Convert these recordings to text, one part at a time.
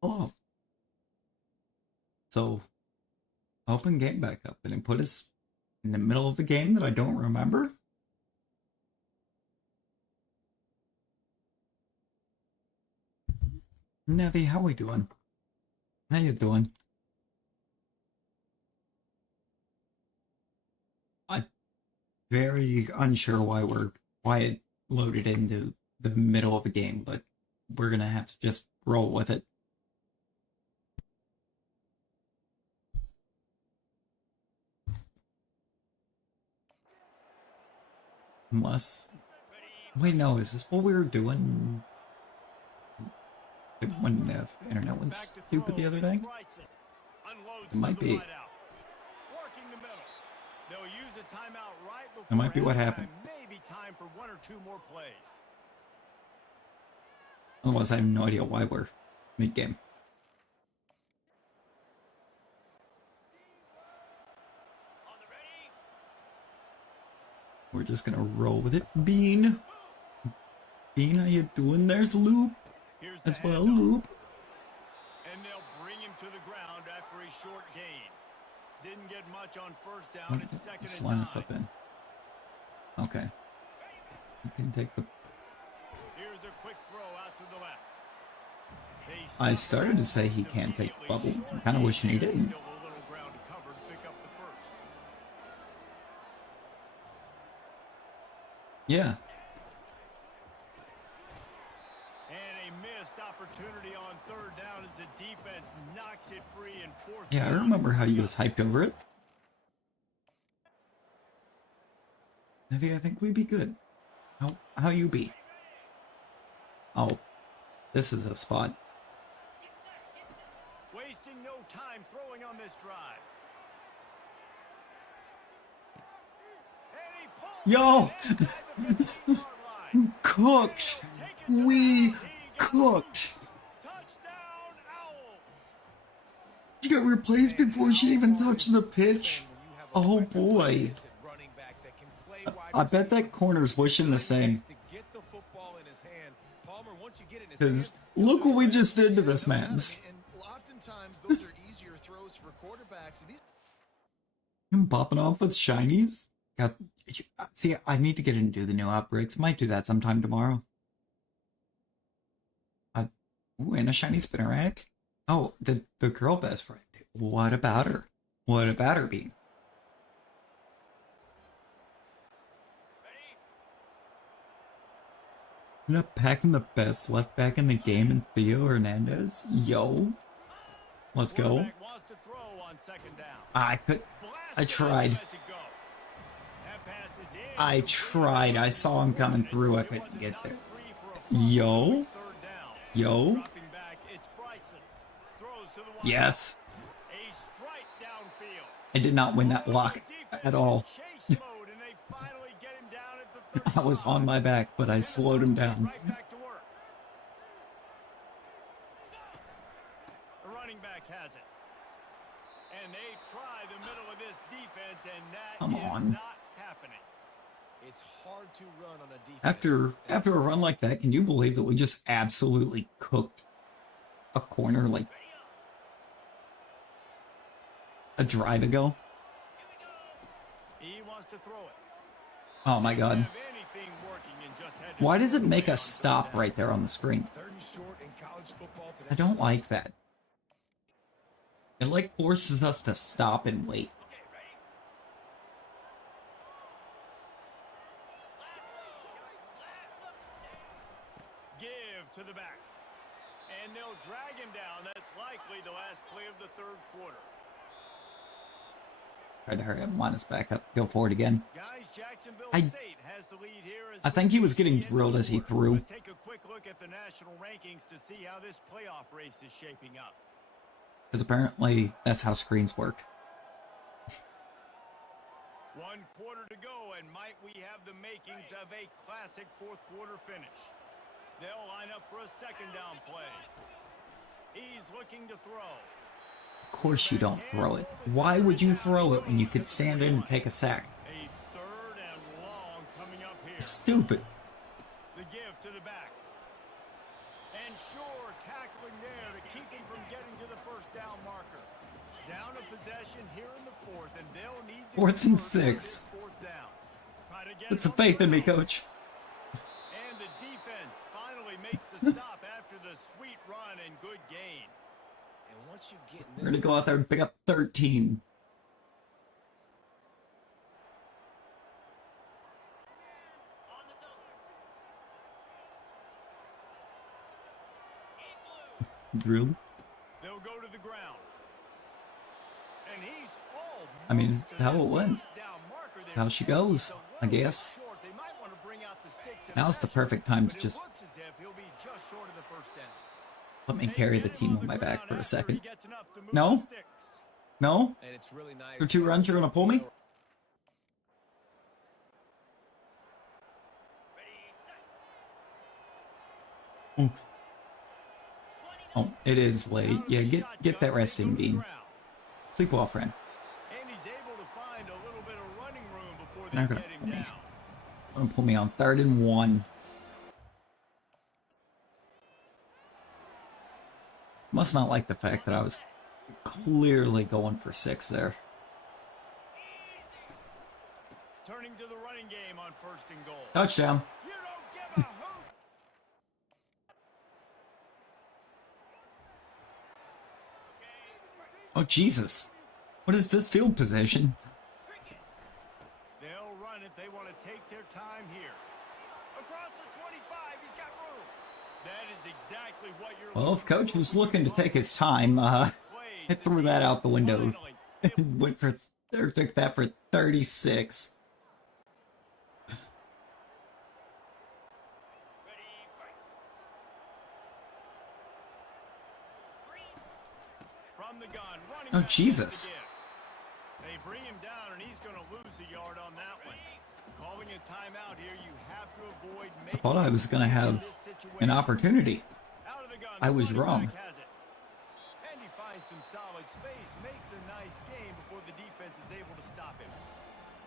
Hello. So, open game back up and it put us in the middle of a game that I don't remember. Nevi, how we doing? How you doing? I'm very unsure why it loaded into the middle of a game, but we're gonna have to just roll with it. Unless, wait, no, is this what we were doing when the internet went stupid the other day? It might be. It might be what happened. Maybe time for one or two more plays. Otherwise, I have no idea why we're mid-game. We're just gonna roll with it. Bean! Bean, how you doing? There's Loop as well, Loop. And they'll bring him to the ground after a short gain. Didn't get much on first down and second Let's and line 9. us up in. Okay. You can take the... Here's a quick throw out to the left. I started to say he can't take the bubble. I'm kind of wishing he didn't. Still a little ground to cover to pick up the first. Yeah. And a missed opportunity on third down as the defense knocks it free in fourth Yeah, I down. remember how you was hyped over it. Nevi, I think we'd be good. How you be? Oh, this is a spot. Wasting no time throwing on this drive. And he Yo! pulls it in at the 50-yard line. Cooked! We cooked! Touchdown, Owls! She got replaced before she even touched the pitch. Oh boy. I bet that corner's wishing the same. Because look what we just did to this man's. Him popping off with shinies? See, I need to get into the new upgrades. Might do that sometime tomorrow. Ooh, and a shiny spinnerack. Oh, the girl best friend. What about her? What about her, Bean? Ended up packing the best left back in the game in Theo Hernandez. Yo. Let's go. Quarterback wants to throw on second down. I tried. I tried. I saw him coming through. I couldn't get there. Yo. Yo. Yes. I did not win that block at all. I was on my back, but I slowed him down. The running back has it. And they try the middle of this defense, and that Come is on. not happening. It's hard to run on a defense. After a run like that, can you believe that we just absolutely cooked a corner like a drive ago? He wants to throw it. Oh my god. Have anything working and just had to Why does it make us stop right there on the screen? I don't like that. It like forces us to stop and wait. give to the back. And they'll drag him down. That's likely the last play of the third quarter. Try to hurry up, line us back up, go forward again. Guys, Jacksonville I- State has the lead here as I think he was getting we begin drilled the as he quarter. threw. Let's take a quick look at the national rankings to see how this playoff race is shaping up. Because apparently that's how screens work. 1 quarter to go, and might we have the makings of a classic fourth quarter finish. They'll line up for a second down play. He's looking to throw. Of course you don't throw it. Why would you throw it when you could stand in and take a sack? A third and long coming up here. Stupid. The give to the back. And sure, tackling there to keep him from getting to the first down marker. Down a possession here in the fourth, and they'll need to 4th and convert on 6. this fourth down. Try to get Put it some on the faith in me, ground. coach. And the defense finally makes the stop after the sweet run and good gain. And once you get in We're this, going to go out there and pick up 13. Really? They'll go to the ground. And he's all I mean, how it went. How she goes, I guess. Now's the perfect time to just let me carry the team on my back for a second. No? No? and it's really nice. For 2 runs, you're going to pull me? Oh. Oh, it is late. Yeah, get that rest in, Bean. Sleep well, friend. And he's able to find a little bit of running room before They're they gonna get him pull me. down. Gonna pull me on 3rd and 1. Must not like the fact that I was clearly going for 6 there. Turning to the running game on 1st and goal. Touchdown. You don't give a hoot. Oh, Jesus. What is this field position? They'll run it. They want to take their time here. Across the 25, he's got room. That is exactly what you're Well, if Coach was looking to take his time, I threw that out the window. Went for, or took that for 36. From the gun, running Oh, back Jesus. to the give. They bring him down, and he's going to lose a yard on that one. Calling a timeout here, you have to avoid I making thought I was going to have this situation. an opportunity. Out of the gun, I was running wrong. back has it. And he finds some solid space, makes a nice game before the defense is able to stop him.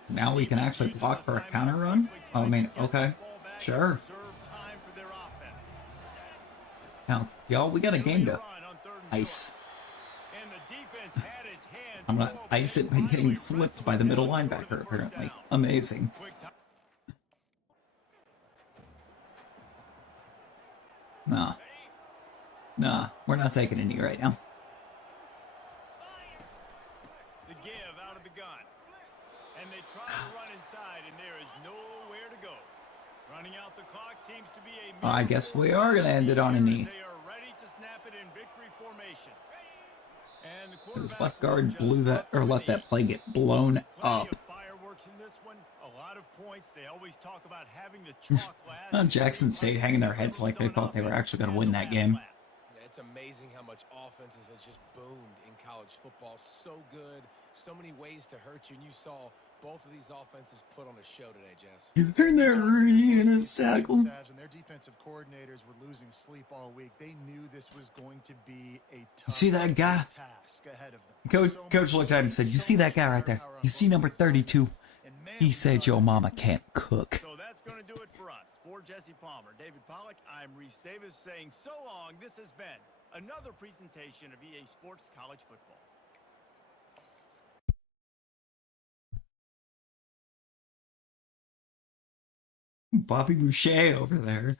Now we can actually block for a counter run? Oh, I mean, okay. Sure. Reserve time for their offense. Now, y'all, we got a game to Run on 3rd and ice. short. And the defense had its hands I'm gonna full, ice it by finally getting flipped wrestled by the down middle short of the linebacker, first apparently. down. Amazing. Quick time. Nah. Nah, we're not taking any right now. The give out of the gun. And they try to run inside, and there is nowhere to go. Running out the clock seems to be a I guess we are going to end it on a knee. They are ready to snap it in victory formation. And the This quarterback left guard just blew that, or let that play get blown up. Plenty of fireworks in this one. A lot of points. They always talk about having the chalk last. Jackson State hanging their heads like they thought they were actually going to win that game. It's amazing how much offenses has just boomed in college football. So good, so many ways to hurt you. And you saw both of these offenses put on a show today, Jess. You heard that in a tackle. And their defensive coordinators were losing sleep all week. They knew this was going to be a tough See that guy? task ahead of them. Coach looked at him and said, "You see that guy right there? You see number 32? He said your mama can't cook." So that's going to do it for us. For Jesse Palmer, David Pollack, I'm Reese Davis saying so long. This has been another presentation of EA Sports College Football. Bobby Boucher over there.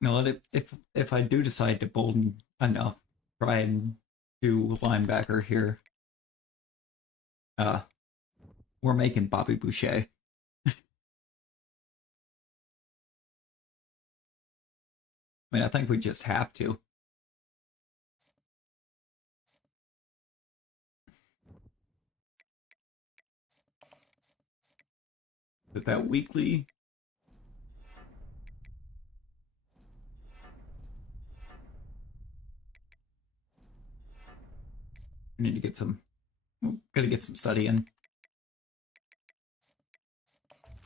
No, if I do decide to bolden enough, try and do linebacker here. We're making Bobby Boucher. I mean, I think we just have to. But that weekly. I need to get some. Gotta get some study in.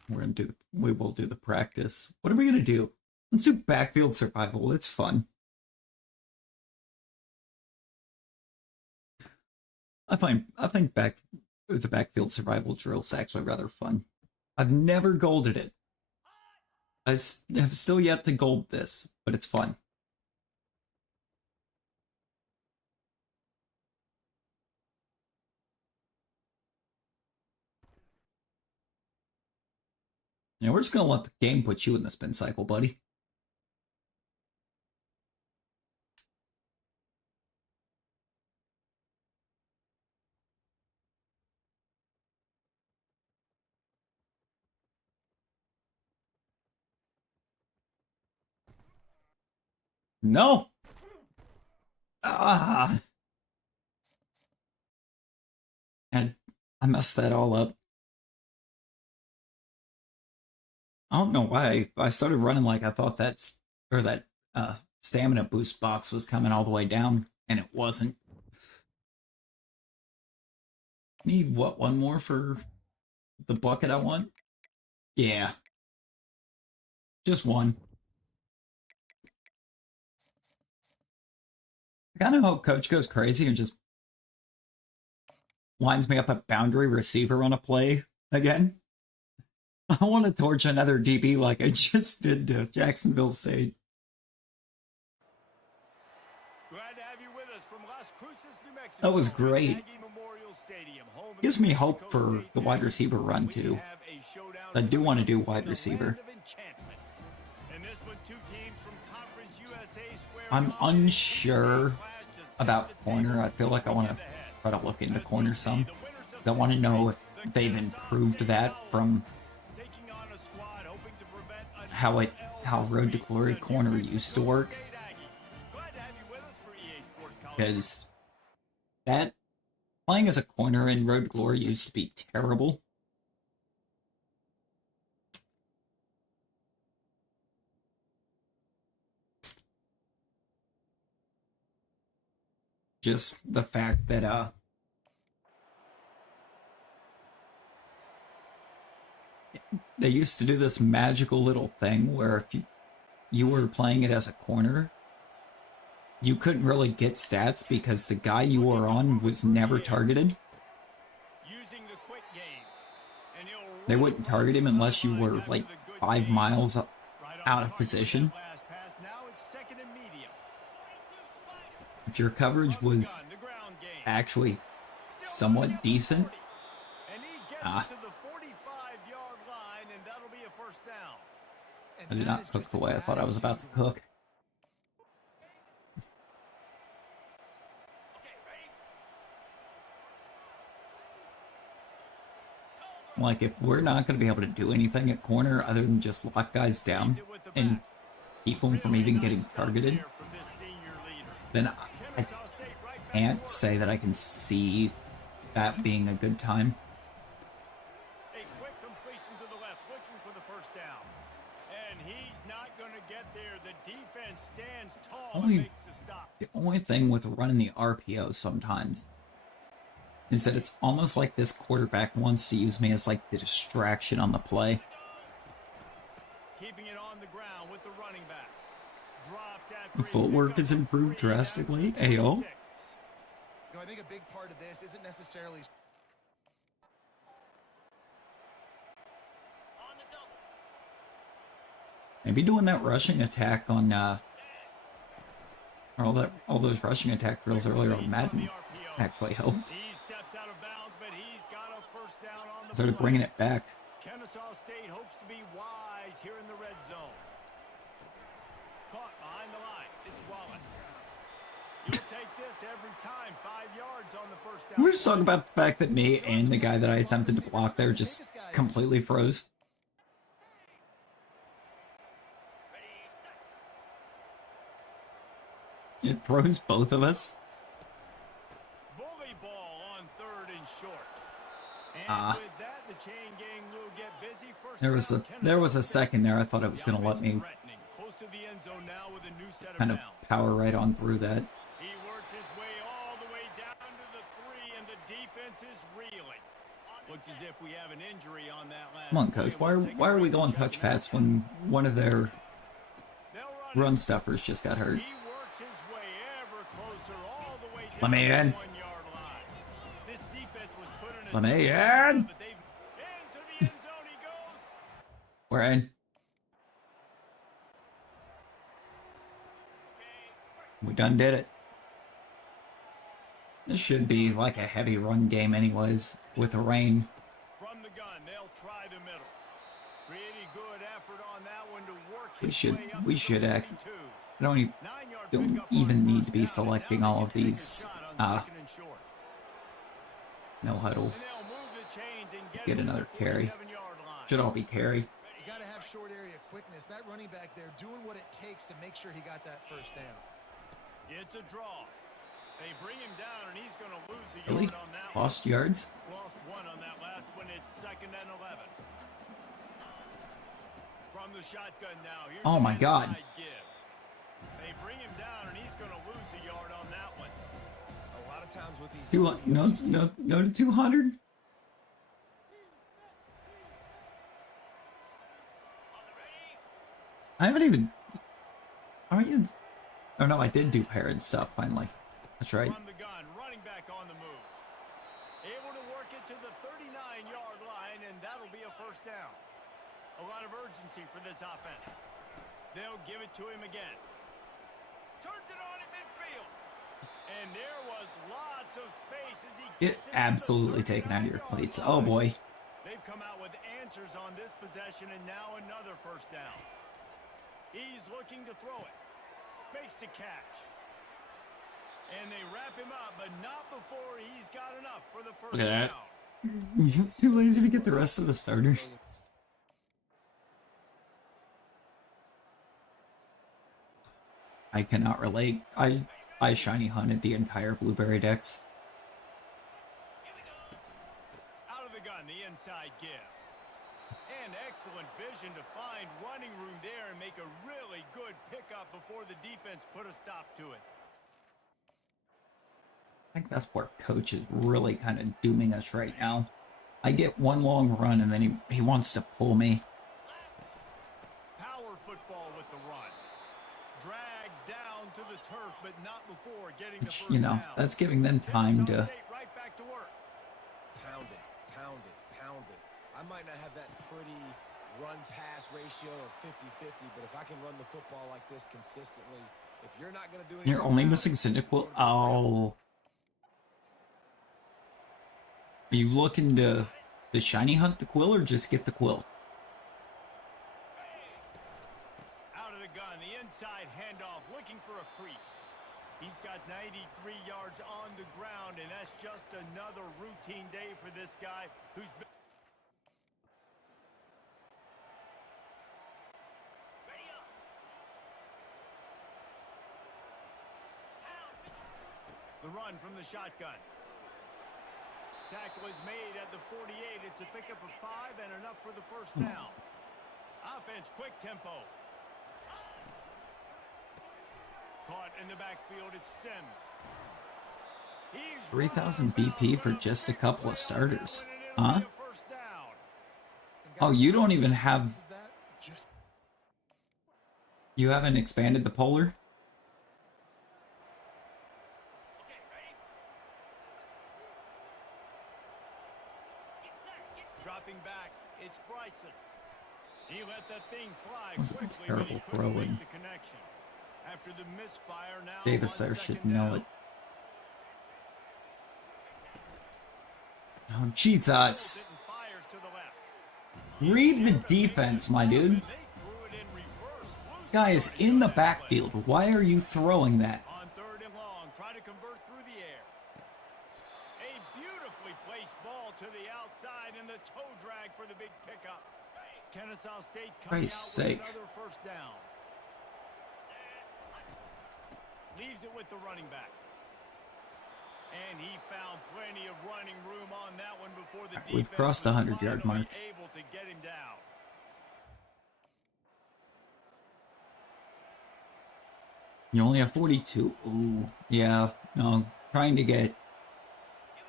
We will do the practice. What are we gonna do? Let's do backfield survival. It's fun. I think the backfield survival drill is actually rather fun. I've never golded it. have still yet to gold this, but it's fun. Yeah, we're just gonna let the game put you in the spin cycle, buddy. No! Ah! And I messed that all up. I don't know why. I started running like I thought that stamina boost box was coming all the way down, and it wasn't. Need what, one more for the bucket I want? Yeah. Just one. I kind of hope Coach goes crazy and just lines me up a boundary receiver on a play again. I want to torch another DB like I just did to Jacksonville State. Glad to have you with us from Las Cruces, New Mexico. That was great. Aggie Memorial Stadium, home of Gives the me New hope Mexico for State the wide Aggies. receiver run We too. have a showdown I do want to do in wide the receiver. land of enchantment. In this one, two teams from Conference USA squaring I'm off in a unsure clash to set about the corner. table I feel like I for want to the head. try to look into corner some. The winners of I want to know if the they've Kennesaw improved State that from taking on a squad hoping to prevent a how Road to Glory corner used to work. Glad to have you with us for EA Sports College. Because that playing as a corner in Road to Glory used to be terrible. Just the fact that they used to do this magical little thing where if you were playing it as a corner, you couldn't really get stats because the guy you were on was never targeted. Using the quick game. And he'll They run wouldn't target him unless you were like 5 miles right on out the of mark position. that last pass. Now it's second and medium. If your coverage was The ground game. actually somewhat decent, And he gets Ah. it to the 45-yard line, and that'll be a first down. I did not cook the way I thought I was about to cook. Like, if we're not going to be able to do anything at corner other than just lock guys down and keep them from even getting targeted, then I can't say that I can see that being a good time. A quick completion to the left, looking for the first down. And he's not going to get there. The defense stands tall and makes the stop. The only thing with running the RPO sometimes is that it's almost like this quarterback wants to use me as like the distraction on the play. Keeping it on the ground with the running back. Dropped at The footwork has improved drastically. Ayo. You know, I think a big part of this isn't necessarily Maybe doing that rushing attack on or all those rushing attack drills earlier on Madden actually helped. He steps out of bounds, but he's got a first down on the Started play. bringing it back. Kennesaw State hopes to be wise here in the red zone. Caught behind the line. It's Wallace. You'll take this every time. 5 yards on the first down. We were just talking about the fact that me and the guy that I attempted to block there just completely froze. It froze both of us. Bully ball on third and short. And Ah. with that, the chain gang will get busy. First There was a second there I thought it was going to let me threatening. Close to the end zone now with a new set kind of bounds. power right on through that. He works his way all the way down to the 3, and the defense is reeling. Looks as if we have an injury on that last Come on, play. coach. We'll take a Why are we break going and check touch it out. pass when one of their They'll run it. stuffers just got hurt? He works his way ever closer all the way down Let me to in. the 1-yard line. This defense was put in a Let me tough in. spot, but into the end zone he goes. We're in. We done did it. This should be like a heavy run game anyways, with the rain. From the gun, they'll try the middle. Pretty good effort on that one to work We his should way up we to should the act 42. don't even need to be selecting all of these no huddle. Get another carry. Should all be carry. You got to have short area quickness. That running back there doing what it takes to make sure he got that first down. It's a draw. They bring him down, and he's going to lose a Really? yard on that Lost yards? one. Lost one on that last one. It's 2nd and 11. From the shotgun now. Here's Oh my God. give. They bring him down, and he's going to lose a yard on that one. A lot of times with these... No to 200? I haven't even... Aren't you... Oh no, I did do parent stuff finally. That's right. From the gun, running back on the move. Able to work it to the 39-yard line, and that'll be a first down. A lot of urgency for this offense. They'll give it to him again. Turns it on in midfield. And there was lots of space as he Get absolutely taken out of your plates. Oh boy. They've come out with answers on this possession, and now another first down. He's looking to throw it. Makes the catch. And they wrap him up, but not before he's got enough for the first Look at that. down. You're too lazy to get the rest of the starters. I cannot relate. I shiny hunted the entire blueberry decks. Out of the gun, the inside give. And excellent vision to find running room there and make a really good pickup before the defense put a stop to it. I think that's where coach is really kind of dooming us right now. I get one long run and then he wants to pull me. Power football with the run. Drag down to the turf, but not before getting the Which, first you know, down. that's giving them time to... State right back to work. Pound it, pound it, pound it. I might not have that pretty run-pass ratio of 50-50, but if I can run the football like this consistently, if you're not going to do anything... You're only missing Cynical. Oh. Are you looking to shiny hunt the quill or just get the quill? Out of the gun, the inside handoff, looking for a crease. He's got 93 yards on the ground, and that's just another routine day for this guy who's been... The run from the shotgun. Tackle is made at the 48. It's a pickup of 5 and enough for the first down. Offense, quick tempo. Caught in the backfield, it's Sims. 3,000 BP for just a couple of starters. Huh? Oh, you don't even have... You haven't expanded the polar? Dropping back, it's Bryson. He let that thing fly That was a quickly, terrible but he throw couldn't in. make the connection. After the misfire, now Davis on there should second know down. it. Oh, Jesus. Fires to the left. Read the defense, my dude. They threw it in reverse. Loose Guy is in the backfield. Why are you throwing that? on 3rd and long, try to convert through the air. A beautifully placed ball to the outside and the toe drag for the big pickup. Kennesaw State coming Christ's out with sake. another first down. Leaves it with the running back. And he found plenty of running room on that one before the defense We've crossed the was 100-yard finally mark. able to get him down. You only have 42. Ooh, yeah. No, trying to get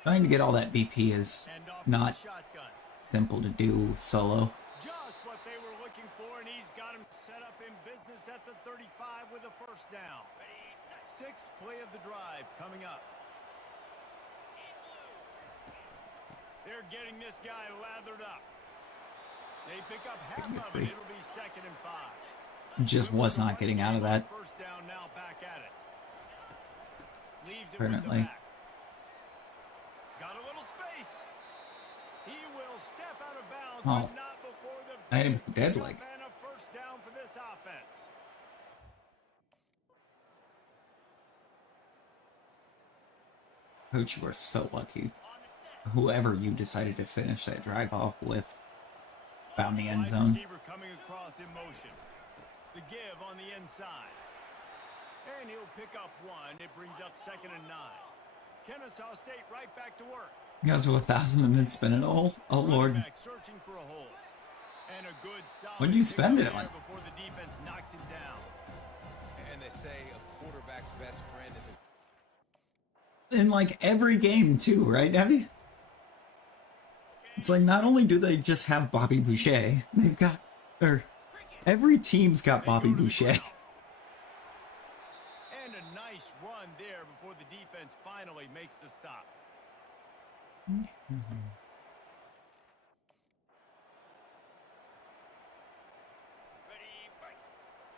all that BP is And off not the shotgun. simple to do solo. Just what they were looking for, and he's got him set up in business at the 35 with a first down. 6th play of the drive coming up. They're getting this guy lathered up. They pick up half of it. It'll be 2nd and 5. Just was not getting out of that. First down now, back at it. Leaves it Apparently. with the back. Got a little space. He will step out of bounds, Oh. but not before the I hit him with the dead jump leg. and a first down for this offense. Coach, you are so lucky. Whoever you decided to finish that drive off with found the end zone. Receiver coming across in motion. The give on the inside. And he'll pick up one. It brings up 2nd and 9. Kennesaw State right back to work. You guys with 1,000 and then spin it all? Oh, Lord. Searching for a hole. And a good solid What did you spend it on? before the defense knocks him down. And they say a quarterback's best friend is In like every game too, right, Debbie? It's like not only do they just have Bobby Boucher, they've got, or every team's got Bobby Boucher. And a nice run there before the defense finally makes the stop.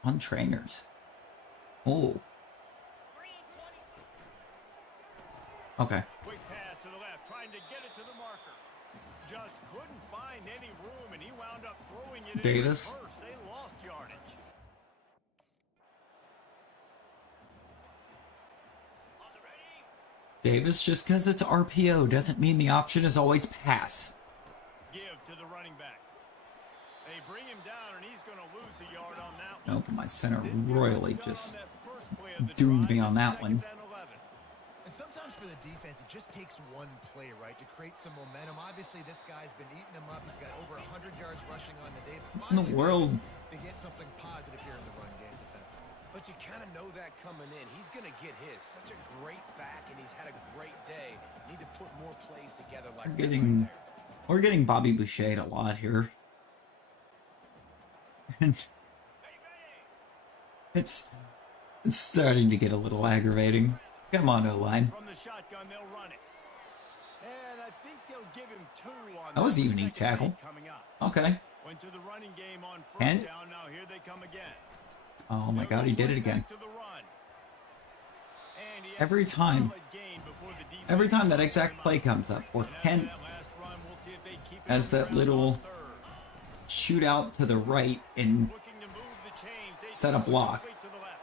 On trainers. Oh. Okay. Quick pass to the left, trying to get it to the marker. Just couldn't find any room, and he wound up throwing it Davis. in reverse. They lost yardage. Davis, just because it's RPO doesn't mean the option is always pass. Give to the running back. They bring him down, and he's going to lose a yard on that one. Nope, my center royally just On that first play of the doomed drive, me on that 2nd one. and 11. And sometimes for the defense, it just takes one play, right, to create some momentum. Obviously, this guy's been eating them up. He's got over 100 yards rushing on the day. But In the finally, world. they get something positive here in the run game defensively. But you kind of know that coming in. He's going to get his. Such a great back, and he's had a great day. Need to put more plays together like that right there. We're getting Bobby Boucher a lot here. And it's starting to get a little aggravating. Come on, O-line. From the shotgun, they'll run it. And I think they'll give him 2 on That was a that unique second tackle. lead coming up. Okay. Went to the running game on first And- down. Now here they come again. Oh my god, he did it again. Back to the run. And he had Every a time. solid gain before the defense Every time that cleared exact him play up. comes up, or And after Kent that last run, we'll see if they keep it has on that ground little on 3rd. shootout to the right and Looking to move the chains. They set a throw it block. complete to the left.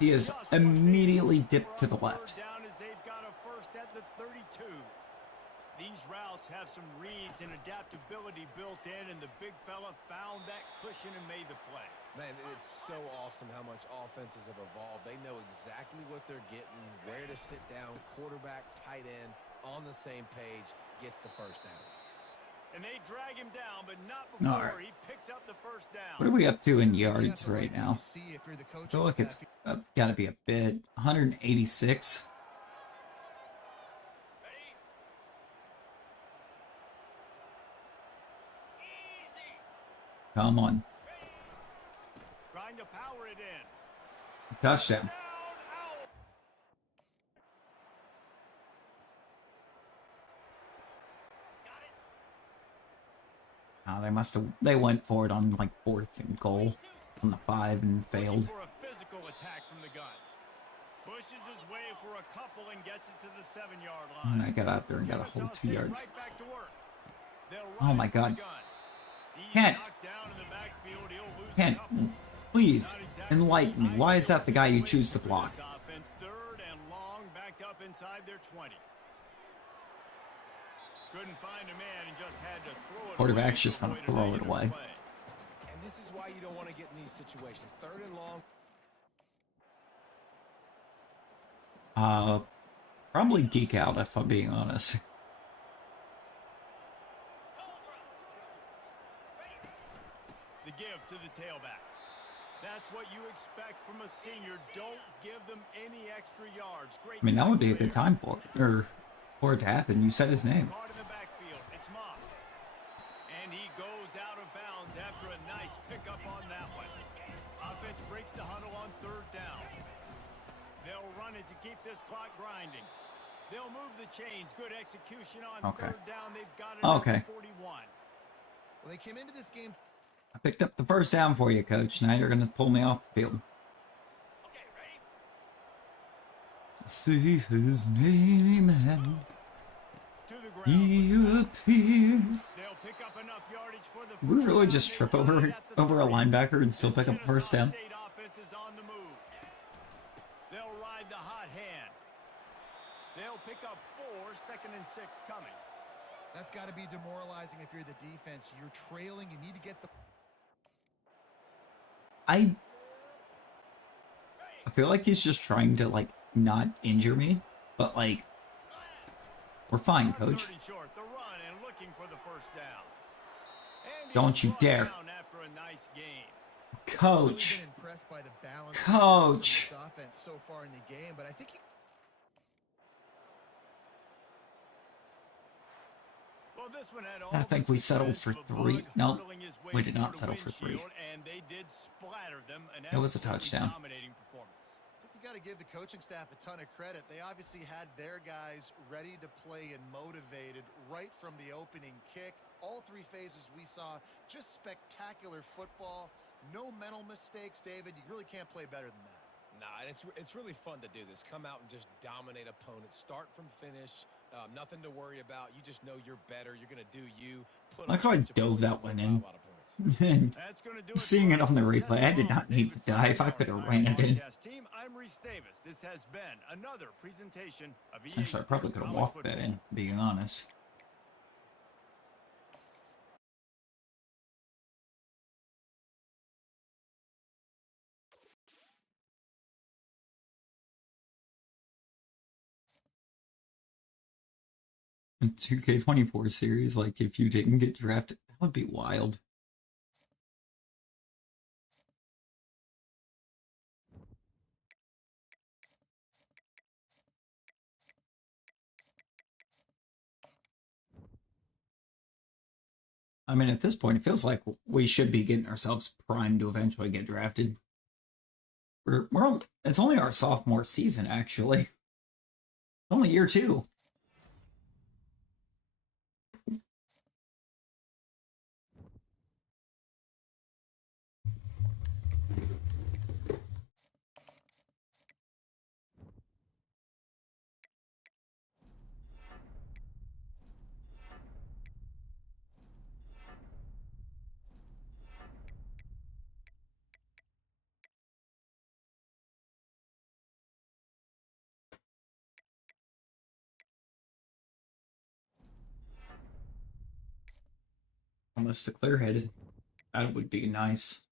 He is immediately dipped to the left. Down as they've got a first at the 32. These routes have some reads and adaptability built in, and the big fella found that cushion and made the play. Man, it's so awesome how much offenses have evolved. They know exactly what they're getting, where to sit down, quarterback, tight end, on the same page, gets the first down. And they drag him down, but not before All right. he picks up the first down. What are we up to in yards right now? See if you're the I coaching feel like it's staff. got to be a bit. 186. Come on. Trying to power it in. Touchdown. Down, out. They went for it on like 4th and goal on the 5 and failed. For a physical attack from the gun. Pushes his way for a couple and gets it to the 7-yard line. And I got out there and got a whole 2 yards. Right back to work. They'll Oh run my it from God. the gun. He's Kent. knocked down in the backfield. He'll lose a Kent, couple. please Not exactly enlighten me. Why is that the guy you choose to block? This offense, 3rd and long, backed up inside their 20. Couldn't find a man and just had to throw it Quarterback's away just to gonna avoid a throw it negative away. play. And this is why you don't want to get in these situations. 3rd and long. Probably geek out if I'm being honest. The give to the tailback. That's what you expect from a senior. Don't give them any extra yards. Great. I mean, that would be a good time for it to happen. You said his name. Caught in the backfield. It's Moss. And he goes out of bounds after a nice pickup on that one. Offense breaks the huddle on 3rd down. They'll run it to keep this clock grinding. They'll move the chains. Good execution on Okay. 3rd down. They've got it Okay. at 41. Well, they came into this game. I picked up the first down for you, Coach. Now you're going to pull me off the field. See his name and To the ground. he appears. They'll pick up enough yardage for the We first really down. just They trip got it over at the a 30. linebacker and still This pick up a first Kennesaw down. State offense is on the move. They'll ride the hot hand. They'll pick up 4, 2nd and 6 coming. That's got to be demoralizing if you're the defense. You're trailing. You need to get the... I feel like he's just trying to, like, not injure me, but, like, we're fine, coach. 3rd and short, the run and looking for the first down. And Don't he's you brought dare. down after a nice gain. Coach. Really been impressed by the balance Coach. of this offense so far in the game, but I think Well, this one had all I think the we settled suspense for of a 3. bug No, hurtling his way we did not through settle the for 3. windshield, and they did splatter them. An It was a absolutely touchdown. dominating performance. you got to give the coaching staff a ton of credit. They obviously had their guys ready to play and motivated right from the opening kick. All 3 phases we saw, just spectacular football. No mental mistakes, David. You really can't play better than that. Nah, and it's really fun to do this. Come out and just dominate opponents. Start from finish. Nothing to worry about. You just know you're better. You're going to do you. Put Like on how I a bunch of dove points that and one win in. by a lot of points. And That's going to do it seeing for it us. on the For replay, I did not need to dive. I could have ran it in. Team, I'm Reese Davis. This has been another presentation of EA Actually, I probably Sports could have College walked that Football. in, being honest. A 2K24 series, like, if you didn't get drafted, that would be wild. I mean, at this point, it feels like we should be getting ourselves primed to eventually get drafted. It's only our sophomore season, actually. It's only year 2. Almost a clear-headed. That would be nice.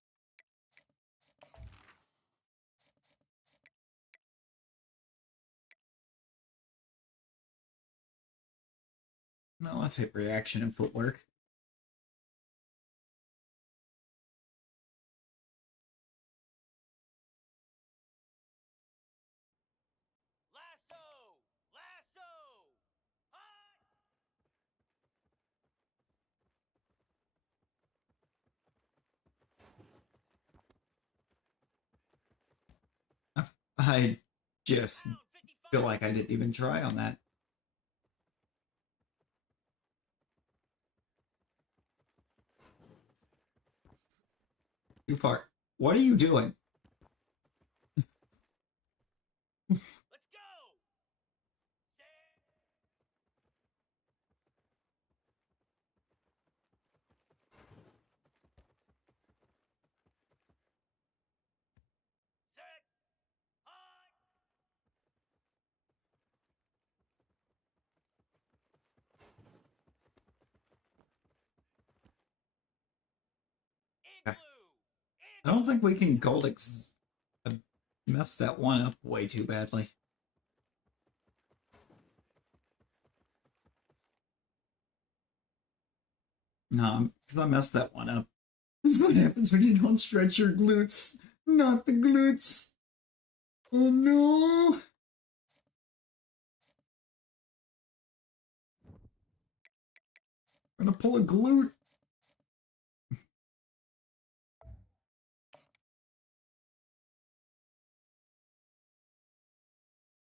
No, let's hit reaction and footwork. Lasso! Lasso! I just feel like I didn't even try on that. Too far. What are you doing? Let's go! Set! High! I don't think we can mess that one up way too badly. No, because I messed that one up. This is what happens when you don't stretch your glutes. Not the glutes. Oh no! I'm gonna pull a glute.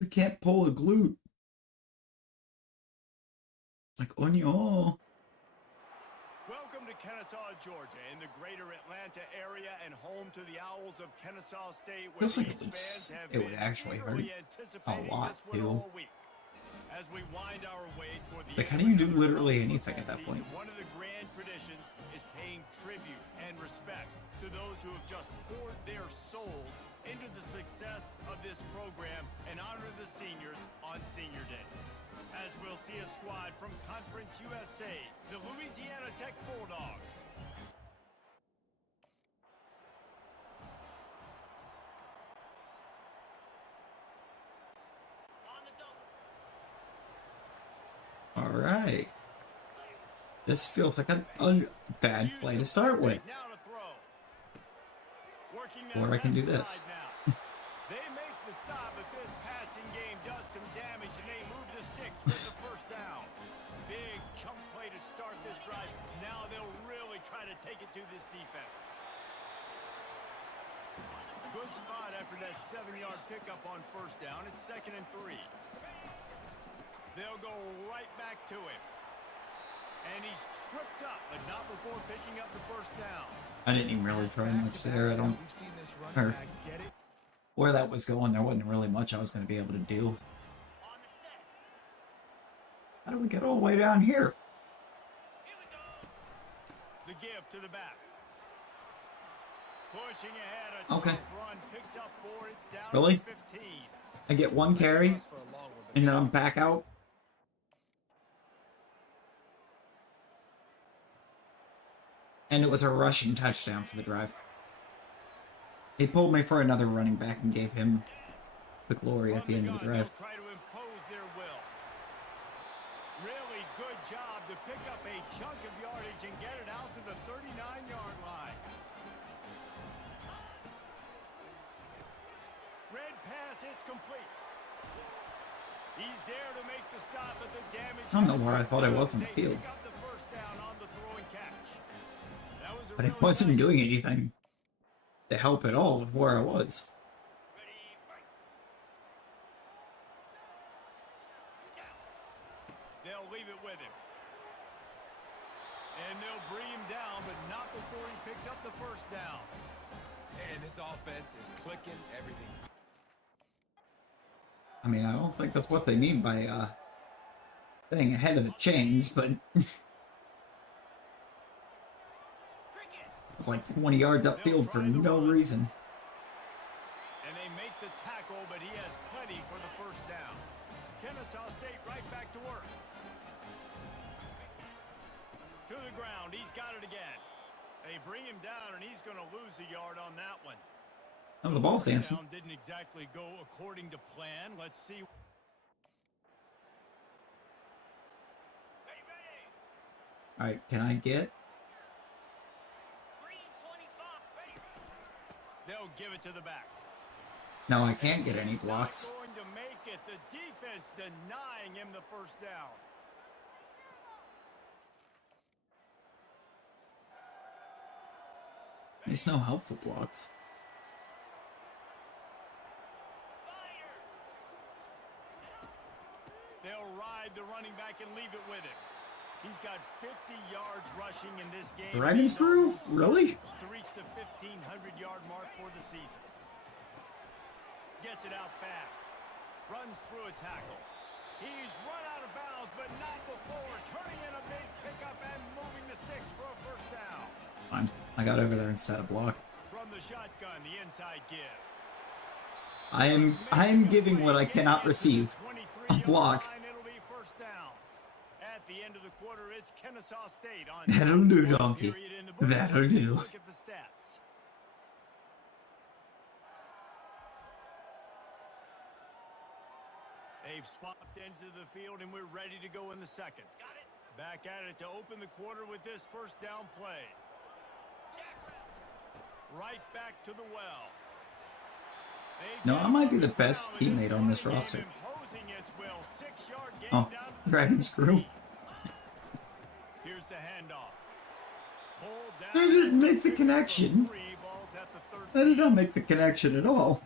I can't pull a glute. Like, oh no. Welcome to Kennesaw, Georgia, in the greater Atlanta area and home to the Owls of Kennesaw State, where Feels like these fans have it would been actually hurt eagerly a anticipating lot, this win too. all week. As we wind our way toward the Like, how end do you of do another literally college anything at football that point? season, one of the grand traditions is paying tribute and respect to those who have just poured their souls into the success of this program and honor the seniors on Senior Day. As we'll see a squad from Conference USA, the Louisiana Tech Bulldogs. All right. This feels like a bad play to start with. Or I can do this. They make the stop, but this passing game does some damage, and they move the sticks with the first down. Big chunk play to start this drive. Now they'll really try to take it to this defense. Good spot after that 7-yard pickup on first down. It's 2nd and 3. They'll go right back to him. And he's tripped up, but not before picking up the first down. I didn't even really try much there. I don't. We've seen this running back get it. Where that was going, there wasn't really much I was going to be able to do. How do we get all the way down here? The give to the back. Pushing ahead. Okay. Run picks up 4. It's down Really? to 15. I get one carry, and then I'm back out. And it was a rushing touchdown for the drive. He pulled me for another running back and gave him the glory at the end of the drive. Try to impose their will. Really good job to pick up a chunk of yardage and get it out to the 39-yard line. Red pass, it's complete. He's there to make the stop, but the damage. I don't know where I thought I was on the field. Pick up the first down on the throw and catch. That was a But it really wasn't nice doing anything to help at all with where I was. They'll leave it with him. And they'll bring him down, but not before he picks up the first down. And this offense is clicking. Everything's... I mean, I don't think that's what they mean by staying ahead of the chains, but it's like 20 yards upfield for no reason. And they make the tackle, but he has plenty for the first down. Kennesaw State right back to work. To the ground. He's got it again. They bring him down, and he's going to lose a yard on that one. Oh, the ball's dancing. Didn't exactly go according to plan. Let's see. All right, can I get? They'll give it to the back. No, I can't get any blocks. Not going to make it. The defense denying him the first down. There's no help for blocks. They'll ride the running back and leave it with him. He's got 50 yards rushing in this game. Dragon Screw? Really? To reach the 1,500-yard mark for the season. Gets it out fast. Runs through a tackle. He's run out of bounds, but not before. Turning in a big pickup and moving the sticks for a first down. Fine. I got over there and set a block. From the shotgun, the inside give. I am giving what I cannot receive. A block. It'll be first down. At the end of the quarter, it's Kennesaw State on. That'll do, donkey. That'll do. Look at the stats. They've swapped into the field, and we're ready to go in the second. Back at it to open the quarter with this first down play. Right back to the well. No, I might be the best teammate on this roster. Oh, Dragon Screw. Here's the handoff. I didn't make the connection. I did not make the connection at all.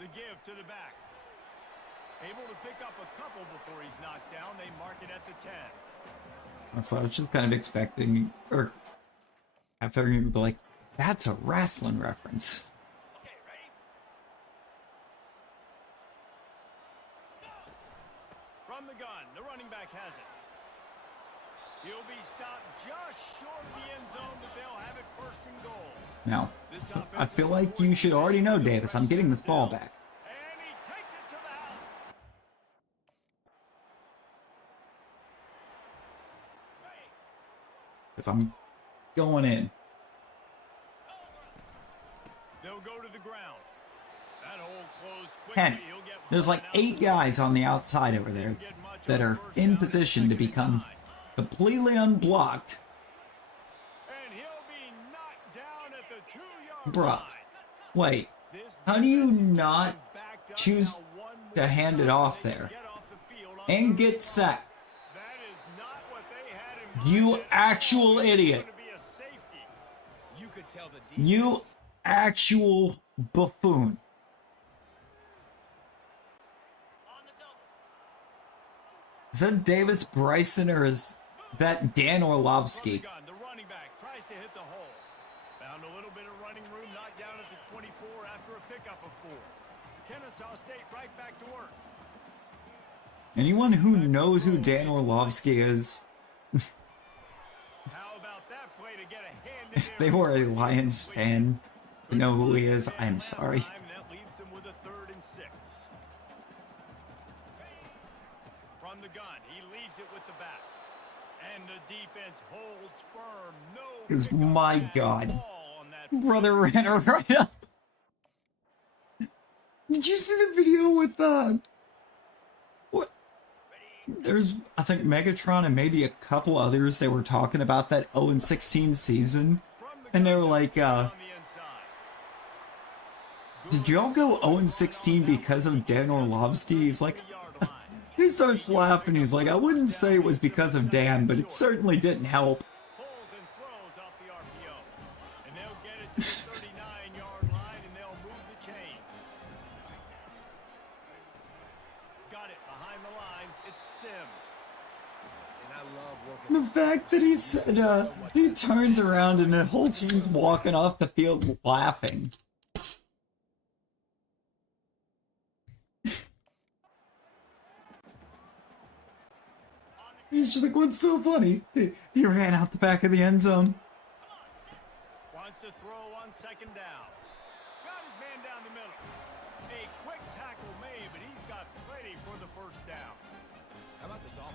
The give to the back. Able to pick up a couple before he's knocked down. They mark it at the 10. So I was just kind of expecting, or after you be like, that's a wrestling reference. Okay, ready? From the gun, the running back has it. He'll be stopped just short of the end zone, but they'll have it first and goal. Now, I feel like you should already know, Davis, I'm getting this ball back. And he takes it to the house. Because I'm going in. They'll go to the ground. That hole closed quickly. Ken, He'll get there's like 8 guys on the outside over there that are in position to become completely unblocked. And he'll be knocked down at the 2-yard Bruh, line. wait, how do you not choose to hand it off there and get sacked? That is not what they had in You mind. actual idiot. To be a safety. You could tell the defense. You actual buffoon. Is that Davis Bryson or is that Dan Orlovsky? The running back tries to hit the hole. Found a little bit of running room, knocked down at the 24 after a pickup of 4. Kennesaw State right back to work. Anyone who knows who Dan Orlovsky is, How about that play to get a hand in if there? they were a Lions fan, you know who he is, I'm sorry. That leaves them with a 3rd and 6. From the gun, he leaves it with the back. And the defense holds firm. No. Because pickup my bag God, ball on that brother ran her right up. Did you see the video with what? There's, I think, Megatron and maybe a couple others. They were talking about that 0-16 season, and they were like, on the inside. "Did y'all go 0-16 because of Dan Orlovsky?" He's like, Yard line. he starts laughing. He's like, "I wouldn't say it was because of Dan, but it certainly didn't help." Pulls and throws off the RPO. And they'll get it to the 39-yard line, and they'll move the chain. Got it behind the line. It's Sims. And I love working. The fact that he said, he turns around and the whole team's walking off the field laughing. He's just like, what's so funny? He ran out the back of the end zone. Wants to throw on 2nd down. Got his man down the middle. A quick tackle made, but he's got plenty for the 1st down. How about this off?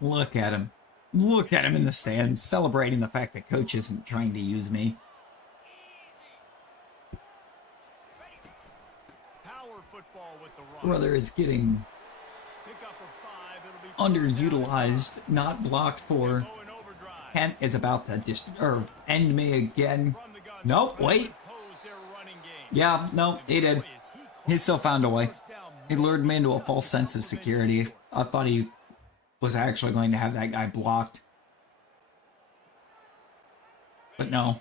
Look at him. Look at him in the stands, celebrating the fact that coach isn't trying to use me. Power football with the run. Brother is getting Pick up a 5. It'll be underutilized, not blocked for. going overdrive. Kent is about to just end me again. From the gun. Nope, wait. Impose their running game. Yeah, no, he did. He still found a way. He lured me into a false sense of security. I thought he was actually going to have that guy blocked. But no.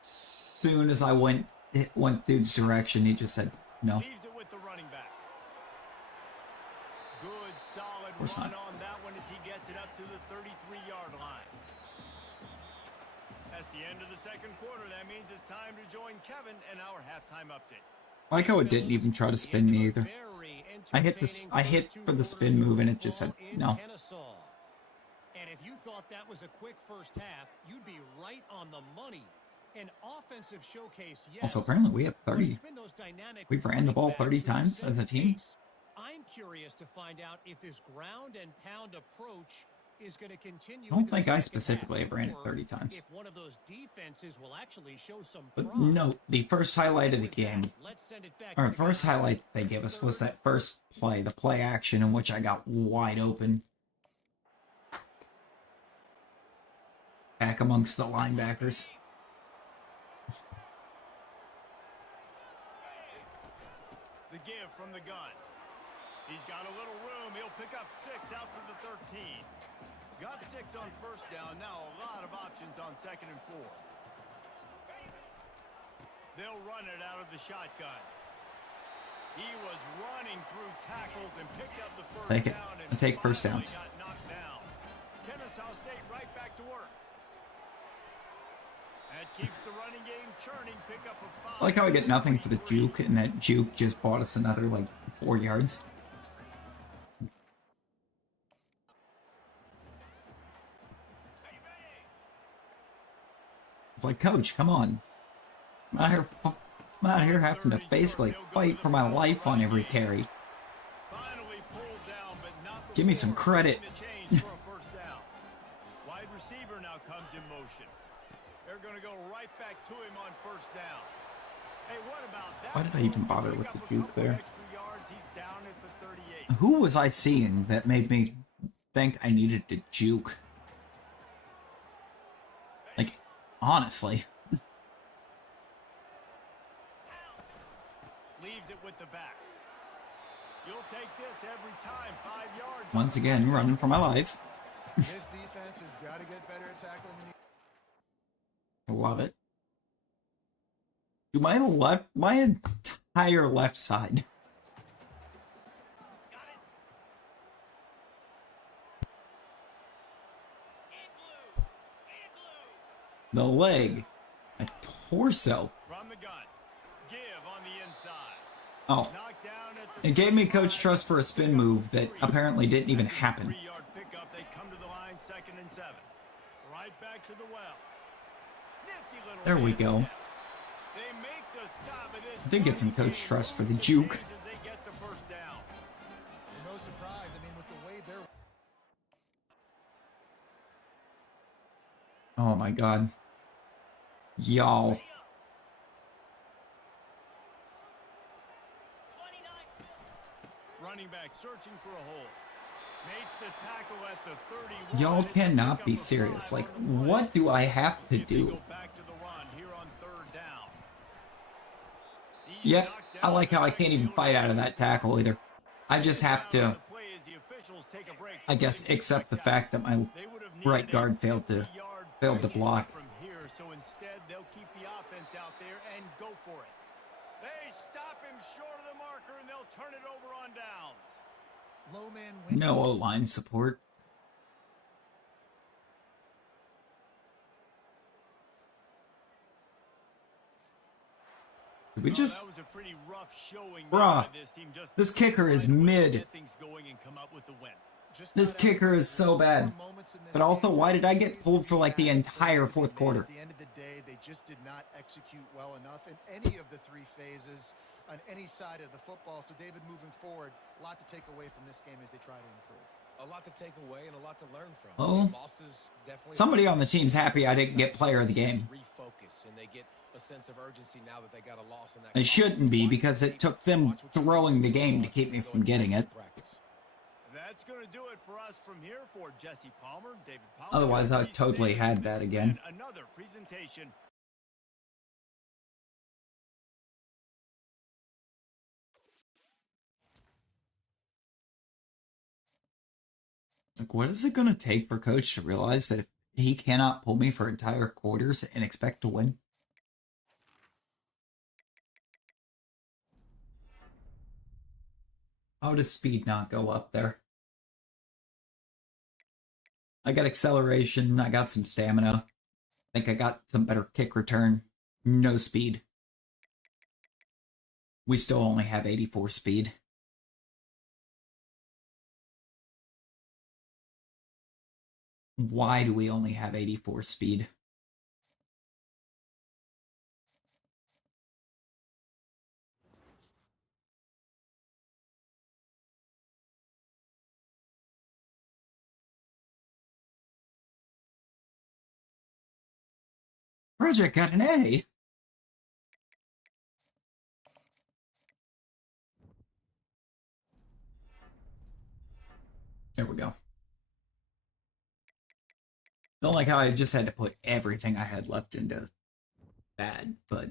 Soon as I went dude's direction, he just said no. Leaves it with the running back. Good, solid course run not. on that one as he gets it up to the 33-yard line. That's the end of the 2nd quarter. That means it's time to join Kevin and our halftime update. I like how it didn't even try to spin me either. I hit for the spin move and it just said no. And if you thought that was a quick first half, you'd be right on the money. An offensive showcase, yes. Also, apparently we have but 30. it's been those dynamic We've ran the ball 30 running backs times that as a set the team. pace. I'm curious to find out if this ground and pound approach is going to continue. I don't into the think I second specifically half, have ran it or 30 times. If one of those defenses will actually show some But pride. note, the first highlight of the game, Let's send it back or to the first guys. highlight they gave us was that first play, the play action in which I got wide open. Back amongst the linebackers. The give from the gun. He's got a little room. He'll pick up 6 out to the 13. Got 6 on 1st down. Now a lot of options on 2nd and 4. They'll run it out of the shotgun. He was running through tackles and picked up the first Take it. down and I take first finally downs. got knocked down. Kennesaw State right back to work. That keeps the running game churning. Pick up a 5. I like how I get nothing for the juke, and that juke just bought us another, like, 4 yards. It's like, Coach, come on. I'm out here having to basically fight for my life on every carry. Finally pulled down, but not Give me some before credit. making the change for a first down. Wide receiver now comes in motion. They're going to go right back to him on first down. Hey, what about that? Why did I even bother Pick with up the a juke couple there? extra yards. He's down at the 38. Who was I seeing that made me think I needed to juke? Like, honestly. Leaves it with the back. You'll take this every time. 5 yards. Once again, running for my life. This defense has got to get better at tackling. I love it. To my entire left side. The leg. A torso. From the gun. Give on the inside. Oh. Knocked down at the It gave me coach trust for a spin move that apparently didn't even happen. 3-yard pickup. They come to the line, 2nd and 7. Right back to the well. Nifty little There we hand go. step. They make the stop of this I did get some running coach game. trust for the Moves juke. as they get the first down. No surprise. I mean, with the way they're Oh my god. Y'all. Running back searching for a hole. Makes the tackle at the 31. Y'all It's a cannot pickup be of serious. 5 Like, on the play. what do I have to See if they do? go back to the run here on 3rd down. He's Yep, knocked I down like how I the can't even fight out of that tackle either. I just have to, play as the officials take a break. I guess, accept the fact that my They would have right needed a guard failed to 50-yard fight block. from here, so instead they'll keep the offense out there and go for it. They stop him short of the marker and they'll turn it over on downs. low man win. No O-line support. Did we just... That was a pretty rough showing Bruh, by this team. Just this kicker is find a way to mid. get things going and come up with the win. Just This got kicker out is so bad. moments in this But also, game. why did I get pulled for like the entire fourth quarter? At the end of the day, they just did not execute well enough in any of the 3 phases on any side of the football. So, David, moving forward, a lot to take away from this game as they try to improve. A lot to take away and a lot to learn from. Well, Losses definitely somebody on the team's happy I didn't get player of the game. refocus and they get a sense of urgency now that they got a loss in that. They shouldn't be, because it took them throwing the game to keep me from getting it. That's going to do it for us from here for Jesse Palmer, David Palmer. Otherwise, I totally had that again. Another presentation. Like, what is it going to take for coach to realize that if he cannot pull me for entire quarters and expect to win? How does speed not go up there? I got acceleration. I got some stamina. I think I got some better kick return. No speed. We still only have 84 speed. Why do we only have 84 speed? Project got an A. There we go. Don't like how I just had to put everything I had left into bad, but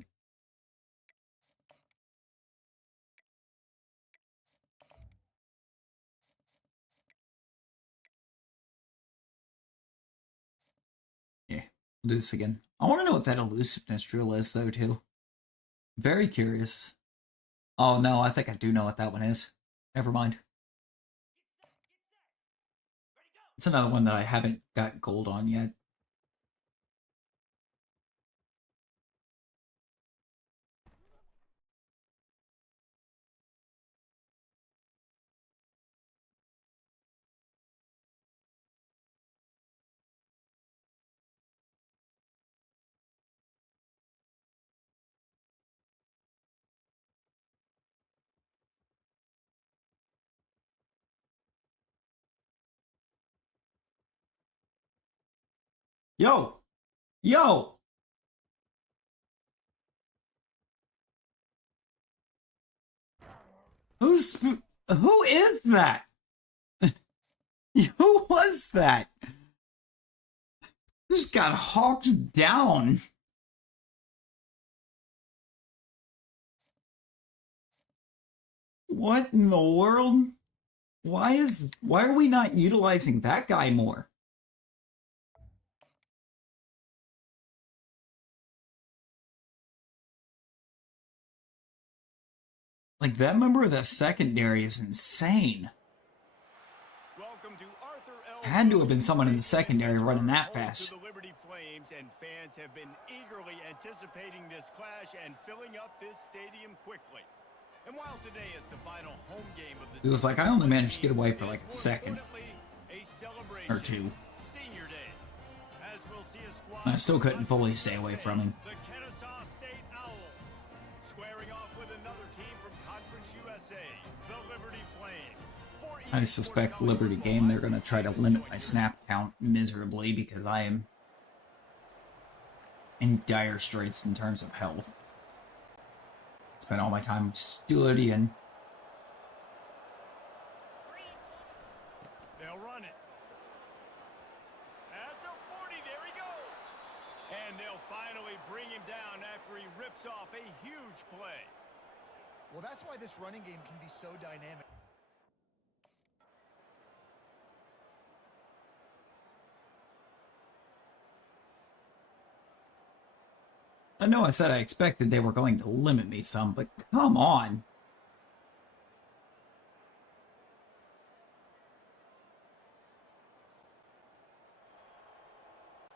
yeah, do this again. I want to know what that elusiveness drill is, though, too. Very curious. Oh no, I think I do know what that one is. Never mind. It's another one that I haven't got gold on yet. Yo! Yo! Who is that? Who was that? Just got hawked down. What in the world? Why are we not utilizing that guy more? Like, that member of the secondary is insane. Had to have been someone in the secondary running that fast. The Liberty Flames, and fans have been eagerly anticipating this clash and filling up this stadium quickly. And while today is the final home game of the It was like I only managed to get away for like a second or two. Senior Day, as we'll see a squad I still couldn't fully stay away from him. the Kennesaw State Owls squaring off with another team from Conference USA, the Liberty Flames. I suspect Liberty game they're going to try to limit my snap count miserably because I am in dire straits in terms of health. Spent all my time studying. They'll run it. At the 40, there he goes. And they'll finally bring him down after he rips off a huge play. Well, that's why this running game can be so dynamic. I know I said I expected they were going to limit me some, but come on.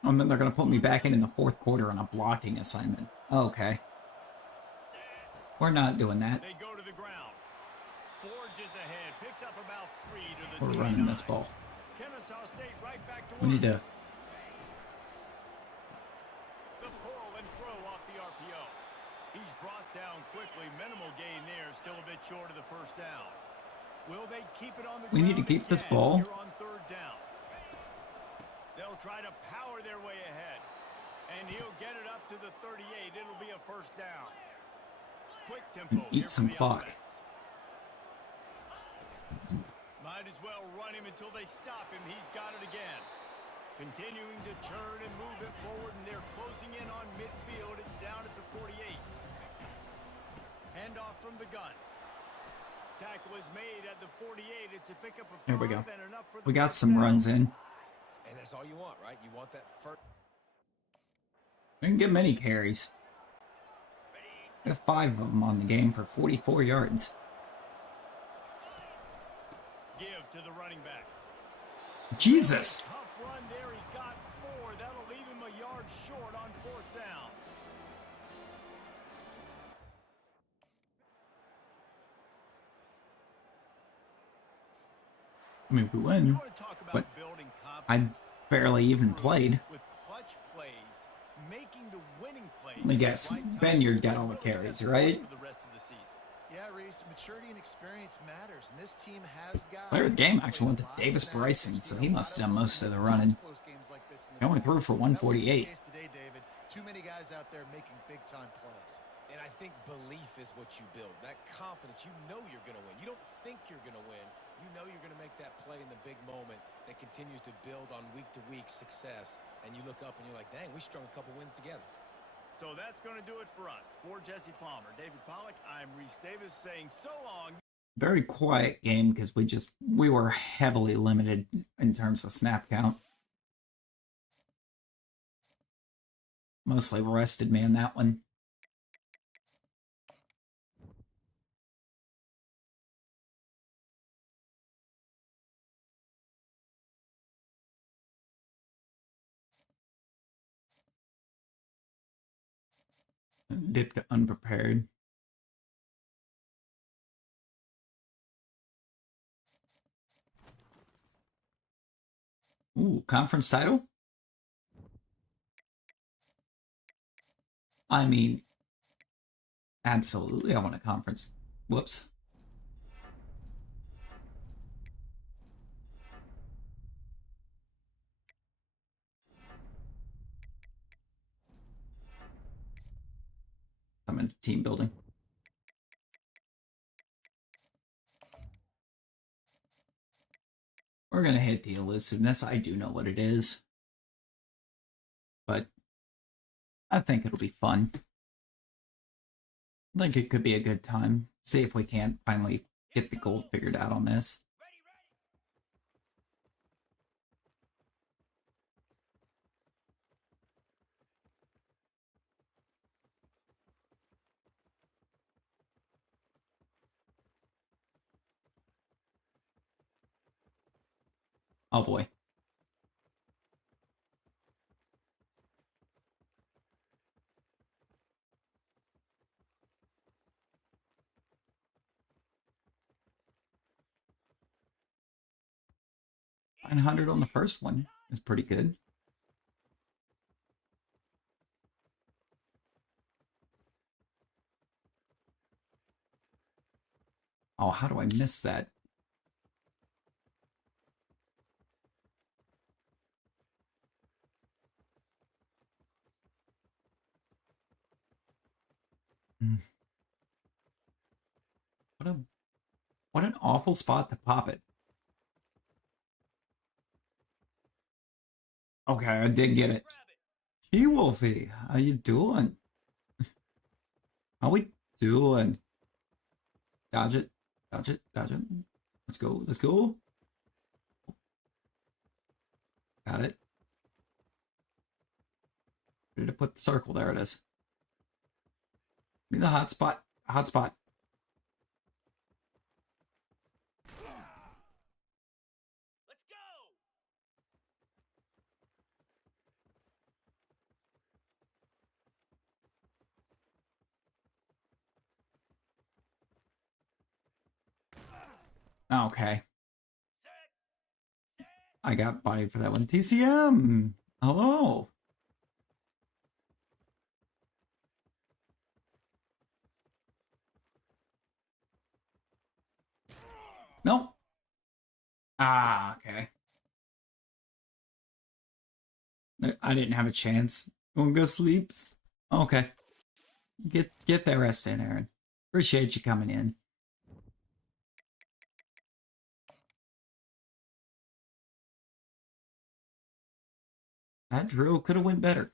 And then they're going to put me back in the fourth quarter on a blocking assignment. Okay. We're not doing that. They go to the ground. Forges ahead, picks up about 3 to the We're running this ball. Kennesaw State right back to We need to... The pull and throw off the RPO. He's brought down quickly. Minimal gain there, still a bit short of the first down. Will they keep it on the We need to ground keep this again ball. here on third down? They'll try to power their way ahead. And he'll get it up to the 38. It'll be a first down. Quick tempo. Eat some clock. Might as well run him until they stop him. He's got it again. Continuing to churn and move it forward, and they're closing in on midfield. It's down at the 48. Handoff from the gun. Tackle is made at the 48. It's a pickup of 5 There we go. and enough for the We got first some down. runs in. And that's all you want, right? You want that first. I didn't get many carries. I got 5 of them on the game for 44 yards. Give to the running back. Jesus! Tough run there. He got 4. That'll leave him a yard short on fourth down. I mean, we You win, want to talk about but building I confidence? barely even played. With clutch plays, making the winning plays. Let me guess, at the right time Benyard got all the really carries, sets the right? course for the rest of the season. Yeah, Reese, maturity and experience matters, and this team has guys. Player of the game actually went to Davis Bryson, so he must have done most of the running. He only threw for 148. Today, David. Too many guys out there making big-time plays. And I think belief is what you build. That confidence, you know you're going to win. You don't think you're going to win. You know you're going to make that play in the big moment that continues to build on week-to-week success. And you look up and you're like, dang, we strung a couple wins together. So that's going to do it for us. For Jesse Palmer, David Pollack, I'm Reese Davis saying so long. Very quiet game because we were heavily limited in terms of snap count. Mostly rested man that one. Dipped unprepared. Ooh, conference title? I mean, absolutely I want a conference. Whoops. I'm in team building. We're gonna hit the elusiveness. I do know what it is. But I think it'll be fun. I think it could be a good time. See if we can't finally get the gold figured out on this. Oh boy. $900 on the first one is pretty good. Oh, how do I miss that? What an awful spot to pop it. Okay, I did get it. Hey Wolfie, how you doing? How we doing? Dodge it, dodge it, dodge it. Let's go, let's go. Got it. Where did I put the circle? There it is. Give me the hot spot. Hot spot. Let's go. Okay. I got bodied for that one. TCM! Hello! No. Ah, okay. I didn't have a chance. Wanna go sleeps? Okay. Get that rest in, Aaron. Appreciate you coming in. That drill could have went better.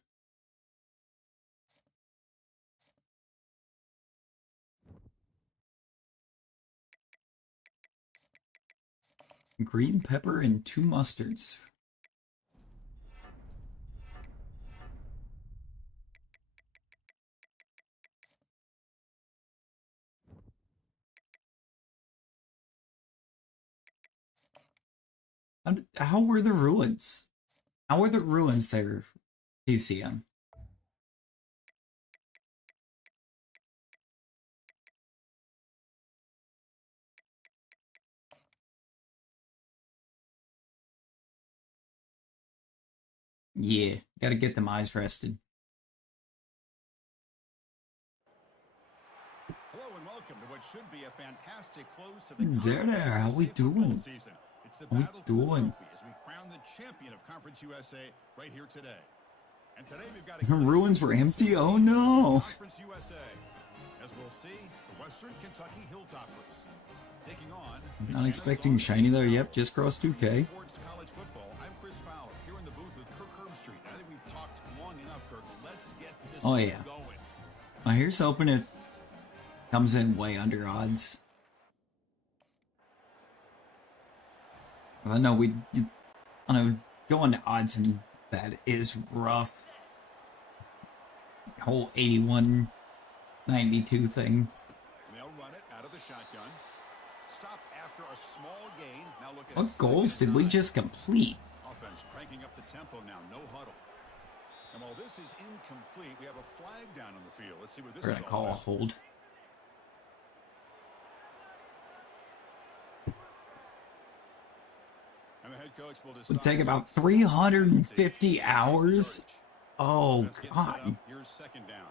Green pepper and 2 mustards. How were the ruins? How were the ruins there, TCM? Yeah, gotta get them eyes rested. Hello and welcome to what should be a fantastic close to the There, how we doing? season. It's the How we battle for the doing? trophy as we crown the champion of Conference USA right here today. And today we've got The ruins were empty? Oh no! Conference USA. As we'll see, the Western Kentucky Hilltoppers taking on. Not expecting shiny there. Yep, just crossed 2K. Sports College Football. I'm Chris Fowler here in the booth with Kirk Herbstreit. I think we've talked long enough, Kirk. Let's get this Oh yeah. going. Well, here's hoping it comes in way under odds. I know going to odds and that is rough. Whole 81-92 thing. They'll run it out of the shotgun. Stop after a small gain. Now look at What goals did we just complete? Offense cranking up the tempo now. No huddle. And while this is incomplete, we have a flag down on the field. Let's see what this We're is gonna all call a about. hold. And the head coach will decide Would take to about accept 350 hours. Oh Offense gets set up. God. Here's second down.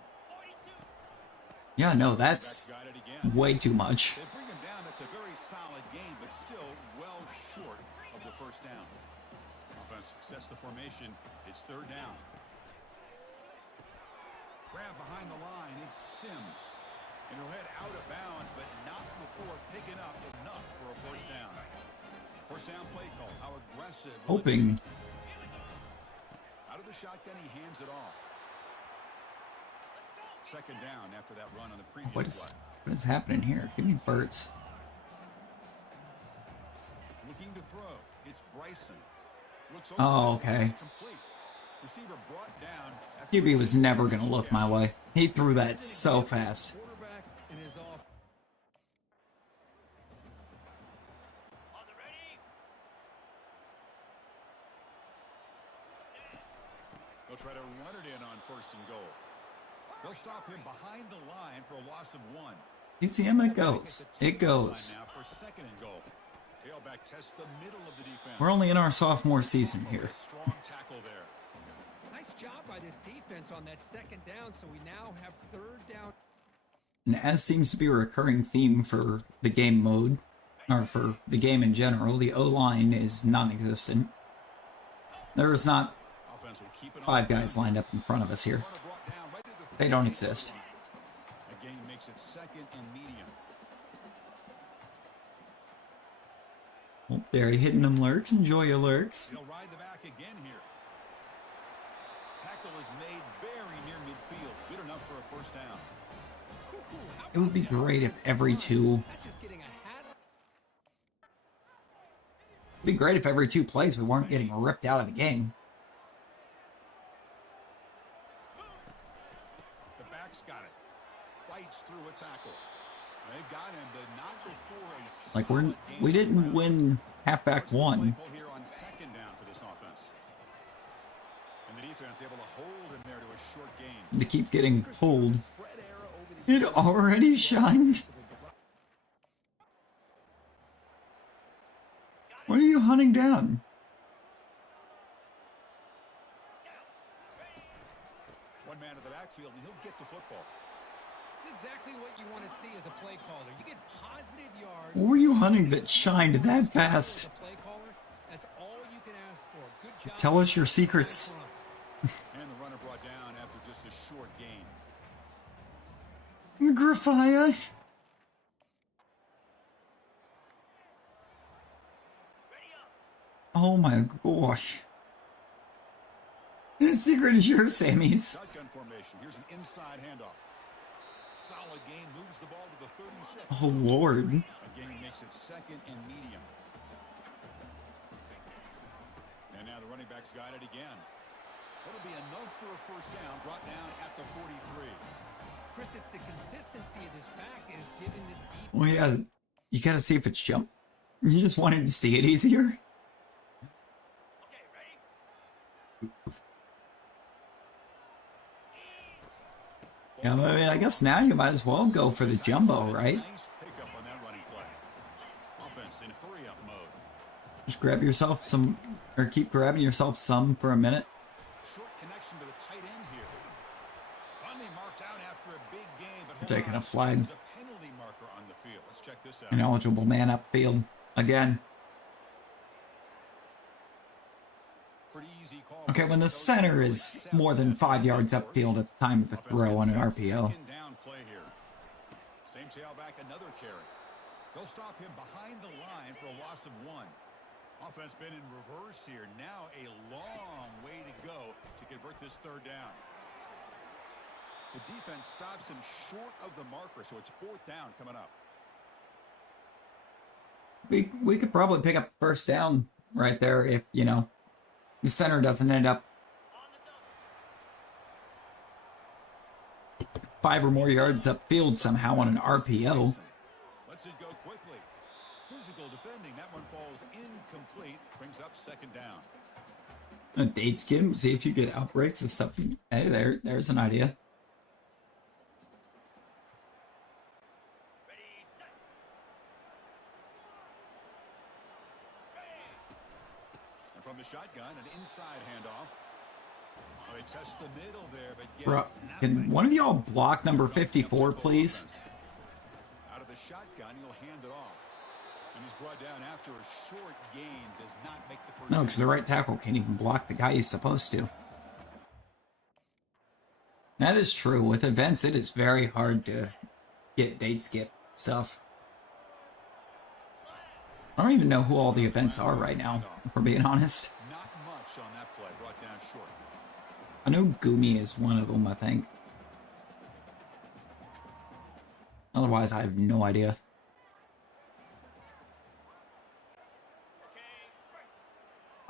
Yeah, no, that's Got it again. way too much. They bring him down. That's a very solid game, but still well short of the first down. Offense sets the formation. It's third down. Grab behind the line. It's Sims. And he'll head out of bounds, but not before picking up enough for a first down. First down play call. How aggressive. will it Hoping. be? Out of the shotgun, he hands it off. Second down after that run on the previous What is happening here? Give me birds. Looking to throw. It's Bryson. Looks Oh, over. okay. It's complete. Receiver brought down. after QB was never the gonna look catch. my way. He threw that so fast. Quarterback in his off. They'll try to run it in on first and goal. They'll stop him behind the line for a loss of 1. You see him? It goes. It goes. Now for second and goal. Tailback tests the middle of the defense. We're only in our sophomore season here. A strong tackle there. Nice job by this defense on that second down, so we now have third down. And as seems to be a recurring theme for the game mode, or for the game in general, the O-line is non-existent. There is not Offense will keep it on 5 the guys lined up in front of us here. Runner brought down right at the They don't exist. Again, makes it second and medium. Oh, there, hitting them lurks. Enjoy your lurks. He'll ride the back again here. Tackle is made very near midfield. Good enough for a first down. It would be great if every two... That's just getting a hat. It'd be great if every 2 plays we weren't getting ripped out of the game. The back's got it. Fights through a tackle. They've got him, but not before a Like, solid we game didn't around. win halfback 1. Play call here on second down for this offense. And the defense able to hold him there to a short gain. To keep getting pulled. It already shined. What are you hunting down? One man in the backfield, and he'll get the football. That's exactly what you want to see as a play caller. You get positive yards. What were you hunting that shined that fast? As a play caller, that's all you can ask for. Good job. Tell us your secrets. And the runner brought down after just a short gain. Graphia. Oh my gosh. The secret is yours, Sammy's. Shotgun formation. Here's an inside handoff. Solid gain, moves the ball to the 36. Oh Lord. A gain makes it second and medium. And now the running back's got it again. That'll be enough for a first down, brought down at the 43. Chris, it's the consistency of this back is giving this defense. Well, yeah, you gotta see if it's jump. You just wanted to see it easier. Yeah, I mean, I guess now you might as well go for the jumbo, right? Nice pickup on that running play. Offense in hurry-up mode. Just grab yourself some, or keep grabbing yourself some for a minute. Short connection to the tight end here. Finally marked out after a big game, but We're taking a flag. there's a penalty marker on the field. Let's check this out. An eligible man upfield again. Pretty easy call. Okay, when the center is more than 5 yards upfield at the time of the throw on an RPO. Second down play here. Same tailback, another carry. They'll stop him behind the line for a loss of 1. Offense been in reverse here. Now a long way to go to convert this third down. The defense stops him short of the marker, so it's fourth down coming up. We could probably pick up first down right there if, you know, the center doesn't end up 5 or more yards upfield somehow on an RPO. Lets it go quickly. Physical defending. That one falls incomplete. Brings up second down. Date skim, see if you get outbreaks and stuff. Hey, there's an idea. And from the shotgun, an inside handoff. They test the middle there, but Bro, can one of y'all block number 54, please? Out of the shotgun, he'll hand it off. And he's brought down after a short gain. Does not make the first. No, because the right tackle can't even block the guy he's supposed to. That is true. With events, it is very hard to get date skip stuff. I don't even know who all the events are right now, if we're being honest. Not much on that play. Brought down short. I know Gumi is one of them, I think. Otherwise, I have no idea.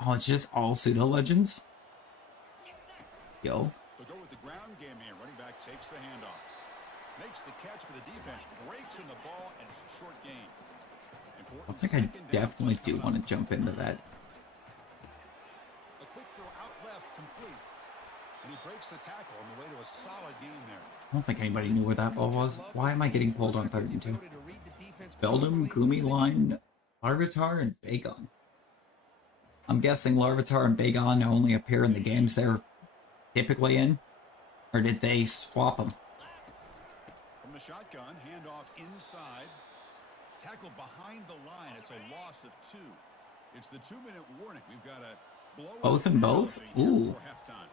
Oh, it's just all pseudo legends? Yo. They'll go with the ground game here. Running back takes the handoff. Makes the catch, but the defense breaks in the ball, and it's a short gain. I think I definitely do want to jump into that. A quick throw out left, complete. And he breaks the tackle on the way to a solid gain there. I don't think anybody knew where that ball was. Why am I getting pulled on 32? Beldum, Gumi, Line, Larvitar, and Bagon. I'm guessing Larvitar and Bagon only appear in the games they're typically in? Or did they swap them? From the shotgun, handoff inside. Tackle behind the line. It's a loss of 2. It's the 2-minute warning. We've got a blow. Both and both? Ooh. For halftime.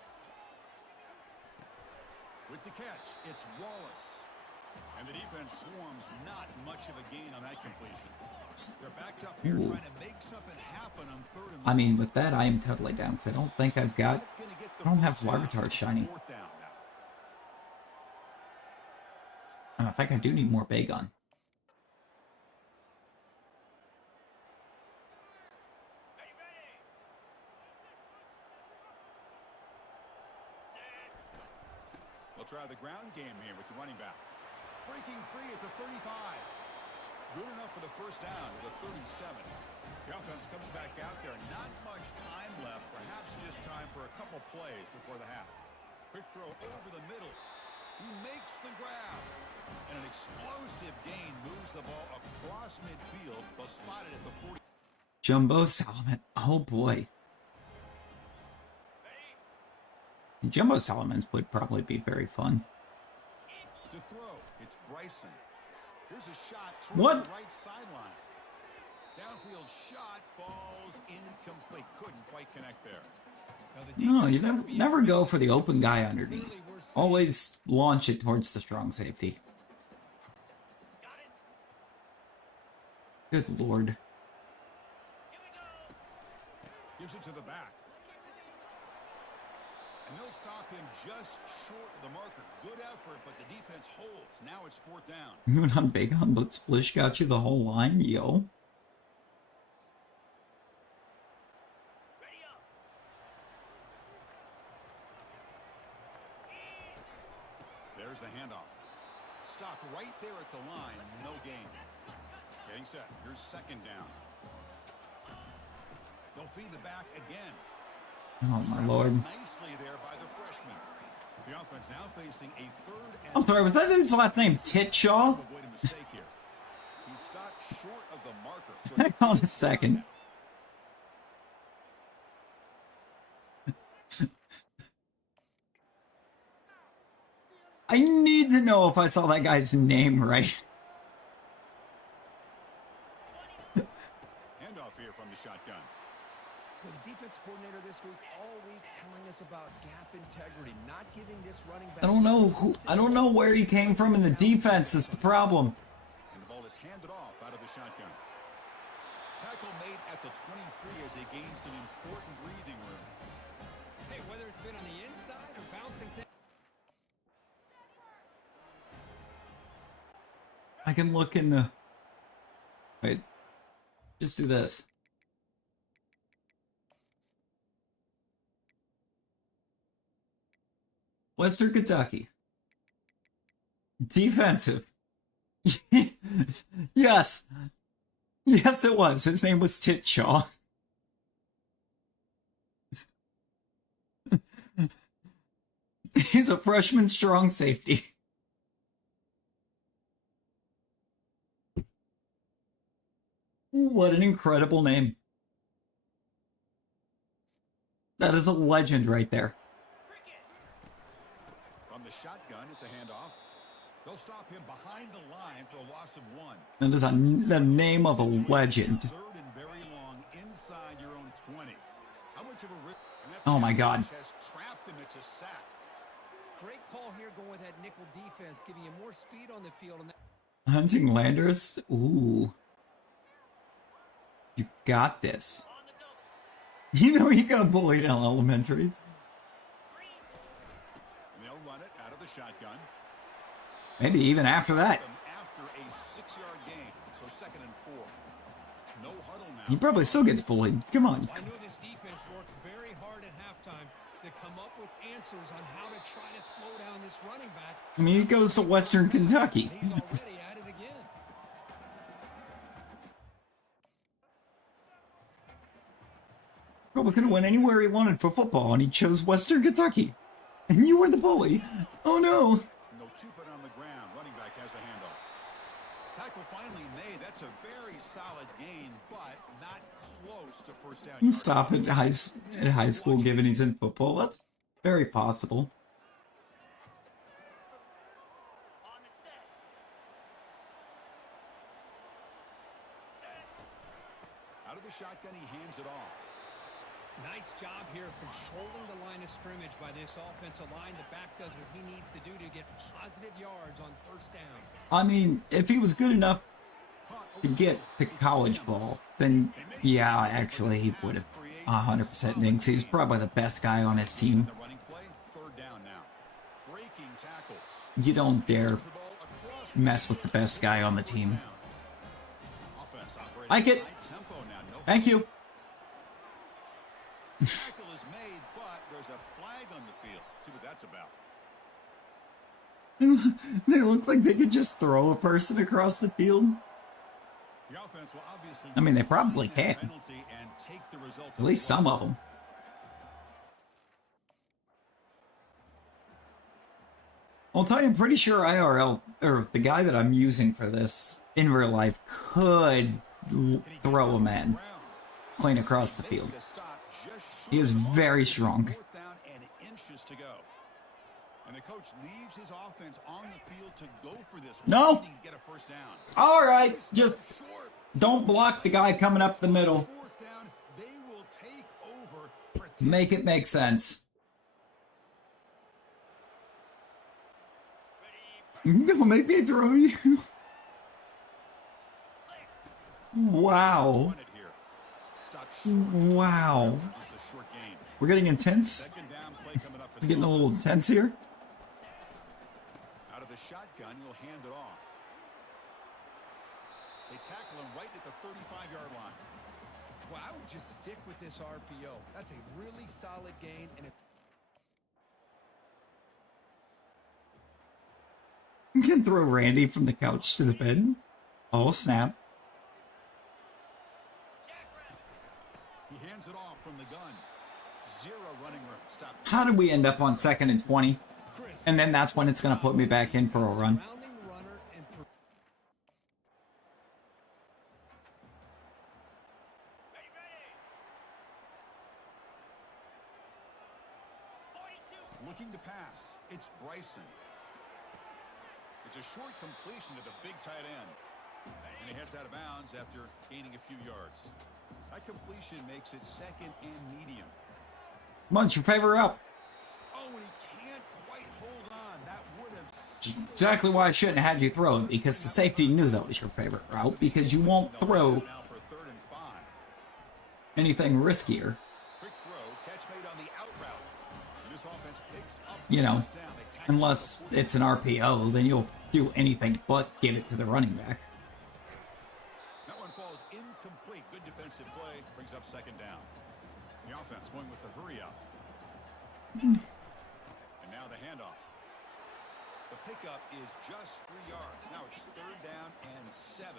With the catch, it's Wallace. And the defense swarms, not much of a gain on that completion. They're backed up here trying to make something happen on 3rd and 1. I mean, with that, I am totally down, because I don't think I've got... I don't have Larvitar shiny. And I think I do need more Bagon. They'll try the ground game here with the running back. Breaking free at the 35. Good enough for the first down at the 37. The offense comes back out there. Not much time left. Perhaps just time for a couple plays before the half. Quick throw over the middle. He makes the grab. And an explosive gain moves the ball across midfield. They'll spot it at the 40. Jumbo Salomon. Oh boy. Jumbo Salomons would probably be very fun. To throw, it's Bryson. Here's a shot What? the right sideline. Downfield shot falls incomplete. Couldn't quite connect there. No, you never go for the open guy underneath. Always launch it towards the strong safety. Good lord. Gives it to the back. And they'll stop him just short of the marker. Good effort, but the defense holds. Now it's 4th down. Moving on Bagon, but Splish got you the whole line, yo. There's the handoff. Stop right there at the line. No gain. Getting set. Here's 2nd down. They'll feed the back again. Oh my lord. Nicely there by the freshman. The offense now facing a 3rd and... I'm sorry, was that dude's last name Titshaw? Avoid a mistake here. He stopped short of the marker. Hang on a second. I need to know if I saw that guy's name right. Handoff here from the shotgun. Well, the defense coordinator this week, all week, telling us about gap integrity, not giving this running back. I don't know where he came from in the defense is the problem. And the ball is handed off out of the shotgun. Tackle made at the 23 as they gain some important breathing room. Hey, whether it's been on the inside or bouncing things. I can look in the... Wait. Just do this. Western Kentucky. Defensive. Yes. Yes, it was. His name was Titshaw. He's a freshman strong safety. What an incredible name. That is a legend right there. From the shotgun, it's a handoff. They'll stop him behind the line for a loss of 1. That is the name of a legend. Third and very long inside your own 20. How much of a rip? Oh my God. Has trapped him. It's a sack. Great call here going with that nickel defense, giving you more speed on the field. And Hunting Landers? Ooh. You got this. You know he got bullied in elementary. They'll run it out of the shotgun. Maybe even after that. After a 6-yard gain, so 2nd and 4. No huddle now. He probably still gets bullied. Come on. I know this defense worked very hard at halftime to come up with answers on how to try to slow down this running back. I mean, he goes to Western Kentucky. He's already at it again. Probably could have went anywhere he wanted for football, and he chose Western Kentucky. And you were the bully. Oh no. They'll keep it on the ground. Running back has the handoff. Tackle finally made. That's a very solid gain, but not close to first down. Stop at high school given he's in football. That's very possible. Out of the shotgun, he hands it off. Nice job here controlling the line of scrimmage by this offensive line. The back does what he needs to do to get positive yards on first down. I mean, if he was good enough to get to college ball, then yeah, actually he would have 100% dinks. He's probably the best guy on his team. The running play, 3rd down now. Breaking tackles. You don't dare mess with the best guy on the team. Offense operating Like it. high tempo now. No Thank you. tackle is made, but there's a flag on the field. See what that's about. They look like they could just throw a person across the field. The offense will obviously I mean, they probably can. penalty and take the result At least some of them. I'll tell you, I'm pretty sure IRL, or the guy that I'm using for this in real life, could throw a man clean across the field. He is very strong. 4th down and inches to go. And the coach leaves his offense on the field to go for this. No. Needing to get a first down. All right, just Short. don't block the guy coming up the middle. 4th down, they will take over. Protect. Make it make sense. Don't make me throw you. Wow. Run it here. Stop short. Wow. Just a short gain. We're getting intense. 2nd down play coming up for We're getting a little intense here. Out of the shotgun, you'll hand it off. They tackle him right at the 35-yard line. Well, I would just stick with this RPO. That's a really solid gain, and You can throw Randy from the couch to the bed. Oh, snap. He hands it off from the gun. 0 running room. Stop. How did we end up on 2nd and 20? Chris, And then that's when it's going to put me back in for a run. surrounding runner and Looking to pass. It's Bryson. It's a short completion to the big tight end. And he heads out of bounds after gaining a few yards. That completion makes it 2nd and medium. Come on, your favor up. Oh, and he can't quite hold on. That would have... Exactly why I shouldn't have had you throw it, because the safety knew that was your favorite route, because you won't throw Now for 3rd and 5. anything riskier. Quick throw. Catch made on the out route. And this offense picks up You know, first down. They tackle unless the it's an RPO, then you'll do anything but give it to the running back. That one falls incomplete. Good defensive play. Brings up 2nd down. The offense going with the hurry up. And now the handoff. The pickup is just 3 yards. Now it's 3rd down and 7.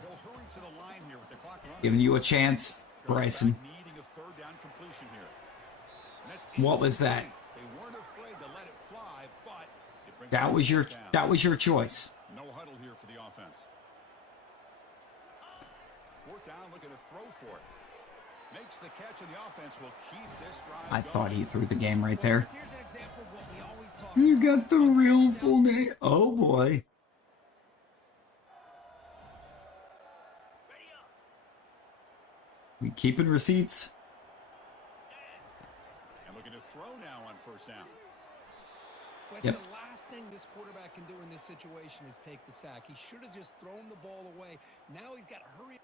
They'll hurry to the line here with the clock running. Giving you a chance, Goes Bryson. back needing a 3rd down completion here. And that's What was that? they weren't afraid to let it fly, but it brings That was your choice. no huddle here for the offense. Fourth down, looking to throw for it. Makes the catch, and the offense will keep this drive I going. thought he threw the game right there. Here's an example of what we always talk You about. got the real full name. Oh boy. We keeping receipts? And looking to throw now on first down. But Yep. the last thing this quarterback can do in this situation is take the sack. He should have just thrown the ball away. Now he's got to hurry.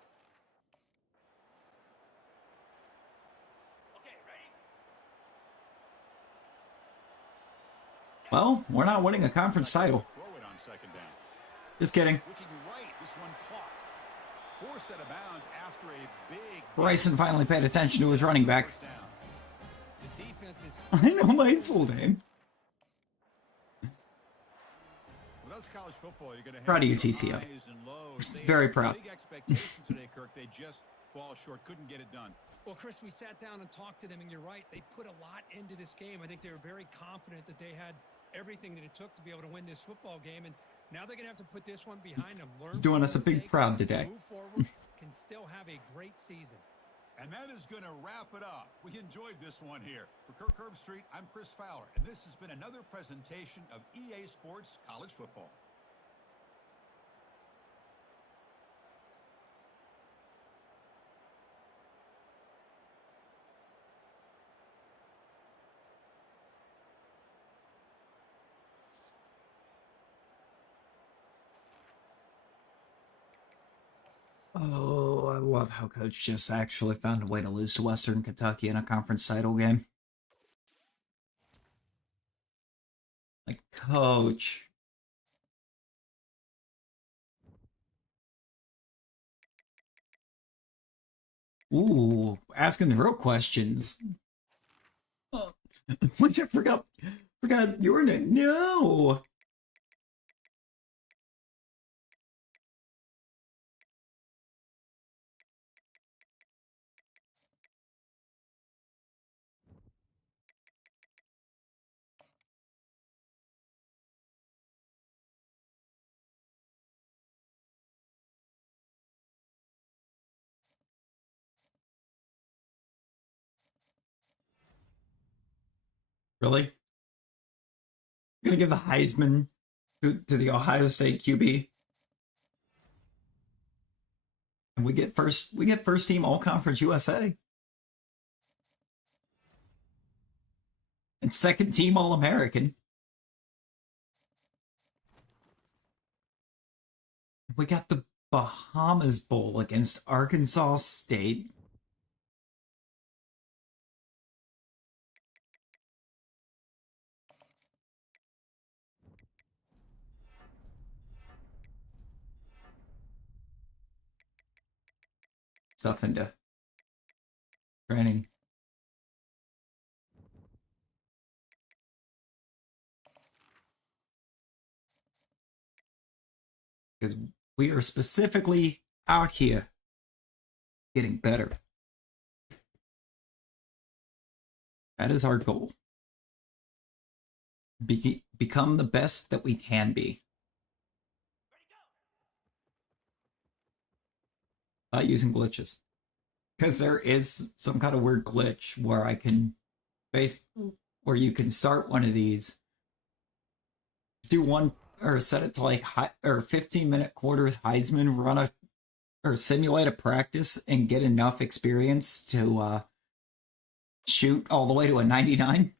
Well, we're not winning a conference title. Throw it on second down. Just kidding. Looking right, this one caught. Forced out of bounds after a big Bryson finally paid attention to his running back. first down. The defense is I know my full name. Well, that's college football. You're going to have Proud of you, your TCO. highs and lows. They Very had proud. Big expectations today, Kirk. They just fall short. Couldn't get it done. Well, Chris, we sat down and talked to them, and you're right. They put a lot into this game. I think they were very confident that they had everything that it took to be able to win this football game, and now they're going to have to put this one behind them. Learn Doing from us a big mistakes, proud today. Move forward, can still have a great season. And that is going to wrap it up. We enjoyed this one here. For Kirk Herbstreit, I'm Chris Fowler, and this has been another presentation of EA Sports College Football. Oh, I love how Coach just actually found a way to lose to Western Kentucky in a conference title game. Like, Coach. Ooh, asking the real questions. Oh, wait, I forgot your name. No. Really? You're gonna give the Heisman to the Ohio State QB? And we get first team all conference USA. And second team all American. We got the Bahamas Bowl against Arkansas State. Stuff into training. Because we are specifically out here getting better. That is our goal. Become the best that we can be. Not using glitches. Because there is some kind of weird glitch where where you can start one of these, do one, or set it to like 15-minute quarters Heisman, or simulate a practice and get enough experience to shoot all the way to a 99.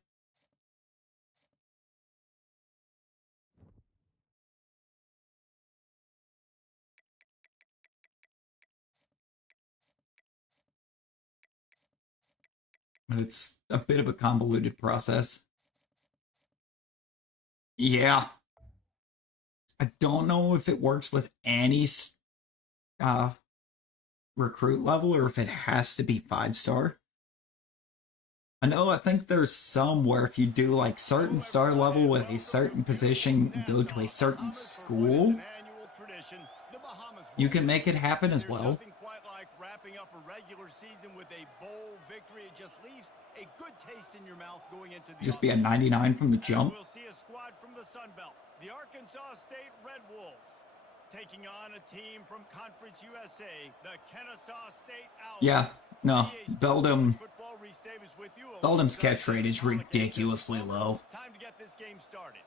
But it's a bit of a convoluted process. Yeah. I don't know if it works with any recruit level or if it has to be 5-star. I think there's some where if you do like certain star level with a certain position, go to a certain school, you can make it happen as well. wrapping up a regular season with a bowl victory. It just leaves a good taste in your mouth going into the Just be a 99 from the jump. We'll see a squad from the Sun Belt, the Arkansas State Red Wolves, taking on a team from Conference USA, the Kennesaw State Owls. Yeah, no, Beldam's catch rate is ridiculously low. Time to get this game started.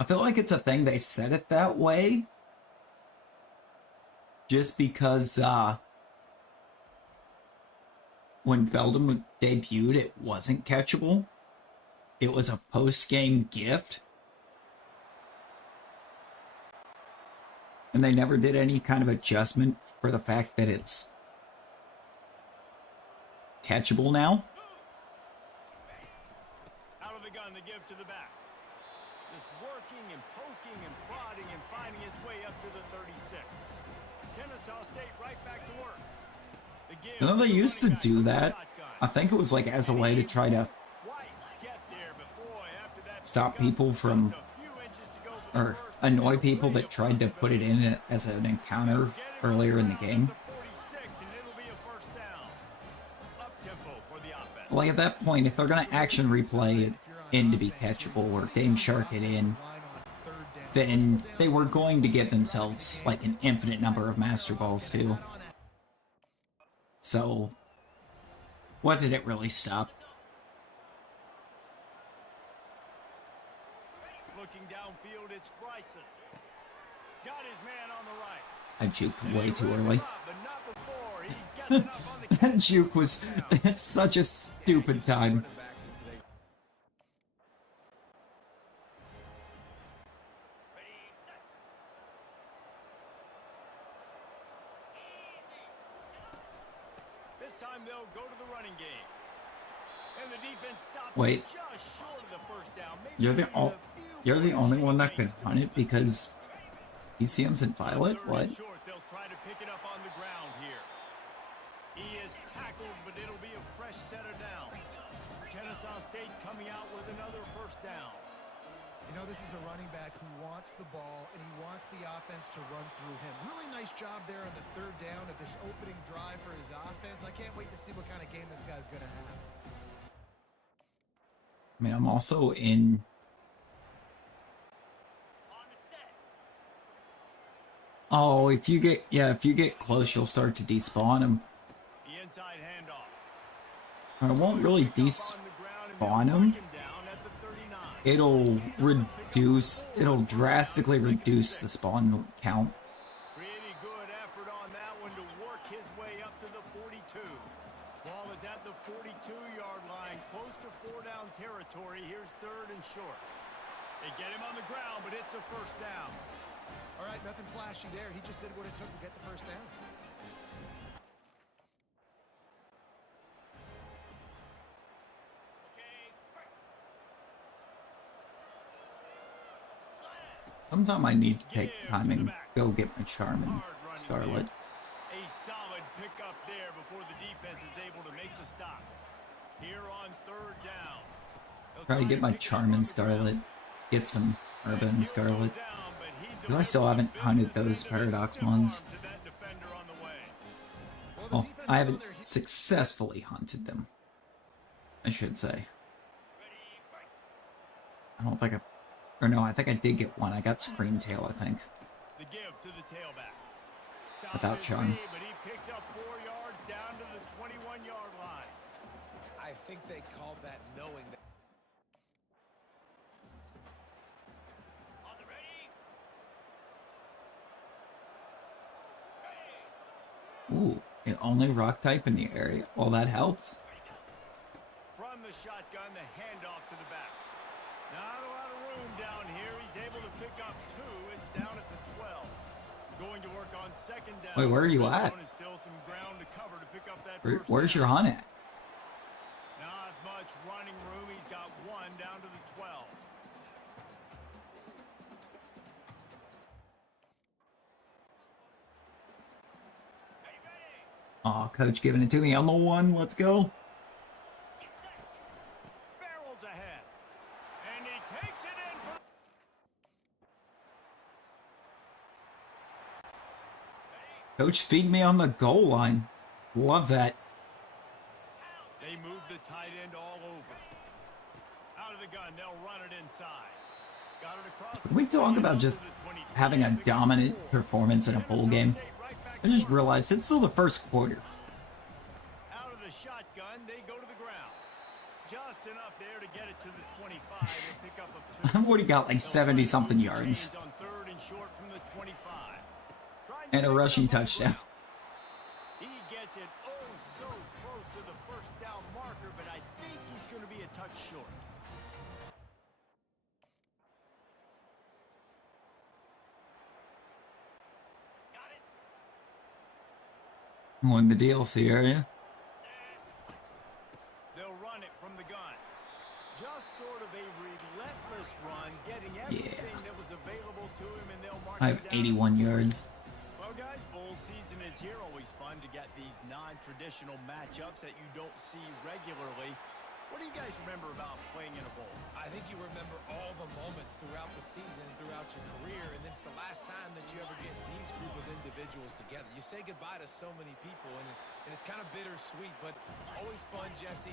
I feel like it's a thing they said it that way just because when Beldam debuted, it wasn't catchable. It was a post-game gift. And they never did any kind of adjustment for the fact that it's catchable now. Out of the gun to give to the back. Just working and poking and prodding and finding his way up to the 36. Kennesaw State right back to work. You know, they used to do that. I think it was like as a way to try to stop people from, or annoy people that tried to put it in as an encounter earlier in the game. Like at that point, if they're going to action replay it in to be catchable or game shark it in, then they were going to give themselves like an infinite number of master balls too. So, what did it really stop? Looking downfield, it's Bryson. Got his man on the right. I juked way too early. That juke was, it's such a stupid time. This time they'll go to the running game. And the defense stops Wait. just short of the first down. You're the only one that could hunt it because PCM's in Violet? What? They'll try to pick it up on the ground here. He is tackled, but it'll be a fresh set of downs. Kennesaw State coming out with another first down. You know, this is a running back who wants the ball, and he wants the offense to run through him. Really nice job there on the third down of this opening drive for his offense. I can't wait to see what kind of game this guy's going to have. I mean, I'm also in... Oh, if you get close, you'll start to despawn them. The inside handoff. I won't really despawn them. It'll drastically reduce the spawn count. Pretty good effort on that one to work his way up to the 42. Ball is at the 42-yard line, close to 4-down territory. Here's third and short. They get him on the ground, but it's a first down. All right, nothing flashy there. He just did what it took to get the first down. Sometime I need to take time and go get my charm and Scarlet. A solid pickup there before the defense is able to make the stop. Here on third down. Try to get my charm and Scarlet. Get some Urban Scarlet. Because I still haven't hunted those Paradox ones. Well, I haven't successfully hunted them, I should say. I don't think or no, I think I did get one. I got Scream Tail, I think. The give to the tailback. Without charm. But he picks up 4 yards down to the 21-yard line. I think they called that knowing that. Ooh, the only rock type in the area. Well, that helps. From the shotgun, the handoff to the back. Not a lot of room down here. He's able to pick up 2. It's down at the 12. Going to work on second down. Wait, where are you at? Still some ground to cover to pick up that Where's your hunt at? Not much running room. He's got 1 down to the 12. Aw, coach giving it to me on the 1. Let's go. Barrels ahead. And he takes it in for... Coach, feed me on the goal line. Love that. They move the tight end all over. Out of the gun, they'll run it inside. Got it across. Can we talk about just having a dominant performance in a bowl game? I just realized it's still the first quarter. Out of the shotgun, they go to the ground. Just enough there to get it to the 25 and pick up a 2. I've already got like 70-something yards. On 3rd and short from the 25. And a rushing touchdown. He gets it oh so close to the first down marker, but I think he's going to be a touch short. Oh, in the DLC area. They'll run it from the gun. Just sort of a relentless run, getting everything that was available to him, and they'll mark I have it down. 81 yards. Well, guys, bowl season is here. Always fun to get these non-traditional matchups that you don't see regularly. What do you guys remember about playing in a bowl? I think you remember all the moments throughout the season, throughout your career, and it's the last time that you ever get these group of individuals together. You say goodbye to so many people, and it's kind of bittersweet, but always fun, Jesse.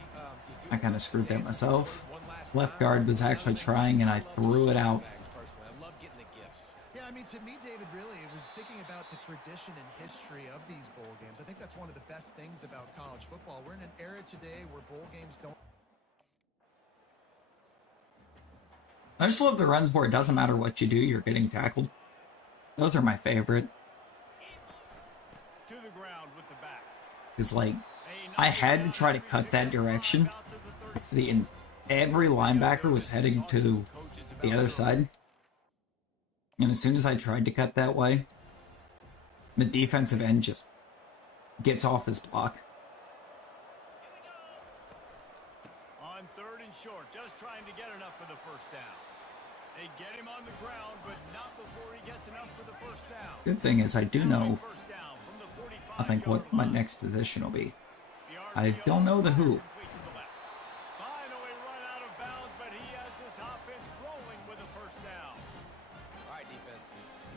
I kind of screwed that myself. Left guard was actually trying, and I threw it out. Personally, I love getting the gifts. Yeah, I mean, to me, David, really, it was thinking about the tradition and history of these bowl games. I think that's one of the best things about college football. We're in an era today where bowl games don't. I just love the runs where it doesn't matter what you do, you're getting tackled. Those are my favorite. To the ground with the back. Because, like, I had to try to cut that direction. Every linebacker was heading to the other side. And as soon as I tried to cut that way, the defensive end just gets off his block. On 3rd and short, just trying to get enough for the first down. They get him on the ground, but not before he gets enough for the first down. Good thing is I do know, First down from the 45 I think, what my next position will be. I don't know the who. Finally run out of bounds, but he has this offense rolling with a first down. All right, defense.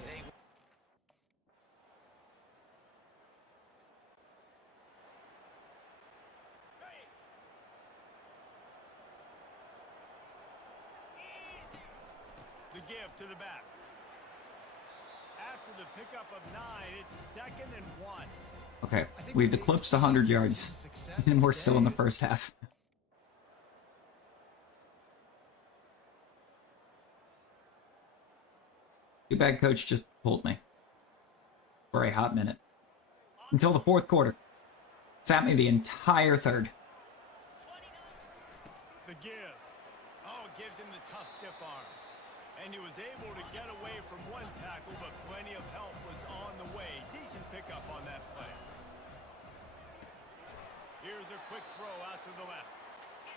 It ain't The give to the back. After the pickup of 9, it's 2nd and 1. Okay, we've eclipsed 100 yards, and we're still in the first half. Too bad coach just pulled me for a hot minute. Until the fourth quarter. Sat me the entire third. The give. Oh, gives him the tough stiff arm. And he was able to get away from one tackle, but plenty of help was on the way. Decent pickup on that play. Here's a quick throw out to the left.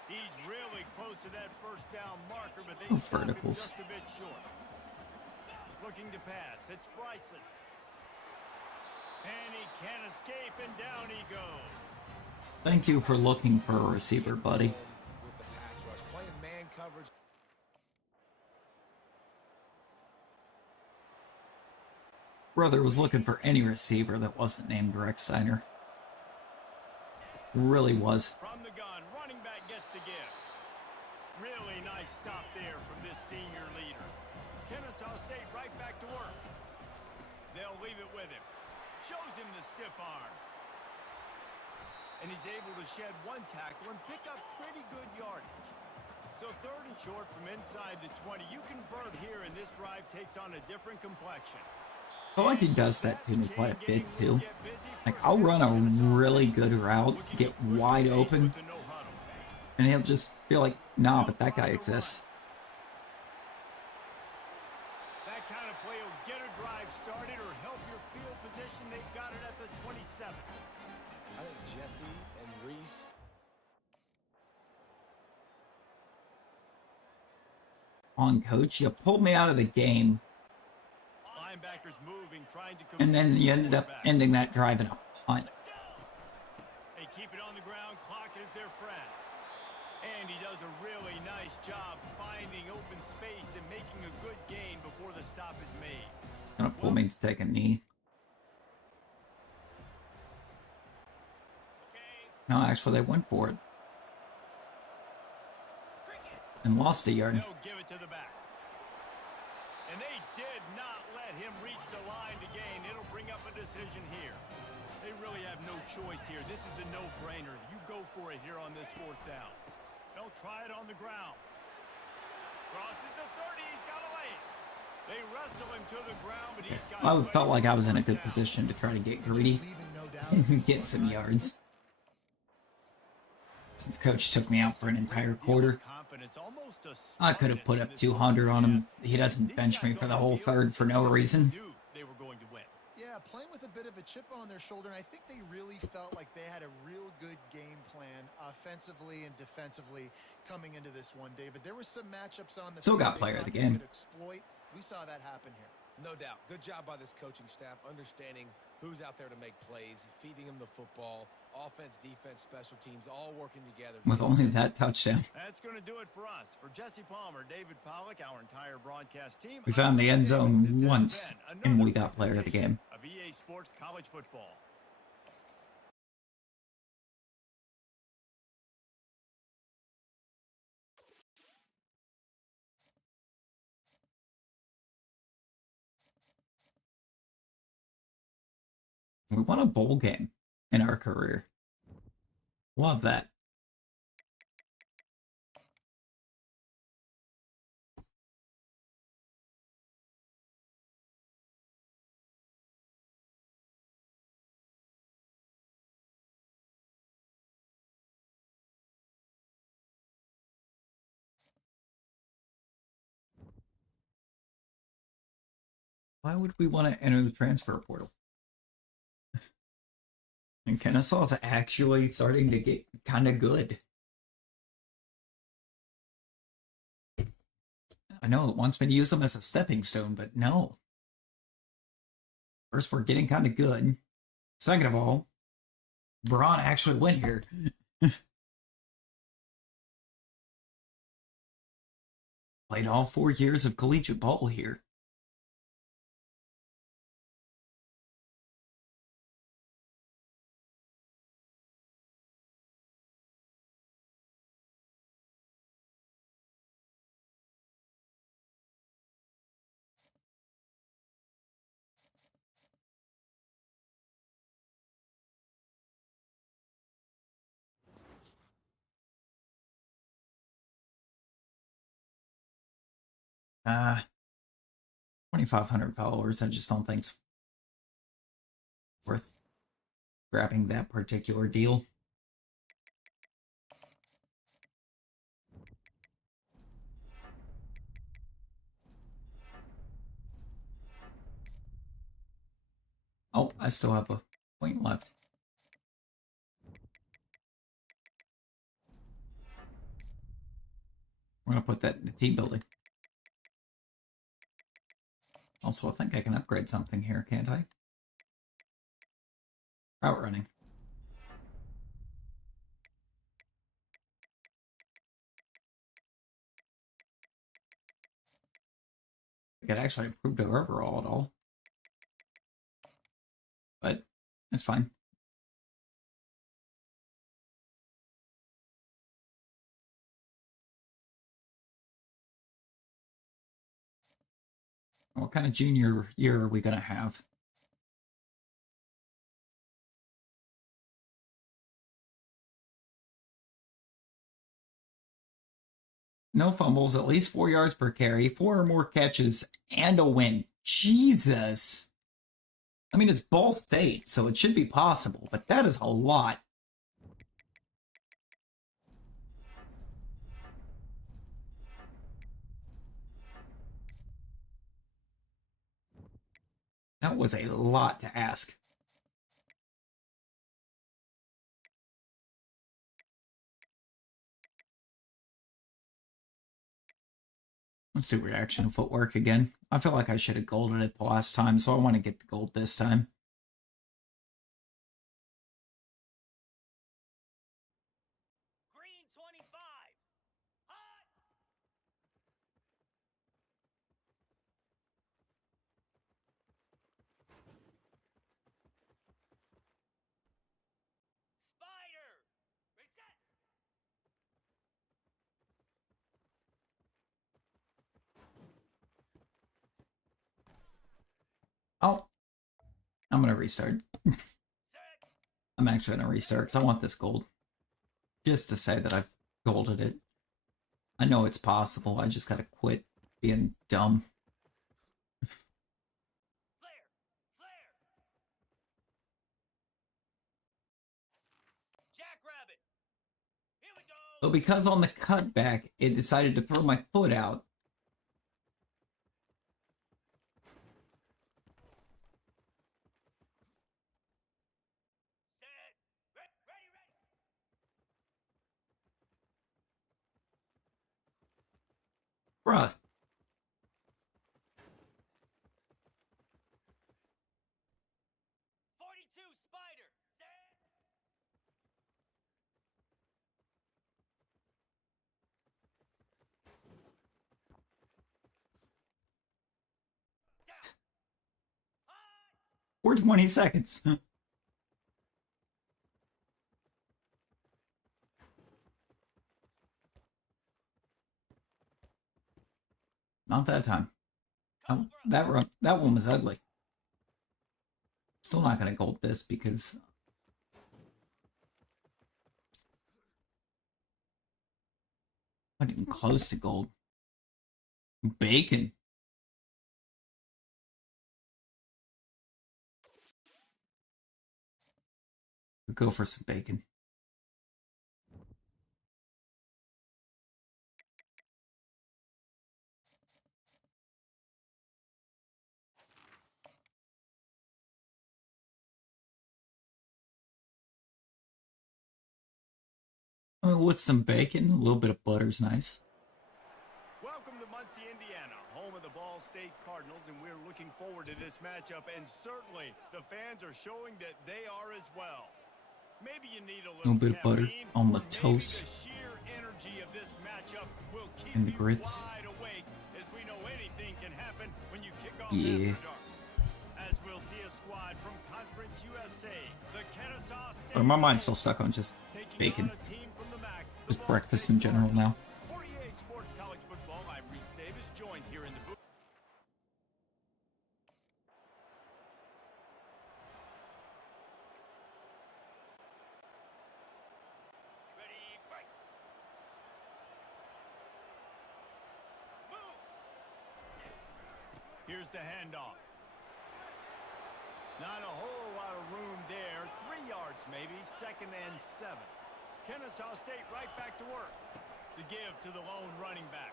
He's really close to that first down marker, but they stop him Verticals. just a bit short. Looking to pass. It's Bryson. And he can't escape, and down he goes. Thank you for looking for a receiver, buddy. with the pass rush, playing man coverage. Brother was looking for any receiver that wasn't named Rex Steiner. Really was. From the gun, running back gets to give. Really nice stop there from this senior leader. Kennesaw State right back to work. They'll leave it with him. Shows him the stiff arm. And he's able to shed one tackle and pick up pretty good yardage. So 3rd and short from inside the 20. You convert here, and this drive takes on a different complexion. I feel like he does that to me quite a bit, too. Like, I'll run a really good route, get wide open, and he'll just be like, nah, but that guy exists. That kind of play will get a drive started or help your field position. They've got it at the 27. I think Jesse and Reese. On, coach, you pulled me out of the game, Linebackers moving, trying to and then you ended up ending that drive in a punt. They keep it on the ground. Clock is their friend. And he does a really nice job finding open space and making a good gain before the stop is made. Gonna pull me to take a knee. No, actually, they went for it. And lost a yard. They'll give it to the back. And they did not let him reach the line to gain. It'll bring up a decision here. They really have no choice here. This is a no-brainer. You go for it here on this 4th down. They'll try it on the ground. Crosses the 30. He's got to lay it. They wrestle him to the ground, but he's got I felt like I was in a good position to try to get greedy and get some yards. Since coach took me out for an entire quarter, I could have put up 200 on him. He doesn't bench me for the whole third for no reason. They were going to win. Yeah, playing with a bit of a chip on their shoulder, and I think they really felt like they had a real good game plan offensively and defensively coming into this one, David. There were some matchups on the Still got player of the game. Exploit. We saw that happen here. No doubt. Good job by this coaching staff, understanding who's out there to make plays, feeding them the football, offense, defense, special teams, all working together. With only that touchdown. That's going to do it for us. For Jesse Palmer, David Pollack, our entire broadcast team. We found the end zone once, and we got player of the game. Of EA Sports College Football. We won a bowl game in our career. Love that. Why would we want to enter the transfer portal? And Kennesaw's actually starting to get kind of good. I know it wants me to use them as a stepping stone, but no. First, we're getting kind of good. Second of all, Braun actually went here. Played all 4 years of collegiate ball here. Uh, 2,500 followers. I just don't think it's worth grabbing that particular deal. Oh, I still have a point left. We're going to put that in the team building. Also, I think I can upgrade something here, can't I? Route running. I could actually improve the overall at all. But it's fine. What kind of junior year are we going to have? No fumbles, at least 4 yards per carry, 4 or more catches, and a win. Jesus. I mean, it's Ball State, so it should be possible, but that is a lot. That was a lot to ask. Let's do reaction footwork again. I feel like I should have golded it the last time, so I want to get the gold this time. Green 25. Hot. Spider. I'm going to restart. I'm actually going to restart because I want this gold. Just to say that I've golded it. I know it's possible. I just got to quit being dumb. So because on the cutback, it decided to throw my foot out. Bruh. 42 Spider. We're 20 seconds. Not that time. Oh, that one was ugly. Still not going to gold this because I'm not even close to gold. Bacon. We'll go for some bacon. I mean, with some bacon, a little bit of butter's nice. Welcome to Muncie, Indiana, home of the Ball State Cardinals, and we're looking forward to this matchup, and certainly the fans are showing that they are as well. Maybe you need a little bit of butter caffeine, on the or maybe toast. The sheer energy of this matchup will keep And the you grits. wide awake, as we know anything can happen when you kick off Yeah. after dark. As we'll see a squad from Conference USA, the Kennesaw State. Or my mind's still stuck on just bacon. Just breakfast in general now. For EA Sports College Football, I'm Reese Davis, joined here in the booth. Ready, fight. Moves. Here's the handoff. Not a whole lot of room there. 3 yards maybe, 2nd and 7. Kennesaw State right back to work. The give to the lone running back.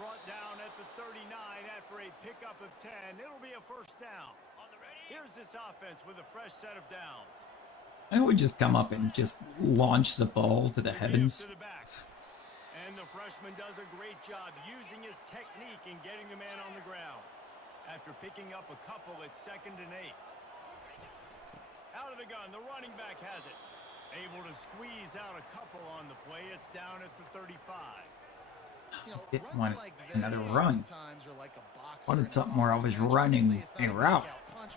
Brought down at the 39 after a pickup of 10. It'll be a first down. Here's this offense with a fresh set of downs. I would just come up and just launch the ball to the heavens. To the back. And the freshman does a great job using his technique in getting the man on the ground. After picking up a couple, it's 2nd and 8. Out of the gun, the running back has it. Able to squeeze out a couple on the play. It's down at the 35. It wanted another run. Wanted something where I was running a route.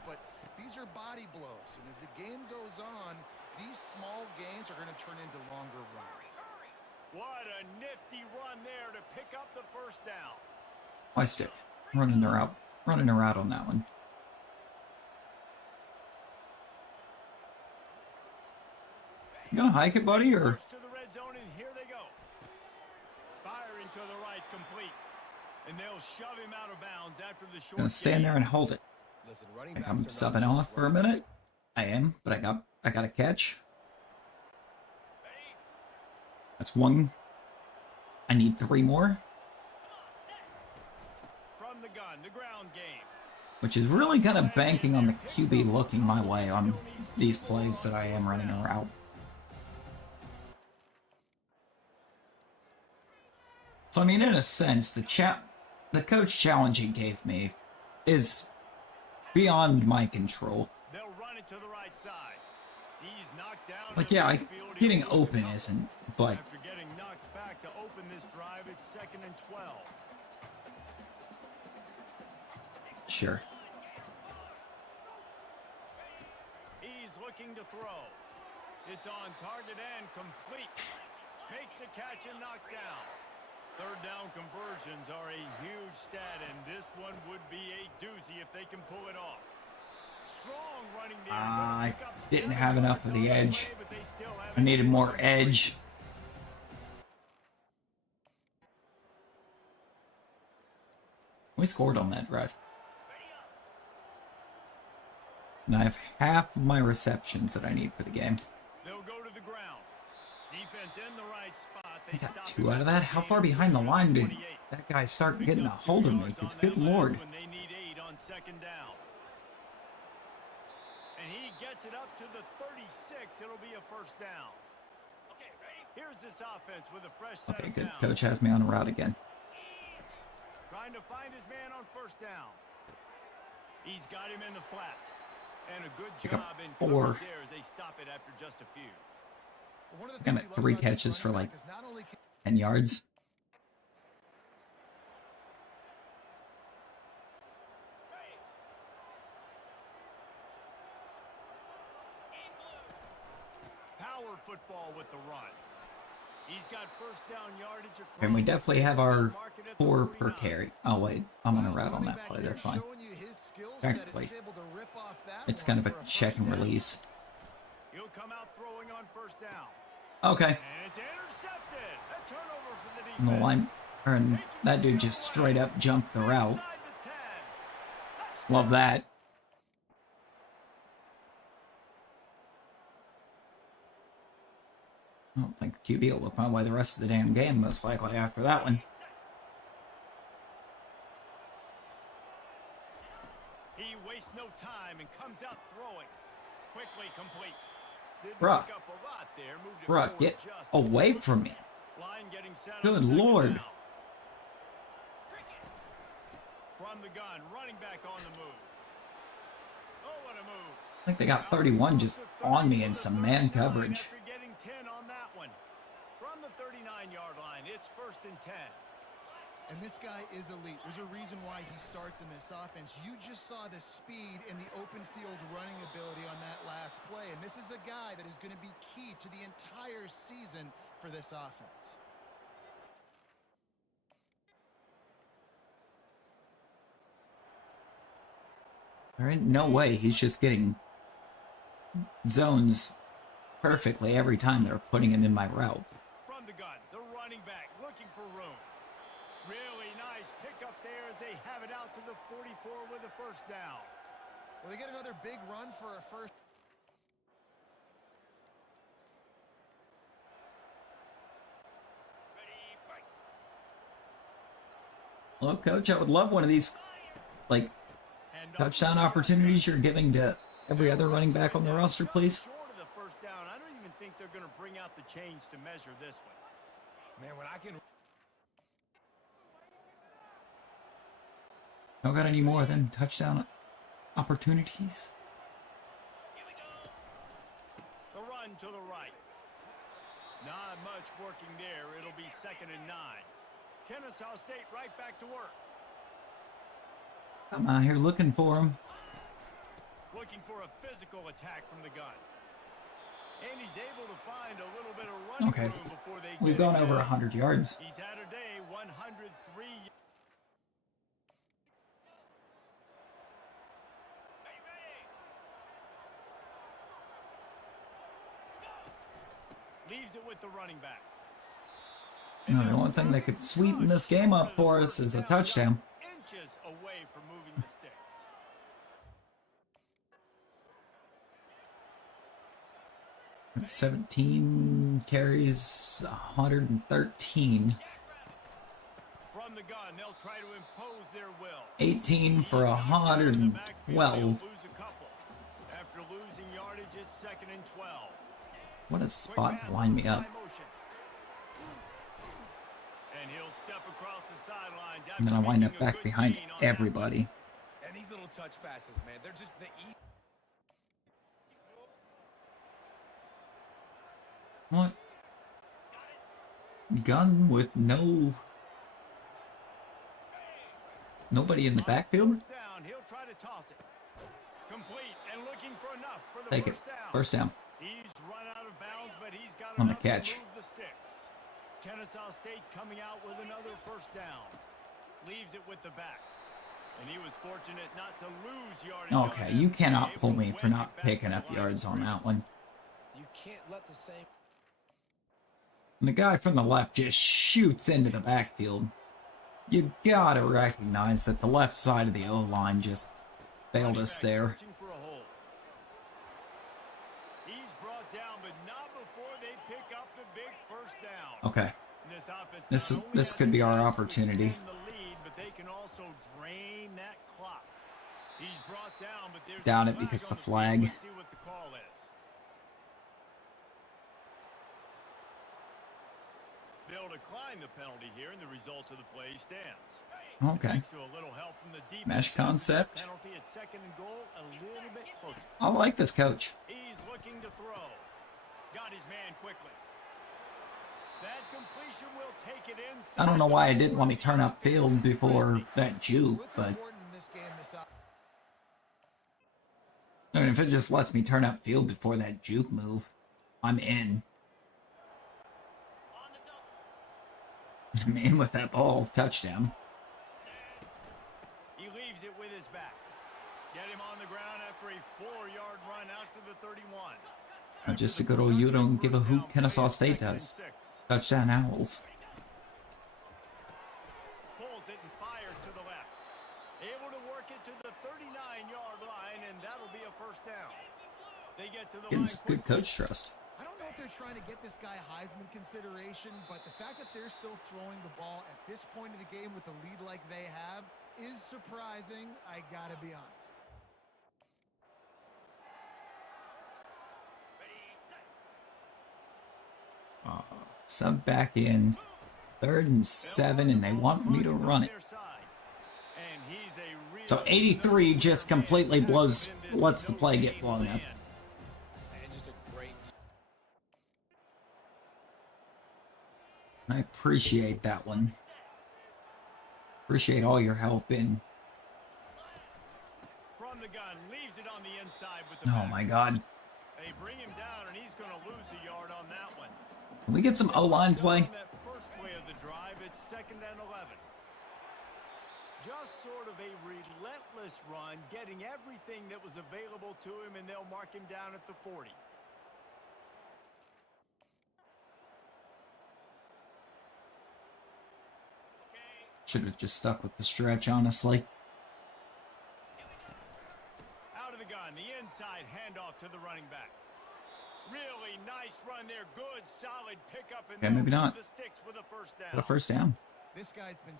But these are body blows, and as the game goes on, these small gains are going to turn into longer runs. What a nifty run there to pick up the first down. My stick. Running a route on that one. You gonna hike it, buddy, or? To the red zone, and here they go. Firing to the right, complete. And they'll shove him out of bounds after the short. Gonna stand there and hold it. Listen, running If backs I'm are not subbing just off for a minute, I am, but I got a catch. That's one. I need 3 more. From the gun, the ground game. Which is really kind of banking on the QB looking my way on these plays that I am running a route. So I mean, in a sense, the coach challenge he gave me is beyond my control. They'll run it to the right side. He's knocked down. Like, yeah, getting open isn't, but After getting knocked back to open this drive, it's 2nd and 12. sure. He's looking to throw. It's on target and complete. Makes a catch and knocked down. 3rd down conversions are a huge stat, and this one would be a doozy if they can pull it off. Strong running there. I Pick up didn't 7 have enough yards of on the the edge. play, but they still have I it. needed more edge. We scored on that drive. And I have half of my receptions that I need for the game. They'll go to the ground. Defense in the right spot. I got 2 out of that. How far behind the line did that guy start getting a hold of me? Because good lord. When they need 8 on 2nd down. And he gets it up to the 36. It'll be a first down. Okay, ready? Here's this offense with a fresh set Okay, of good. downs. Coach has me on a route again. Trying to find his man on 1st down. He's got him in the flat. And a good Pick up job in 4. coverage there as they stop it after just a few. I'm at 3 catches for like 10 yards. Power football with the run. He's got first down yardage across. And we definitely have our Market at the 4 per 49. carry. Oh wait, I'm on a route on that play. That's fine. Practically, it's kind of a check and release. He'll come out throwing on 1st down. Okay. And it's intercepted. A turnover for the defense. And the line, and that dude just straight up jumped the route. Inside the 10. Love that. I don't think QB will look my way the rest of the damn game, most likely after that one. He wastes no time and comes out throwing. Quickly complete. Didn't Bruh. pick up a lot there. Moved it Bruh, forward get just. away from me. Line getting set on Good 2nd lord. down. From the gun, running back on the move. Oh, what a move. I think they got 31 just on me in some man coverage. After getting 10 on that one. From the 39-yard line, it's 1st and 10. And this guy is elite. There's a reason why he starts in this offense. You just saw the speed and the open field running ability on that last play. And this is a guy that is going to be key to the entire season for this offense. There ain't no way he's just getting zones perfectly every time they're putting him in my route. From the gun, the running back looking for room. Really nice pickup there as they have it out to the 44 with a 1st down. Well, they get another big run for a first. Well, Coach, I would love one of these, like, touchdown opportunities you're giving to every other running back on the roster, please. Short of the 1st down. I don't even think they're going to bring out the chains to measure this one. Man, when I can... Don't got any more than touchdown opportunities. The run to the right. Not much working there. It'll be 2nd and 9. Kennesaw State right back to work. I'm out here looking for him. Looking for a physical attack from the gun. And he's able to find a little bit of running Okay. room before they We've get gone it over in. 100 yards. He's had a day, 103. Leaves it with the running back. No, the only thing that could sweeten this game up for us is a touchdown. Inches away from moving the sticks. That's 17 carries, 113. From the gun, they'll try to impose their will. 18 for 112. Lose a couple. After losing yardage, it's 2nd and 12. What a spot to line me up. And he'll step across the sidelines. And then I wind up back behind everybody. And these little touch passes, man, they're just the easy. What? Gun with nobody in the backfield? Down. He'll try to toss it. Complete and looking for enough for the Take it. First down. He's run out of bounds, but he's got On the enough to catch. move the sticks. Kennesaw State coming out with another 1st down. Leaves it with the back. And he was fortunate not to lose yardage on Okay, that you play, cannot able pull to me for wedge not it back picking to up the line of yards on that scrimmage. one. You can't let the same... And the guy from the left just shoots into the backfield. You gotta recognize that the left side of the O-line just failed us there. Searching for a hole. He's brought down, but not before they pick up the big first down. Okay, This offense this not only this has could a be our chance to opportunity. extend the lead, but they can also drain that clock. He's brought down, but there's Doubt a it because on the field. flag. Let's see what the call is. They'll decline the penalty here, and the result of the play stands. Okay, Thanks to a little help from the defense. mesh concept. Penalty at 2nd and goal, a little bit closer. I like this coach. He's looking to throw. Got his man quickly. That completion will take it in. I don't know why it didn't let me turn up field before that juke, What's but important in this game I mean, if it just lets me turn up field before that juke move, I'm in. I'm in with that ball. Touchdown. He leaves it with his back. Get him on the ground after a 4-yard run out to the 31. Just a good old you don't give a hoot Kennesaw State does. Touchdown Owls. Pulls it and fires to the left. Able to work it to the 39-yard line, and that'll be a first down. They get to the Getting line some good quickly. coach trust. I don't know if they're trying to get this guy Heisman consideration, but the fact that they're still throwing the ball at this point of the game with a lead like they have is surprising, I gotta be honest. Sub back in. 3rd and 7, and they want me to run it. So 83 just completely lets the play get blown up. And just a great... I appreciate that one. Appreciate all your help in. From the gun, leaves it on the inside with the Oh back. my God. They bring him down, and he's going to lose a yard on that one. Can we get some O-line play? On that first play of the drive, it's 2nd and 11. Just sort of a relentless run, getting everything that was available to him, and they'll mark him down at the 40. Should have just stuck with the stretch, honestly. Out of the gun, the inside handoff to the running back. Really nice run there. Good, solid pickup. Okay, maybe not. The sticks with a first down. Got a first down, This guy's been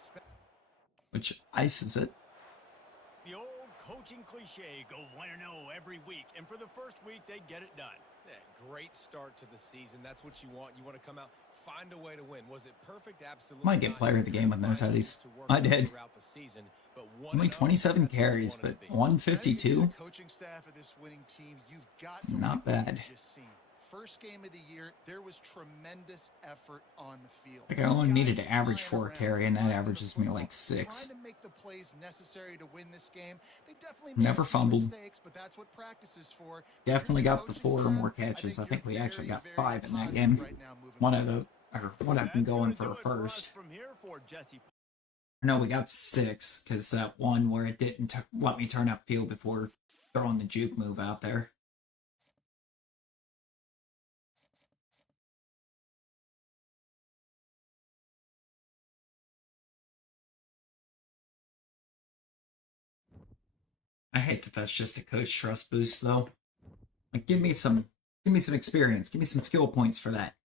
which ices it. The old coaching cliche, go 1-0 every week. And for the first week, they get it done. Yeah, great start to the season. That's what you want. You want to come out, find a way to win. Was it perfect? Absolutely. Might get not. player of the game with no Find ways tutties. to work I did. throughout the season, but Only 1-0, 27 that's where you carries, wanted but to be. 152. The coaching staff of this winning team, you've got to Not like what bad. you've just seen. First game of the year, there was tremendous effort on the field. Like I only needed to Guys average flying 4 around, carry, and that trying to averages me football, like 6. Trying to make the plays necessary to win this game. They definitely Never made a few fumbled. mistakes, but that's what practice is for. Definitely Your got the coaching 4 or staff, more catches. I think we you're actually got very, 5 in that positive game. right now moving One forward. of the, or one I've been That's going gonna for do a it for us first. from here for Jesse. No, we got 6 because that one where it didn't let me turn up field before throwing the juke move out there. I hate that that's just a coach trust boost though. Like give me some experience, give me some skill points for that.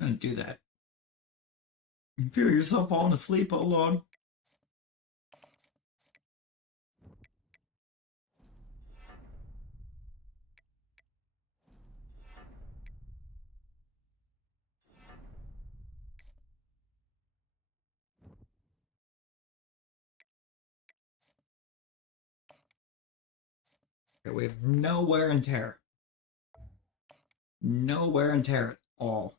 I'm gonna do that. You feel yourself falling asleep, hold on. Okay, we have no wear and tear. No wear and tear at all.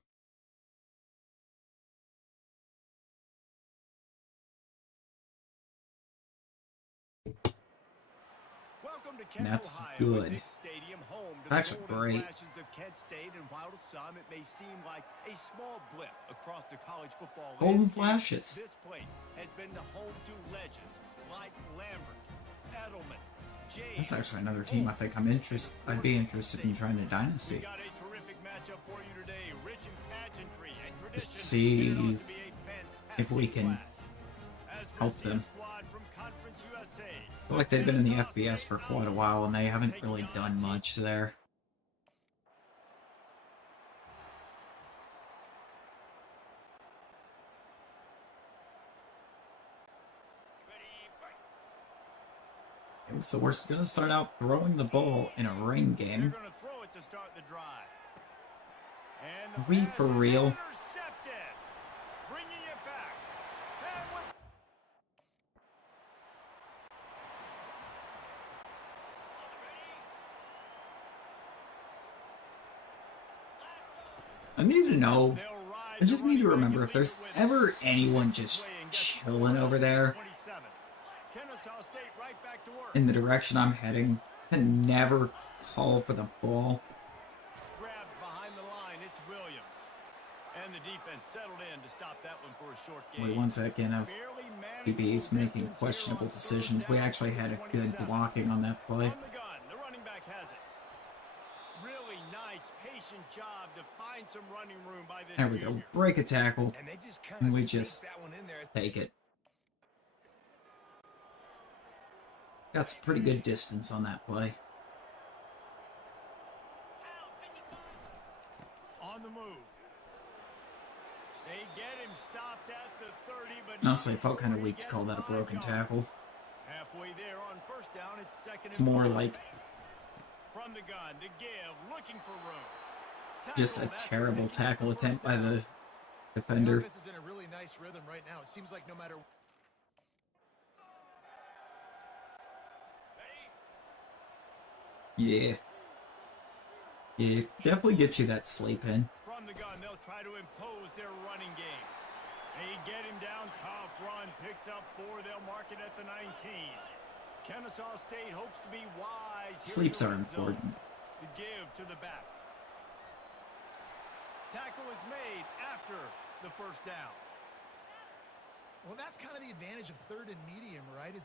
And that's good. That's great. Golden flashes. This place has been the home to legends like Lambert, Edelman, James. That's actually another team I think I'd be interested in trying to dynasty. Got a terrific matchup for you today. Rich in pageantry and tradition. Just see if we can help them. I feel like they've been in the FBS for quite a while and they haven't really done much there. So we're going to start out throwing the ball in a rain game. Are we for real? I need to know, I just need to remember if there's ever anyone just chilling over there in the direction I'm heading, to never call for the ball. Grabbed behind the line, it's Williams. And the defense settled in to stop that one for a short game. Wait 1 second, of DBs making questionable decisions. We actually had a good blocking on that play. The running back has it. Really nice, patient job to find some running room by this. There we go. Break a tackle. And we just take it. Got some pretty good distance on that play. On the move. They get him stopped at the 30, but Honestly, I felt kind of weak to call that a broken tackle. Halfway there on first down, it's second. It's more like from the gun to give, looking for room. Just a terrible tackle attempt by the defender. The offense is in a really nice rhythm right now. It seems like no matter. Yeah. Yeah, definitely get you that sleep in. From the gun, they'll try to impose their running game. They get him down, tough run, picks up 4, they'll mark it at the 19. Kennesaw State hopes to be wise. Sleeps are important. The give to the back. Tackle is made after the first down. Well, that's kind of the advantage of third and medium, right?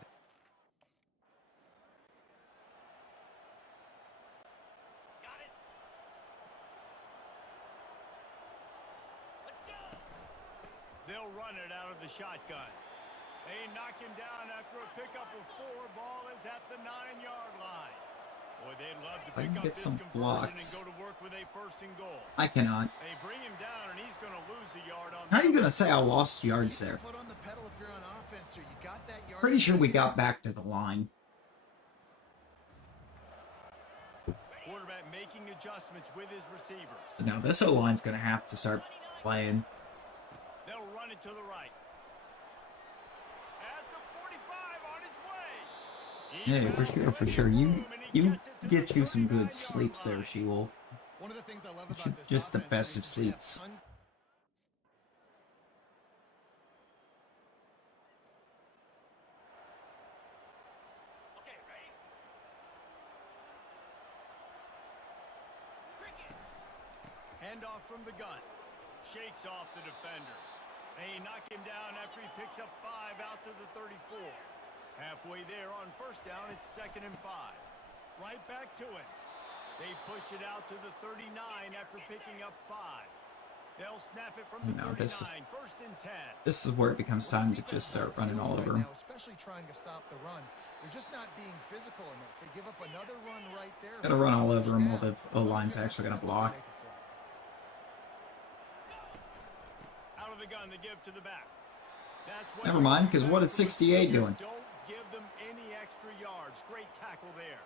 They'll run it out of the shotgun. They knock him down after a pickup of 4. Ball is at the 9-yard line. Boy, they'd love to pick up this conversion blocks. and go to work with a first and goal. I cannot. They bring him down and he's going to lose a yard on. How are you going to say I lost yards there? Foot on the pedal if you're on offense, or you got that yard. Pretty sure we got back to the line. Quarterback making adjustments with his receivers. So now this O-line's going to have to start playing. They'll run it to the right. At the 45 on his way. Hey, for sure. You get you some good sleeps there, She-Wolf. One of the things I love about this Just the offense best of is they have sleeps. tons. Handoff from the gun. Shakes off the defender. They knock him down after he picks up 5 out to the 34. Halfway there on first down, it's 2nd and 5. Right back to it. They push it out to the 39 after picking up 5. They'll snap it from the 39, first and 10. This is where it becomes time to just start running all over them. Especially trying to stop the run. They're just not being physical enough. They give up another run right there. Gotta run all over them while the O-line's actually gonna block. Out of the gun to give to the back. Never mind, because what is 68 doing? Don't give them any extra yards. Great tackle there.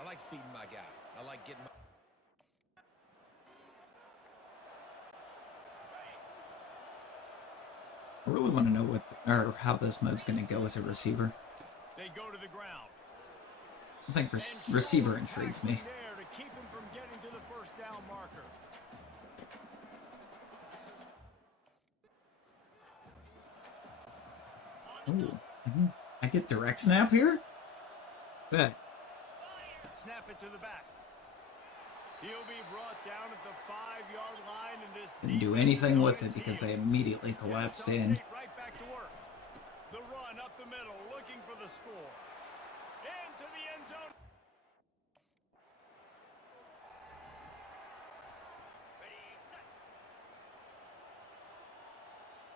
I like feeding my guy. I like getting my... I really want to know how this mode's going to go as a receiver. They go to the ground. I think And receiver shoulder intrigues me. tackling there to keep him from getting to the first down marker. Ooh, I get direct snap here? Good. Snap it to the back. He'll be brought down at the 5-yard line in this. Didn't do anything with it because they immediately collapsed in. Right back to work. The run up the middle, looking for the score. Into the end zone.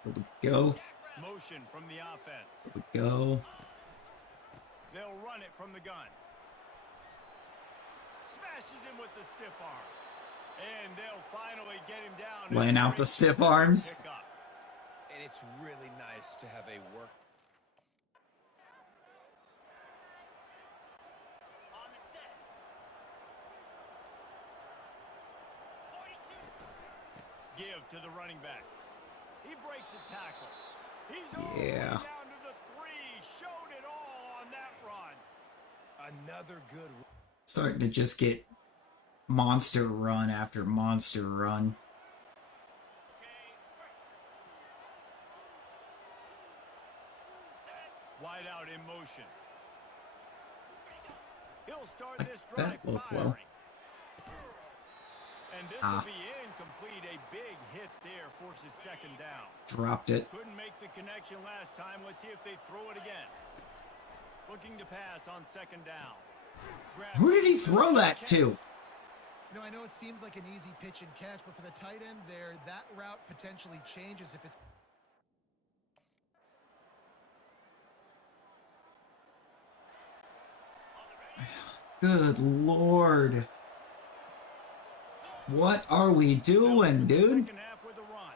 Here we go. Motion from the offense. Here we go. They'll run it from the gun. Smashes him with the stiff arm. And they'll finally get him down. Laying out the stiff arms. And it's really nice to have a work. Give to the running back. He breaks a tackle. He's Yeah. down to the 3. Showed it all on that run. Another good. Starting to just get monster run after monster run. Wide out in motion. He'll start Like, this drive that looked well. firing. And this will be incomplete. A big hit there forces second down. Dropped it. Couldn't make the connection last time. Let's see if they throw it again. Looking to pass on second down. Who did he throw that to? You know, I know it seems like an easy pitch and catch, but for the tight end there, that route potentially changes if it's... Good Lord. What are we doing, dude? Second half with a run.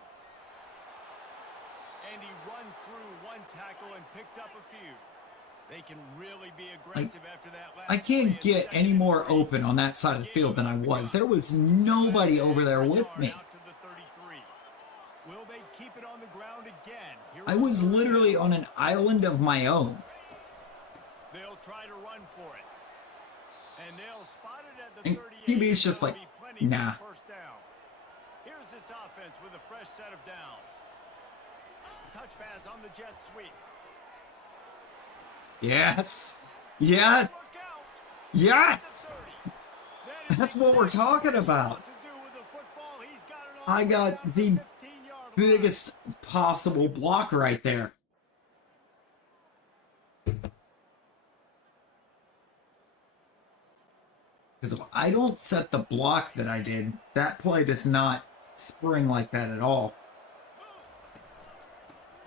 And he runs through one tackle and picks up a few. They can really be aggressive after that last I can't play. get any more open on that side of the field than I was. There was nobody over there with me. Out to the 33. Will they keep it on the ground again? Here I was we go. literally on an island of my own. They'll try to run for it. And they'll spot it at the And 38. QB's just There'll like, be plenty for nah. the first down. Here's this offense with a fresh set of downs. Touch pass on the jet sweep. Yes. Yes. Look out. Yes. That is That's what we're exactly talking what you about. want to do with the football. He's got it all I got down the to 15-yard line. biggest possible block right there. Because if I don't set the block that I did, that play does not spring like that at all.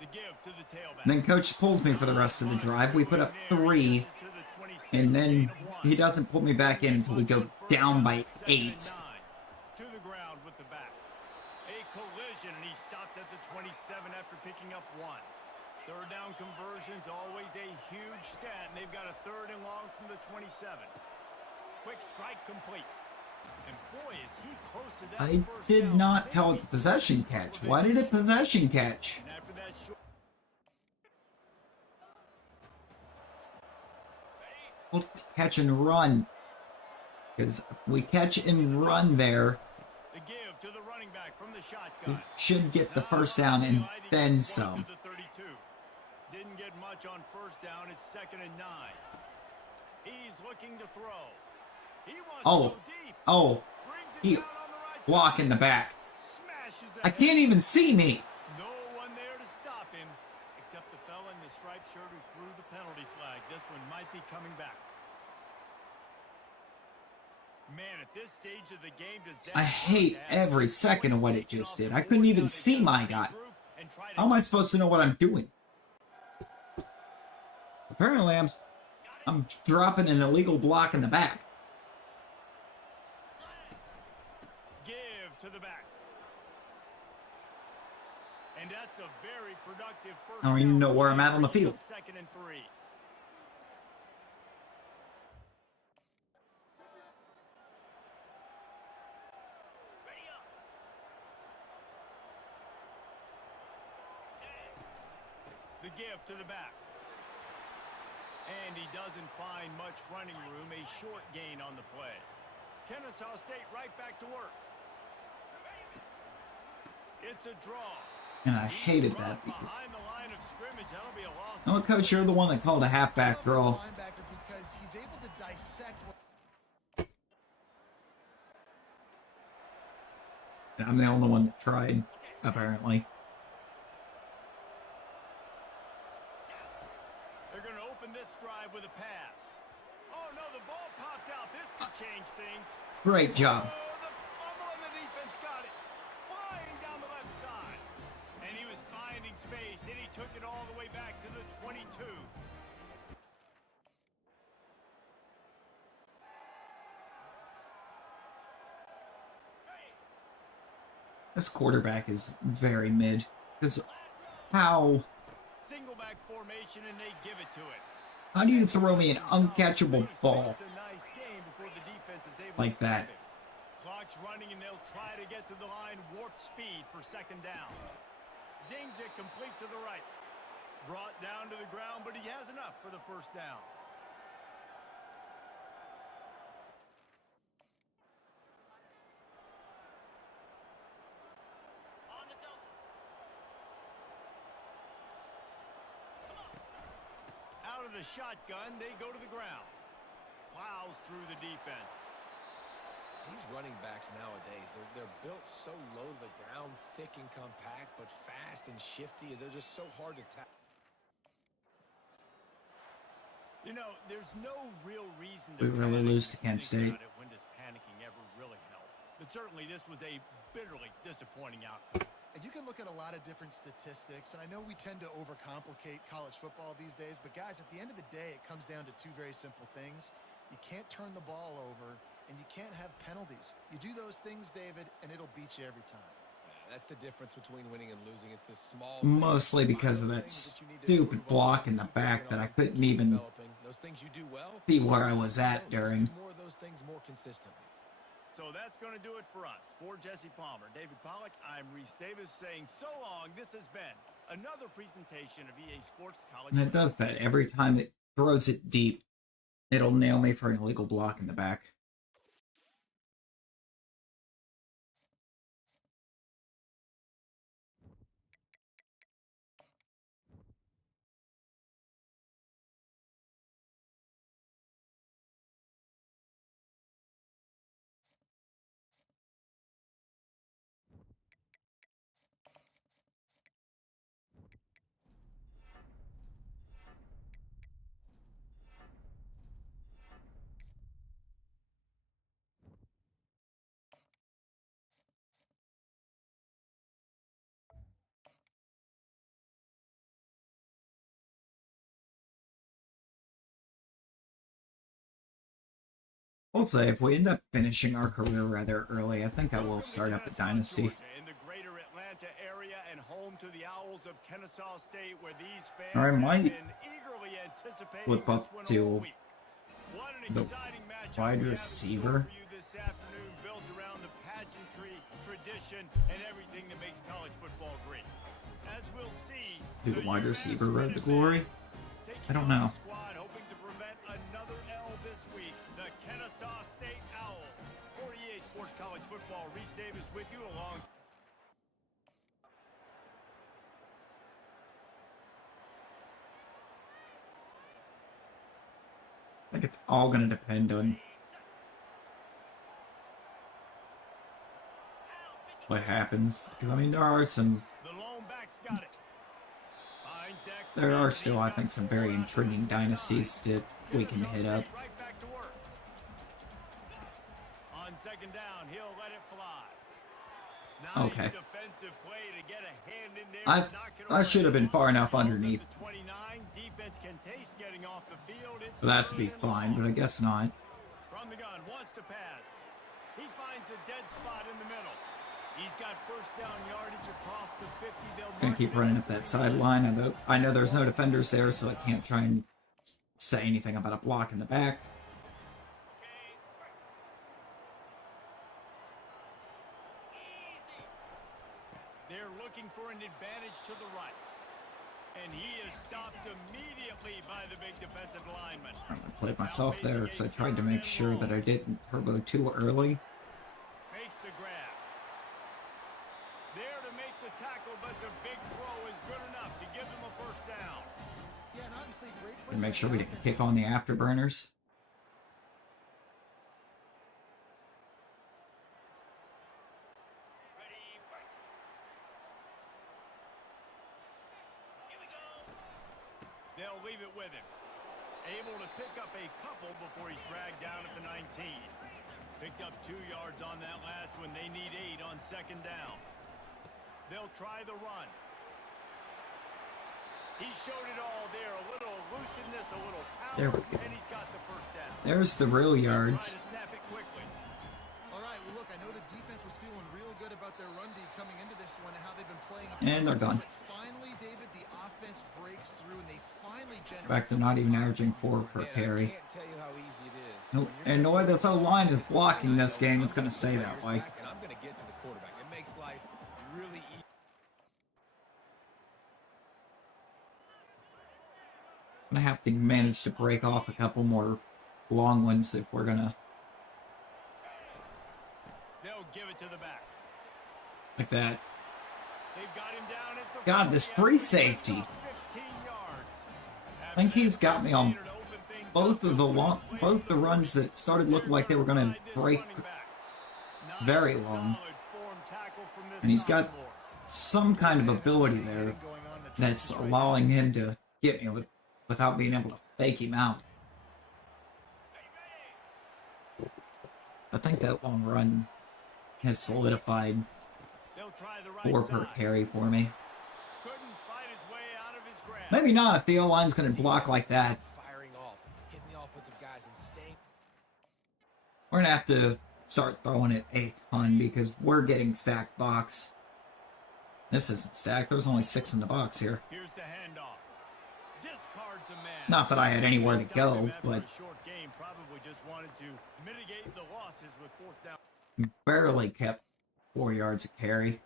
The give to the tailback. And then coach pulls me for the rest of the drive. We put up 3, and then he doesn't put me back in until we go down by 8. To the ground with the back. A collision, and he stopped at the 27 after picking up 1. Third down conversions, always a huge stat, and they've got a 3rd and long from the 27. Quick strike complete. And boy, is he close to that I first did down. not tell it to possession catch. Why did it possession catch? And after that short We'll catch and run. Because if we catch and run there, the give to the running back from the we shotgun. should get the first down and then some. To the 32. Didn't get much on first down. It's 2nd and 9. He's looking to throw. He wants Oh, to go deep. oh, Brings it he down on the right block side. in the back. Smashes I ahead. can't even see me. No one there to stop him, except the fella in the striped shirt who threw the penalty flag. This one might be coming back. Man, at this stage of the game, does that I hate every second of what it just did. I couldn't even see my guy. How am I supposed to know what I'm doing? Apparently, I'm dropping an illegal block in the back. Give to the back. And that's a very productive first I don't even down know where I'm at on the play. field. 2nd and 3. The give to the back. And he doesn't find much running room, a short gain on the play. Kennesaw State right back to work. It's a draw. And I hated that. Behind the line of scrimmage, that'll be a loss. No, Coach, you're the one that called a halfback draw. Linebacker because he's able to dissect. And I'm the only one that tried, apparently. They're going to open this drive with a pass. Oh, no, the ball popped out. This could change things. Great job. Oh, the fumble and the defense got it. Flying down the left side. And he was finding space, and he took it all the way back to the 22. This quarterback is very mid. Because how Single back formation, and they give it to it. do you throw me an uncatchable ball It's a nice game before the defense is able like to that? stop it. Clock's running, and they'll try to get to the line. Warp speed for second down. Zings it complete to the right. Brought down to the ground, but he has enough for the first down. Out of the shotgun, they go to the ground. Plows through the defense. These running backs nowadays, they're built so low to the ground, thick and compact, but fast and shifty. They're just so hard to tackle. You know, there's no real reason We to really panic. lose to Kent Think State. about it, when does panicking ever really help? But certainly this was a bitterly disappointing outcome. And you can look at a lot of different statistics, and I know we tend to overcomplicate college football these days, but guys, at the end of the day, it comes down to two very simple things. You can't turn the ball over, and you can't have penalties. You do those things, David, and it'll beat you every time. That's the difference between winning and losing. It's the small Mostly because of that stupid block in the back that I couldn't even those things you do well. see where I was at during. Do more of those things more consistently. So that's going to do it for us. For Jesse Palmer, David Pollack, I'm Reese Davis saying so long. This has been another presentation of EA Sports College. And it does that every time it throws it deep. It'll nail me for an illegal block in the back. I'll say, if we end up finishing our career rather early, I think I will start up a dynasty. In the greater Atlanta area and home to the Owls of Kennesaw State, where these fans Or I have might been eagerly anticipating flip up this one to all week. What an the exciting matchup wide we have in receiver. store for you this afternoon, built around the pageantry, tradition, and everything that makes college football great. As we'll see, Do the wide receiver road to glory? I don't know. Squad hoping to prevent another L this week. The Kennesaw State Owls. For EA Sports College Football, Reese Davis with you along. I think it's all going to depend on what happens. Because, I mean, there are some... The lone back's got it. There are still, I think, some very intriguing dynasties that we can hit up. Right back to work. On second down, he'll let it fly. Nice Okay. defensive play to get a hand in there and knock it I over. should have been far enough underneath The 29, defense can taste getting off the field. It's for that to be third and fine, long. but I guess not. From the gun, wants to pass. He finds a dead spot in the middle. He's got first down yardage across the 50. They'll Gonna mark keep it running at up that 46. sideline. I know there's no defenders there, so I can't try and say anything about a block in the back. They're looking for an advantage to the right. And he is stopped immediately by the big defensive lineman. I'm gonna play myself there because I tried to make sure that I didn't turbo too early. Makes the grab. There to make the tackle, but the big throw is good enough to give them a first down. Yeah, and obviously great play And make by sure the we didn't offense. kick on the afterburners. They'll leave it with him. Able to pick up a couple before he's dragged down at the 19. Picked up 2 yards on that last one. They need 8 on second down. They'll try the run. He showed it all there. A little elusiveness, a little power, There we go. and he's got the first down. There's the real Try yards. to snap it quickly. All right, well, look, I know the defense was feeling real good about their run D coming into this one and how they've been playing. And they're gone. But finally, David, the offense breaks through and they finally generate. Back to not even averaging 4 per Man, carry. I can't tell you how easy it is. No, When you're and the way this O-line is blocking this game, it's going to stay that way. And I'm going to get to the quarterback. It makes life really easy. I'm going to have to manage to break off a couple more long ones if we're going to, They'll give it to the back. like that. They've got him down at the God, this free safety. 15 yards. I think he's got me on both the runs that started looking like they were going to break very long. And he's got some kind of ability there that's allowing him to get me without being able to fake him out. I think that long run has solidified 4 per carry for me. Maybe not if the O-line's going to block like that. Firing off, hitting the offensive guys and staying. We're going to have to start throwing it a ton because we're getting stacked box. This isn't stacked. There's only 6 in the box here. Here's the handoff. Discards a man. Not that I had anywhere to go, but Short game, probably just wanted to mitigate the losses with 4th down. barely kept 4 yards a carry.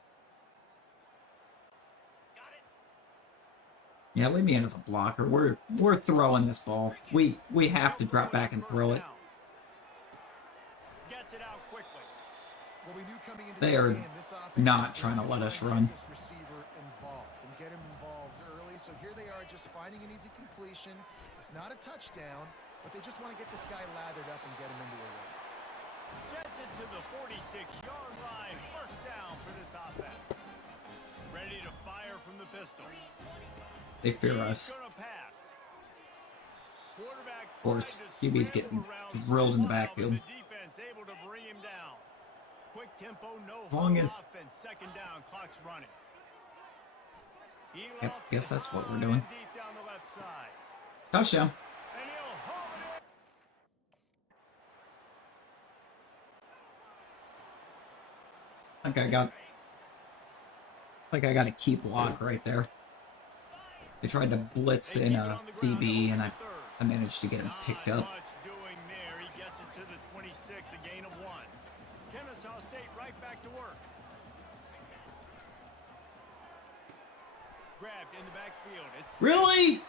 Yeah, leave me in as a blocker. We're throwing this ball. We have to drop back and throw it. Gets it out quickly. Well, we knew coming into They this are game, this offense not was trying to let trying us get run. this receiver involved and get him involved early. So here they are just finding an easy completion. It's not a touchdown, but they just want to get this guy lathered up and get him into a run. Gets it to the 46-yard line. First down for this offense. Ready to fire from the pistol. They fear us. He's gonna pass. Quarterback Of course, tried to QB's scramble getting around drilled in the for a while, backfield. but the defense able to bring him down. Quick tempo, no As long huddle as- offense. Second down, clock's running. He Yep, lofts guess the that's what ball we're doing. deep down the left side. Touchdown. And he'll hold it. I got a key block right there. They tried to blitz They in keep it a on the ground, DB, and over the I managed to get him picked Not up. much doing there. He gets it to the 26, a gain of 1. Kennesaw State right back to work. Grabbed in the backfield. It's Really?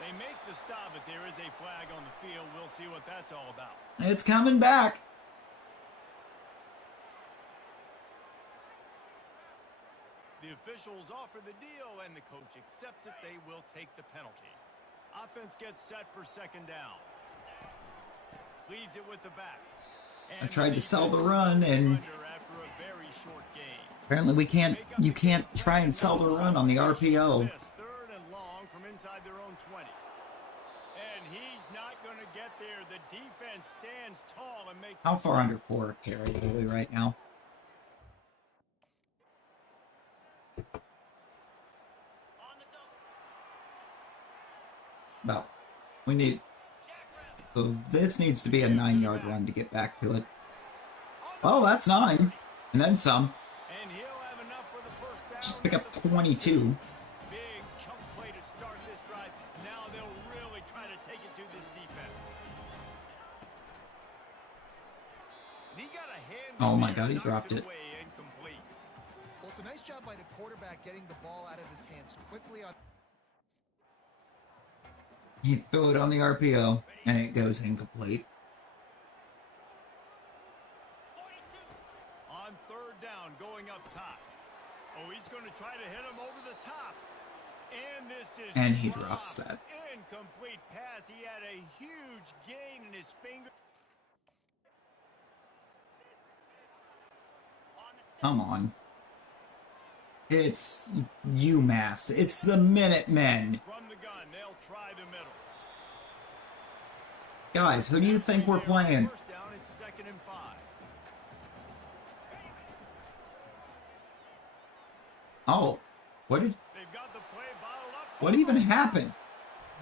They make the stop, but there is a flag on the field. We'll see what that's all about. It's coming back. The officials offer the deal, and the coach accepts it. They will take the penalty. Offense gets set for second down. Leaves it with the back. I tried to sell the run, and After a very short game. apparently you can't try and sell the run on the RPO. Third and long from inside their own 20. And he's not going to get there. The defense stands tall and makes. How far under 4 carry are we right now? About. We need. So this needs to be a 9-yard run to get back to it. Well, that's 9. And then some. And he'll have enough for the first down. Just pick up 22. Big chunk play to start this drive. Now they'll really try to take it to this defense. And he got a hand. Oh my there, God, he knocks dropped it. away, incomplete. Well, it's a nice job by the quarterback getting the ball out of his hands quickly on. He threw it on the RPO, and it goes incomplete. On third down, going up top. Oh, he's going to try to hit him over the top. And this is And he drops that. Incomplete pass. He had a huge gain in his finger. Come on. It's UMass. It's the Minutemen. From the gun, they'll try the middle. Guys, who do you think we're playing? First down, it's 2nd and 5. Oh, what did... They've got the play bottled up. What even happened?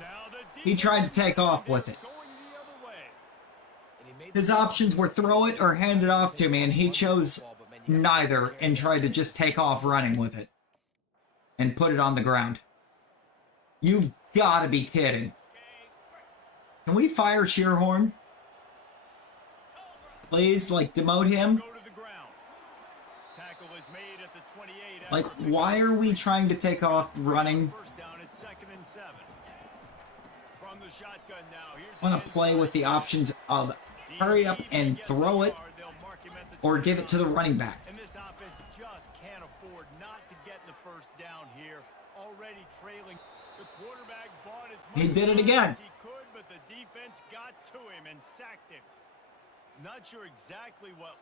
Now the He tried to take off with it. going the other way. And he made His options were throw it or hand it off to me, and he chose neither and tried to just take off running with it and put it on the ground. You've got to be kidding. Can we fire Shearhorn? Please, like, demote him? Go to the ground. Tackle is made at the 28. Like, why are we trying to take off running? First down, it's 2nd and 7. From the shotgun now. Here's I want to play with the options of hurry up and throw it or give it to the running back. And this offense just can't afford not to get the first down here. Already trailing. The quarterback bought as much He did it again. as he could, but the defense got to him and sacked him. Not sure exactly what.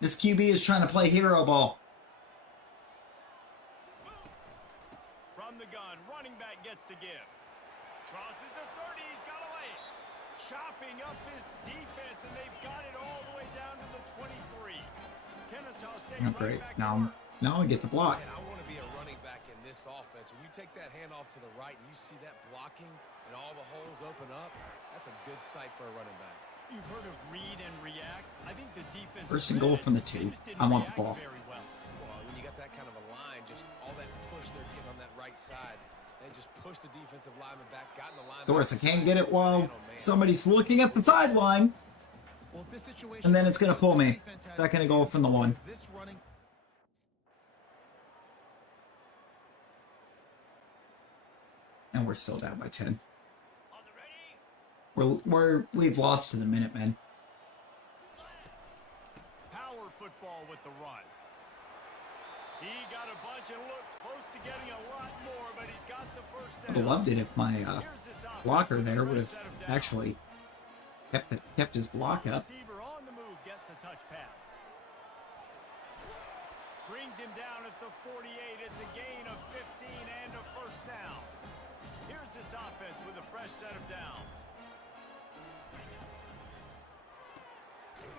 This QB is trying to play hero ball. From the gun, running back gets to give. Crosses the 30, he's got to lay it. Chopping up this defense, and they've got it all the way down to the 23. Kennesaw State Oh, great. running back Now I get the block. Man, I want to be a running back in this offense. When you take that handoff to the right and you see that blocking and all the holes open up, that's a good sight for a running back. You've heard of read and react. I think the defense. First and goal from the 2. I want the ball. Very well. Well, when you got that kind of a line, just all that push they're getting on that right side, they just push the defensive lineman back, got in the line. Of course, I can't get it while somebody's looking at the sideline. Well, this situation, And then it's going to pull me. defense has Second and goal from the 1. this running And we're still down by 10. We've lost to the Minutemen. Power football with the run. He got a bunch and looked close to getting a lot more, but he's got the first I'd down. have loved it if my Here's this offense blocker with the there would first have set of downs. actually kept his block up. Receiver on the move gets the touch pass. Brings him down at the 48. It's a gain of 15 and a first down. Here's this offense with a fresh set of downs.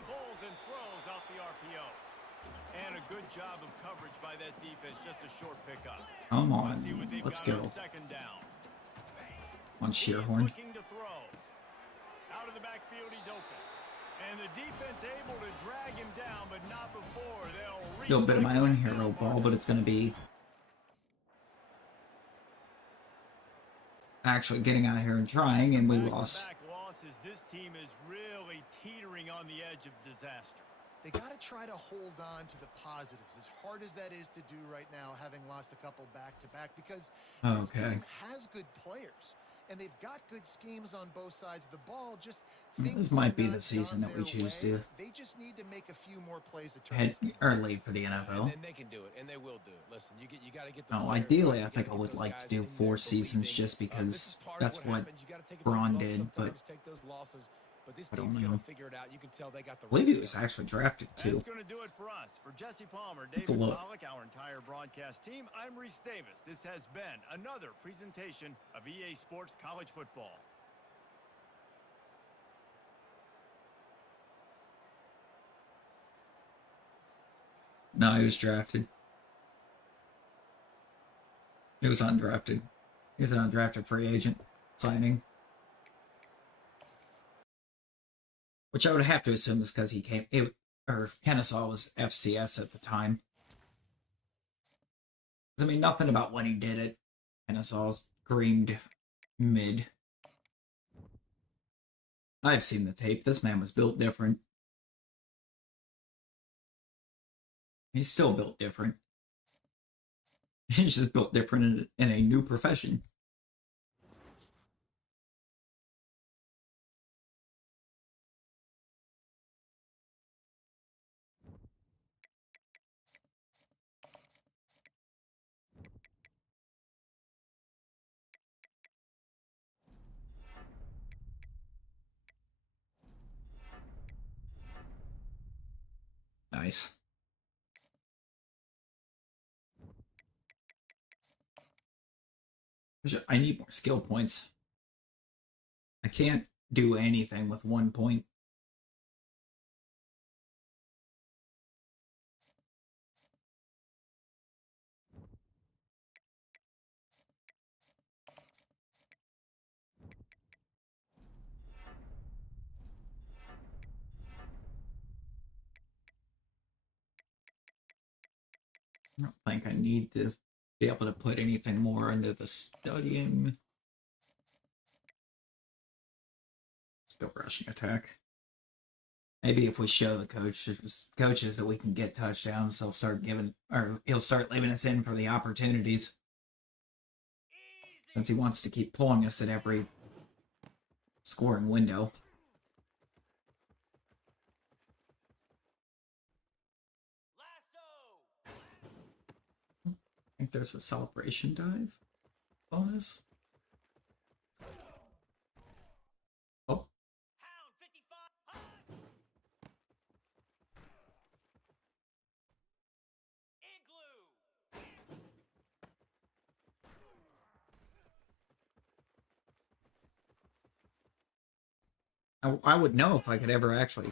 Pulls and throws off the RPO. And a good job of coverage by that defense. Just a short pickup. Come Let's see on, what they've let's got go. on second down. On He's Shearhorn. looking to throw. Out of the backfield, he's open. And the defense able to drag him down, but not before. They'll Do a bit of my recycle own that hero down ball, but it's going to be actually getting out here and trying, and we lost. Back-to-back losses. This team is really teetering on the edge of disaster. They got to try to hold on to the positives, as hard as that is to do right now, having lost a couple back-to-back, because this team has good players, and they've got good schemes on both sides of the ball. Just This things might have be not the season gone that we their choose way. to They just need to make a few more plays to turn head this thing early for the And NFL. then they can do it, and they will do it. Listen, you got to get the No, players ideally, right. I You think gotta I get would those like guys to do in 4 there seasons believing. just This because is part of that's what happens. You gotta take a few Braun lumps did, but sometimes, take those losses. But this I don't team's know. gonna figure it out. You can tell they got the I believe right he was scheme. actually drafted too. That's going to do it for us. For Jesse Palmer, Let's David look. Pollock, our entire broadcast team, I'm Reese Davis. This has been another presentation of EA Sports College Football. No, he was drafted. He was undrafted. He's an undrafted free agent signing. Which I would have to assume is because Kennesaw was FCS at the time. I mean, nothing about when he did it. Kennesaw screamed mid. I've seen the tape. This man was built different. He's still built different. He's just built different in a new profession. Nice. I need more skill points. I can't do anything with 1 point. I don't think I need to be able to put anything more into the studying. Still rushing attack. Maybe if we show the coaches that we can get touchdowns, they'll start giving, or he'll start leaving us in for the opportunities. Since he wants to keep pulling us at every scoring window. I think there's a celebration dive bonus. Oh. I would know if I could ever actually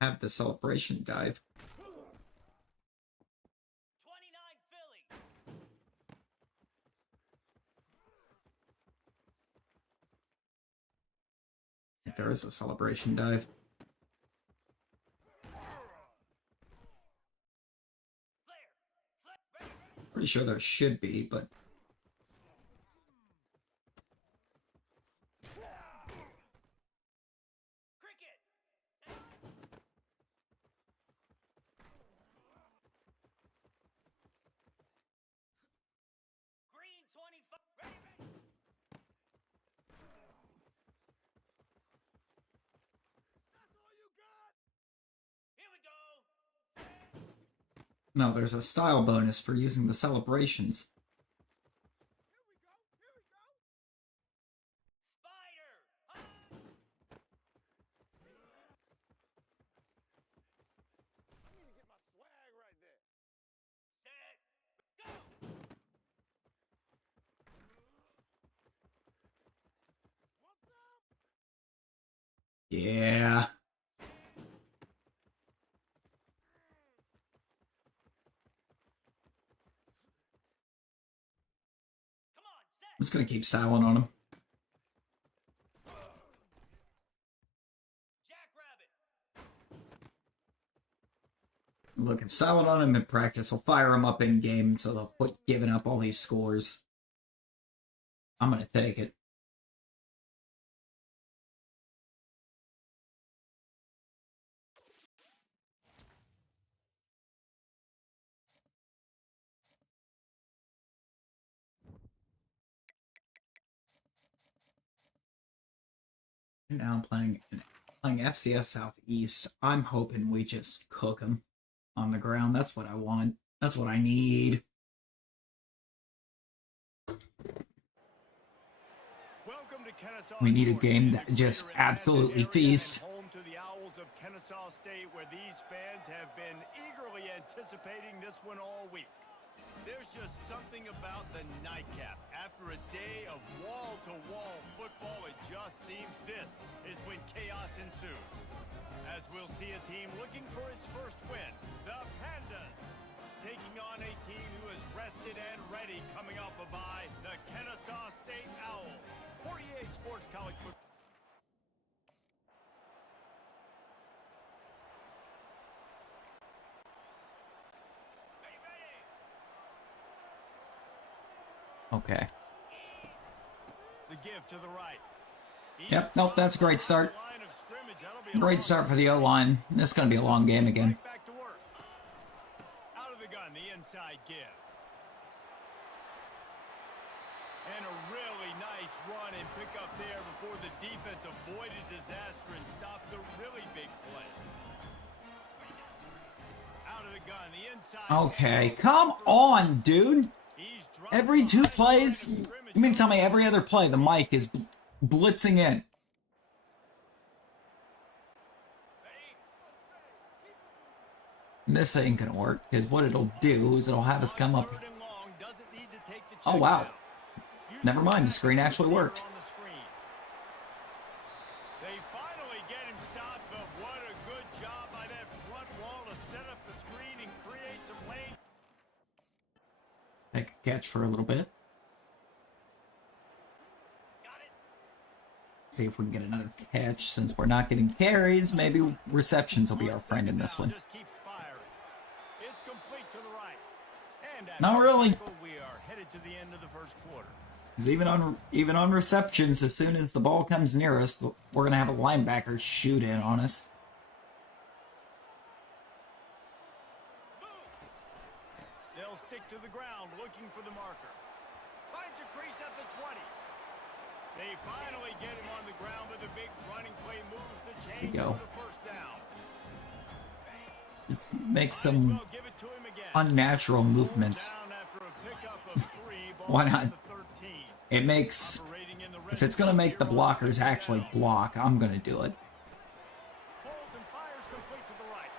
have the celebration dive. 29 Philly. I think there is a celebration dive. Pretty sure there should be, but no, there's a style bonus for using the celebrations. Yeah. I'm just gonna keep silent on him. Look, if silent on him in practice, I'll fire him up in game, so they'll quit giving up all these scores. I'm gonna take it. Right now I'm playing FCS Southeast. I'm hoping we just cook them on the ground. That's what I want. That's what I need. We need a game that just absolutely feast. Home to the Owls of Kennesaw State, where these fans have been eagerly anticipating this one all week. There's just something about the nightcap. After a day of wall-to-wall football, it just seems this is when chaos ensues. As we'll see a team looking for its first win, the Pandas, taking on a team who is rested and ready coming off a bye, the Kennesaw State Owls. 48 Sports College Football. Okay. The give to the right. Yep, nope, that's a great start. Great start for the O-line. This is going to be a long game again. Back to work. Out of the gun, the inside give. And a really nice run and pick up there before the defense avoided disaster and stopped the really big play. Out of the gun, the inside. Okay, come on, dude. Every 2 plays, you mean to tell me every other play the mic is blitzing in? And this ain't gonna work, because what it'll do is it'll have us come up. Oh, wow. Never mind, the screen actually worked. They finally get him stopped, but what a good job by that front wall to set up the screen and create some lane. Take a catch for a little bit. See if we can get another catch. Since we're not getting carries, maybe receptions will be our friend in this one. It's complete to the right. And Not really. We are headed to the end of the first quarter. Because even on receptions, as soon as the ball comes near us, we're gonna have a linebacker shoot in on us. They'll stick to the ground looking for the marker. Finds a crease at the 20. They finally get him on the ground, but the big running play moves the chain for the first down. Just make some unnatural movements. Why not? It makes, if it's going to make the blockers actually block, I'm going to do it. Holds and fires complete to the right.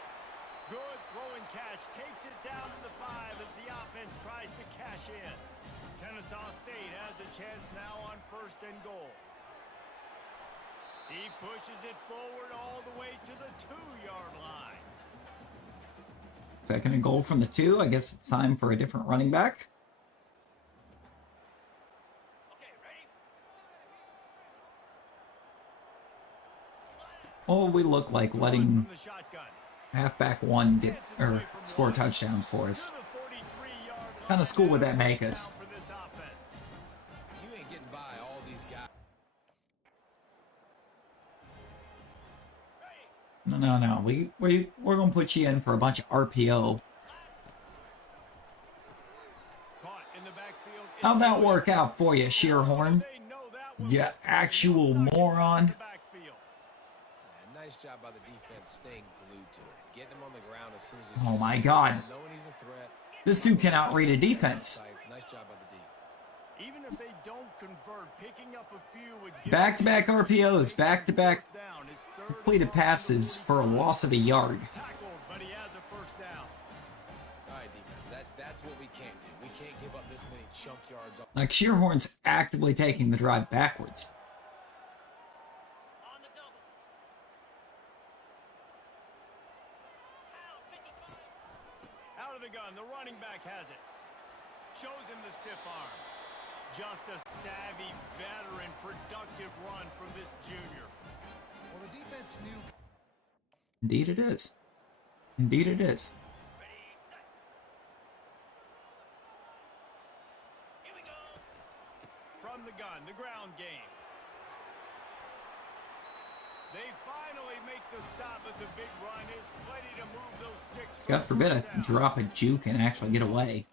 Good throw and catch. Takes it down to the 5 as the offense tries to cash in. Kennesaw State has a chance now on 1st and goal. He pushes it forward all the way to the 2-yard line. 2nd and goal from the 2. I guess it's time for a different running back. Oh, we look like letting halfback 1 get or score touchdowns for us. What kind of school would that make us? You ain't getting by all these guys. No. We're gonna put you in for a bunch of RPO. How'd that work out for you, Shearhorn? You actual moron. Nice job by the defense staying glued to it. Getting him on the ground as soon as he Oh my God. knowing he's a threat. This dude cannot read a defense. Nice job by the D. Even if they don't convert, picking up a few would give Back-to-back RPOs, back-to-back completed passes for a loss of a yard. tackled, but he has a first down. All right, defense. That's what we can't do. We can't give up this many chunk yards. Like, Shearhorn's actively taking the drive backwards. Out of the gun, the running back has it. Shows him the stiff arm. Just a savvy, veteran, productive run from this junior. Well, the defense knew. Indeed it is. Indeed it is. From the gun, the ground game. They finally make the stop, but the big run is plenty to move those sticks. God forbid I drop a juke and actually get away.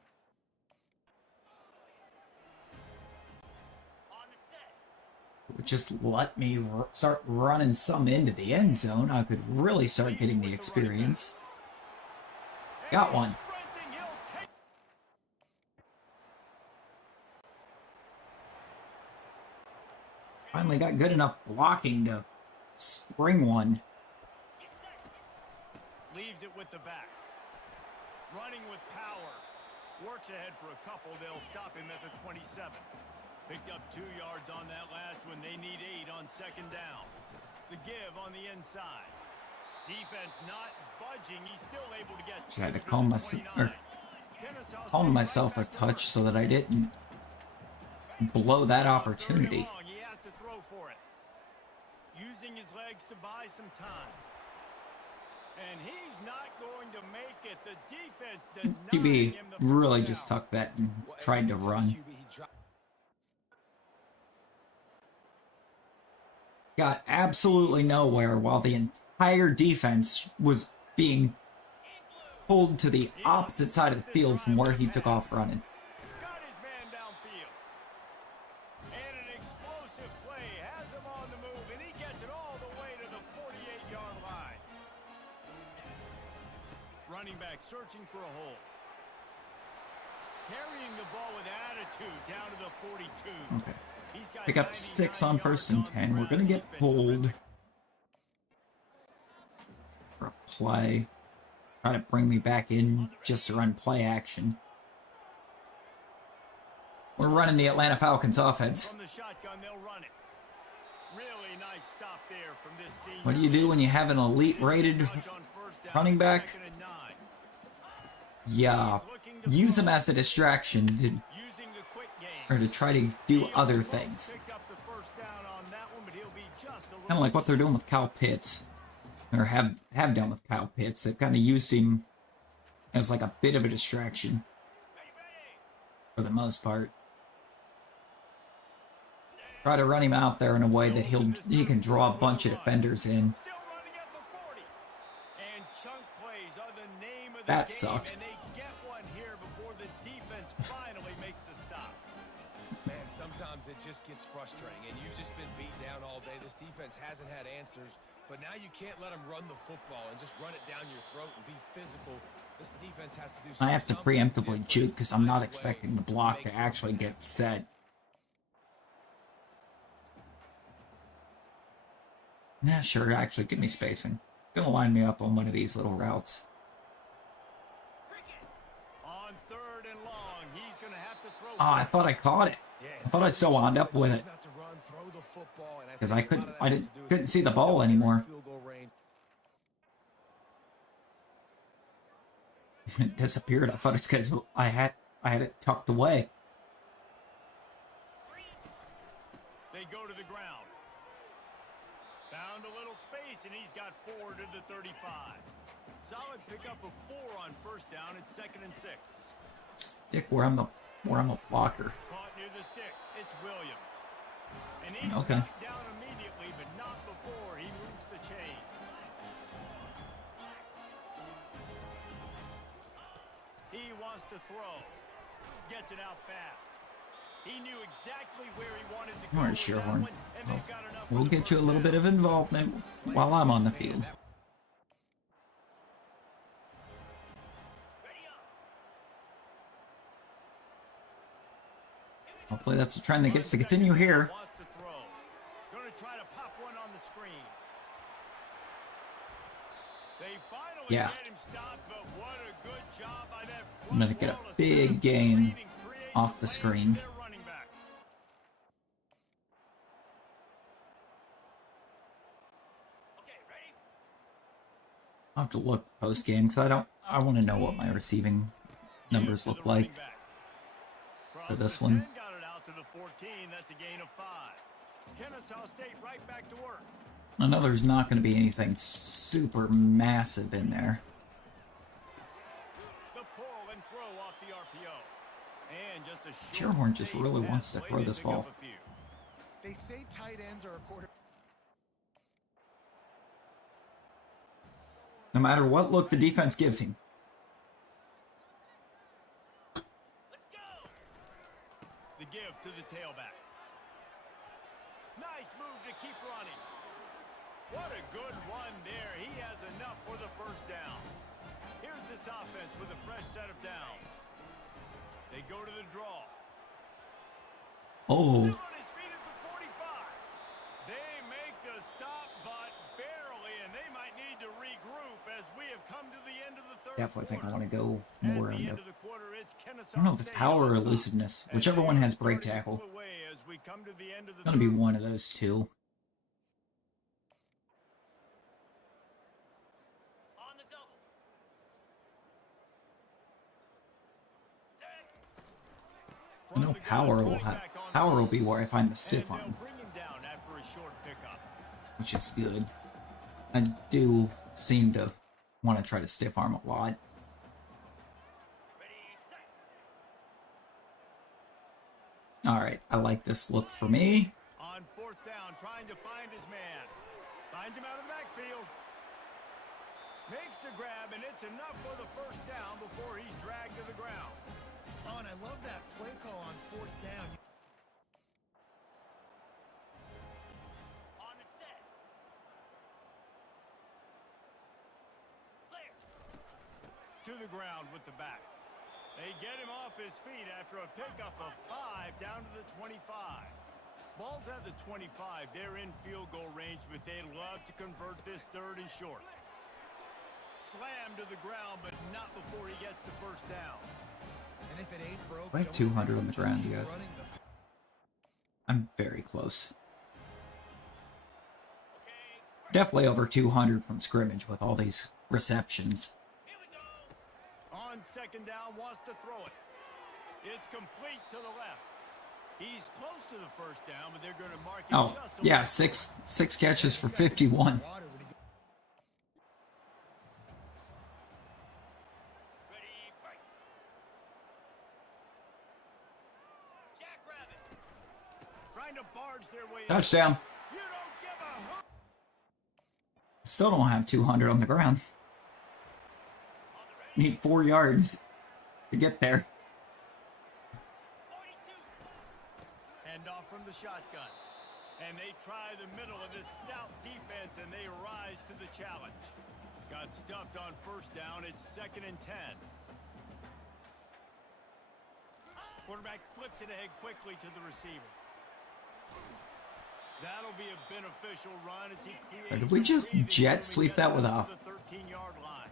Just let me start running some into the end zone. I could really start getting the experience. Got one. Finally got good enough blocking to spring one. Leaves it with the back. Running with power. Works ahead for a couple. They'll stop him at the 27. Picked up 2 yards on that last one. They need 8 on 2nd down. The give on the inside. Defense not budging. He's still able to get. Just had to calm myself a touch so that I didn't blow that opportunity. He has to throw for it. Using his legs to buy some time. And he's not going to make it. The defense QB really just tucked that and tried to run. Got absolutely nowhere while the entire defense was being pulled to the opposite side of the field from where he took off running. Got his man downfield. searching for a hole. Carrying the ball with attitude down to the 42. Okay. He's got Pick up 99 6 on yards 1st and the 10. We're ground. going to get He's been pulled terrific. for a play. Try to bring me back in just to run play action. We're running the Atlanta Falcons offense. From the shotgun, they'll run it. Really nice stop there from this senior. What do you do when you have an elite rated Touch on first down, running back? 2nd and 9. Yeah, use him as a distraction to, Using the quick game. or to try to do other things. Picked up the first down on that one, but he'll be just a little Kind of like what they're doing with Kyle Pitts, or have done with Kyle Pitts. They've kind of used him as like a bit of a distraction for the most part. Try to run him out there in a way that he can draw a bunch of defenders in. Still running at the 40. And chunk plays are the name of the That game, sucked. and they get one here before the defense finally makes the stop. Man, sometimes it just gets frustrating, and you've just been beat down all day. This defense hasn't had answers, but now you can't let them run the football and just run it down your throat and be physical. This defense has to do I have to something preemptively different juke because I'm not right away expecting the block to make actually something get set. Yeah, sure, actually, give me spacing. Gonna line me up on one of these little routes. On 3rd and long, he's going to have to throw. Oh, I thought I caught it. I thought I still wound up with it. Not to run, throw the football, and Because think I a lot couldn't, of that I has didn't, to do with couldn't see the ball anymore. field goal range. It disappeared. I thought it's because I had it tucked away. They go to the ground. Found a little space, and he's got 4 to the 35. Solid pickup of 4 on first down. It's 2nd and 6. Stick where I'm a blocker. Caught near the sticks. It's Williams. And he's Okay. knocked down immediately, but not before he moves the chains. He wants to throw. Gets it out fast. He knew exactly where he wanted to go. All right, with that Sherhorn. one, and they've got enough for We'll the get you a first little bit down. of involvement while I'm on the field. Hopefully that's a trend that gets to continue here. Wants to throw. Going to try to pop one on the screen. They finally Yeah. get him stopped, but what a good job by that I'm gonna front get a wall to big stop gain leading, create off the lanes screen. for their running back. I'll have to look post game because I want to know what my receiving numbers Gives to look the running like back. for Cross this the one. 10, got it out to the 14. That's a gain of 5. Kennesaw State right back to work. I know there's not going to be anything super massive in there. The pull and throw off the RPO. And just a short Sherhorn just save really pass wants to late throw in this pick up ball. a few. They say tight ends are a quarter. No matter what look the defense gives him. The give to the tailback. Nice move to keep running. What a good run there. He has enough for the first down. Here's this offense with a fresh set of downs. They go to the draw. Oh, Still on his feet at the 45. They make the stop, but barely, and they might need to regroup as we have come to the end of the third definitely think I quarter. want to go At more the into. end of the quarter, it's Kennesaw I don't know if it's State power or on top. elusiveness. And Whichever they one are has break starting to tackle. pull away as we come to the end of the It's gonna be third one of those two. I know power will be where I find the stiff arm, which is good. I do seem to want to try to stiff arm a lot. Alright, I like this look for me. On 4th down, trying to find his man. Finds him out of the backfield. Makes the grab, and it's enough for the first down before he's dragged to the ground. Oh, and I love that play call on 4th down. To the ground with the back. They get him off his feet after a pickup of 5 down to the 25. Ball's at the 25. They're in field goal range, but they'd love to convert this 3rd and short. Slammed to the ground, but not before he gets the first down. And if it ain't broke, I have 200 on the ground yet. I'm very close. Definitely over 200 from scrimmage with all these receptions. On 2nd down, wants to throw it. It's complete to the left. He's close to the first down, but they're going to mark it just a yeah, six catches for 51. Trying to barge their way Touchdown. You don't give a hoot. Still don't have 200 on the ground. Need 4 yards to get there. Hand off from the shotgun. And they try the middle of this stout defense, and they rise to the challenge. Got stuffed on 1st down. It's 2nd and 10. Quarterback flips it ahead quickly to the receiver. That'll be a beneficial run as he creates. Did we just jet sweep that with a... The 13-yard line.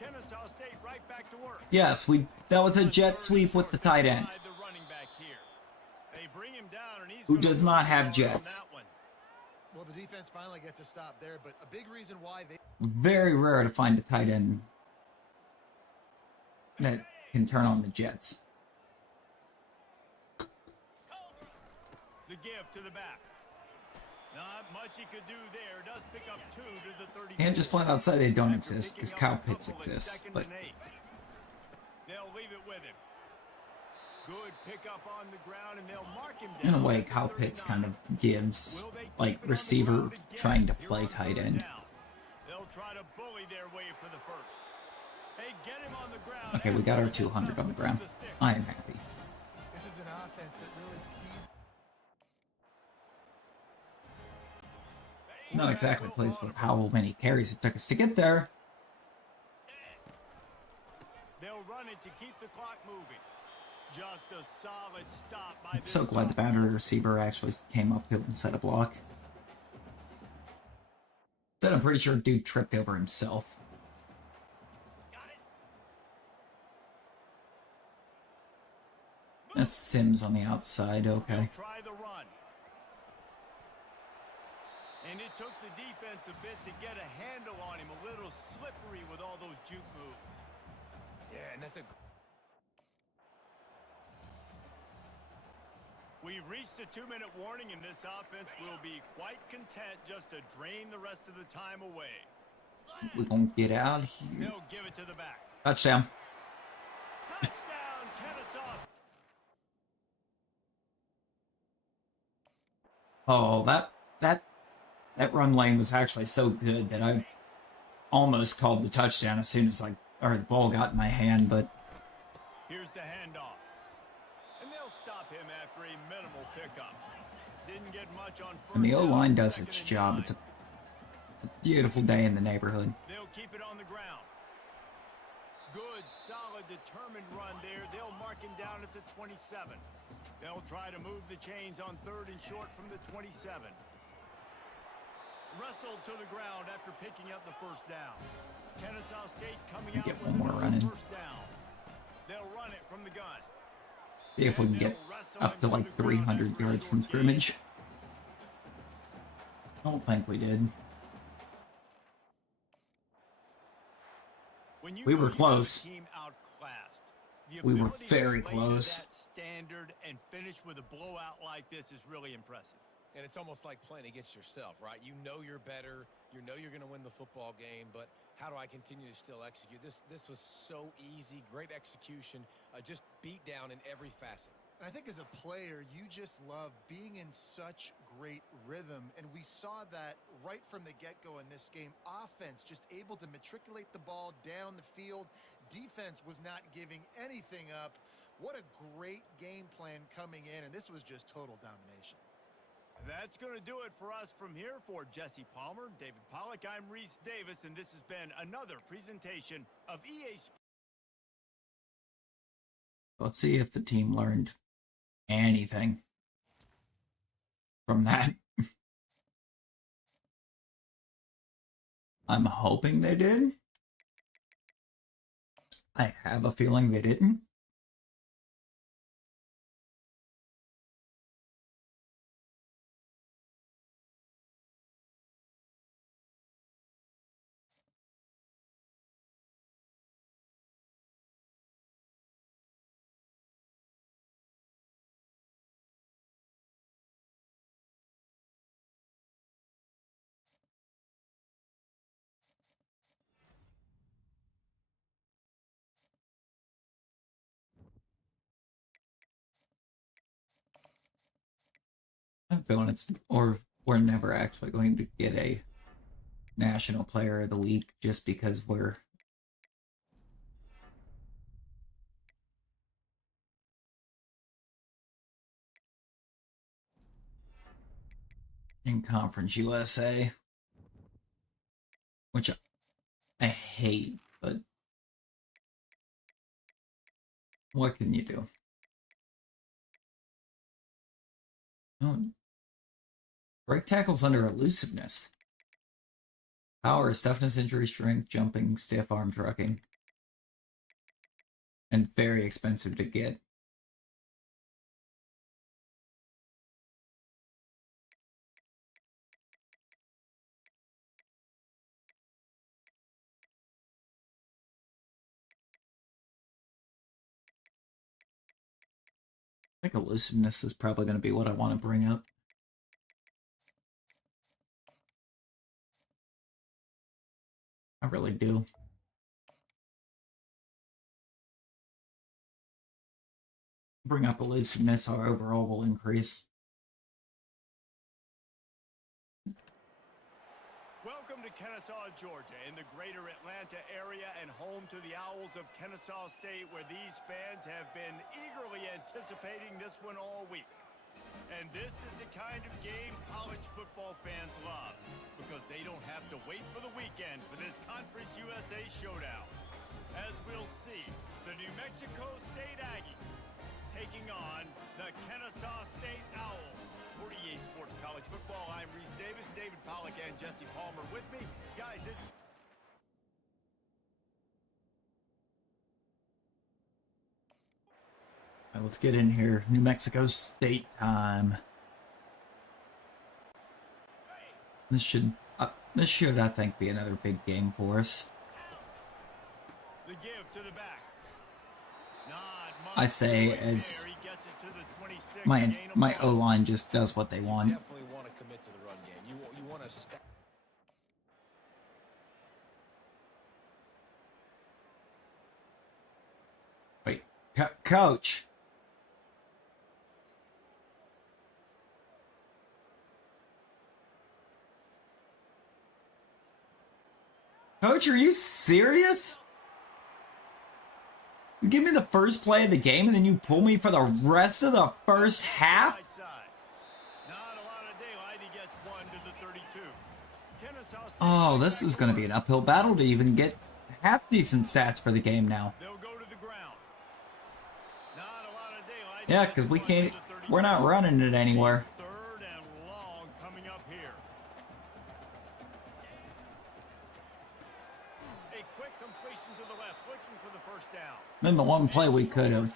Kennesaw State right back to work. Yes, that was a jet sweep with the tight end, The running back here. They bring him down, and he's who gonna does not have jets. Well, the defense finally gets a stop there, but a big reason why they... Very rare to find a tight end that can turn on the jets. The give to the back. Not much he could do there. Does pick up 2 to the 30. And just flat out say they don't exist, because Kyle Pitts exists. But they'll leave it with him. Good pickup on the ground, and they'll mark him in down. a way, Kyle Pitts kind of gives, like, receiver trying to play tight end. They'll try to bully their way for the first. They get him on the ground. Okay, we got our 200 on the ground. I am happy. This is an offense that really sees... Not exactly pleased with how many carries it took us to get there. They'll run it to keep the clock moving. Just a solid stop by I'm so glad the boundary receiver actually came upfield and set a block. Then I'm pretty sure dude tripped over himself. That's Sims on the outside, okay. Try the run. And it took the defense a bit to get a handle on him. A little slippery with all those juke moves. Yeah, and that's a... We've reached a 2-minute warning, and this offense will be quite content just to drain the rest of the time away. We're gonna get out here. They'll give it to the back. Touchdown. Touchdown, Kennesaw. Oh, that run lane was actually so good that I almost called the touchdown as soon as the ball got in my hand, but Here's the handoff. And they'll stop him after a minimal pickup. Didn't get much on first when the O-line down, does 2nd its and job, 9. it's a beautiful day in the neighborhood. They'll keep it on the ground. Good, solid, determined run there. They'll mark him down at the 27. They'll try to move the chains on 3rd and short from the 27. Wrestled to the ground after picking up the first down. Kennesaw State coming out Get with one more another run in. first down. They'll run it from the gun. See if we can get up to like 300 yards from scrimmage. I don't think we did. When you We know were you have a close. team outclassed, the We were ability to very play to close. that standard and finish with a blowout like this is really impressive. And it's almost like playing against yourself, right? You know you're better. You know you're going to win the football game, but how do I continue to still execute? This was so easy, great execution, just beat down in every facet. I think as a player, you just love being in such great rhythm, and we saw that right from the get-go in this game. Offense just able to matriculate the ball down the field. Defense was not giving anything up. What a great game plan coming in, and this was just total domination. That's going to do it for us from here. For Jesse Palmer, David Pollack, I'm Reese Davis, and this has been another presentation of EA Sports. Let's see if the team learned anything from that. I'm hoping they did. I have a feeling they didn't. I'm feeling it's, or we're never actually going to get a national player of the week just because we're in Conference USA, which I hate, but what can you do? Oh, break tackles under elusiveness. Power, toughness, injury, strength, jumping, stiff arm trucking. And very expensive to get. I think elusiveness is probably going to be what I want to bring up. I really do. Bring up elusiveness, our overall will increase. Welcome to Kennesaw, Georgia, in the greater Atlanta area and home to the Owls of Kennesaw State, where these fans have been eagerly anticipating this one all week. And this is the kind of game college football fans love, because they don't have to wait for the weekend for this Conference USA showdown. As we'll see, the New Mexico State Aggies taking on the Kennesaw State Owls. For EA Sports College Football, I'm Reese Davis, David Pollack, and Jesse Palmer with me. Guys, it's... All right, let's get in here. New Mexico State time. This should, I think, be another big game for us. The give to the back. I say as my O-line just does what they want. Definitely want to commit to the run game. You want to stack. Wait, coach. Coach, are you serious? You give me the first play of the game and then you pull me for the rest of the first half? Oh, this is going to be an uphill battle to even get half decent stats for the game now. Yeah, because we're not running it anywhere. Then the one play we could have.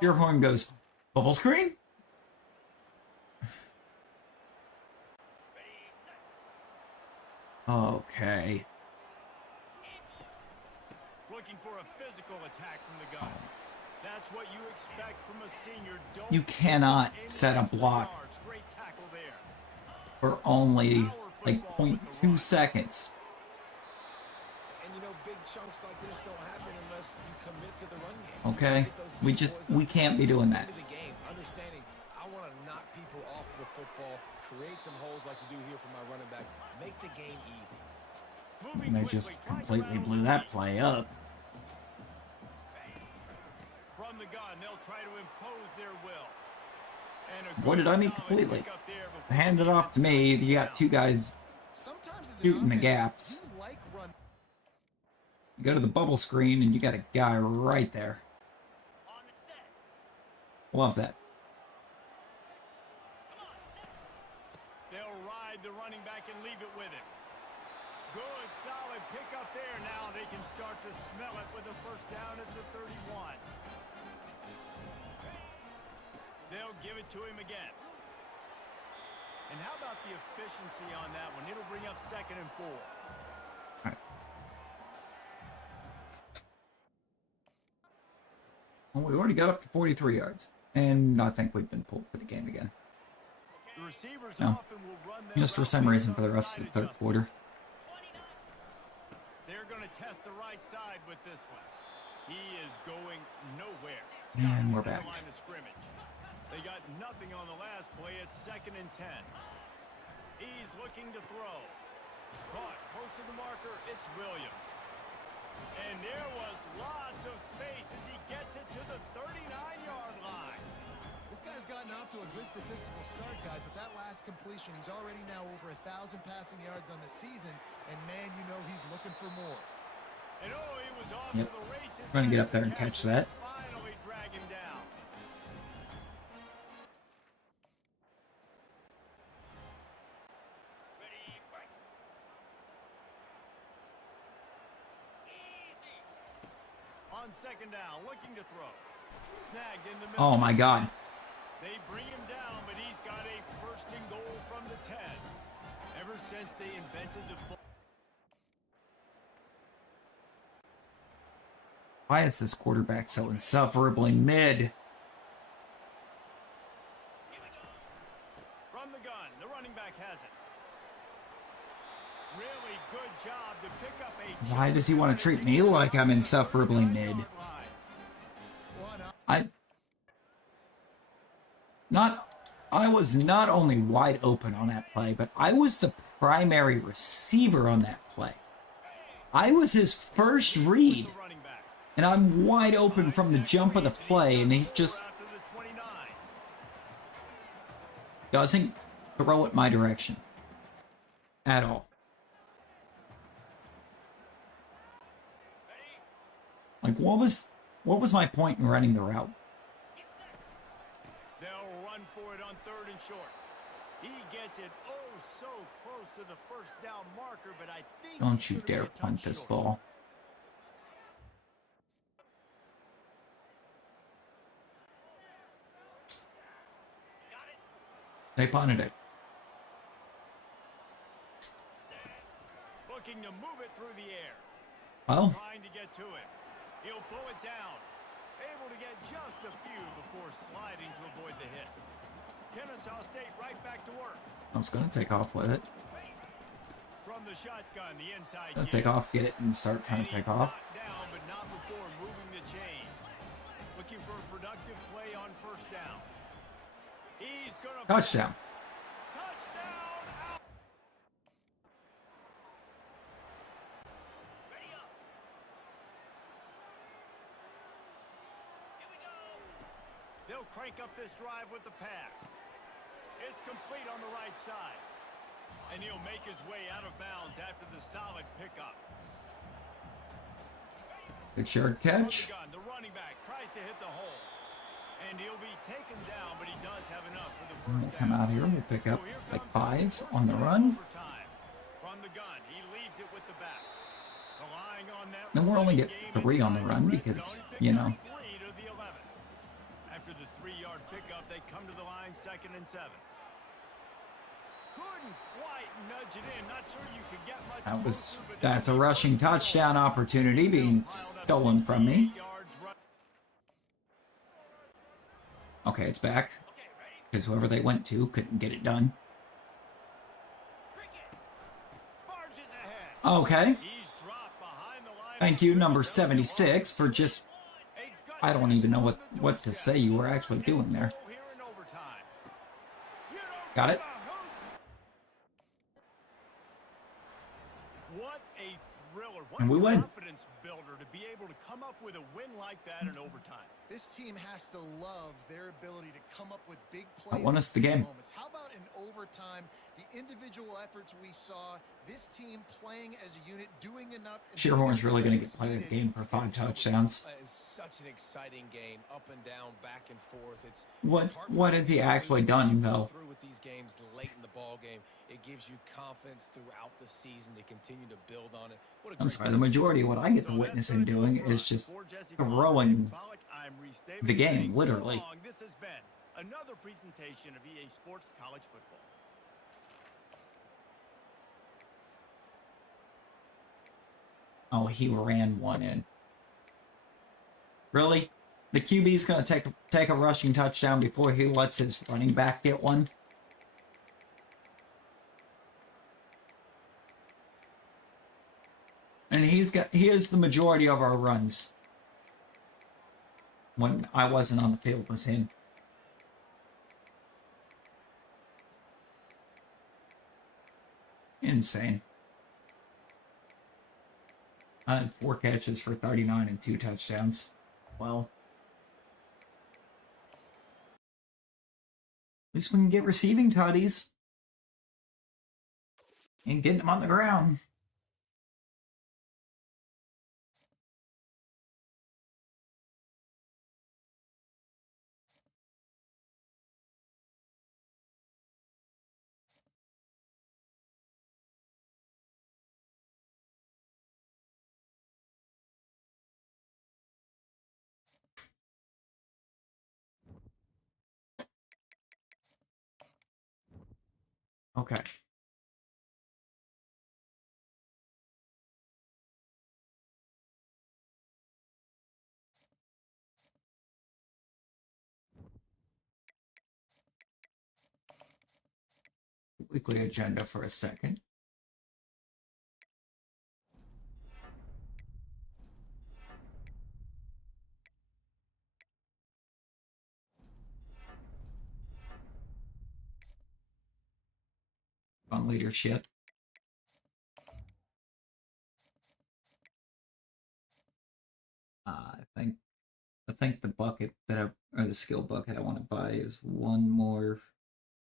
Your horn goes, bubble screen? Okay. Looking for a physical attack from the gun. That's what you expect from a senior. You cannot set a block for only like 0.2 seconds. Chunks like this don't happen unless you commit to the run game. Okay, we can't be doing that. Understanding, I want to knock people off the football, create some holes like you do here for my running back, make the game easy. And they just completely blew that play up. From the gun, they'll try to impose their will. What did I mean completely? Hand it off to me. You got two guys shooting the gaps. You go to the bubble screen and you got a guy right there. Love that. They'll ride the running back and leave it with him. Good, solid pickup there. Now they can start to smell it with a first down at the 31. They'll give it to him again. And how about the efficiency on that one? It'll bring up 2nd and 4. All right. Well, we already got up to 43 yards. And I think we've been pulled for the game again. The receivers No. often will run their Just for some reason for the rest of the third quarter. They're going to test the right side with this one. He is going nowhere. And we're Stopped back. at the line of scrimmage. They got nothing on the last play. It's 2nd and 10. He's looking to throw. Caught close to the marker. It's Williams. And there was lots of space as he gets it to the 39-yard line. This guy's gotten off to a good statistical start, guys, but that last completion, he's already now over 1,000 passing yards on the season, and man, you know he's looking for more. And he was off Yep. to the races. Trying to get up there and catch that. Finally drag him down. On 2nd down, looking to throw. Snagged in the middle. Oh my God. They bring him down, but he's got a 1st and goal from the 10. Ever since they invented the Why is this quarterback so insufferably mid? from the gun, the running back has it. Really good job to pick up a. Why does he want to treat me like I'm insufferably mid? I was not only wide open on that play, but I was the primary receiver on that play. I was his first read, and I'm wide open from the jump of the play, and he's just doesn't throw it my direction at all. Like, what was my point in running the route? They'll run for it on 3rd and short. He gets it so close to the first down marker, but I think Don't you dare punt this ball. They punted it. Looking to move it through the air. Well, Trying to get to it. He'll pull it down. Able to get just a few before sliding to avoid the hits. Kennesaw State right back to work. I was going to take off with it. From the shotgun, the inside Gonna give. take off, get it, and start trying to take off. Down, but not before moving the chain. Looking for a productive play on 1st down. He's gonna Touchdown. touchdown out. They'll crank up this drive with the pass. It's complete on the right side. And he'll make his way out of bounds after the solid pickup. 6-yard From catch. the gun, the running back tries to hit the hole. And he'll be taken down, but he does have enough for the We'll first come down. out here. We'll pick up So here like comes 5 on the run. overtime. From the gun, he leaves it with the back. Relying on that Then we'll only get game 3 on the inside run red because, zone. He you picks know. up 3 to the 11. After the 3-yard pickup, they come to the line 2nd and 7. Couldn't quite nudge it in. Not sure you could get much closer, but That's a rushing touchdown opportunity being stolen from me. Okay, it's back. Because whoever they went to couldn't get it done. Barges ahead. Okay. He's dropped behind the line. Thank you, number 76, for just... I don't even know what to say you were actually doing there. Got it? What a thriller. What And we a win. confidence builder to be able to come up with with a win like that in overtime? This team has to love their ability to come up with big I plays. won us the game. Moments. How about in overtime, the individual efforts we saw, this team playing as a unit, doing enough. Shearhorn's really going to get player of the game for 5 touchdowns. It's such an exciting game, up and down, back and forth. What has he actually done, though? Through with these games late in the ball game, it gives you confidence throughout the season to continue to build on it. I'm sorry, the majority of what I get to witness him doing is just throwing the game, literally. This has been another presentation of EA Sports College Football. Oh, he ran one in. Really? The QB's going to take a rushing touchdown before he lets his running back get one? And he is the majority of our runs. When I wasn't on the field, was him. Insane. I had 4 catches for 39 and 2 touchdowns. Well, at least we can get receiving tutties and getting them on the ground. Okay. Weekly agenda for a second. On leadership. I think the bucket or the skill bucket I want to buy is 1 more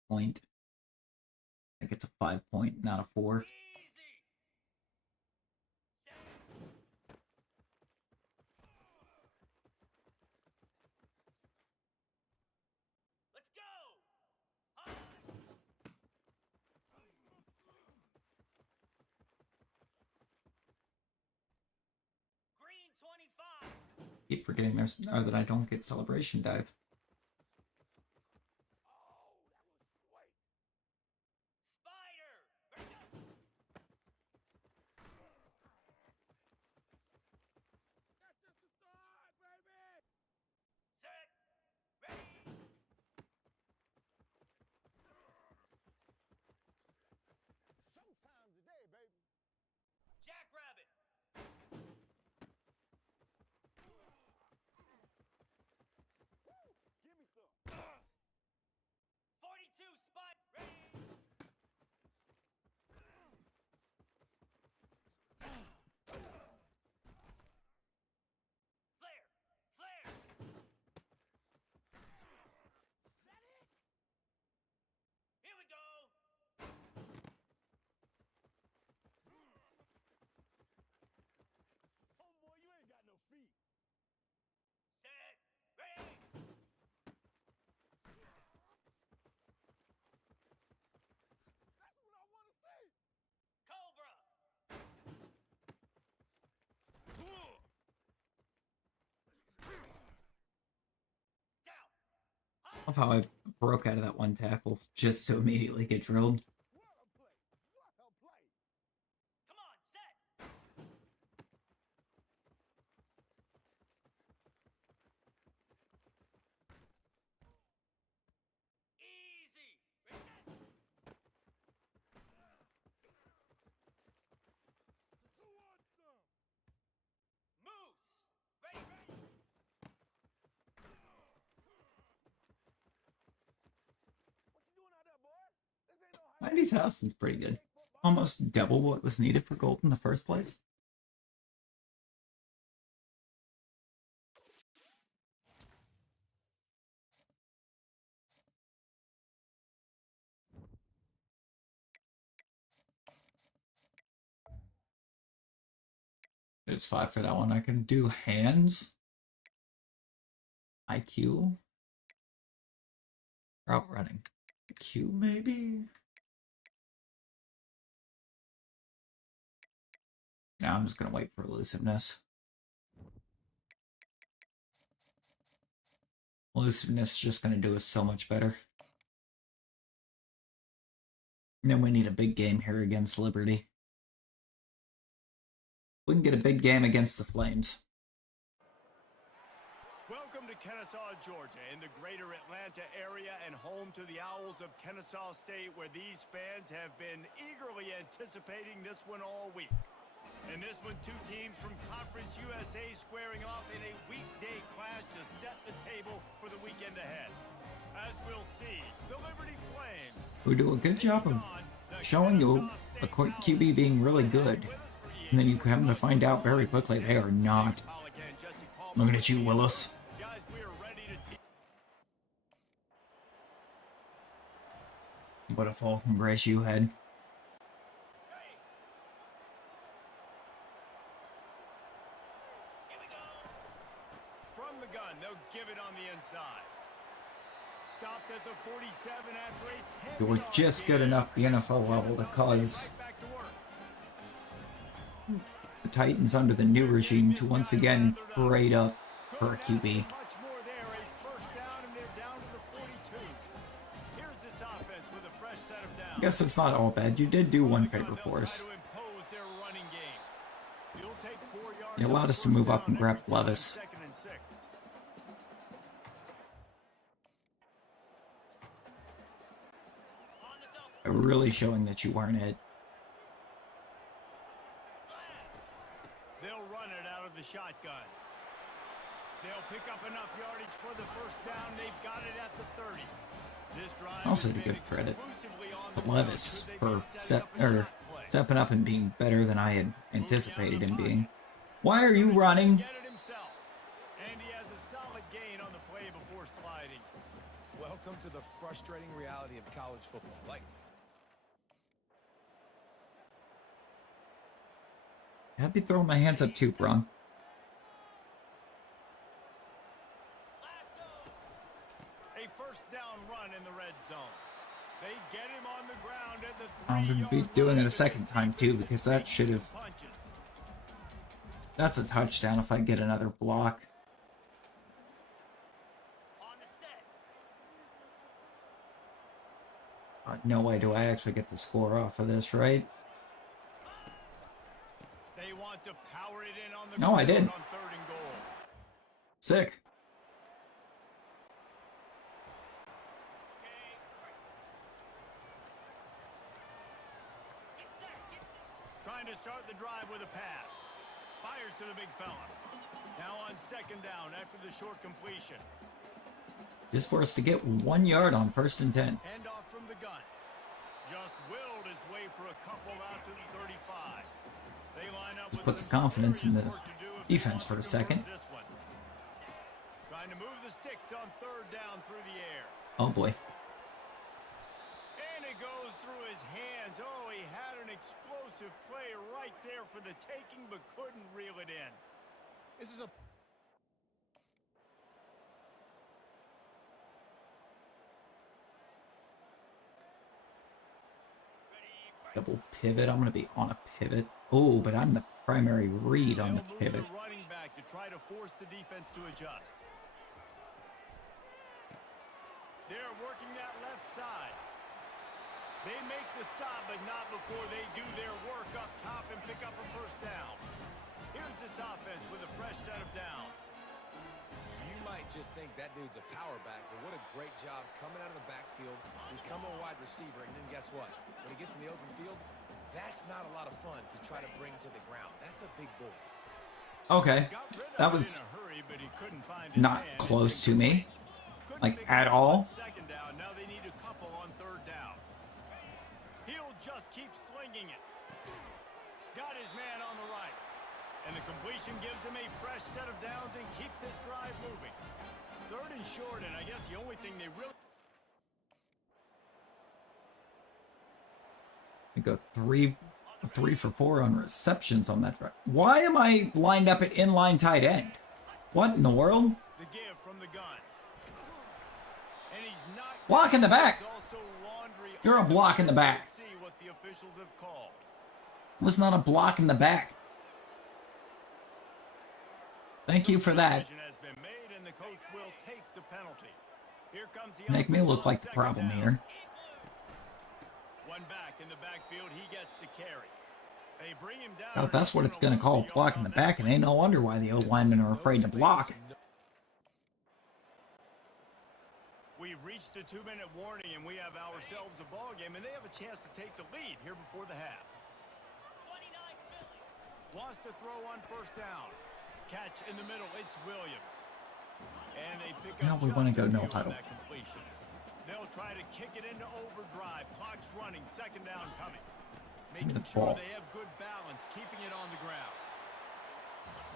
point. I think it's a 5 point, not a 4. Let's go! Green 25. Keep forgetting that I don't get celebration dive. Jackrabbit. 42 spot ready. Flare. That it? Here we go. Homeboy, you ain't got no feet. Set. Ready. That's what I want to see. Cobra. Down. Love how I broke out of that one tackle just to immediately get drilled. Well played. Come on, set. Easy. Reset. Who wants some? Moose. Ready. What you doing out there, boy? This ain't no 90,000 is pretty good. Almost double what was needed for gold in the first place. It's 5 for that one. I can do hands. IQ. Route running. IQ, maybe? Now I'm just going to wait for elusiveness. Elusiveness is just going to do us so much better. And then we need a big game here against Liberty. We can get a big game against the Flames. Welcome to Kennesaw, Georgia, in the greater Atlanta area and home to the Owls of Kennesaw State, where these fans have been eagerly anticipating this one all week. And this one, two teams from Conference USA squaring off in a weekday clash to set the table for the weekend ahead. As we'll see, the Liberty Flames, who do a good job of showing you a QB being really good. And then you come to find out very quickly they are not. Looking at you, Willis. What a fall from grace you had. From the gun, they'll give it on the inside. Stopped at the 47 after a 10. You were just good enough at the NFL level to cause the Titans under the new regime to once again grade up for a QB. I guess it's not all bad. You did do one favor for us. You allowed us to move up and grab Levis. Really showing that you weren't it. They'll run it out of the shotgun. They'll pick up enough yardage for the first down. They've got it at the 30. This drive also to give credit to Levis for stepping up and being better than I had anticipated him being. Why are you running? And he has a solid gain on the play before sliding. Welcome to the frustrating reality of college football. I'd be throwing my hands up too, Bron. A first down run in the red zone. They get him on the ground at the 3-yard I'm going to be doing it a second time too, because that should have... That's a touchdown if I get another block. No way do I actually get the score off of this, right? They want to power it in on the No, I did. on 3rd and goal. Sick. Trying to start the drive with a pass. Fires to the big fella. Now on 2nd down after the short completion. Just for us to get 1 yard on 1st and 10. Hand off from the gun. Just willed his way for a couple out to the 35. They line up with Put some confidence in the defense for a second. Trying to move the sticks on 3rd down through the air. Oh boy. And it goes through his hands. Oh, he had an explosive play right there for the taking, but couldn't reel it in. This is a Double pivot. I'm going to be on a pivot. Oh, but I'm the primary read on the pivot. The running back to try to force the defense to adjust. They're working that left side. They make the stop, but not before they do their work up top and pick up a first down. Here's this offense with a fresh set of downs. You might just think that dude's a power back, but what a great job coming out of the backfield, become a wide receiver, and then guess what? When he gets in the open field, that's not a lot of fun to try to bring to the ground. That's a big boy. Okay. That was not close to me. Like, at all. Second down. Now they need a couple on 3rd down. He'll just keep slinging it. Got his man on the right. And the completion gives him a fresh set of downs and keeps this drive moving. 3rd and short, and I guess the only thing they really... We go 3 3 for 4 on receptions on that drive. Why am I lined up at inline tight end? What in the world? The give from the gun. And he's not Block in the back. also laundry. You're a block in the back. See what the officials have called. It was not a block in the back. Thank you for that. Decision has been made, and the coach will take the penalty. Here comes the Make me look like the second problem down. here. One back in the backfield, he gets the carry. They bring him down. Now, if that's what it's going to call, block in the back, and ain't no wonder why the O-linemen are afraid to block. We've reached the 2-minute warning, and we have ourselves a ball game, and they have a chance to take the lead here before the half. Wants to throw on first down. Catch in the middle, it's Williams. And they pick Now up we want to go just a no few on huddle. that completion. They'll try to kick it into overdrive. Clock's running, second down coming. Give me Making the sure ball. they have good balance, keeping it on the ground.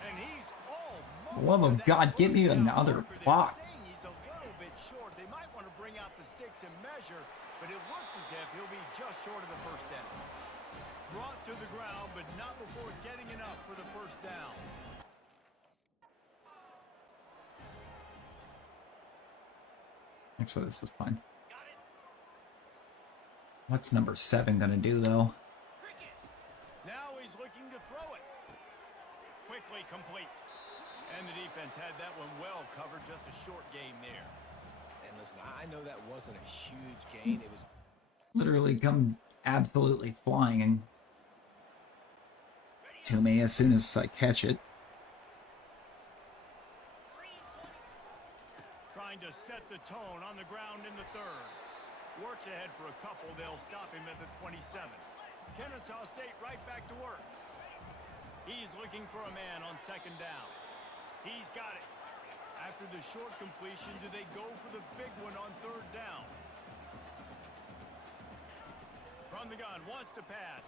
And he's almost For the love of to that God, give me first down another marker. They're block. saying he's a little bit short. They might want to bring out the sticks and measure, but it looks as if he'll be just short of the first down. Brought to the ground, but not before getting enough for the first down. Actually, this is fine. What's number 7 going to do, though? Now he's looking to throw it. Quickly complete. And the defense had that one well covered, just a short gain there. And listen, I know that wasn't a huge gain. It was Literally come absolutely flying to me as soon as I catch it. Trying to set the tone on the ground in the third. Works ahead for a couple. They'll stop him at the 27. Kennesaw State right back to work. He's looking for a man on second down. He's got it. After the short completion, do they go for the big one on third down? From the gun, wants to pass.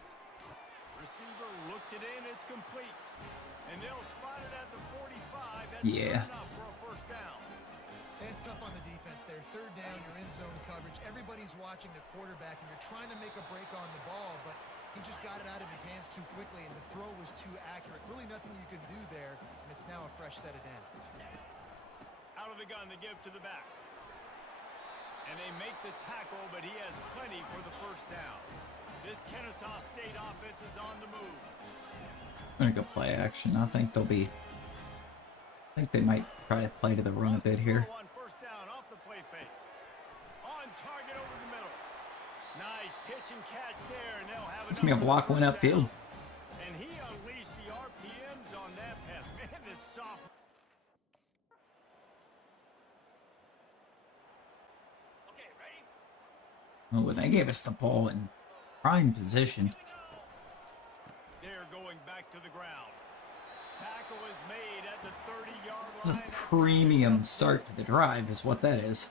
Receiver looks it in, it's complete. And they'll spot it at the 45. That's Yeah. good enough for a first down. It's tough on the defense there. Third down, you're in zone coverage. Everybody's watching the quarterback, and you're trying to make a break on the ball, but he just got it out of his hands too quickly, and the throw was too accurate. Really nothing you can do there, and it's now a fresh set of downs. Out of the gun to give to the back. And they make the tackle, but he has plenty for the first down. This Kennesaw State offense is on the move. I'm going to go play action. I think they'll be... I think they might try to play to the run a bit here. On first down off the play fake. On target over the middle. Nice pitch and catch there, and they'll have It's me a block went upfield. And he unleashed the RPMs on that pass. Man, this soft. Okay, ready? Oh, they gave us the ball in prime position. They're going back to the ground. Tackle is made at the 30-yard The line. premium start to the drive is what that is.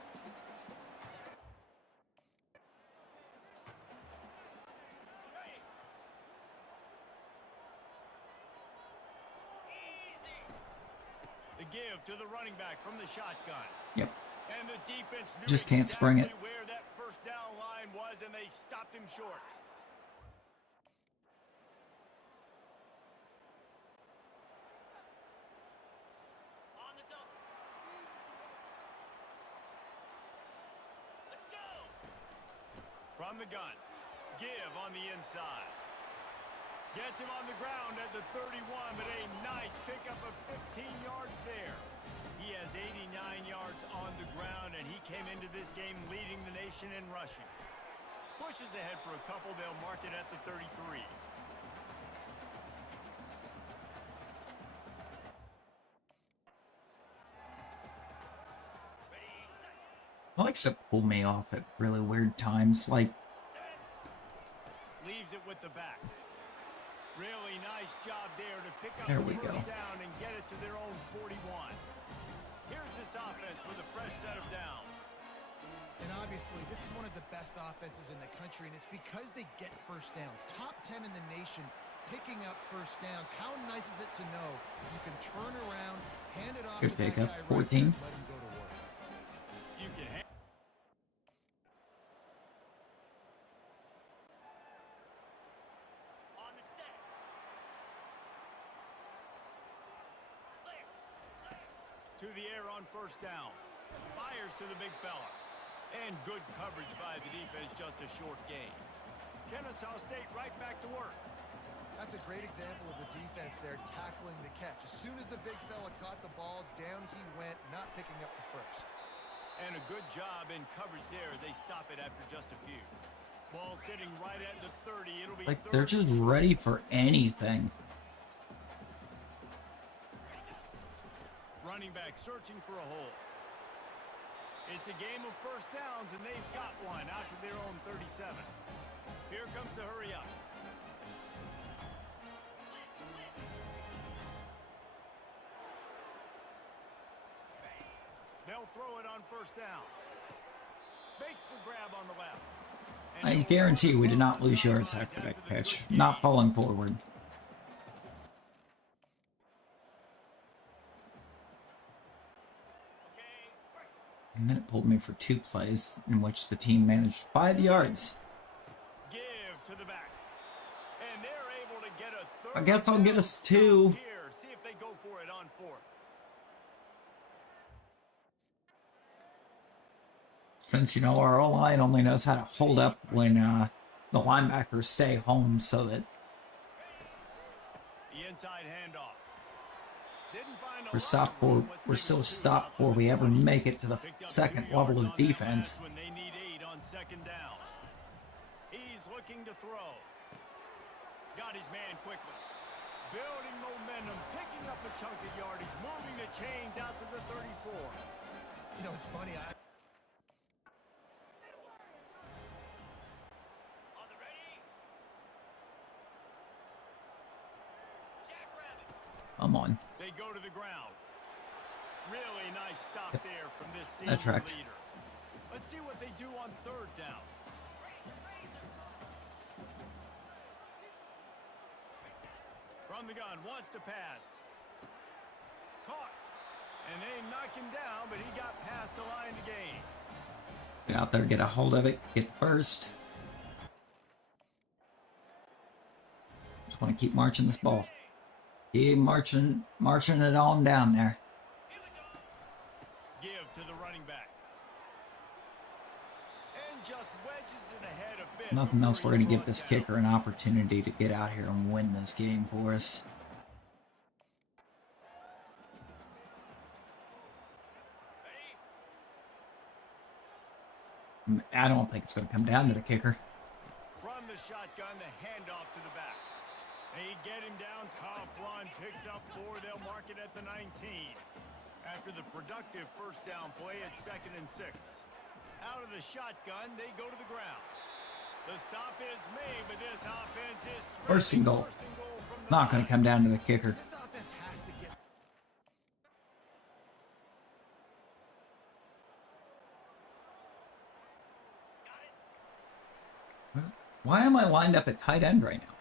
The give to the running back from the shotgun. Yep. And the defense knew Just can't spring it. exactly where that first down line was, and they stopped him short. On the double. Let's go. From the gun. Give on the inside. Gets him on the ground at the 31, but a nice pickup of 15 yards there. He has 89 yards on the ground, and he came into this game leading the nation in rushing. Pushes ahead for a couple. They'll mark it at the 33. It likes to pull me off at really weird times. Like, Leaves it with the back. Really nice job there to pick up There the we first go. down and get it to their own 41. Here's this offense with a fresh set of downs. And obviously, this is one of the best offenses in the country, and it's because they get first downs. Top 10 in the nation picking up first downs. How nice is it to know you can turn around, hand it off Good to that pickup, guy right 14. there and let him go to work. You can hang. On the first down. Fires to the big fella. And good coverage by the defense, just a short gain. Kennesaw State right back to work. That's a great example of the defense there tackling the catch. As soon as the big fella caught the ball, down he went, not picking up the first. And a good job in coverage there as they stop it after just a few. Ball sitting right at the 30. It'll be Like, they're just ready for anything. Running back searching for a hole. It's a game of first downs, and they've got one out to their own 37. Here comes the hurry up. They'll throw it on first down. Makes the grab on the left. I guarantee we did not lose yards after that pitch. Not falling forward. And then it pulled me for 2 plays in which the team managed 5 yards. Give to the back. And they're able to get a third. I guess I'll get us 2. Here, see if they go for it on fourth. Since, you know, our O-line only knows how to hold up when the linebackers stay home so that The inside handoff. Didn't find a we're lot stopped of room. for, Let's we're make still it two. stopped before we ever make it to the Picked up second 2 level yards of on that defense. pass when they need 8 on second down. He's looking to throw. Got his man quickly. Building momentum, picking up a chunk of yardage, moving the chains out to the 34. You know, it's funny. Come on. They go to the ground. Really nice stop there from this That senior tracked. leader. Let's see what they do on third down. From the gun, wants to pass. Caught. And they knock him down, but he got past the line to gain. Get out there, get a hold of it, get the first. Just want to keep marching this ball. Keep marching it on down there. Give to the running back. And just wedges it ahead a bit. Nothing else, we're going to give before this he brought kicker an opportunity to get out here and win this game for us. I don't think it's going to come down to the kicker. From the shotgun, the handoff to the back. They get him down. Tough run. Picks up 4. They'll mark it at the 19. After the productive first down play at 2nd and 6. Out of the shotgun, they go to the ground. The stop is made, but this offense is First and goal. from the Not going to come down to the kicker. This offense has to get. Why am I lined up at tight end right now?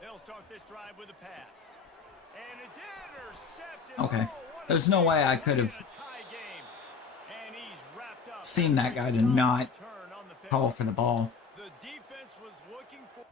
They'll start this drive with a pass. And it's intercepted. Okay. Oh, what a There's no way I big could play have in a tie game. And he's wrapped up. seen that guy to not Turn on the pick. call for the ball. The defense was looking for.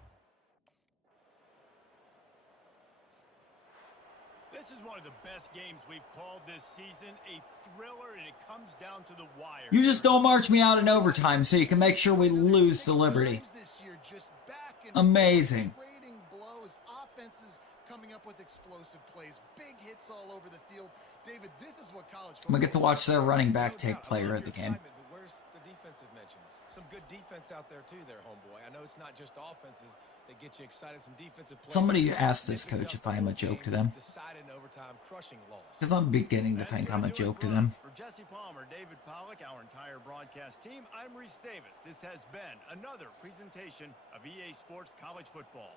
This is one of the best games we've called this season. A thriller, and it comes down to the wire. You just don't march me out in overtime so you can make sure we lose to Liberty. This year, just back and Amazing. forth, trading blows, offenses coming up with explosive plays, big hits all over the field. David, this is what college I'm going to get to football watch their running back take player of the game. But where's the defensive mentions? Some good defense out there too, there, homeboy. I know it's not just offenses that get you excited. Some defensive plays. Somebody asked this coach if I am a joke to them. Decided in overtime, crushing loss. Because I'm beginning to think I'm a joke to them. For Jesse Palmer, David Pollack, our entire broadcast team, I'm Reese Davis. This has been another presentation of EA Sports College Football.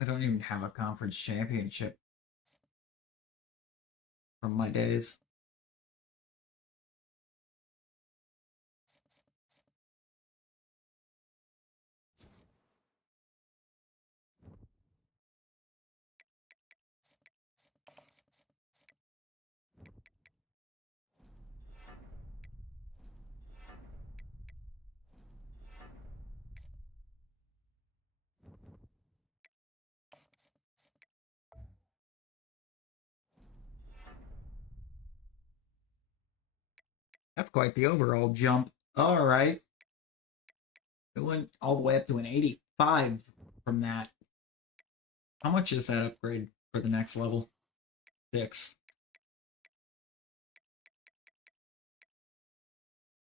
I don't even have a conference championship from my days. That's quite the overall jump. All right. It went all the way up to an 85 from that. How much is that upgrade for the next level? 6.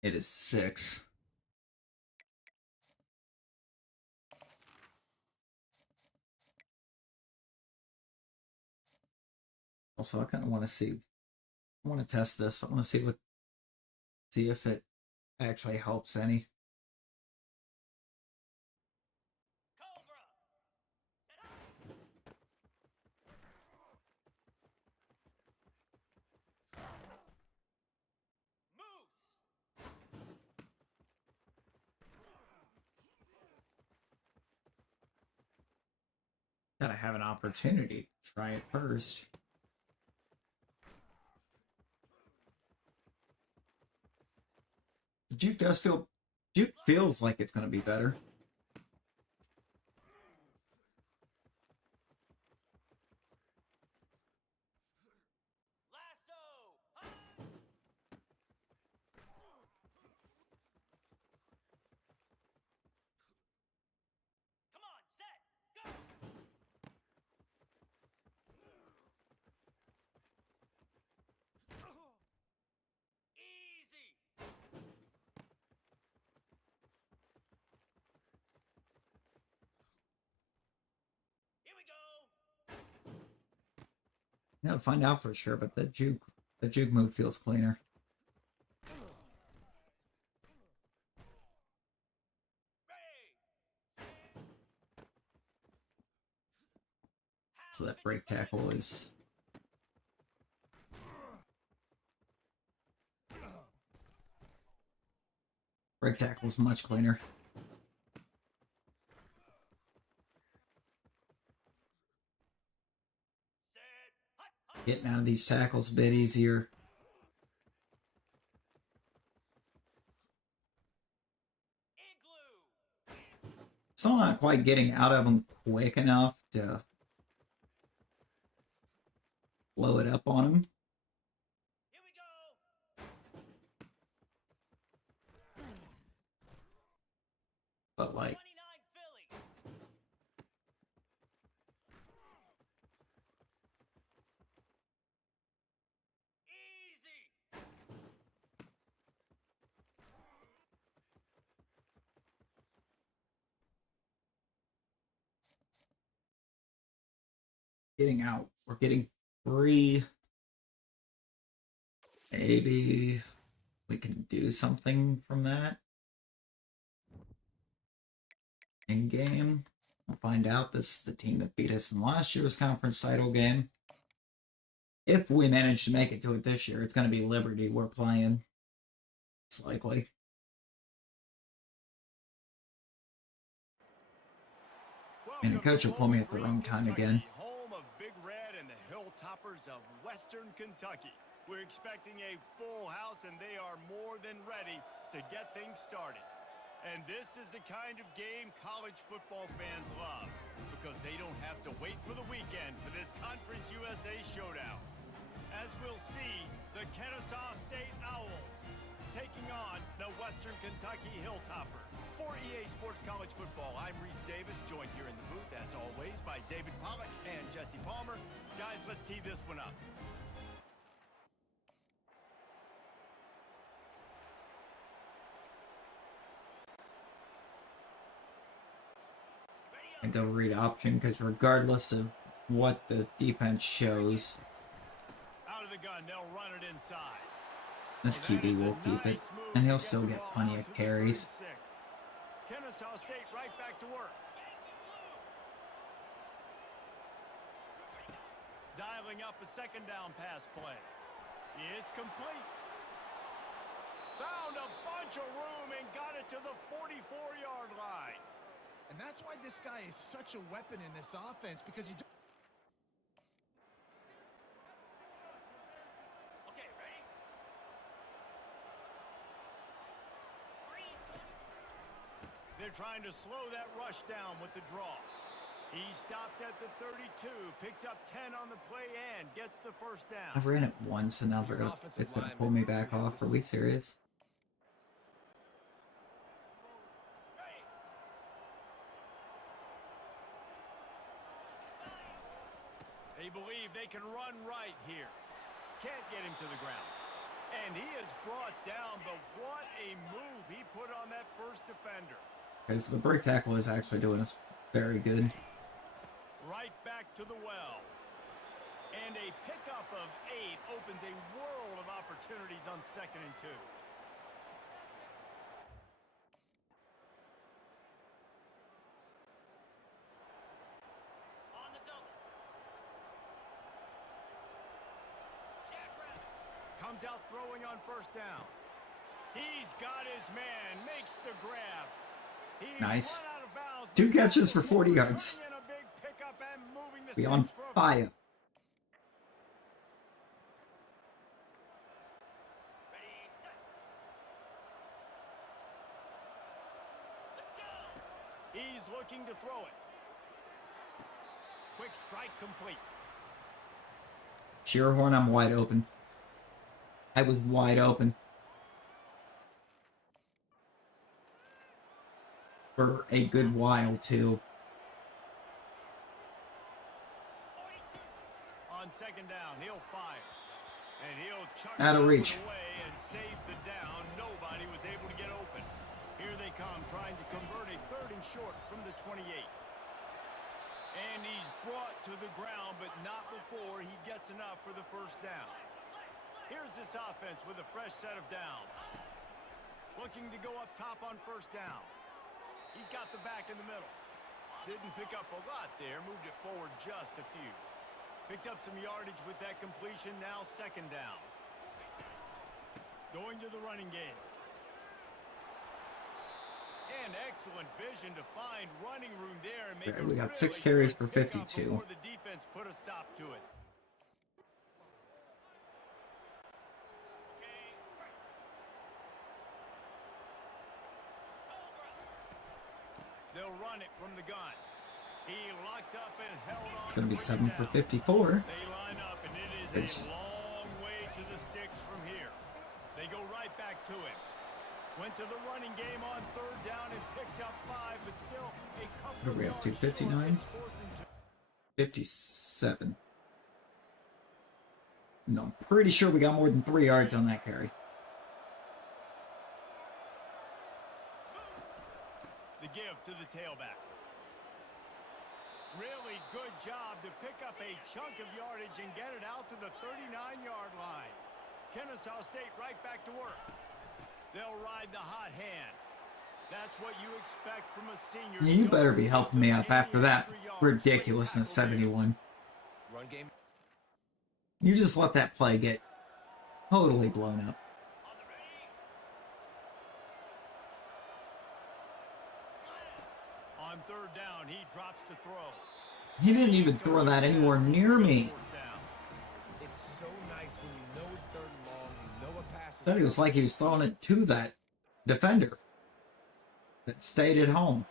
It is 6. Also, I kind of want to see. I want to test this. I want to see if it actually helps any. Gotta have an opportunity to try it first. Juke feels like it's gonna be better. I gotta find out for sure, but the juke move feels cleaner. So that break tackle is much cleaner. Getting out of these tackles a bit easier. Still not quite getting out of them quick enough to blow it up on him. But like, getting out. We're getting free. Maybe we can do something from that. In game. We'll find out. This is the team that beat us in last year's conference title game. If we manage to make it to it this year, it's going to be Liberty we're playing. It's likely. And the coach will pull me at the wrong time again. Home of Big Red and the Hilltoppers of Western Kentucky. We're expecting a full house, and they are more than ready to get things started. And this is the kind of game college football fans love, because they don't have to wait for the weekend for this Conference USA showdown. As we'll see, the Kennesaw State Owls taking on the Western Kentucky Hilltopper. For EA Sports College Football, I'm Reese Davis, joined here in the booth, as always, by David Pollack and Jesse Palmer. Guys, let's tee this one up. And go read option, because regardless of what the defense shows, Out of the gun, they'll run it inside. this QB will keep it, and he'll still get plenty of carries. Kennesaw State right back to work. Dialing up a second down pass play. It's complete. Found a bunch of room and got it to the 44-yard line. And that's why this guy is such a weapon in this offense, because you don't... Okay, ready? They're trying to slow that rush down with the draw. He stopped at the 32, picks up 10 on the play and gets the first down. I ran it once and now it's gonna pull me back off. Are we serious? They believe they can run right here. Can't get him to the ground. And he is brought down, but what a move he put on that first defender. Okay, so the break tackle is actually doing us very good. Right back to the well. And a pickup of 8 opens a world of opportunities on 2nd and 2. Comes out throwing on first down. He's got his man, makes the grab. He's nice. run out of bounds, 2 catches for 40 yards. turning in a big pickup and moving the We on sticks for a fire. He's looking to throw it. Quick strike complete. Shearhorn, I'm wide open. I was wide open. For a good while, too. On 2nd down, he'll fire. And he'll chuck Out of that reach. one away and save the down. Nobody was able to get open. Here they come, trying to convert a 3rd and short from the 28. And he's brought to the ground, but not before he gets enough for the first down. Here's this offense with a fresh set of downs. Looking to go up top on 1st down. He's got the back in the middle. Didn't pick up a lot there, moved it forward just a few. Picked up some yardage with that completion, now 2nd down. Going to the running game. And excellent vision to find running room there and make Okay, a we got really 6 carries quick for pickup 52. before the defense put a stop to it. They'll run it from the gun. He locked up and held on. It's going to be bring 7 it for down. 54. They line up, and it is a long way to the sticks from here. They go right back to him. Went to the running game on 3rd down and picked up 5, but still a couple What are we of up to, yards short. 59? It's 4th and 2. 57. No, I'm pretty sure we got more than 3 yards on that carry. The give to the tailback. Really good job to pick up a chunk of yardage and get it out to the 39-yard line. Kennesaw State right back to work. They'll ride the hot hand. That's what you expect from a senior. You better be helping me up after that ridiculousness 71. Run game. You just let that play get totally blown up. On 3rd down, he drops to throw. He didn't even throw that anywhere near me. It's so nice when you know it's 3rd and long, you know a pass is I thought he was like he was throwing it to that defender that stayed at home.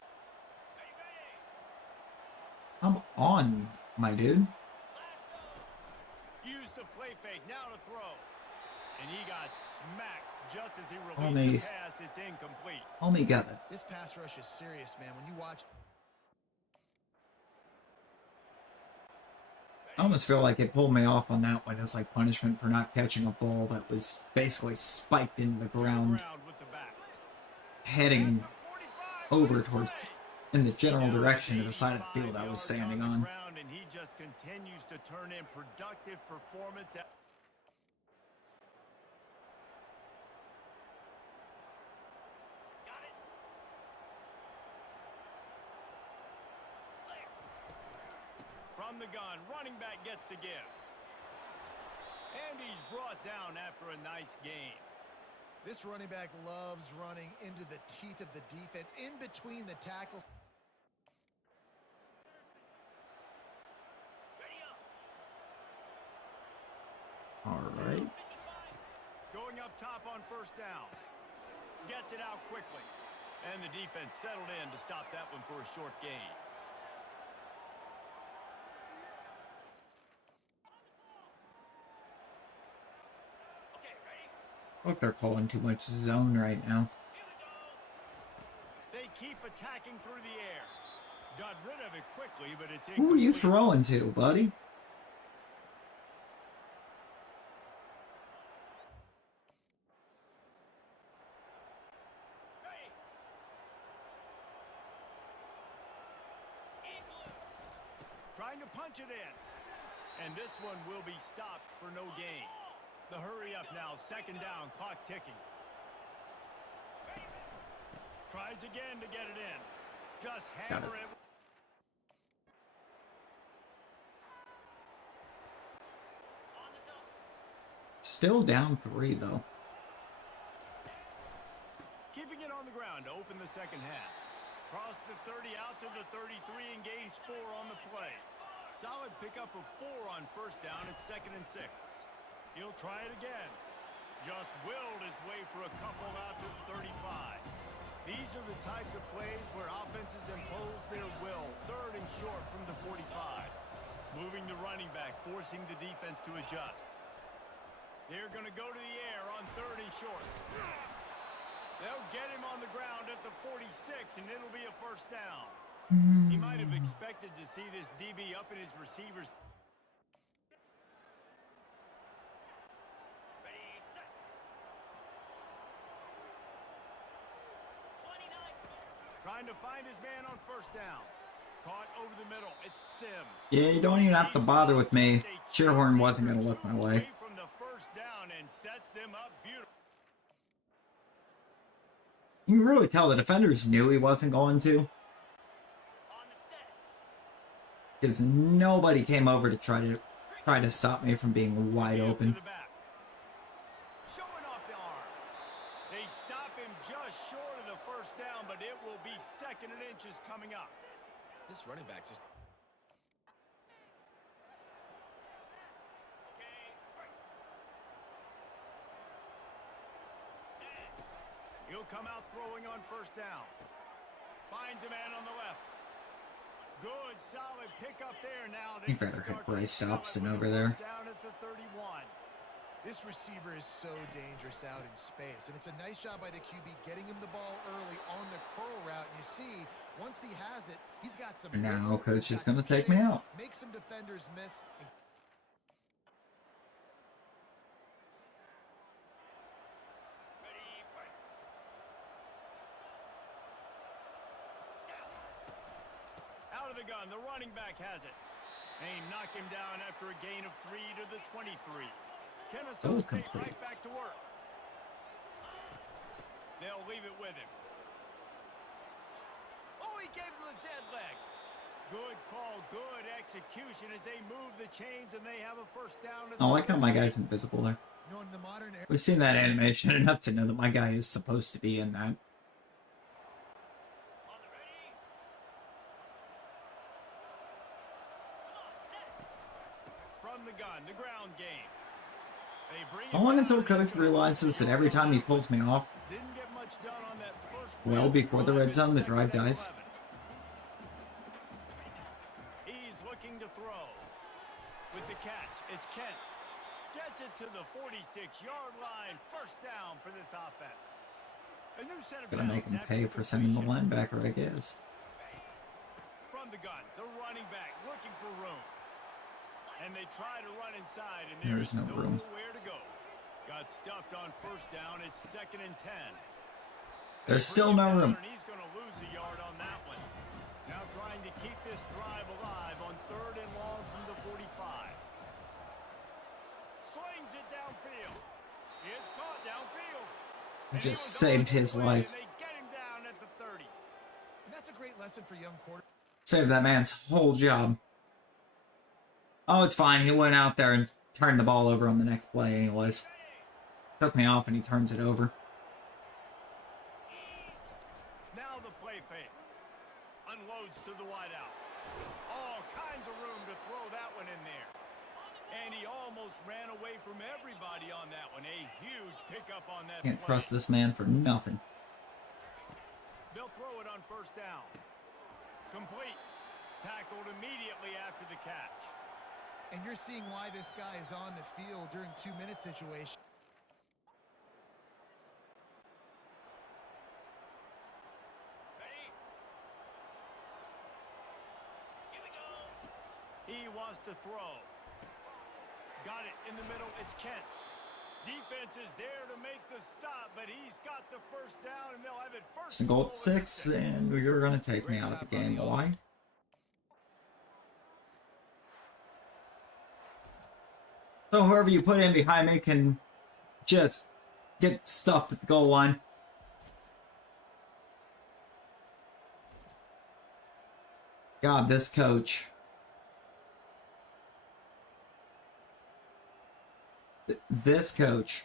I'm on, my dude. Use the play fake, now to throw. And he got smacked just as he Homie. released the pass. It's incomplete. Homie got it. This pass rush is serious, man. When you watch... I almost feel like it pulled me off on that one as like punishment for not catching a ball that was basically spiked into the ground, With the back. heading over towards in the general direction of the side of the field I was standing on. And he just continues to turn in productive performance. From the gun, running back gets to give. And he's brought down after a nice gain. This running back loves running into the teeth of the defense, in between the tackles. All right. Going up top on 1st down. Gets it out quickly. And the defense settled in to stop that one for a short gain. Look, they're calling too much zone right now. They keep attacking through the air. Got rid of it quickly, but it's Who are you incomplete. throwing to, buddy? Trying to punch it in. And this one will be stopped for no gain. The hurry up now, second down, clock ticking. Tries again to get it in. Just hammer it. Still down 3, though. Keeping it on the ground to open the second half. Cross the 30 out to the 33 and gains 4 on the play. Solid pickup of 4 on first down at 2nd and 6. He'll try it again. Just willed his way for a couple out to the 35. These are the types of plays where offenses impose their will. 3rd and short from the 45. Moving the running back, forcing the defense to adjust. They're going to go to the air on 3rd and short. They'll get him on the ground at the 46, and it'll be a first down. He might have expected to see this DB up in his receivers. Trying to find his man on first down. Caught over the middle. It's Sims. Yeah, you don't even have to bother with me. Shearhorn wasn't going to look my way. From the first down and sets them up beautifully. You can really tell the defenders knew he wasn't going to. Because nobody came over to try to stop me from being wide open. Showing off the arms. They stop him just short of the first down, but it will be 2nd and inches coming up. This running back just... He'll come out throwing on first down. Finds a man on the left. Good, solid pickup there. Now they better hit Bryce Dobson over there. Down at the 31. This receiver is so dangerous out in space, and it's a nice job by the QB getting him the ball early on the curl route. And you see, once he has it, he's got some... And now wiggle, coach he's is got going to some take me shape, out. make some defenders miss. Out of the gun, the running back has it. They knock him down after a gain of 3 to the 23. Kennesaw State complete. right back to work. They'll leave it with him. Oh, he gave him the dead leg. Good call, good execution as they move the chains and they have a first down. I like how my guy's invisible there. You know, in the modern era, We've seen that animation enough to know that my guy is supposed to be in that. From the gun, the ground game. They bring I want until coach realizes that every time he pulls me off, Didn't get much done on that first well play. before the red zone, the drive dies. He's looking to throw. With the catch, it's Kent. Gets it to the 46-yard line. First down for this offense. A new set of Gotta make him downs pay after for sending the completion. linebacker, I guess. From the gun, the running back looking for room. And they try to run inside, and There's there's no room. nowhere to go. Got stuffed on first down. It's 2nd and 10. There's still no room. And he's going to lose a yard on that one. Now trying to keep this drive alive on 3rd and long from the 45. Slings it downfield. It's caught downfield. And he Just was saved on his way, life. and they get him down at the 30. and that's a great lesson for young quarterbacks. Saved that man's whole job. Oh, it's fine. He went out there and turned the ball over on the next play anyways. Took me off and he turns it over. Now the play fake. Unloads to the wideout. All kinds of room to throw that one in there. And he almost ran away from everybody on that one. A huge pickup on that Can't play. trust this man for nothing. They'll throw it on first down. Complete. Tackled immediately after the catch. And you're seeing why this guy is on the field during 2-minute situations. He wants to throw. Got it in the middle. It's Kent. Defense is there to make the stop, but he's got the first down, and they'll have it first. Goal at 6, and you're going to take me out of the game. Why? So whoever you put in behind me can just get stuffed at the goal line. God, this coach. This coach.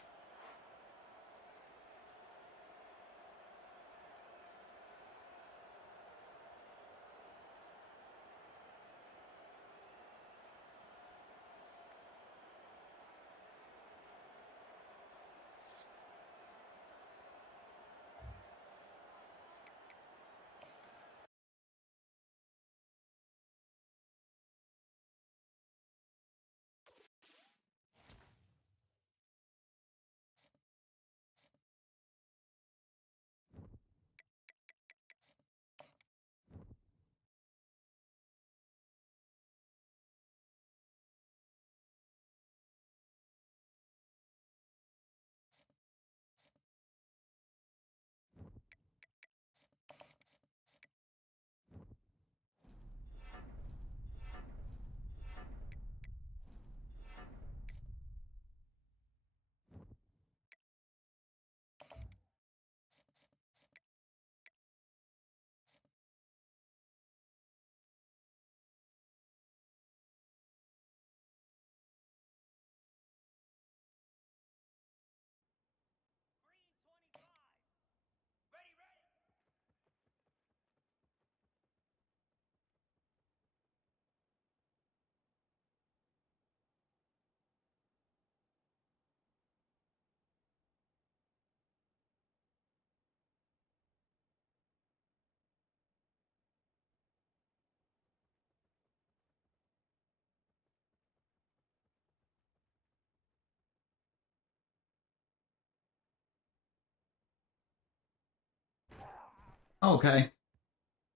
Okay.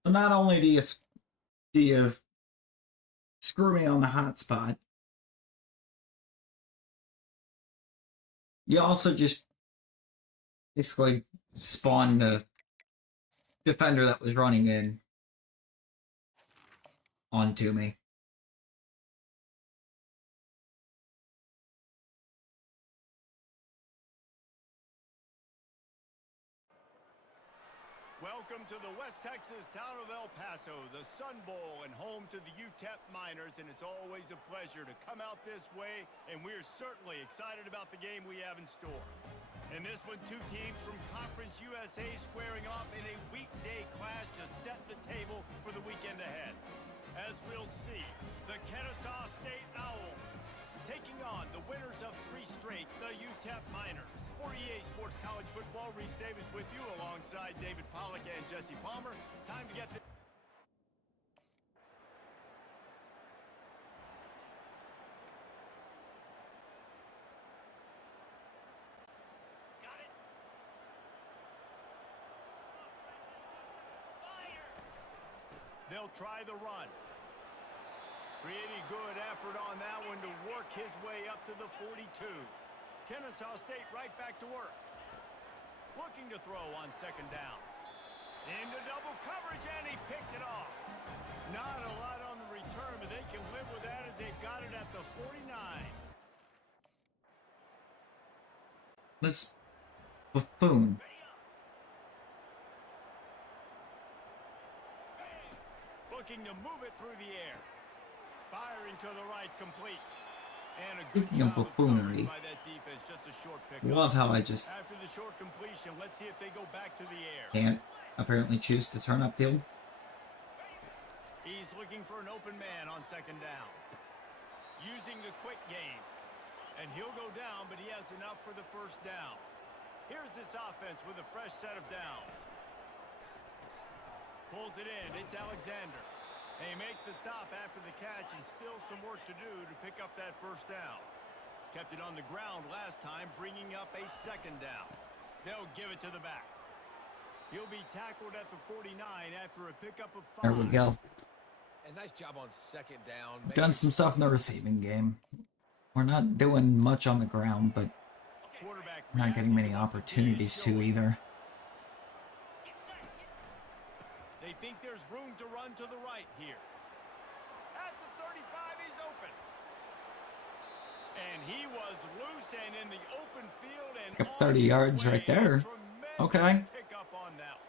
So not only do you screw me on the hot spot, you also just basically spawn the defender that was running in onto me. Welcome to the West Texas town of El Paso, the Sun Bowl and home to the UTEP Miners, and it's always a pleasure to come out this way, and we're certainly excited about the game we have in store. In this one, two teams from Conference USA squaring off in a weekday clash to set the table for the weekend ahead. As we'll see, the Kennesaw State Owls taking on the winners of 3 straight, the UTEP Miners. For EA Sports College Football, Reese Davis with you alongside David Pollack and Jesse Palmer. Time to get this. They'll try the run. Pretty good effort on that one to work his way up to the 42. Kennesaw State right back to work. Looking to throw on second down. Into double coverage, and he picked it off. Not a lot on the return, but they can live with that as they've got it at the 49. This buffoon. Looking to move it through the air. Firing to the right, complete. And a good Speaking of job buffoonery, by that defense, just a short pickup. love how I just After the short completion, let's see if they go back to the air. can't apparently choose to turn upfield. He's looking for an open man on second down. Using the quick game. And he'll go down, but he has enough for the first down. Here's this offense with a fresh set of downs. Pulls it in. It's Alexander. They make the stop after the catch, and still some work to do to pick up that first down. Kept it on the ground last time, bringing up a second down. They'll give it to the back. He'll be tackled at the 49 after a pickup of 5. There we go. And Nice job on second down. We've done some stuff in the receiving game. We're not doing much on the ground, but we're not getting many opportunities to either. They think there's room to run to the right here. At the 35, he's open. And he was loose and in the open field and Pick up 30 yards right there. Okay. Pick up on that one.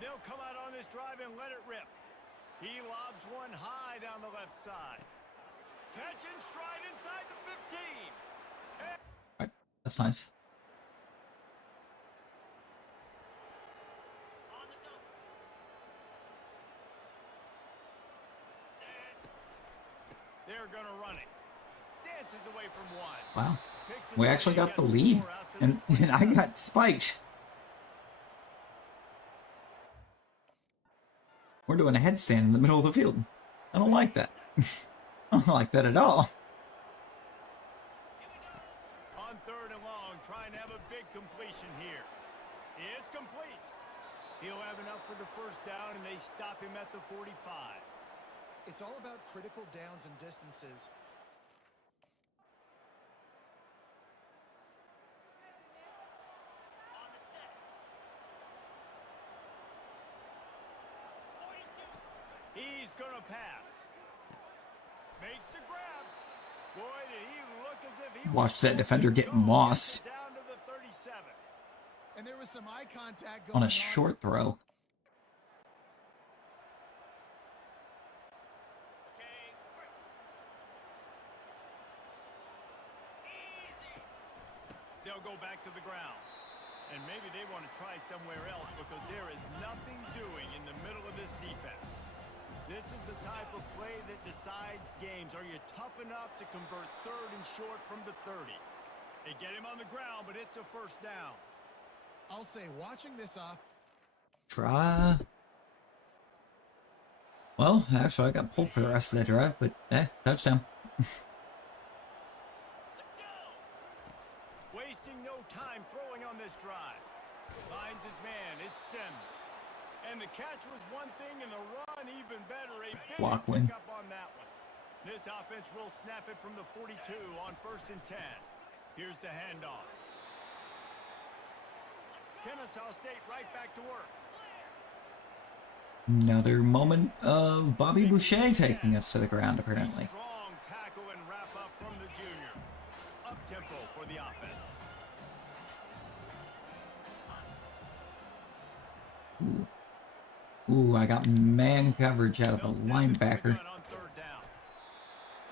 They'll come out on this drive and let it rip. He lobs one high down the left side. Catch and stride inside the 15. Right. That's nice. They're going to run it. Dances away from one. Wow. We actually got the lead, and I got spiked. We're doing a headstand in the middle of the field. I don't like that. I don't like that at all. On third and long, trying to have a big completion here. It's complete. He'll have enough for the first down, and they stop him at the 45. It's all about critical downs and distances. He's going to pass. Makes the grab. Boy, did he look as if he Watch that defender get mossed down to the 37. And there was some eye contact on going a short throw. They'll go back to the ground. And maybe they want to try somewhere else because there is nothing doing in the middle of this defense. This is the type of play that decides games. Are you tough enough to convert third and short from the 30? They get him on the ground, but it's a first down. I'll say, watching this off. Try. Well, actually, I got pulled for the rest of the drive, but touchdown. Wasting no time throwing on this drive. Finds his man. It's Sims. And the catch was one thing, and the run even better. A big Block win. pickup on that one. This offense will snap it from the 42 on 1st and 10. Here's the handoff. Kennesaw State right back to work. Another moment of Bobby Boucher taking us to the ground, apparently. Strong tackle and wrap up from the junior. Up tempo for the offense. Ooh, I got man coverage out of the linebacker. On third down.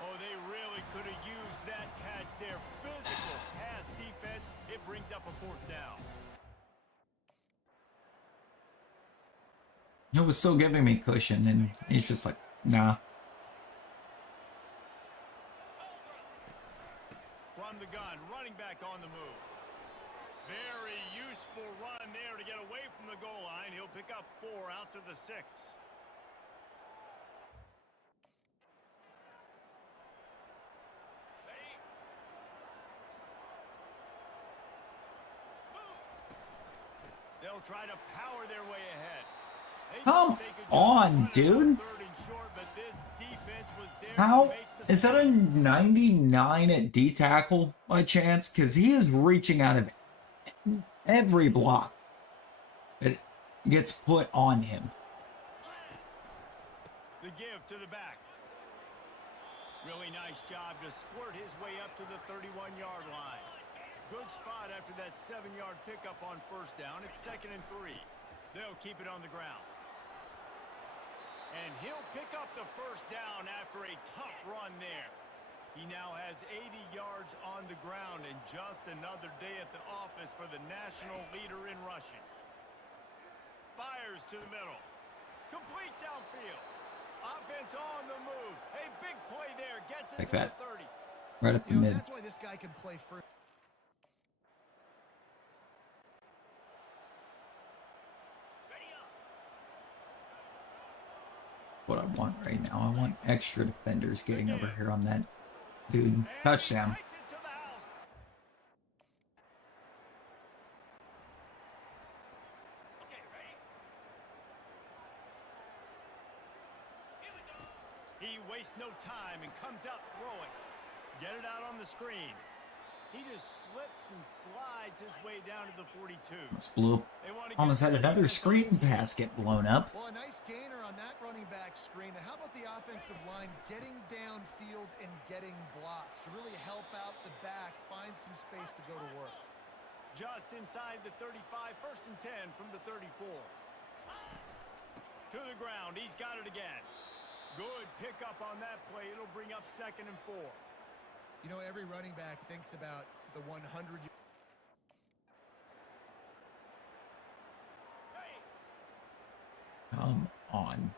Oh, they really could have used that catch there. Physical pass defense. It brings up a 4th down. It was still giving me cushion, and he's just like, nah. From the gun, running back on the move. Very useful run there to get away from the goal line. He'll pick up 4 out to the 6. They'll try to power their way ahead. Come on, dude. How is that a 99 at D tackle by chance? Because he is reaching out of every block that gets put on him. The give to the back. Really nice job to squirt his way up to the 31-yard line. Good spot after that 7-yard pickup on 1st down. It's 2nd and 3. They'll keep it on the ground. And he'll pick up the first down after a tough run there. He now has 80 yards on the ground and just another day at the office for the national leader in rushing. Fires to the middle. Complete downfield. Offense on the move. A big play there. Gets it Like to that. the 30. Right up the mid. That's why this guy can play first. What up, want right now. I want extra defenders getting over here on that dude. Touchdown. Takes it to the house. Okay, ready? Here we go. He wastes no time and comes out throwing. Get it out on the screen. He just slips and slides his way down to the 42. Almost blew. They want to Almost get had another screen pass get blown up. Well, a nice gainer on that running back screen. Now, how about the offensive line getting downfield and getting blocks to really help out the back, find some space to go to work? Just inside the 35, 1st and 10 from the 34. To the ground, he's got it again. Good pickup on that play. It'll bring up 2nd and 4. You know, every running back thinks about the 100. Come on.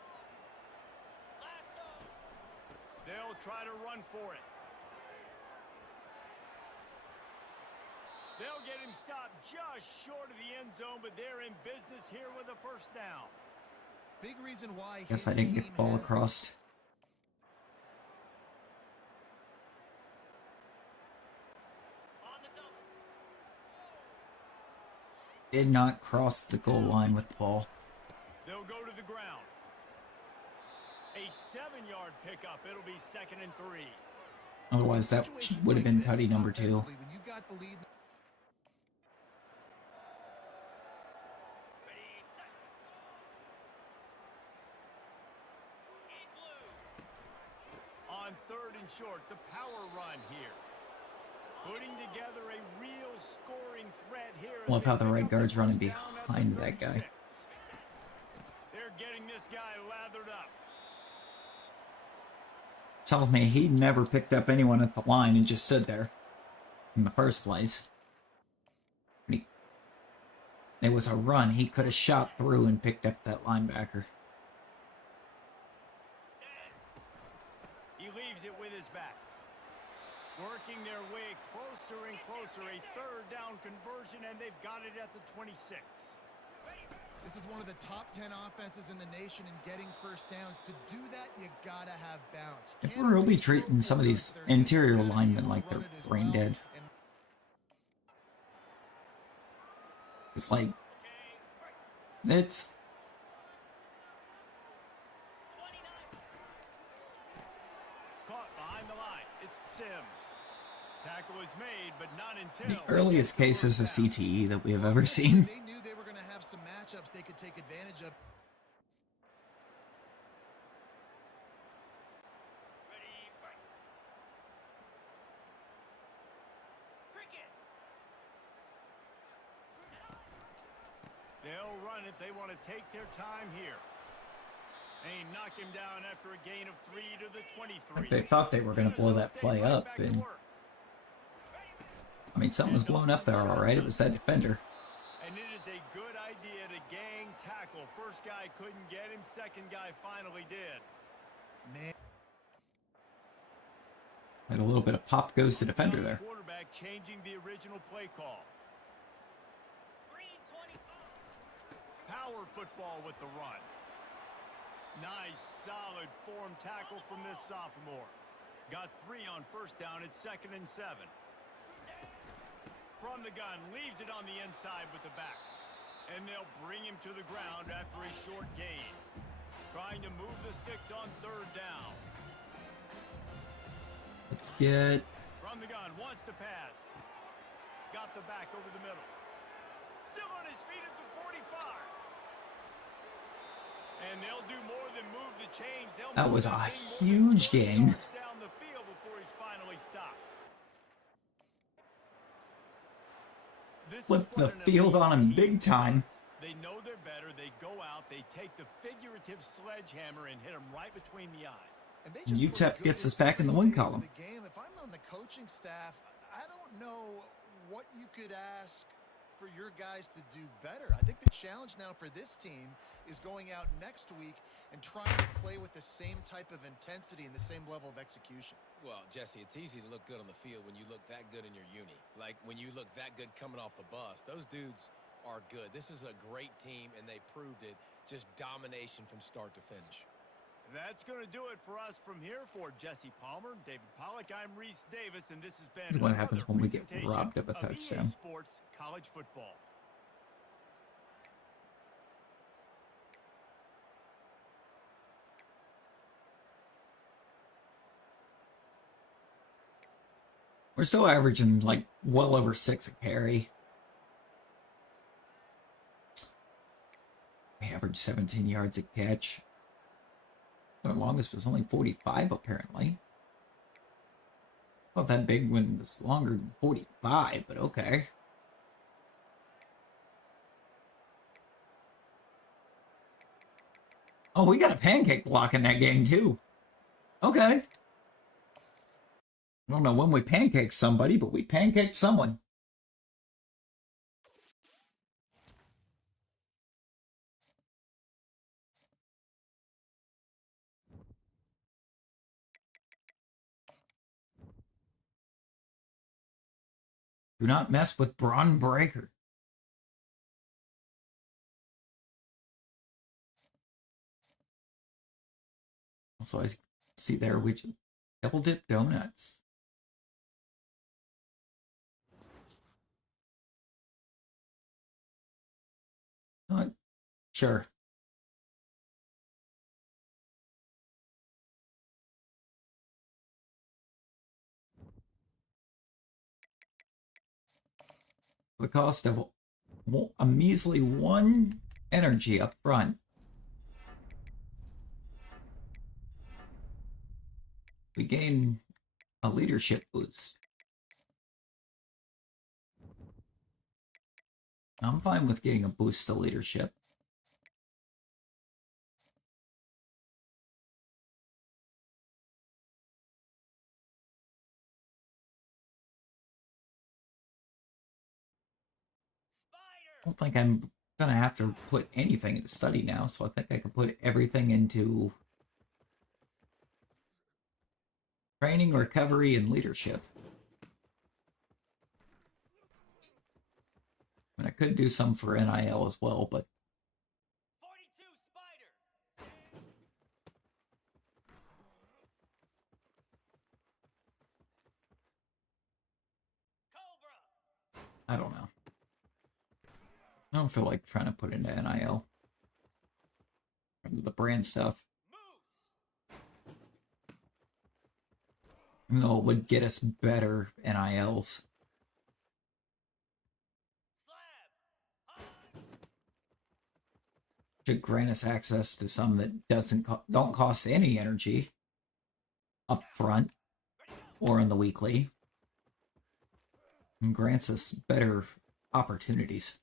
They'll try to run for it. They'll get him stopped just short of the end zone, but they're in business here with a 1st down. Big reason why. Guess his I didn't get team the ball has across. Did not cross the goal line with the ball. They'll go to the ground. A 7-yard pickup. It'll be 2nd and 3. Otherwise, that Situations would have like been this, tutty number 2. offensively, when you've got the lead. On 3rd and short, the power run here. Putting together a real scoring threat here. Love how the right guard's running behind that guy. They're getting this guy lathered up. Tells me he never picked up anyone at the line and just stood there in the first place. It was a run. He could have shot through and picked up that linebacker. He leaves it with his back. Working their way closer and closer. A 3rd down conversion, and they've got it at the 26. This is one of the top 10 offenses in the nation in getting 1st downs. To do that, you gotta have bounce. If we're really treating some of these interior linemen like they're brain dead. It's like, it's... Caught behind the line. It's Sims. Tackle is made, but not until the earliest cases of CTE that we have ever seen. They knew they were going to have some matchups they could take advantage of. They'll run it. They want to take their time here. They knock him down after a gain of 3 to the 23. They thought they were going to blow that play up, and I mean, something was blown up there, all right. It was that defender. And it is a good idea to gang tackle. First guy couldn't get him. Second guy finally did. Man. Had a little bit of pop goes to defender there. Quarterback changing the original play call. Power football with the run. Nice, solid form tackle from this sophomore. Got 3 on 1st down. It's 2nd and 7. From the gun, leaves it on the inside with the back. And they'll bring him to the ground after a short gain. Trying to move the sticks on 3rd down. Let's get... From the gun, wants to pass. Got the back over the middle. Still on his feet at the 45. And they'll do more than move the chains. That was a huge gain. Down the field before he's finally stopped. Flipped the field on him big time. They know they're better. They go out. They take the figurative sledgehammer and hit him right between the eyes. And they just UTEP put gets good us back in the win phase of column. the game. If I'm on the coaching staff, I don't know what you could ask for your guys to do better. I think the challenge now for this team is going out next week and trying to play with the same type of intensity and the same level of execution. Well, Jesse, it's easy to look good on the field when you look that good in your uni. Like when you look that good coming off the bus. Those dudes are good. This is a great team, and they proved it. Just domination from start to finish. That's going to do it for us from here. For Jesse Palmer, David Pollack, I'm Reese Davis, and this has been This is what happens when we get presentation robbed of a EA touchdown. Sports College Football. We're still averaging like well over 6 a carry. We average 17 yards a catch. Our longest was only 45, apparently. I thought that big one was longer than 45, but okay. Oh, we got a pancake block in that game, too. Okay. I don't know when we pancaked somebody, but we pancaked someone. Do not mess with Braun Breaker. Also, I see there we double dip donuts. Sure. The cost of a measly 1 energy up front. We gain a leadership boost. I'm fine with getting a boost to leadership. I don't think I'm gonna have to put anything into study now, so I think I can put everything into training, recovery, and leadership. I mean, I could do some for NIL as well, but 42 Spider. Cobra. I don't know. I don't feel like trying to put into NIL. The brand stuff. Even though it would get us better NILs. Should grant us access to some that don't cost any energy up front or in the weekly, and grants us better opportunities.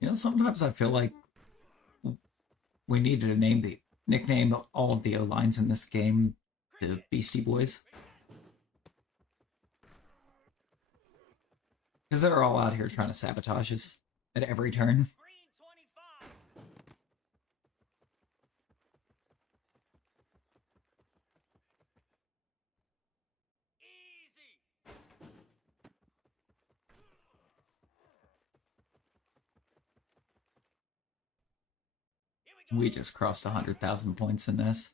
You know, sometimes I feel like we needed to nickname all of the O-lines in this game the Beastie Boys. Because they're all out here trying to sabotage us at every turn. We just crossed 100,000 points in this.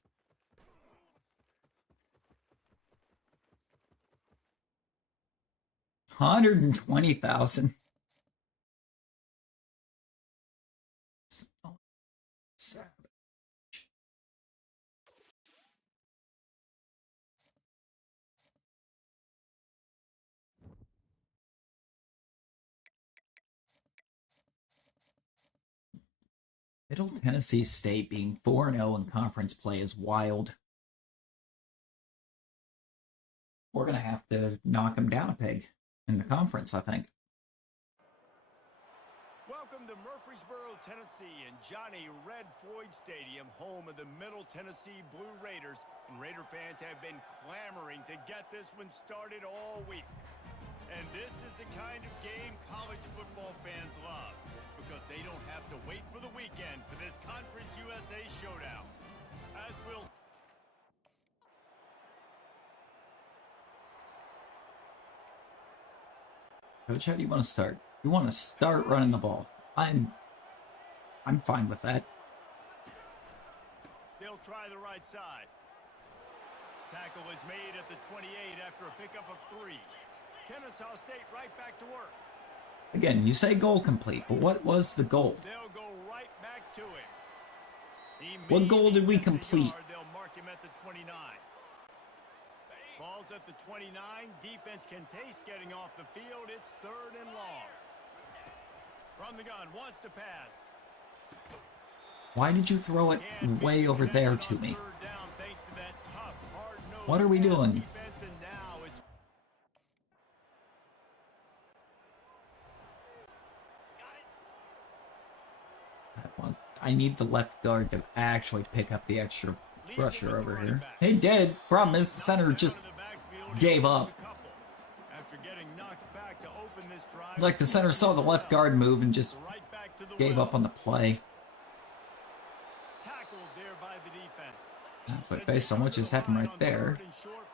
$120,000. Savage. Middle Tennessee State being 4-0 in conference play is wild. We're going to have to knock them down a peg in the conference, I think. Welcome to Murfreesboro, Johnny Red Floyd Stadium, home of the Middle Tennessee Blue Raiders, and Raider fans have been clamoring to get this one started all week. And this is the kind of game college football fans love, because they don't have to wait for the weekend for this Conference USA showdown. As we'll... Coach, how do you want to start? You want to start running the ball. I'm fine with that. They'll try the right side. Tackle is made at the 28 after a pickup of 3. Kennesaw State right back to work. Again, you say goal complete, but what was the goal? They'll go right back to him. What goal did we complete? They'll mark him at the 29. Ball's at the 29. Defense can taste getting off the field. It's 3rd and long. From the gun, wants to pass. Why did you throw it way over there to me? What are we doing? I need the left guard to actually pick up the extra rusher over here. He did. Problem is the center just gave up. Like the center saw the left guard move and just gave up on the play. But based on what just happened right there,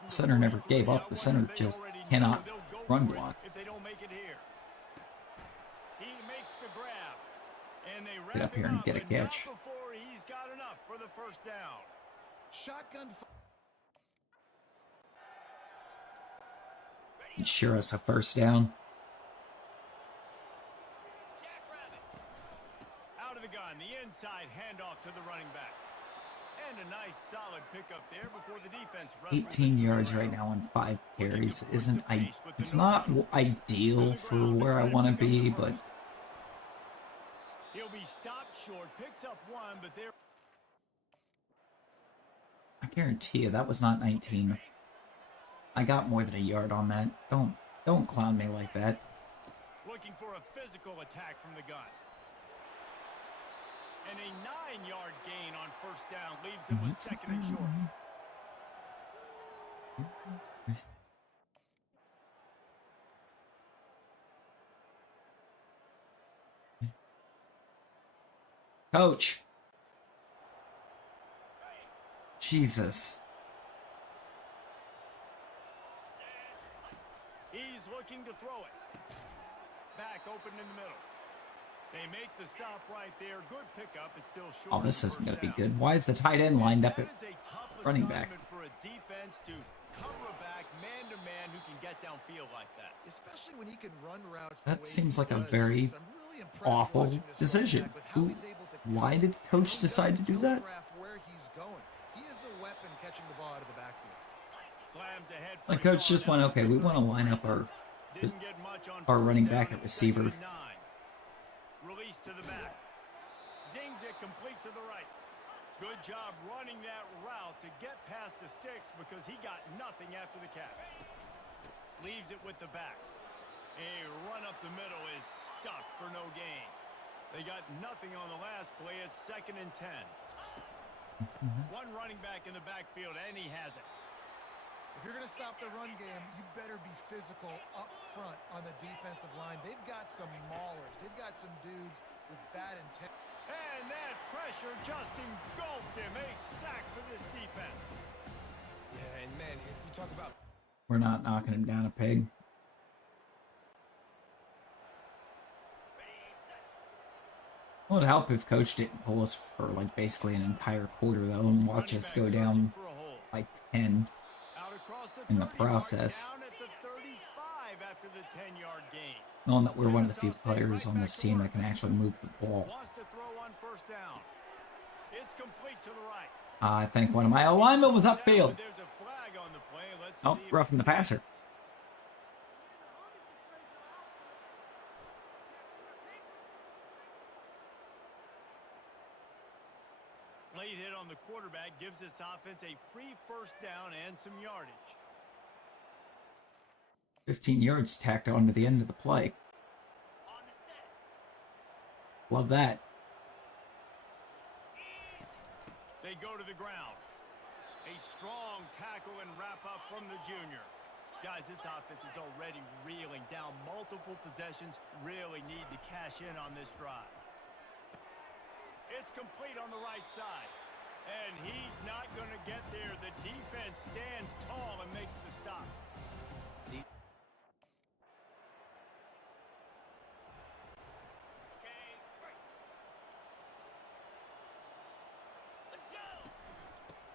the center never gave up. The center just cannot run block. Get up here and get a catch. Sure us a first down. Out of the gun, the inside handoff to the running back. And a nice solid pickup there before the defense. 18 yards right now on 5 carries isn't it's not ideal for where I want to be, but he'll be stopped short, picks up 1, but there. I guarantee you that was not 19. I got more than a yard on that. Don't clown me like that. Looking for a physical attack from the gun. And a 9-yard gain on first down leaves him with 2nd and short. Coach. Jesus. He's looking to throw it. Back open in the middle. They make the stop right there. Good pickup. It's still short. Oh, this isn't going to be good. Why is the tight end lined up at running back? For a defense to cover a back man to man who can get downfield like that. Especially when he can run routes. That seems like a very awful decision. Why did coach decide to do that? The coach just went, okay, we want to line up our running back at receiver. Release to the back. Zings it complete to the right. Good job running that route to get past the sticks because he got nothing after the catch. Leaves it with the back. A run up the middle is stuffed for no gain. They got nothing on the last play. It's 2nd and 10. One running back in the backfield, and he has it. If you're going to stop the run game, you better be physical up front on the defensive line. They've got some maulers. They've got some dudes with bad intent. And that pressure just engulfed him. A sack for this defense. Yeah, and man, you talk about... We're not knocking him down a peg. It would help if coach didn't pull us for like basically an entire quarter though and watch us go down like 10 in the process. Knowing that we're one of the few players on this team that can actually move the ball. I think one of my alignment was upfield. Oh, roughing the passer. Late hit on the quarterback gives this offense a free first down and some yardage. 15 yards tacked on to the end of the play. Love that. They go to the ground. A strong tackle and wrap up from the junior. Guys, this offense is already reeling down multiple possessions. Really need to cash in on this drive. It's complete on the right side. And he's not going to get there. The defense stands tall and makes the stop.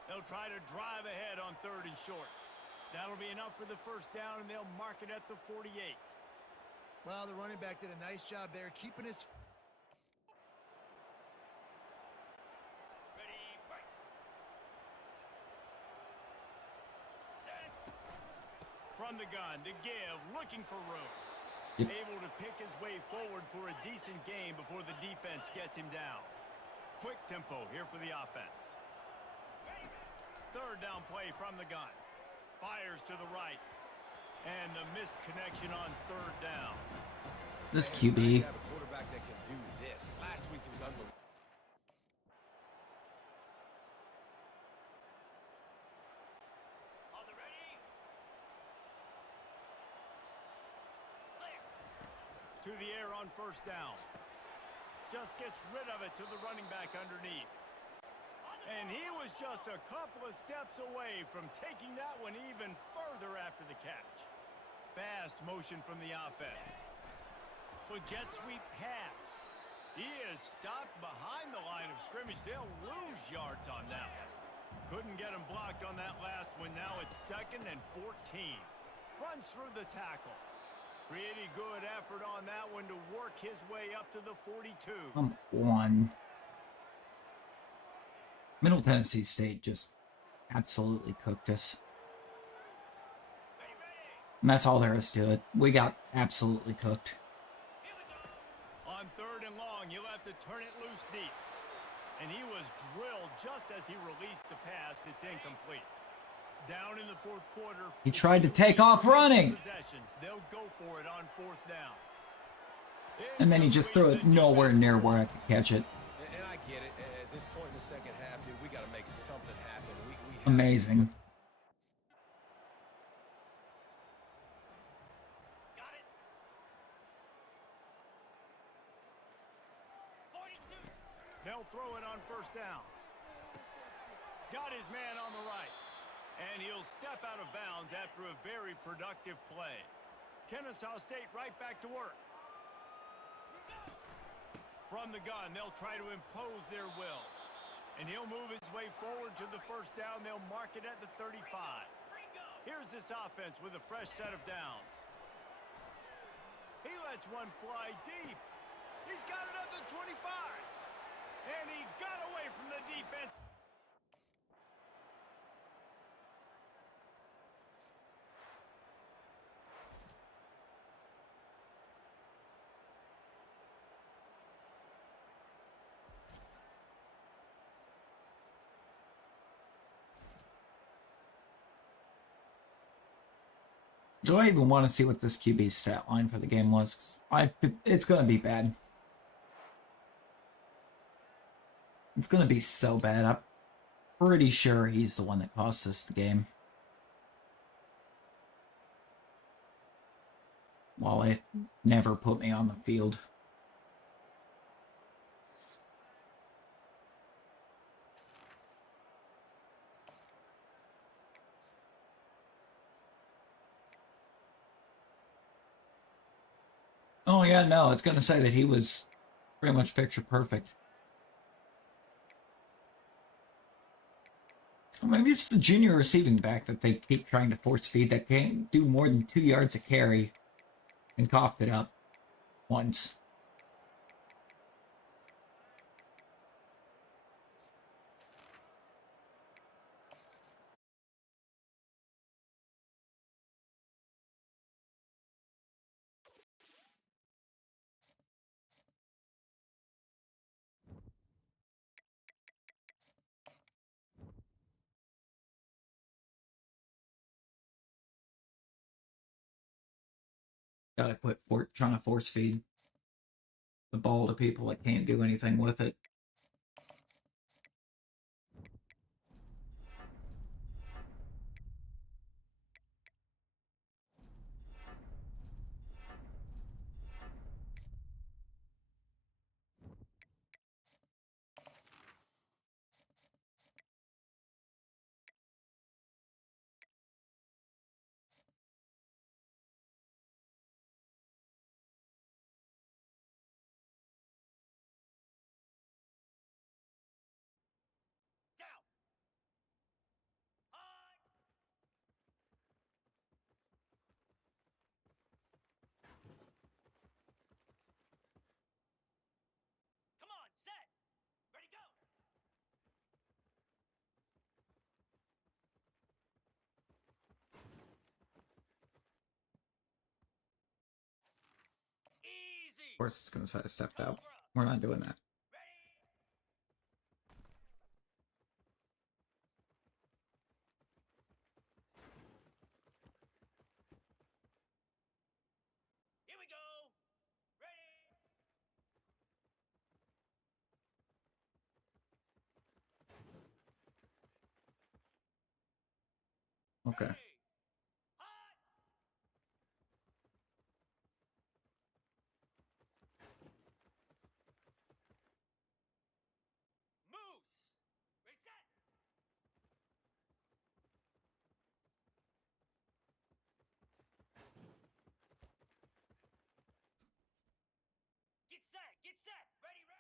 They'll try to drive ahead on 3rd and short. That'll be enough for the first down, and they'll mark it at the 48. Well, the running back did a nice job there, keeping his... From the gun to give, looking for room. Yep. Able to pick his way forward for a decent gain before the defense gets him down. Quick tempo here for the offense. 3rd down play from the gun. Fires to the right. And the missed connection on 3rd down. This QB. Have a quarterback that can do this. Last week he was unbelievable. To the air on 1st down. Just gets rid of it to the running back underneath. And he was just a couple of steps away from taking that one even further after the catch. Fast motion from the offense. But jet sweep pass. He is stopped behind the line of scrimmage. They'll lose yards on that one. Couldn't get him blocked on that last one. Now it's 2nd and 14. Runs through the tackle. Pretty good effort on that one to work his way up to the 42. Come on. Middle Tennessee State just absolutely cooked us. And that's all there is to it. We got absolutely cooked. On 3rd and long, you'll have to turn it loose deep. And he was drilled just as he released the pass. It's incomplete. Down in the 4th quarter. He tried to take off running. They'll go for it on 4th down. And then he just threw it nowhere near where I could catch it. And I get it. At this point in the second half, dude, we got to make something happen. We have Amazing. Got it. 42. They'll throw it on 1st down. Got his man on the right. And he'll step out of bounds after a very productive play. Kennesaw State right back to work. From the gun, they'll try to impose their will. And he'll move his way forward to the 1st down. They'll mark it at the 35. Here's this offense with a fresh set of downs. He lets one fly deep. He's got it at the 25. And he got away from the defense. Do I even want to see what this QB's stat line for the game was? It's going to be bad. It's going to be so bad. I'm pretty sure he's the one that cost us the game. While it never put me on the field. Oh yeah, no, it's going to say that he was pretty much picture perfect. Or maybe it's the junior receiving back that they keep trying to force feed that can't do more than 2 yards a carry and coughed it up once. Gotta quit trying to force feed the ball to people that can't do anything with it. course, it's going to say I stepped out. We're not doing that. Here we go. Ready. Okay. Moose. Reset. Get set. Get set. Ready, ready.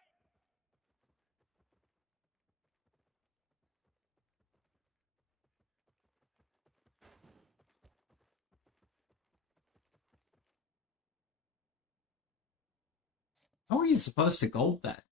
How are you supposed to gold that?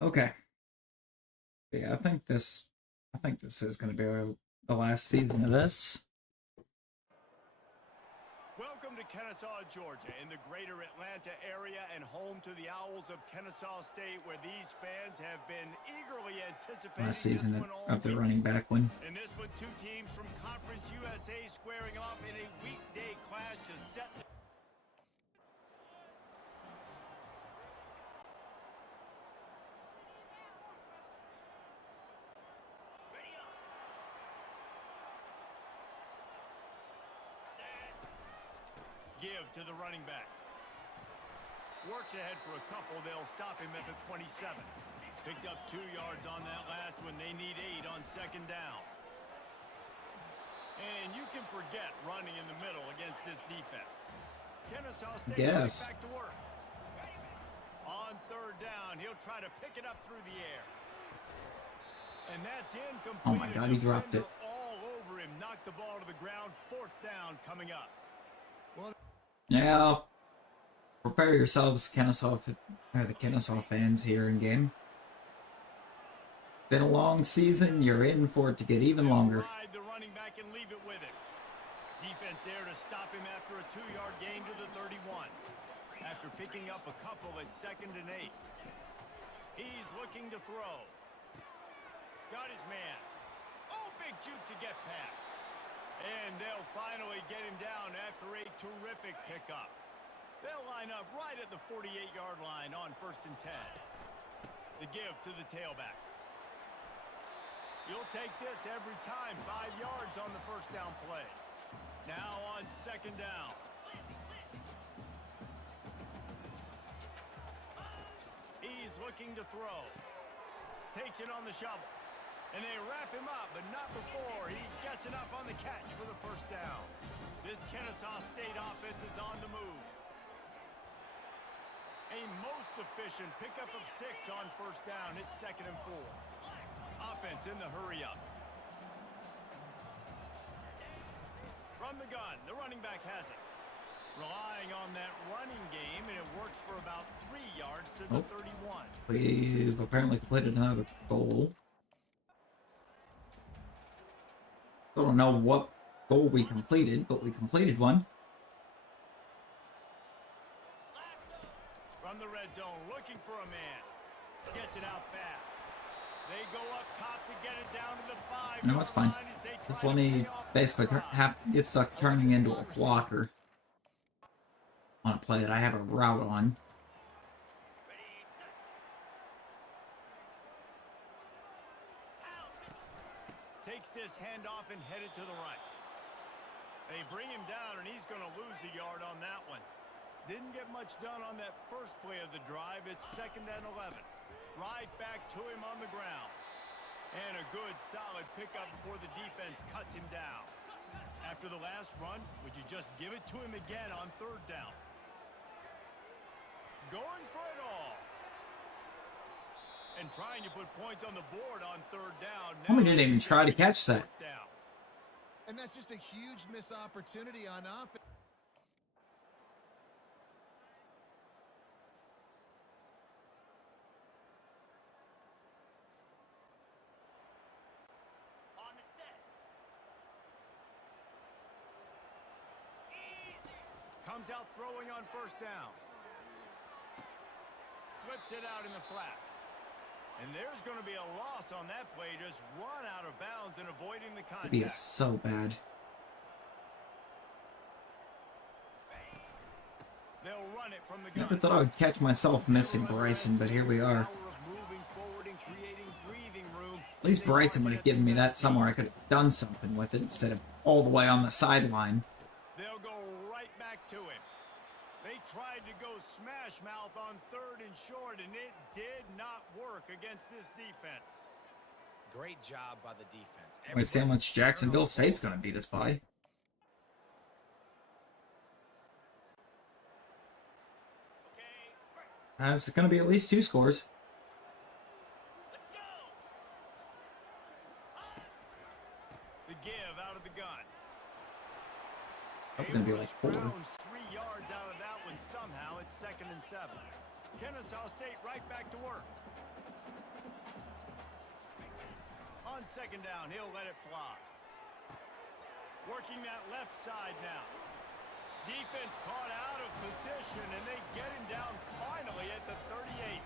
Okay. Yeah, I think this is going to be the last season of this. Welcome to Kennesaw, Georgia, in the greater Atlanta area and home to the Owls of Kennesaw State, where these fans have been eagerly anticipating Last season this one all of the week. running back one. In this one, two teams from Conference USA squaring off in a weekday clash to set the... Ready up. Set. Give to the running back. Works ahead for a couple. They'll stop him at the 27. Picked up 2 yards on that last one. They need 8 on second down. And you can forget running in the middle against this defense. Kennesaw State Yes. back to work. On third down, he'll try to pick it up through the air. And that's incomplete. Oh my God, he dropped it. All over him. Knocked the ball to the ground. Fourth down coming up. Yeah. Prepare yourselves, the Kennesaw fans here in game. Been a long season. You're in for it to get even longer. Ride the running back and leave it with him. Defense there to stop him after a 2-yard gain to the 31. After picking up a couple at 2nd and 8. He's looking to throw. Got his man. Oh, big juke to get past. And they'll finally get him down after a terrific pickup. They'll line up right at the 48-yard line on 1st and 10. The give to the tailback. You'll take this every time. 5 yards on the first down play. Now on second down. He's looking to throw. Takes it on the shovel. And they wrap him up, but not before he gets enough on the catch for the first down. This Kennesaw State offense is on the move. A most efficient pickup of 6 on first down. It's 2nd and 4. Offense in the hurry up. From the gun, the running back has it. Relying on that running game, and it works for about 3 yards to the 31. We've apparently completed another goal. I don't know what goal we completed, but we completed one. From the red zone, looking for a man. Gets it out fast. They go up top to get it down to the 5. No, it's fine. Just let me basically get stuck turning into a blocker on a play that I have a route on. Takes this handoff and headed to the right. They bring him down, and he's going to lose a yard on that one. Didn't get much done on that first play of the drive. It's 2nd and 11. Right back to him on the ground. And a good, solid pickup before the defense cuts him down. After the last run, would you just give it to him again on third down? Going for it all. And trying to put points on the board on third down. We didn't even try to catch that. And that's just a huge missed opportunity on offense. Comes out throwing on first down. Flips it out in the flat. And there's going to be a loss on that play. Just run out of bounds and avoiding the contact. It'd be so bad. They'll run it from the gun. Never thought I would catch myself missing Bryson, but here we are. At least Bryson would have given me that somewhere I could have done something with it instead of all the way on the sideline. They'll go right back to him. They tried to go smash mouth on 3rd and short, and it did not work against this defense. Great job by the defense. Let's see how much Jacksonville State's going to beat us by. It's going to be at least 2 scores. The give out of the gun. Probably going to be like 4. 3 yards out of that one somehow. It's 2nd and 7. Kennesaw State right back to work. On 2nd down, he'll let it fly. Working that left side now. Defense caught out of position, and they get him down finally at the 38.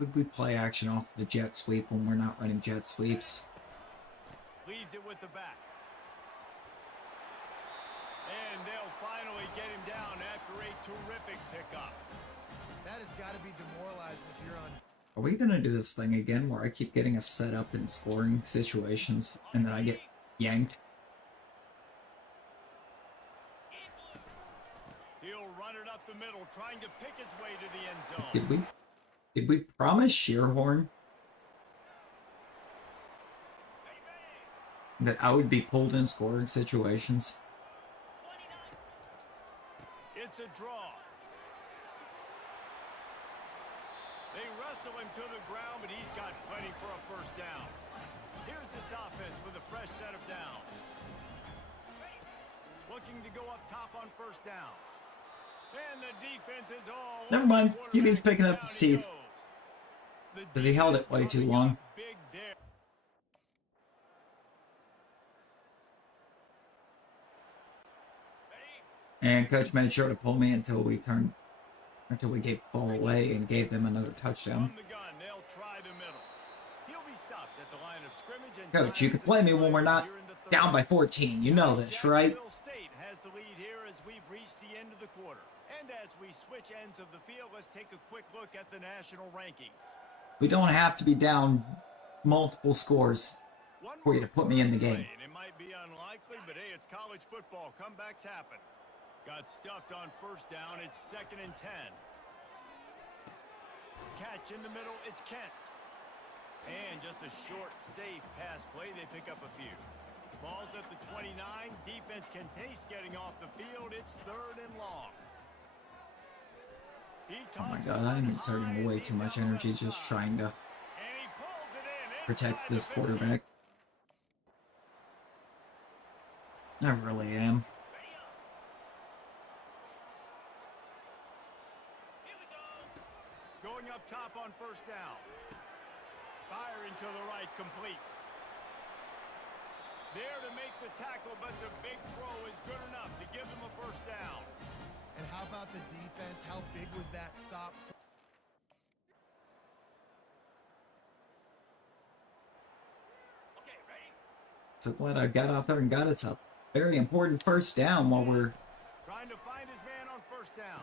Would we play action off the jet sweep when we're not running jet sweeps? Leaves it with the back. And they'll finally get him down after a terrific pickup. That has got to be demoralizing if you're on. Are we going to do this thing again where I keep getting us set up in scoring situations and then I get yanked? He'll run it up the middle, trying to pick his way to the end zone. Did we promise Shearhorn that I would be pulled in scoring situations? It's a draw. They wrestle him to the ground, but he's got plenty for a first down. Here's this offense with a fresh set of downs. Looking to go up top on first down. And the defense is all... Never mind. QB's picking up his teeth. Because he held it way too long. And coach made sure to pull me until we gave the ball away and gave them another touchdown. Coach, you can play me when we're not down by 14. You know this, right? State has the lead here as we've reached the end of the quarter. And as we switch ends of the field, let's take a quick look at the national rankings. We don't have to be down multiple scores for you to put me in the game. It might be unlikely, but hey, it's college football. Comebacks happen. Got stuffed on first down. It's 2nd and 10. Catch in the middle. It's Kent. And just a short, safe pass play. They pick up a few. Ball's at the 29. Defense can taste getting off the field. It's 3rd and long. Oh my god, I'm exerting way too much energy just trying to protect this quarterback. I really am. Going up top on first down. Firing to the right, complete. There to make the tackle, but the big throw is good enough to give them a first down. And how about the defense? How big was that stop? Okay, ready? So glad I got out there and got us a very important first down while we're Trying to find his man on first down.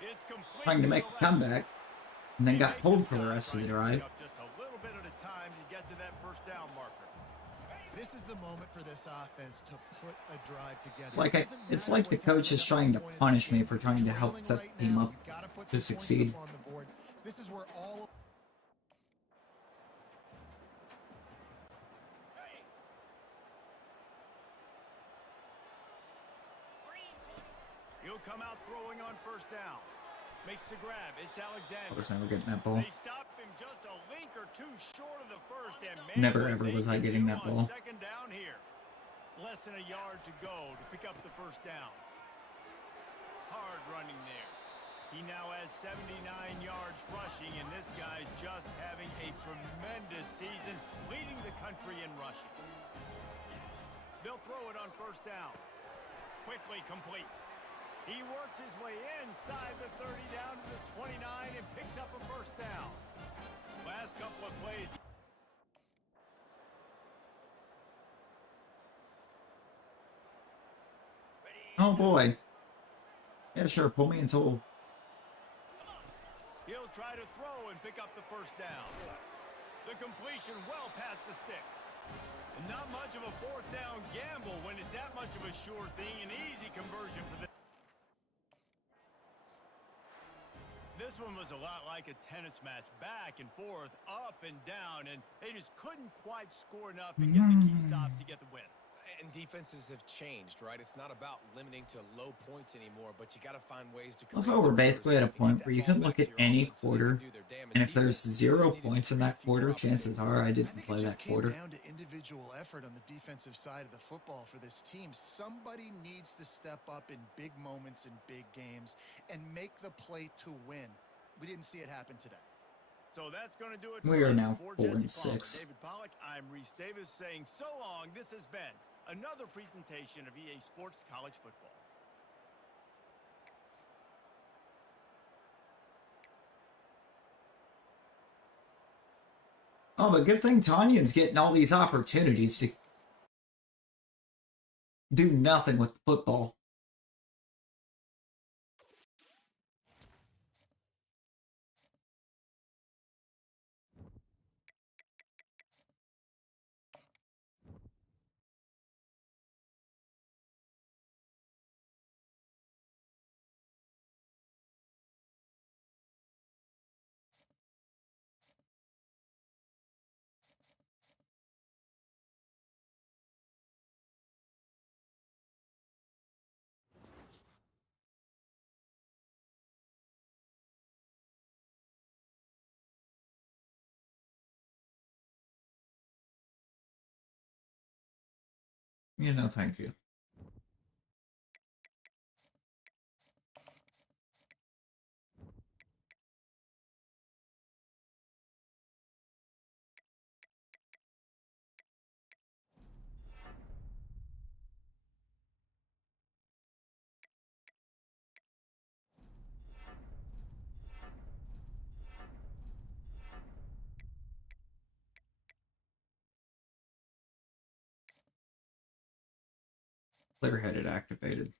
It's complete trying to make a comeback, and then got pulled for the rest of the drive. Just a little bit at a time to get to that first down marker. This is the moment for this offense to put a drive together. It's like the coach is trying to punish me for trying to help set the team up to succeed. This is where all He'll come out throwing on first down. Makes the grab. It's Alexander. I was never getting that ball. They stopped him just a link or two short of the first, and Never ever was I getting that ball. 2nd down here. Less than a yard to go to pick up the first down. Hard running there. He now has 79 yards rushing, and this guy's just having a tremendous season, leading the country in rushing. They'll throw it on first down. Quickly complete. He works his way inside the 30 down to the 29 and picks up a first down. Last couple of plays. Oh boy. Yeah, sure. Pull me until. He'll try to throw and pick up the first down. The completion well past the sticks. And not much of a fourth down gamble when it's that much of a sure thing. An easy conversion for the... This one was a lot like a tennis match. Back and forth, up and down. And they just couldn't quite score enough and get the key stop to get the win. And defenses have changed, right? It's not about limiting to low points anymore, but you got to find ways to create. Also, we're basically at a point where you can look at any quarter, and if there's 0 points in that quarter, chances are I didn't play that quarter. Down to individual effort on the defensive side of the football for this team. Somebody needs to step up in big moments in big games and make the play to win. We didn't see it happen today. So that's going to do it. We are now for 4-6. David Pollack, I'm Reese Davis saying so long. This has been another presentation of EA Sports College Football. Oh, but good thing Tanyan's getting all these opportunities to do nothing with the football. You know, thank you. Clear-headed activated.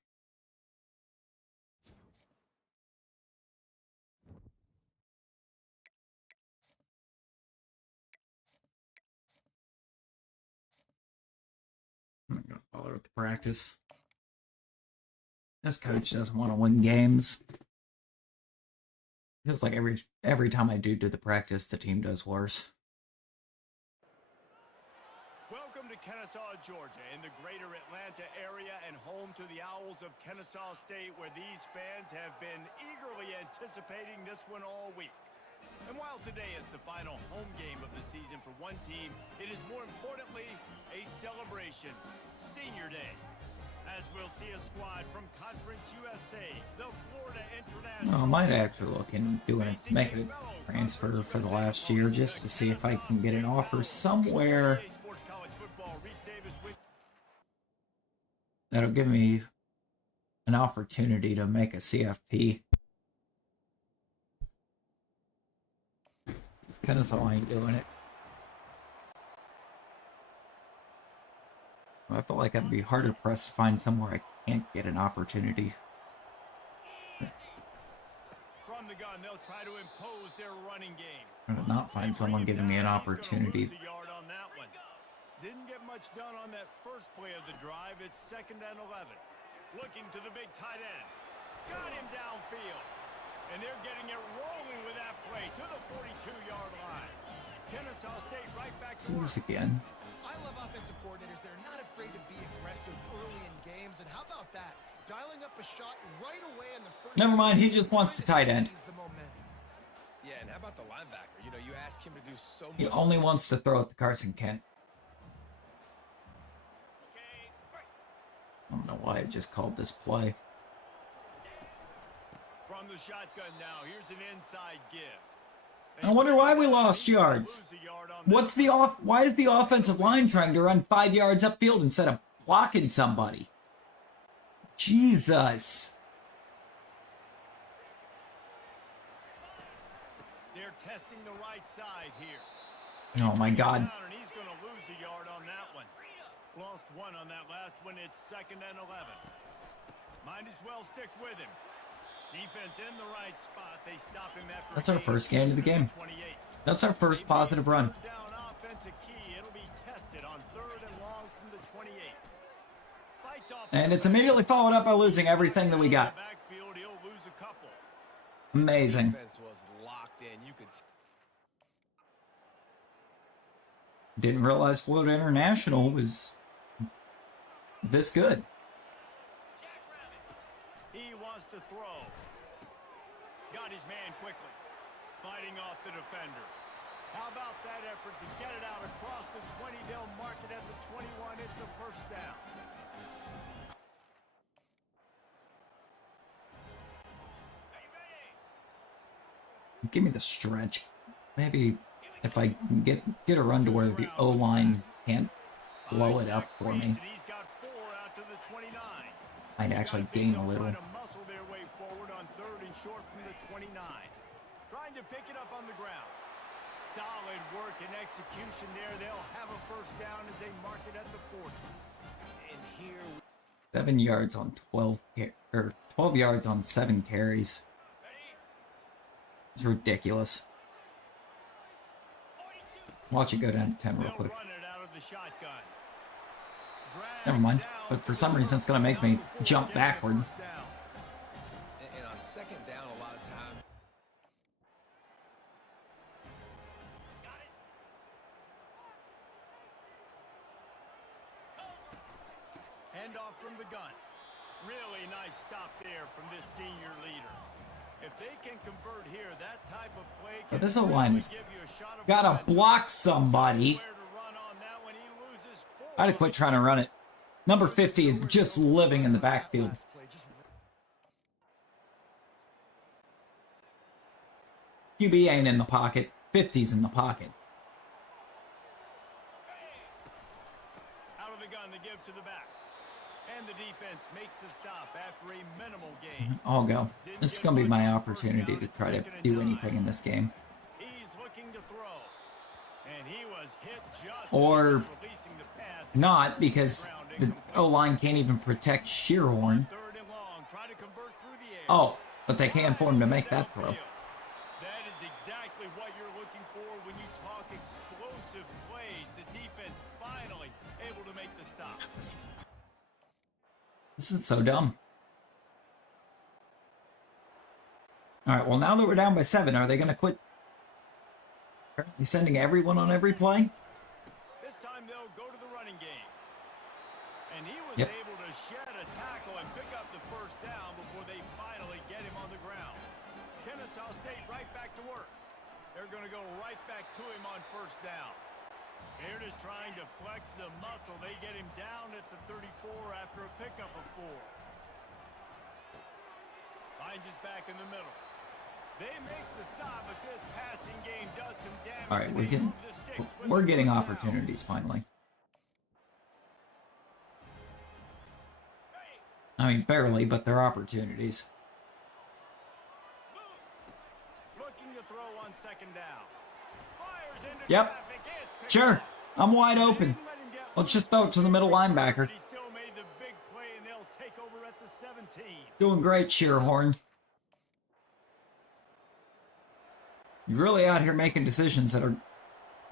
I'm not gonna bother with the practice. This coach doesn't want to win games. Feels like every time I do the practice, the team does worse. Welcome to Kennesaw, Georgia, in the greater Atlanta area and home to the Owls of Kennesaw State, where these fans have been eagerly anticipating this one all week. And while today is the final home game of the season for one team, it is more importantly a celebration, Senior Day. As we'll see a squad from Conference USA, the Florida International. Well, I might actually look into making a transfer for the last year just to see if I can get an offer somewhere that'll give me an opportunity to make a CFP. It's kind of so I ain't doing it. I feel like I'd be harder pressed to find somewhere I can't get an opportunity. From the gun, they'll try to impose their running game. I will not find someone giving me an opportunity. Didn't get much done on that first play of the drive. It's 2nd and 11. Looking to the big tight end. Got him downfield. And they're getting it rolling with that play to the 42-yard line. Kennesaw State right back to See this again. I love offensive coordinators. They're not afraid to be aggressive early in games. And how about that? Dialing up a shot right away in the first... Never mind, he just wants the tight end. Yeah, and how about the linebacker? You know, you ask him to do so much. He only wants to throw it to Carson Kent. I don't know why I just called this play. From from the shotgun now. Here's an inside give. I wonder why we lost yards. What's the Why is the offensive line trying to run 5 yards upfield instead of blocking somebody? Jesus. They're testing the right side here. Oh my God. And he's going to lose a yard on that one. Lost one on that last one. It's 2nd and 11. Might as well stick with him. Defense in the right spot. They stop him after. That's our first gain of the game. That's our first positive run. Down offensive key. It'll be tested on 3rd and long from the 28. Fights off. And it's immediately followed up by losing everything that we got. Backfield, he'll lose a couple. Amazing. Defense was locked in. You could Didn't realize Florida International was this good. He wants to throw. Got his man quickly. Fighting off the defender. How about that effort to get it out across the 20? They'll mark it at the 21. It's a first down. Give me the stretch. Maybe if I can get a run to where the O-line can't blow it up for me, He's got 4 out to the 29. I'd actually gain a little. Trying to muscle their way forward on 3rd and short from the 29. Trying to pick it up on the ground. Solid work and execution there. They'll have a first down as they mark it at the 40. and here 7 yards on 12 yards on 7 carries. It's ridiculous. Watch it go down to 10 real They'll quick. run it out of the shotgun. Never mind. But for some reason, it's going to make me jump backward. and on 2nd down, a lot of time. Handoff from the gun. Really nice stop there from this senior leader. If they can convert here, that type of play But can this O-line has give you a shot of gotta offense. block somebody. Where to run on that one. He loses 4. I'd have quit trying to run it. Number 50 is just living in the backfield. Last play, just QB ain't in the pocket. 50's in the pocket. Out of the gun to give to the back. And the defense makes the stop after a minimal gain. I'll go. This is going to be my opportunity to try to do anything in this game. He's looking to throw. And he was hit just Or as releasing the pass. not, because the O-line can't even protect Shearhorn. 3rd and long. Try to convert through the air. Oh, but they can't for him to make that throw. That is exactly what you're looking for when you talk explosive plays. The defense finally able to make the stop. This is so dumb. Alright, well now that we're down by 7, are they going to quit sending everyone on every play? This time they'll go to the running game. And he was Yep. able to shed a tackle and pick up the first down before they finally get him on the ground. Kennesaw State right back to work. They're going to go right back to him on first down. They're just trying to flex the muscle. They get him down at the 34 after a pickup of 4. Finds his back in the middle. They make the stop, but this passing game does some damage. Alright, and we're they getting move the sticks with we're the getting first down. opportunities finally. I mean, barely, but they're opportunities. Looking to throw on 2nd down. Fires into Yep. traffic. It's picked Sure, up. I'm wide open. Didn't let him get Let's just throw it to the middle linebacker. But he still made the big play, and they'll take over at the 17. Doing great, Shearhorn. You're really out here making decisions that are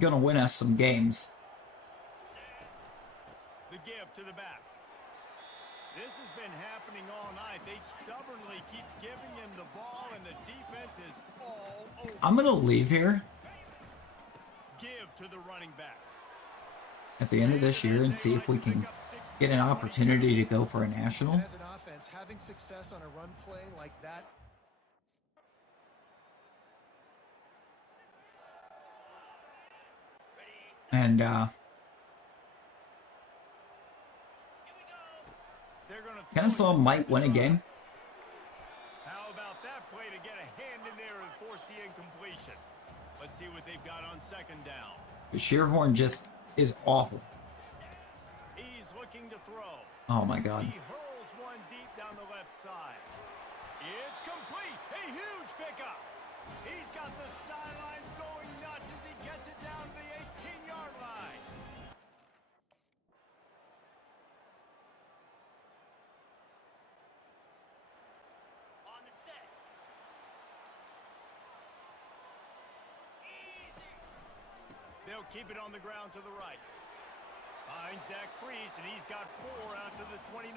going to win us some games. The give to the back. This has been happening all night. They stubbornly keep giving him the ball, and the defense is all over. I'm going to leave here Give to the running back. at the end of this year and see if we can get an opportunity to go for a national. as an offense, having success on a run play like that. And They're gonna throw Kennesaw it. might win a game. How about that play The Shearhorn just is awful. He's looking to throw. Oh my god. He hurls one deep down the left side. It's complete. A huge pickup. He's got the sideline going nuts as he gets it down to the 18-yard line. On the set. Easy. They'll keep it on the ground to the right. Finds that crease, and he's got 4 out to the 29.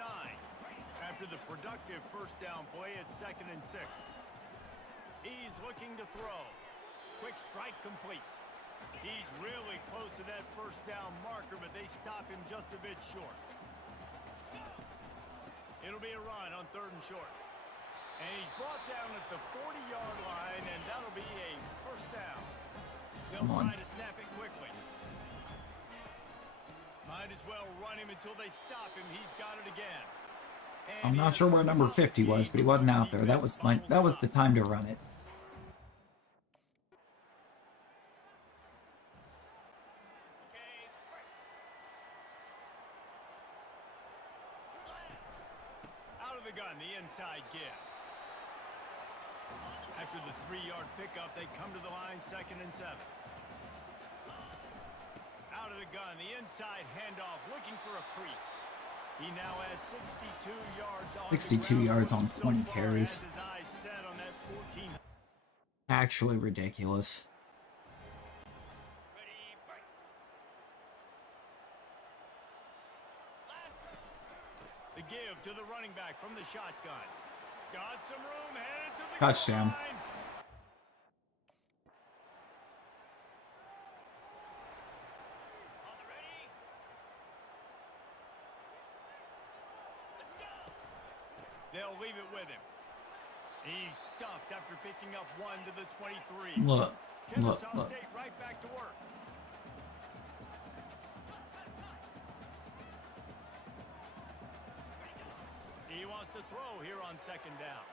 After the productive first down play, it's 2nd and 6. He's looking to throw. Quick strike complete. He's really close to that first down marker, but they stop him just a bit short. It'll be a run on 3rd and short. And he's brought down at the 40-yard line, and that'll be a first down. They'll try to snap it quickly. Might as well run him until they stop him. He's got it again. I'm not sure where number 50 was, but he wasn't out there. That was the time to run it. Out of the gun, the inside give. After the 3-yard pickup, they come to the line, 2nd and 7. Out of the gun, the inside handoff, looking for a crease. He now has 62 yards on 62 yards on 20 so carries. His eyes set on that 14. Actually ridiculous. The give to the running back from the shotgun. Got some room, headed to the Touchdown. goal line. They'll leave it with him. He's stuffed after picking up 1 to the 23. Look. Kennesaw State right back to work. He wants to throw here on 2nd down.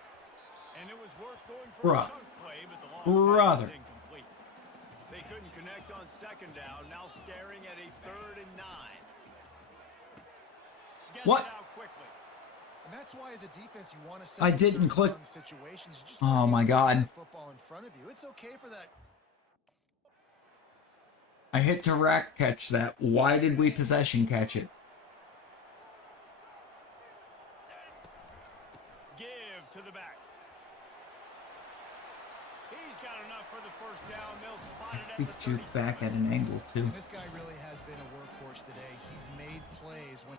And it was worth going for a chunk play, but the long pass is incomplete. They couldn't connect on 2nd down, now staring at a 3rd and 9. Gets What? it out quickly. And that's why, as a defense, you want to set I didn't click. situations. You just Oh my god. the football in front of you. It's okay for that. I hit to rack catch that. Why did we possession catch it? Give to the back. He's got enough for the first down. They'll spot it at We the juke 37. back at an angle too. And this guy really has been a workhorse today. He's made plays when.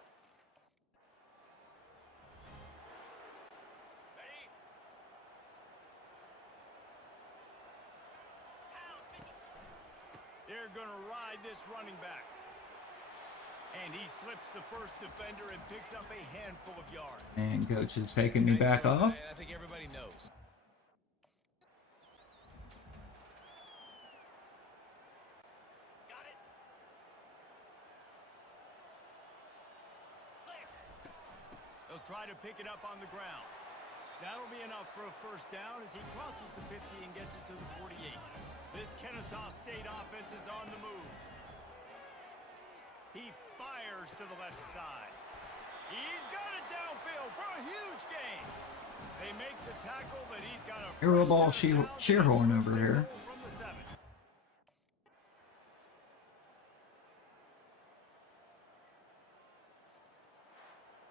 They're going to ride this running back. And he slips the first defender and picks up a handful of yards. And coach is taking me back off. I think everybody knows. Got it. They'll try to pick it up on the ground. That'll be enough for a first down as he crosses the 50 and gets it to the 48. This Kennesaw State offense is on the move. He fires to the left side. He's got it downfield for a huge gain. They make the tackle, but he's got a Hero ball Shearhorn over here. from the 7.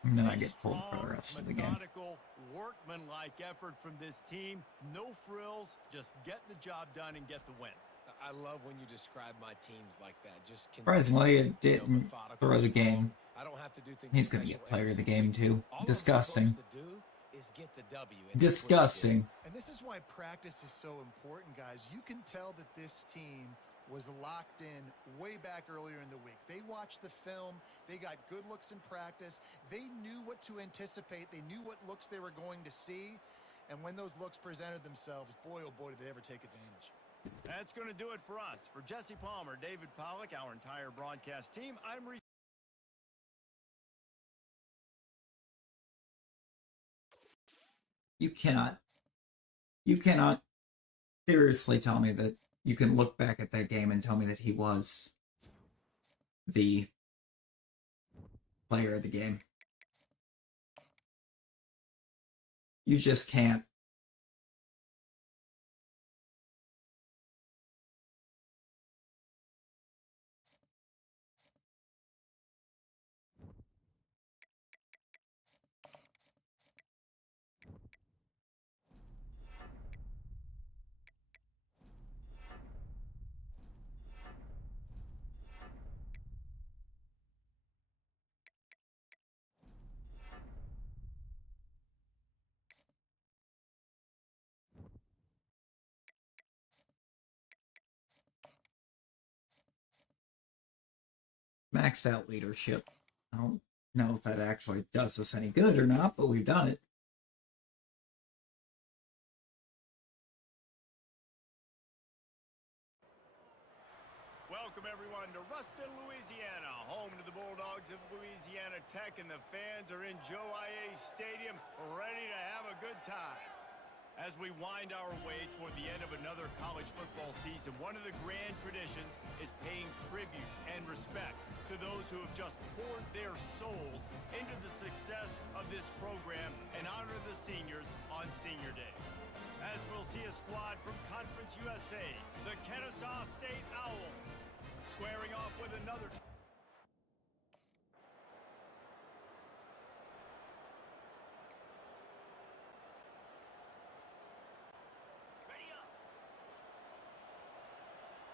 And then I get pulled for the rest of the game. Methodical, workmanlike effort from this team. No frills, just get the job done and get the win. I love when you describe my teams like that. Just Surprisingly, consistent, it didn't methodical, throw the strong. game. I don't have to do things He's gonna special get player of the every game too. All I'm Disgusting. supposed to do is get the W, and that's what he did. Disgusting. And this is why practice is so important, guys. You can tell that this team was locked in way back earlier in the week. They watched the film. They got good looks in practice. They knew what to anticipate. They knew what looks they were going to see. And when those looks presented themselves, boy, oh boy, did they ever take advantage. That's going to do it for us. For Jesse Palmer, David Pollack, our entire broadcast team, I'm You cannot seriously tell me that you can look back at that game and tell me that he was the player of the game. You just can't. Maxed out leadership. I don't know if that actually does us any good or not, but we've done it. Welcome everyone to Ruston, Louisiana, home to the Bulldogs of Louisiana Tech, and the fans are in Joe IA Stadium ready to have a good time. As we wind our way toward the end of another college football season, one of the grand traditions is paying tribute and respect to those who have just poured their souls into the success of this program and honor the seniors on Senior Day. As we'll see a squad from Conference USA, the Kennesaw State Owls, squaring off with another.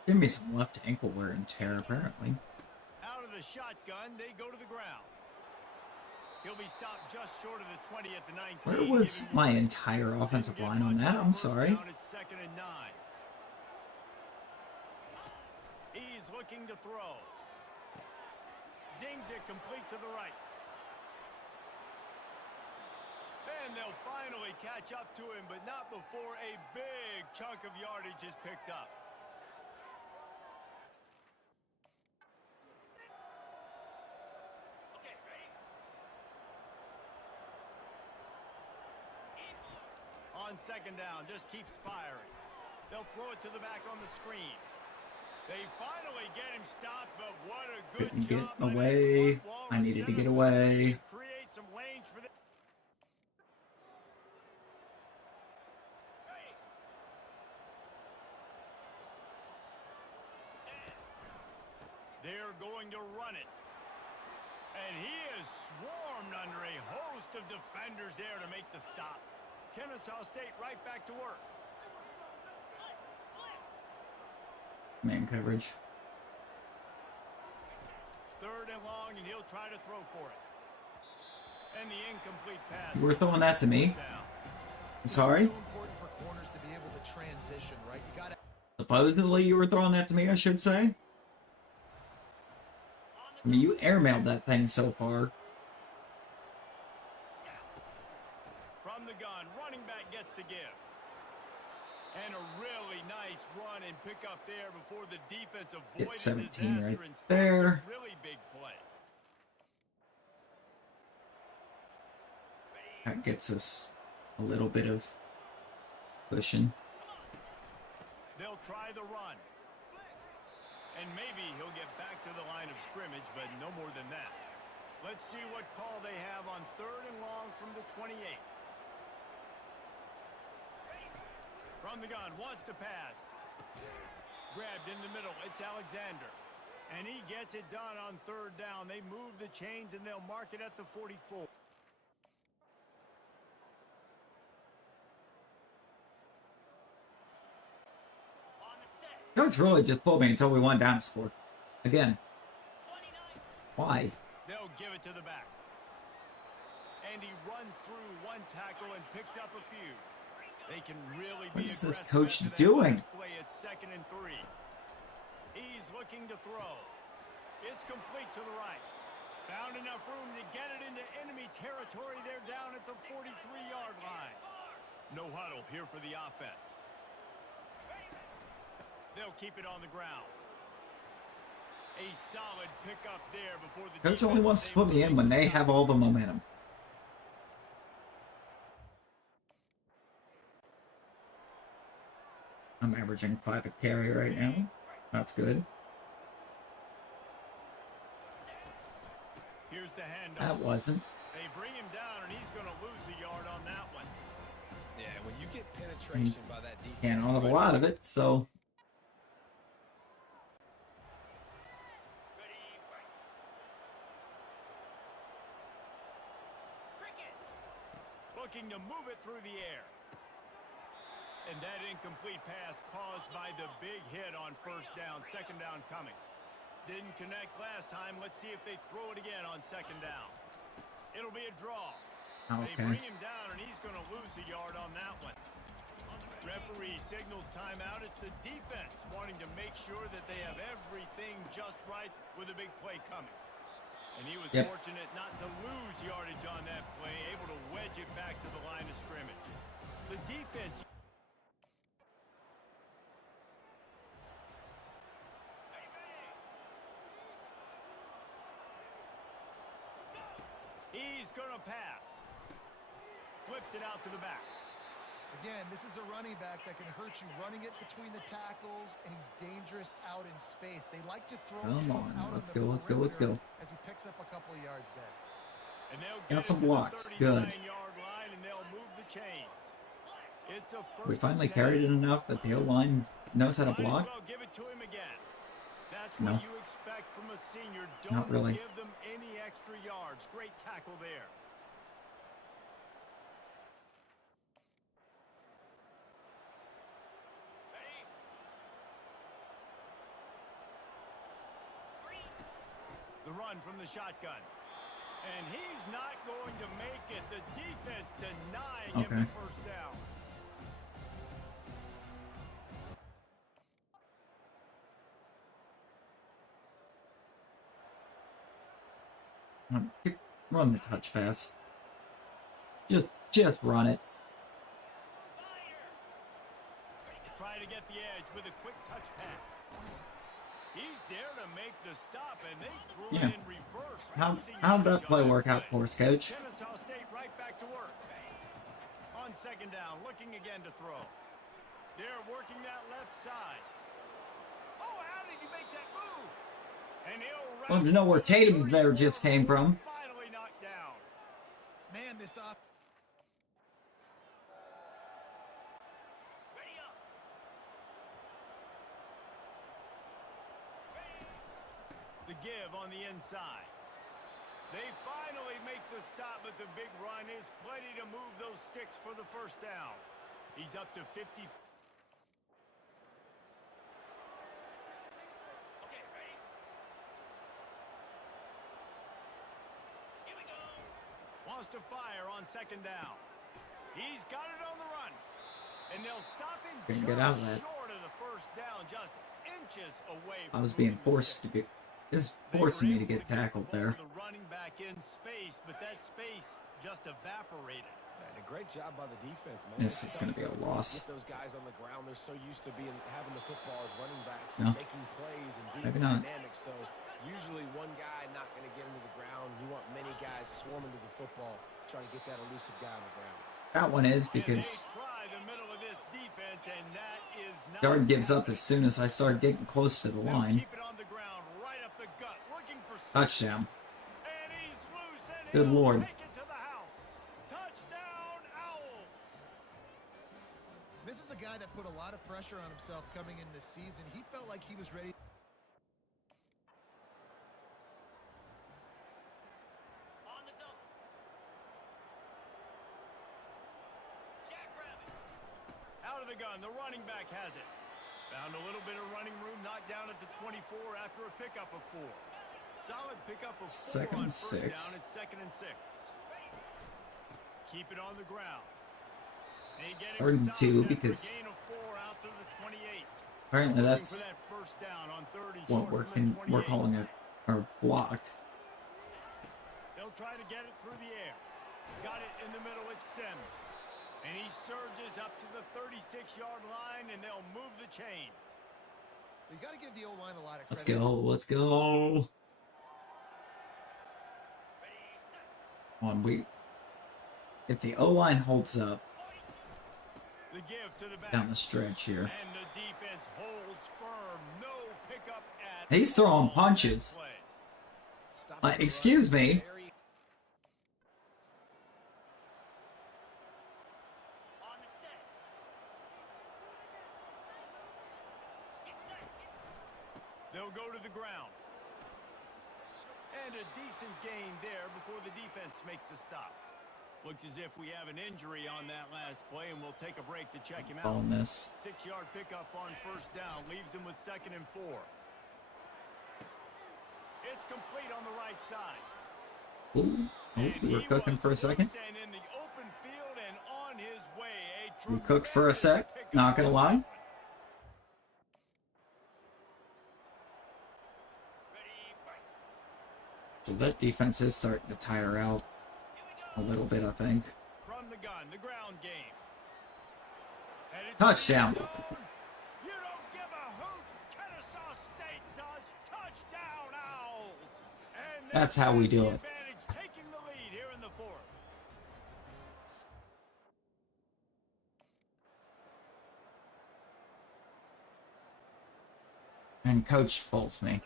Give me some left ankle wear and tear, apparently. Out of the shotgun, they go to the ground. He'll be stopped just short of the 20 at the 19. Where was my entire offensive line on that? I'm sorry. It's 2nd and 9. He's looking to throw. Zings it complete to the right. And they'll finally catch up to him, but not before a big chunk of yardage is picked up. On 2nd down, just keeps firing. They'll throw it to the back on the screen. They finally get him stopped, but what a good Couldn't job. get away. I needed to get away. Create some lanes for them. They're going to run it. And he is swarmed under a host of defenders there to make the stop. Kennesaw State right back to work. Man coverage. 3rd and long, and he'll try to throw for it. And the incomplete pass. You were throwing that to me. I'm sorry. So important for corners to be able to transition, right? You got to. Supposedly you were throwing that to me, I should say. I mean, you airmailed that thing so far. From the gun, running back gets to give. And a really nice run and pick up there before the defense avoided Get 17 disaster right and stopped there. a really big play. That gets us a little bit of cushion. They'll try the run. And maybe he'll get back to the line of scrimmage, but no more than that. Let's see what call they have on 3rd and long from the 28. From the gun, wants to pass. Grabbed in the middle, it's Alexander. And he gets it done on 3rd down. They move the chains and they'll mark it at the 44. Coach really just pulled me until we went down to score. Again. Why? They'll give it to the back. And he runs through one tackle and picks up a few. They can really be What is this aggressive coach after that doing? last play at 2nd and 3. He's looking to throw. It's complete to the right. Found enough room to get it into enemy territory. They're down at the 43-yard line. No huddle here for the offense. They'll keep it on the ground. A solid pickup there before the Coach only wants to put me in when they have all the momentum. I'm averaging 5 a carry right now. That's good. wasn't. They bring him down, and he's going to lose a yard on that one. Yeah, when you get penetration by that defense, Can't have a lot of it, so Looking to move it through the air. And that incomplete pass caused by the big hit on first down. Second down coming. Didn't connect last time. Let's see if they throw it again on second down. It'll be a draw. They okay. bring him down, and he's going to lose a yard on that one. Referee signals timeout. It's the defense wanting to make sure that they have everything just right with a big play coming. And he was fortunate not to lose yardage on that play, able to wedge it back to the line of scrimmage. The defense... He's going to pass. Flips it out to the back. Again, this is a running back that can hurt you running it between the tackles, and he's dangerous out in space. They like to throw Come to him on, out let's the go, let's go, let's perimeter go. as he picks up a couple of yards there. And they'll Got get some it to the blocks. Good. 39-yard line, and they'll move the chains. It's a We first finally and 10. carried it enough that the O-line knows how to Might as block. well give it to him again. That's No. what you expect from a senior. Don't Not really. give them any extra yards. Great tackle there. The run from the shotgun. And he's not going to make it. The defense denying him the first down. Run the touch pass. Just run it. Try to get the edge with a quick touch pass. He's there to make the stop, and they threw it in reverse. How'd that play work out for us, Coach? Kennesaw State right back to work. On second down, looking again to throw. They're working that left side. Oh, how did you make that move? And he'll Well, to know where Tatum there just came from. finally knocked down. Man, this off. The give on the inside. They finally make the stop, but the big run is plenty to move those sticks for the first down. He's up to 50. Okay, ready? Here we go. Wants to fire on second down. He's got it on the run. And they'll stop him Couldn't just get out of that. short of the first down, just inches away I from was being moving the forced to sticks. be. Is forcing me to get tackled there. The running back in space, but that space just evaporated. And a great job by the defense, man. This is going to be a loss. Get those guys on the ground. They're so used to having the football as running backs No. and making plays and being Maybe not. dynamic. So usually one guy not going to get him to the ground. You want many guys swarming to the football, trying to get that elusive guy on the ground. That one is And because they try the middle of this defense, and that is not guard gives up as soon as I start getting close to the They'll line. keep it on the ground, right up the gut, looking for Touchdown. And he's loose, and Good he'll Lord. take it to the house. Touchdown, Owls. This is a guy that put a lot of pressure on himself coming in this season. He felt like he was ready. On the double. Jackrabbit. Out of the gun, the running back has it. Found a little bit of running room, knocked down at the 24 after a pickup of 4. Solid pickup of 4 Second on and first 6. down. It's second and 6. Keep it on the ground. They get him Third and stopped 2 after a because gain of 4 out to the 28. apparently Looking that's for that first down on third and what short from the we're 28. calling it our block. They'll try to get it through the air. Got it in the middle, it's Sims. And he surges up to the 36-yard line, and they'll move the chains. You got to give the O-line a lot of Let's credit. go. Let's go. Come on, if the O-line holds up The give to the back. down the stretch here. And the defense holds firm. No pickup at He's throwing all on punches. that play. Stop the Excuse run. me. Very He'll go to the ground. And a decent gain there before the defense makes the stop. Looks as if we have an injury on that last play, and we'll take a break to check him out. Bonus. 6-yard pickup on first down leaves him with 2nd and 4. It's complete on the right side. Ooh. Oh, we were cooking for a second. And in the open field and on his way. We cooked for a sec, not gonna lie. So that defense is starting to tire out a little bit, I think. From the gun, the ground game. Touchdown. You don't give a hoot. Kennesaw State does. Touchdown, Owls. And That's how we do it. advantage, taking the lead here in the 4th. And coach faults me.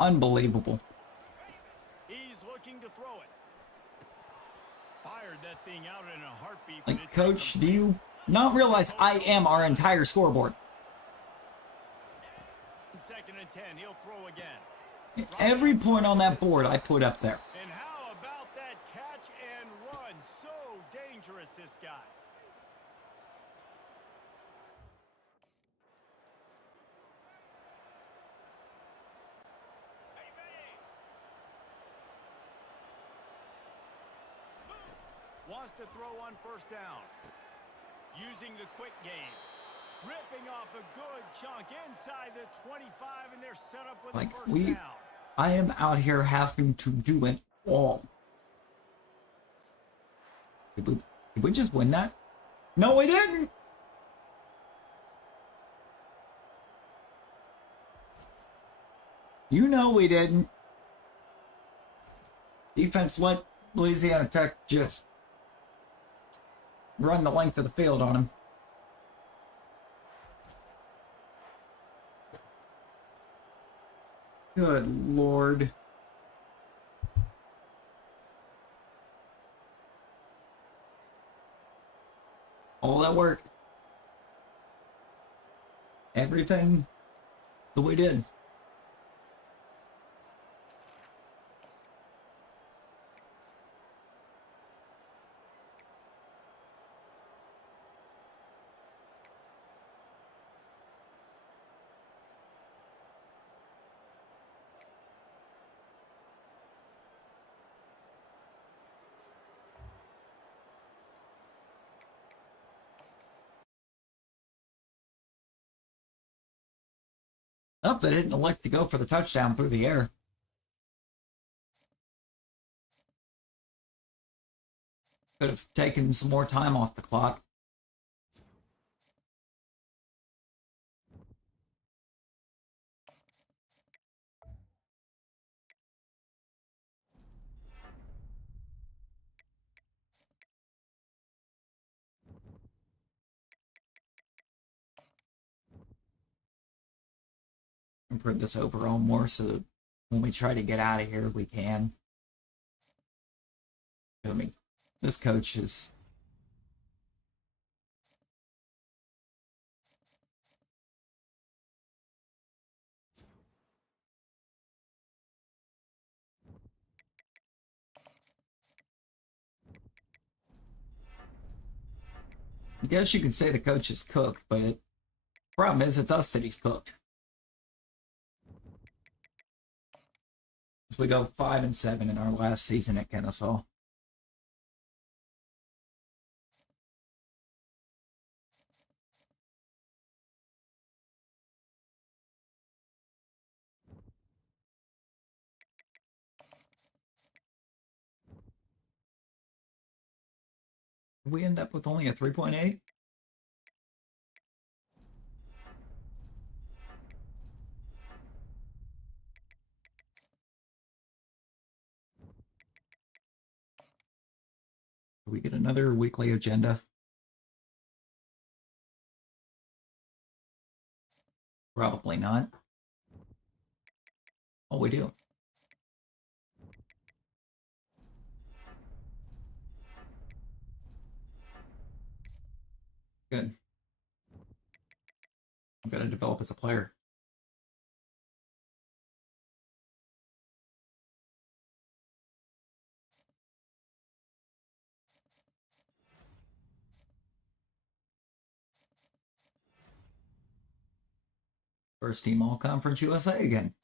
Unbelievable. He's looking to throw it. Fired that thing out in a heartbeat. Like, coach, do you not realize I am our entire scoreboard? 2nd and 10. He'll throw again. Every point on that board I put up there. And how about that catch and run? So dangerous, this guy. Wants to throw on first down. Using the quick game. Ripping off a good chunk inside the 25, and they're set up with Like, a first down. I am out here having to do it all. Did we just win that? No, we didn't! You know we didn't. Defense let Louisiana Tech just run the length of the field on him. Good Lord. All that work. Everything that we did. Oh, they didn't elect to go for the touchdown through the air. Could have taken some more time off the clock. Improve this overall more so that when we try to get out of here, we can. I mean, this coach is... I guess you could say the coach is cooked, but the problem is it's us that he's cooked. We go 5-7 in our last season at Kennesaw. We end up with only a 3.8. Do we get another weekly agenda? Probably not. Oh, we do. Good. develop as a player. First team All-Conference USA again.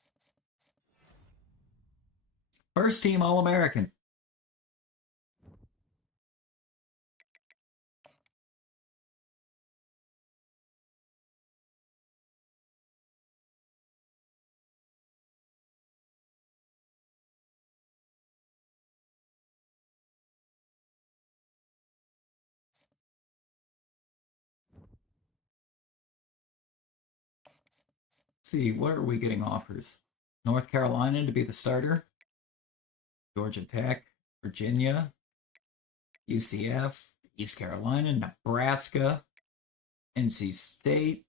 First team All-American. See, what are we getting offers? North Carolina to be the starter. Georgia Tech, Virginia, UCF, East Carolina, Nebraska, NC State,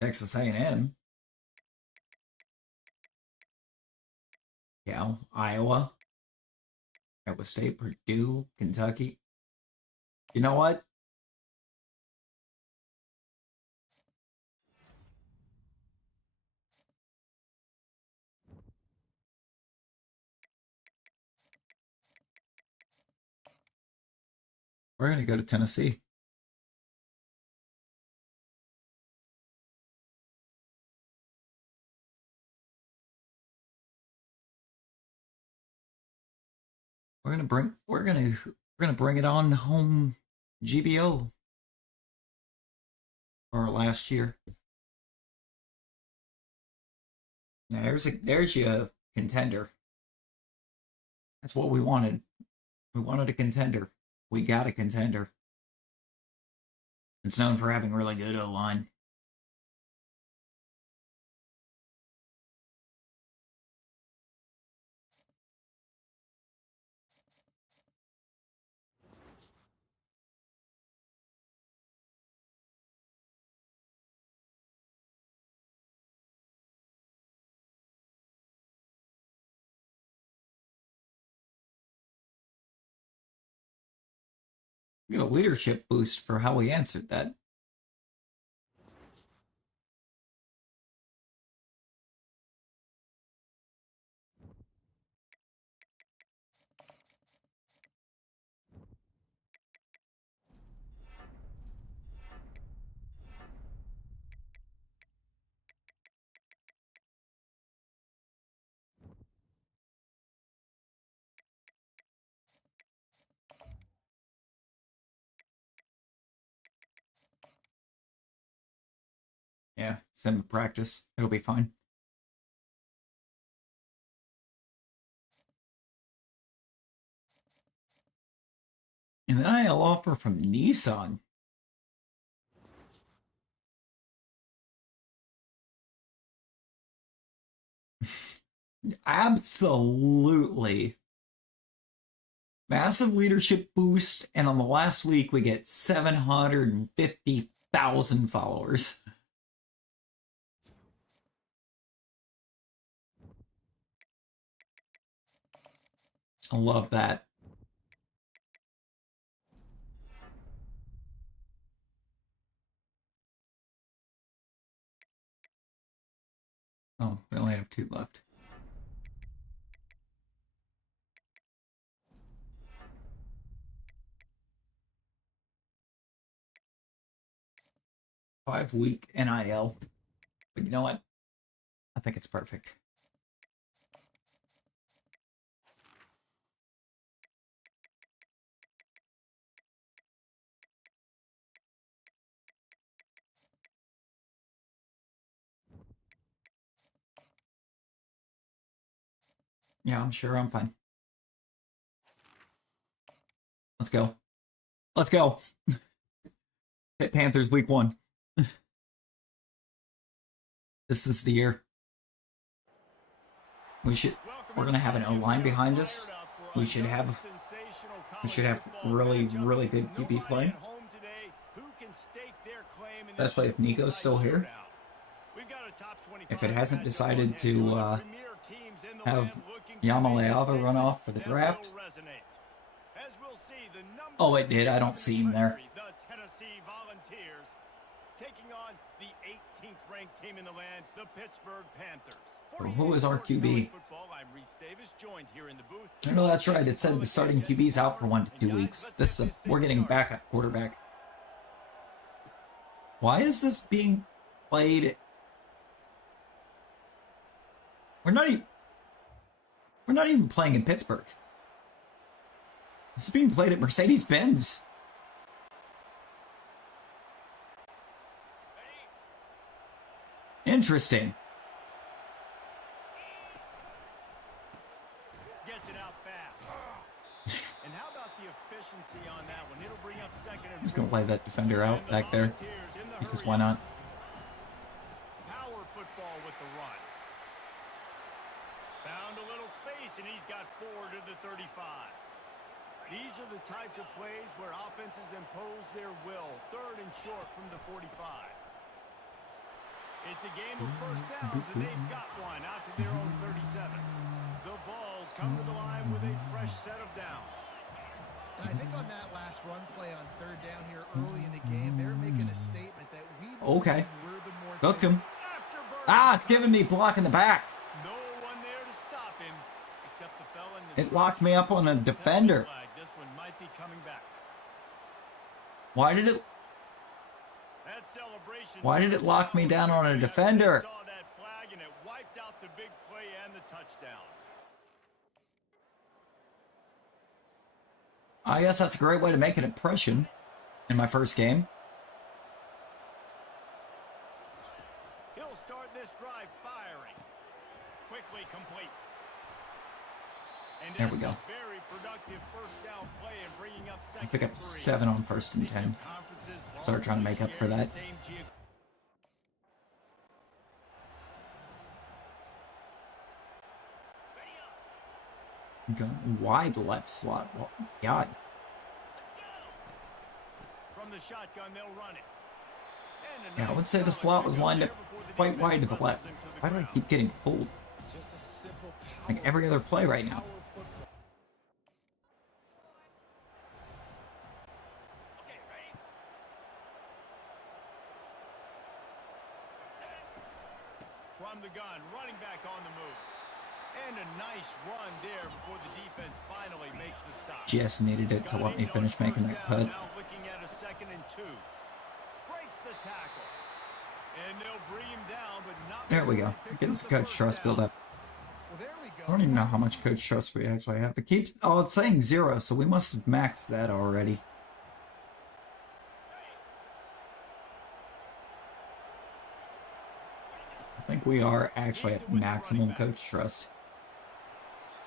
Texas A&M, Cal, Iowa, Iowa State, Purdue, Kentucky. You know what? We're going to go to Tennessee. We're gonna bring it on home GBO for last year. Now there's your contender. That's what we wanted. We wanted a contender. We got a contender. It's known for having really good O-line. We got a leadership boost for how we answered that. Yeah, send to practice. It'll be fine. An NIL offer from Nissan. Absolutely. Massive leadership boost, and on the last week we get 750,000 followers. I love that. Oh, we only have 2 left. Five-week NIL. But you know what? I think it's perfect. Yeah, I'm sure I'm fine. Let's go. Let's go. Hit Panthers week 1. This is the year. We're gonna have an O-line behind us. We should have really, really good QB play. Especially if Nico's still here. If it hasn't decided to have Yamaleava run off for the draft. Oh, it did. I don't see him there. Taking on the 18th ranked team in the land, the Pittsburgh Panthers. Well, who is our QB? Football, I'm Reese Davis, joined here in the booth. No, that's right. It said the starting QB's out for 1 to 2 weeks. We're getting back at quarterback. Why is this being played? We're not even playing in Pittsburgh. This is being played at Mercedes-Benz. Interesting. Gets it out fast. And how about the efficiency on that one? It'll bring up second and I'm just gonna play that defender out back there. Because why not? Power football with the run. Found a little space, and he's got 4 to the 35. These are the types of plays where offenses impose their will. 3rd and short from the 45. It's a game of first downs, and they've got one out to their own 37. The Vols come to the line with a fresh set of downs. And I think on that last run play on 3rd down here early in the game, they're making a statement that we Okay. we're the more Hooked him. Afterburner. Ah, it's giving me block in the back. No one there to stop him, except the fella in the It locked me up on a defender. flag. This one might be coming back. Why did it lock me down on a defender? Saw that flag and it wiped out the big play and the touchdown. I guess that's a great way to make an impression in my first game. He'll start this drive firing. Quickly complete. And There we go. that's a very productive first down play and bringing up second Pick up and 3. 7 on 1st and 10. Conferences Start trying to make up for that. same Gun wide left slot. Well, God. From the shotgun, they'll run it. And a Yeah, I would nice say the slot was lined up there before the quite defense wide to the presses left. him to the Why do I ground. keep getting pulled? Just a simple Like every other play right now. power football. From the gun, running back on the move. And a nice run there before the defense finally makes the stop. Just needed it to Got let me eight on finish making first that down, cut. Now looking at a 2nd and 2. Breaks the tackle. And they'll bring him down, but not There we before go. he picks Getting up some the coach first trust build down. up. Well, there we go. I don't even know how much coach trust we actually have. It keeps, oh, it's saying 0, so we must have maxed that already. I think we are actually at maximum coach trust.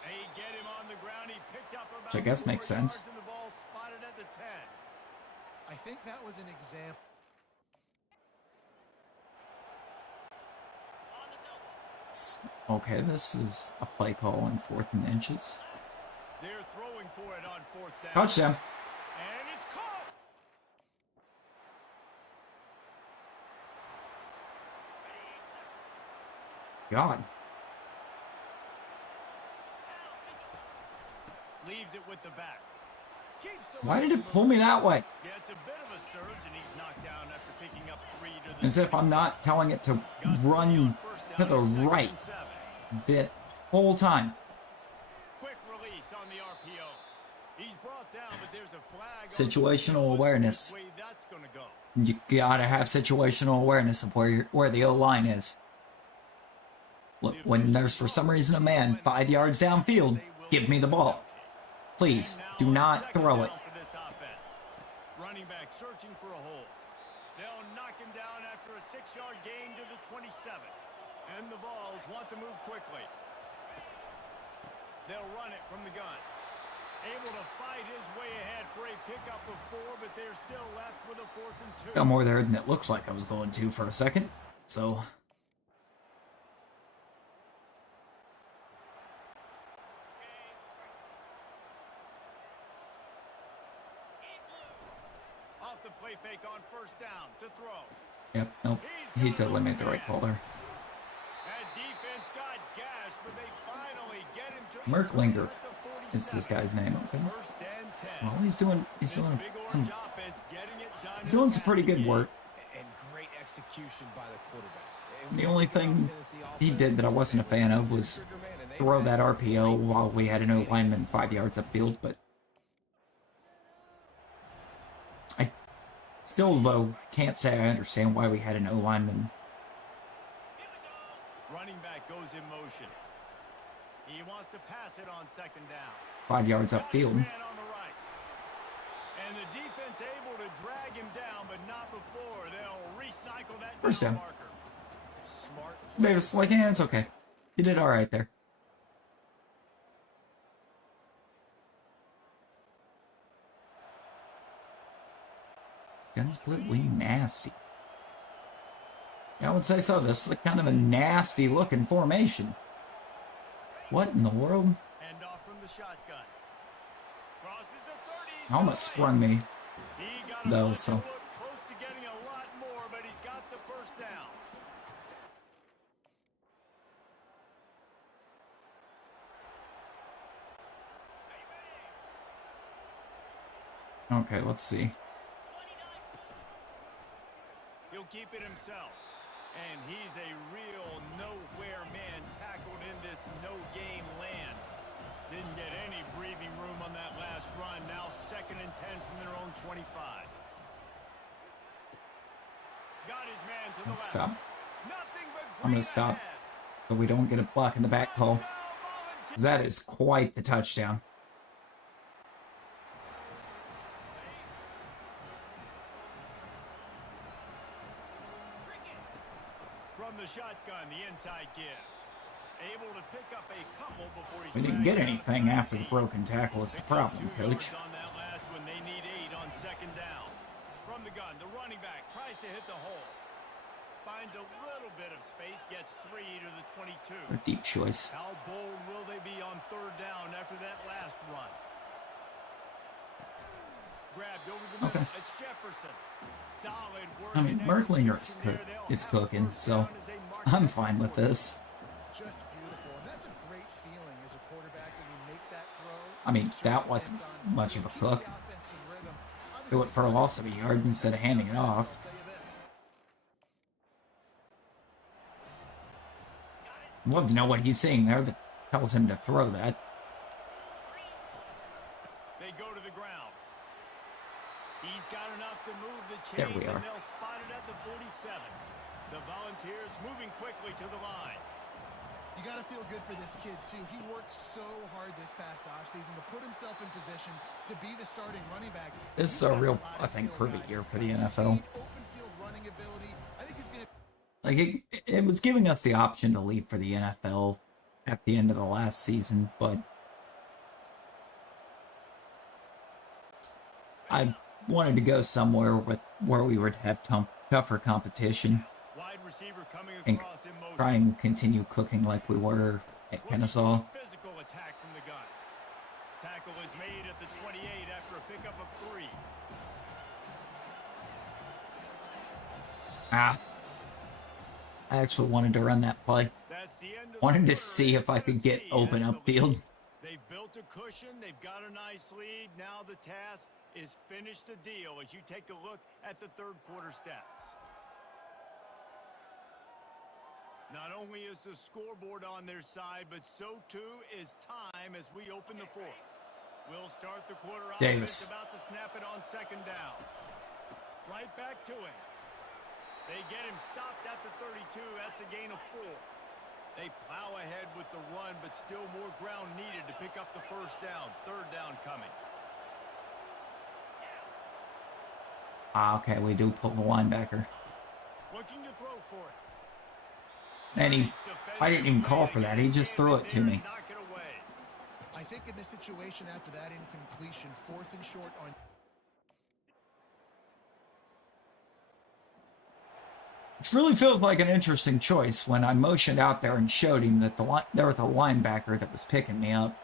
They get him on the ground. He picked up about Which I guess makes 4 sense. yards, and the ball spotted at the 10. I think that was an example. Okay, this is a play call on 4th and inches. They're throwing for it on 4th down. Touchdown. And it's caught. God. Leaves it with the back. Keeps the Why did legs it pull me moving. that way? Yeah, it's a bit of a surge, and he's knocked down after picking up 3 to the As if I'm not telling it to Got 3 run on first to down the and 2nd right and 7. the whole time. Quick release on the RPO. He's brought down, but there's a flag. on the Situational field. awareness. Which way that's gonna go. You gotta have situational awareness of where the O-line is. Look, when there's for some reason a man 5 yards downfield, give me the ball. Please, do not throw it. For this offense. Running back searching for a hole. They'll knock him down after a 6-yard gain to the 27. And the Vols want to move quickly. They'll run it from the gun. Able to fight his way ahead for a pickup of 4, but they're still left with a 4th and 2. Got more there than it looks like I was going to for a second. So, Off the play fake on 1st down to throw. yep, nope. He totally made the right call there. That defense got gashed, but they finally get him to Merklinger at the is this 47. guy's name, okay? 1st and 10. Well, he's doing This big some orange offense getting it done he's in doing the some pretty passing good game. work. And great execution by the quarterback. The only thing he did that I wasn't a fan of was throw that RPO while we had an O-lineman 5 yards upfield, but I still, though, can't say I understand why we had an O-lineman. Running back goes in motion. He wants to pass it on second down. 5 yards Got his upfield. man on the right. And the defense able to drag him down, but not before. They'll recycle that First down. marker. Smart. Davis, like, yeah, it's okay. You did all right there. Gun split wing nasty. I would say so. This is kind of a nasty looking formation. What in the world? Hand off from the shotgun. Crosses the 30. Almost sprung me, He got a though, look so. close to getting a lot more, but he's got the first down. Okay, let's see. He'll keep it himself. And he's a real nowhere man tackled in this no-game land. Didn't get any breathing room on that last run. Now 2nd and 10 from their own 25. Got his man to the left. Stop. Nothing but I'm going green to stop ahead. so we don't get a block in the back call. That is quite the touchdown. From the shotgun, the inside give. Able to pick up a couple before he's We didn't get anything after the broken tackle. Is the problem, Coach? On that last one, they need 8 on 2nd down. From the gun, the running back tries to hit the hole. Finds a little bit of space, gets 3 to the 22. A deep choice. How bold will they be on 3rd down after that last run? Grabbed over the middle. Okay. It's Jefferson. Solid work. I mean, and Merklinger execution is, there. is They'll have cooking, first so down as they march I'm back fine with forward. this. Just beautiful. And that's a great feeling as a quarterback when you make that throw. I mean, Keep your that defense wasn't on much of a keeps the cook. offense in rhythm. Do it for a loss of a yard instead of handing it off. I'll tell you this. I'd love to know what he's seeing there that tells him to throw that. They go to the ground. He's got enough to move the chains, There we are. and they'll spot it at the 47. The Volunteers moving quickly to the line. You got to feel good for this kid, too. He worked so hard this past offseason to put himself in position to be the starting running back. This is He's a got real, lot I of think, skill, perfect guys. year for He's the got NFL. speed, open field running ability. I think he's going to Like, it was giving us the option to leave for the NFL at the end of the last season, but I wanted to go somewhere where we would have tougher competition Wide receiver coming and across in motion. try and continue cooking like we were at Kennesaw. Physical attack from the gun. Tackle is made at the 28 after a pickup of 3. Ah. I actually wanted to run that play. That's the end of Wanted the to see if I could get Tennessee open has the upfield. lead. They've built a cushion. They've got a nice lead. Now the task is finish the deal as you take a look at the 3rd quarter stats. Not only is the scoreboard on their side, but so too is time as we open the 4th. We'll start the quarter Davis. offense about to snap it on 2nd down. Right back to him. They get him stopped at the 32. That's a gain of 4. They plow ahead with the run, but still more ground needed to pick up the first down. 3rd down coming. Ah, okay, we do pull the linebacker. Looking to throw for it. And I didn't even call for that. He just threw it to me. Knock it away. I think in this situation after that incompletion, 4th and short on It really feels like an interesting choice when I motioned out there and showed him that there was a linebacker that was picking me up.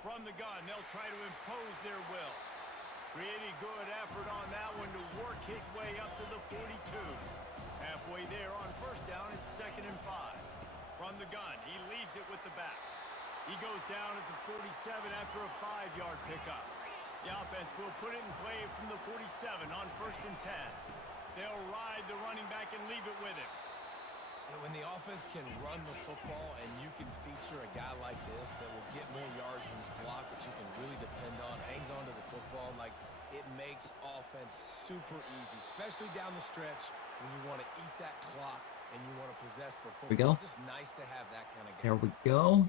From the gun, they'll try to impose their will. Pretty good effort on that one to work his way up to the 42. Halfway there on 1st down, it's 2nd and 5. From the gun, he leaves it with the back. He goes down at the 47 after a 5-yard pickup. The offense will put it in play from the 47 on 1st and 10. They'll ride the running back and leave it with him. And when the offense can run the football and you can feature a guy like this that will get more yards than his block that you can really depend on, hangs on to the football, like it makes offense super easy, especially down the stretch when you want to eat that clock and you want to possess the football. We go. It's just nice to have that kind of game. There we go.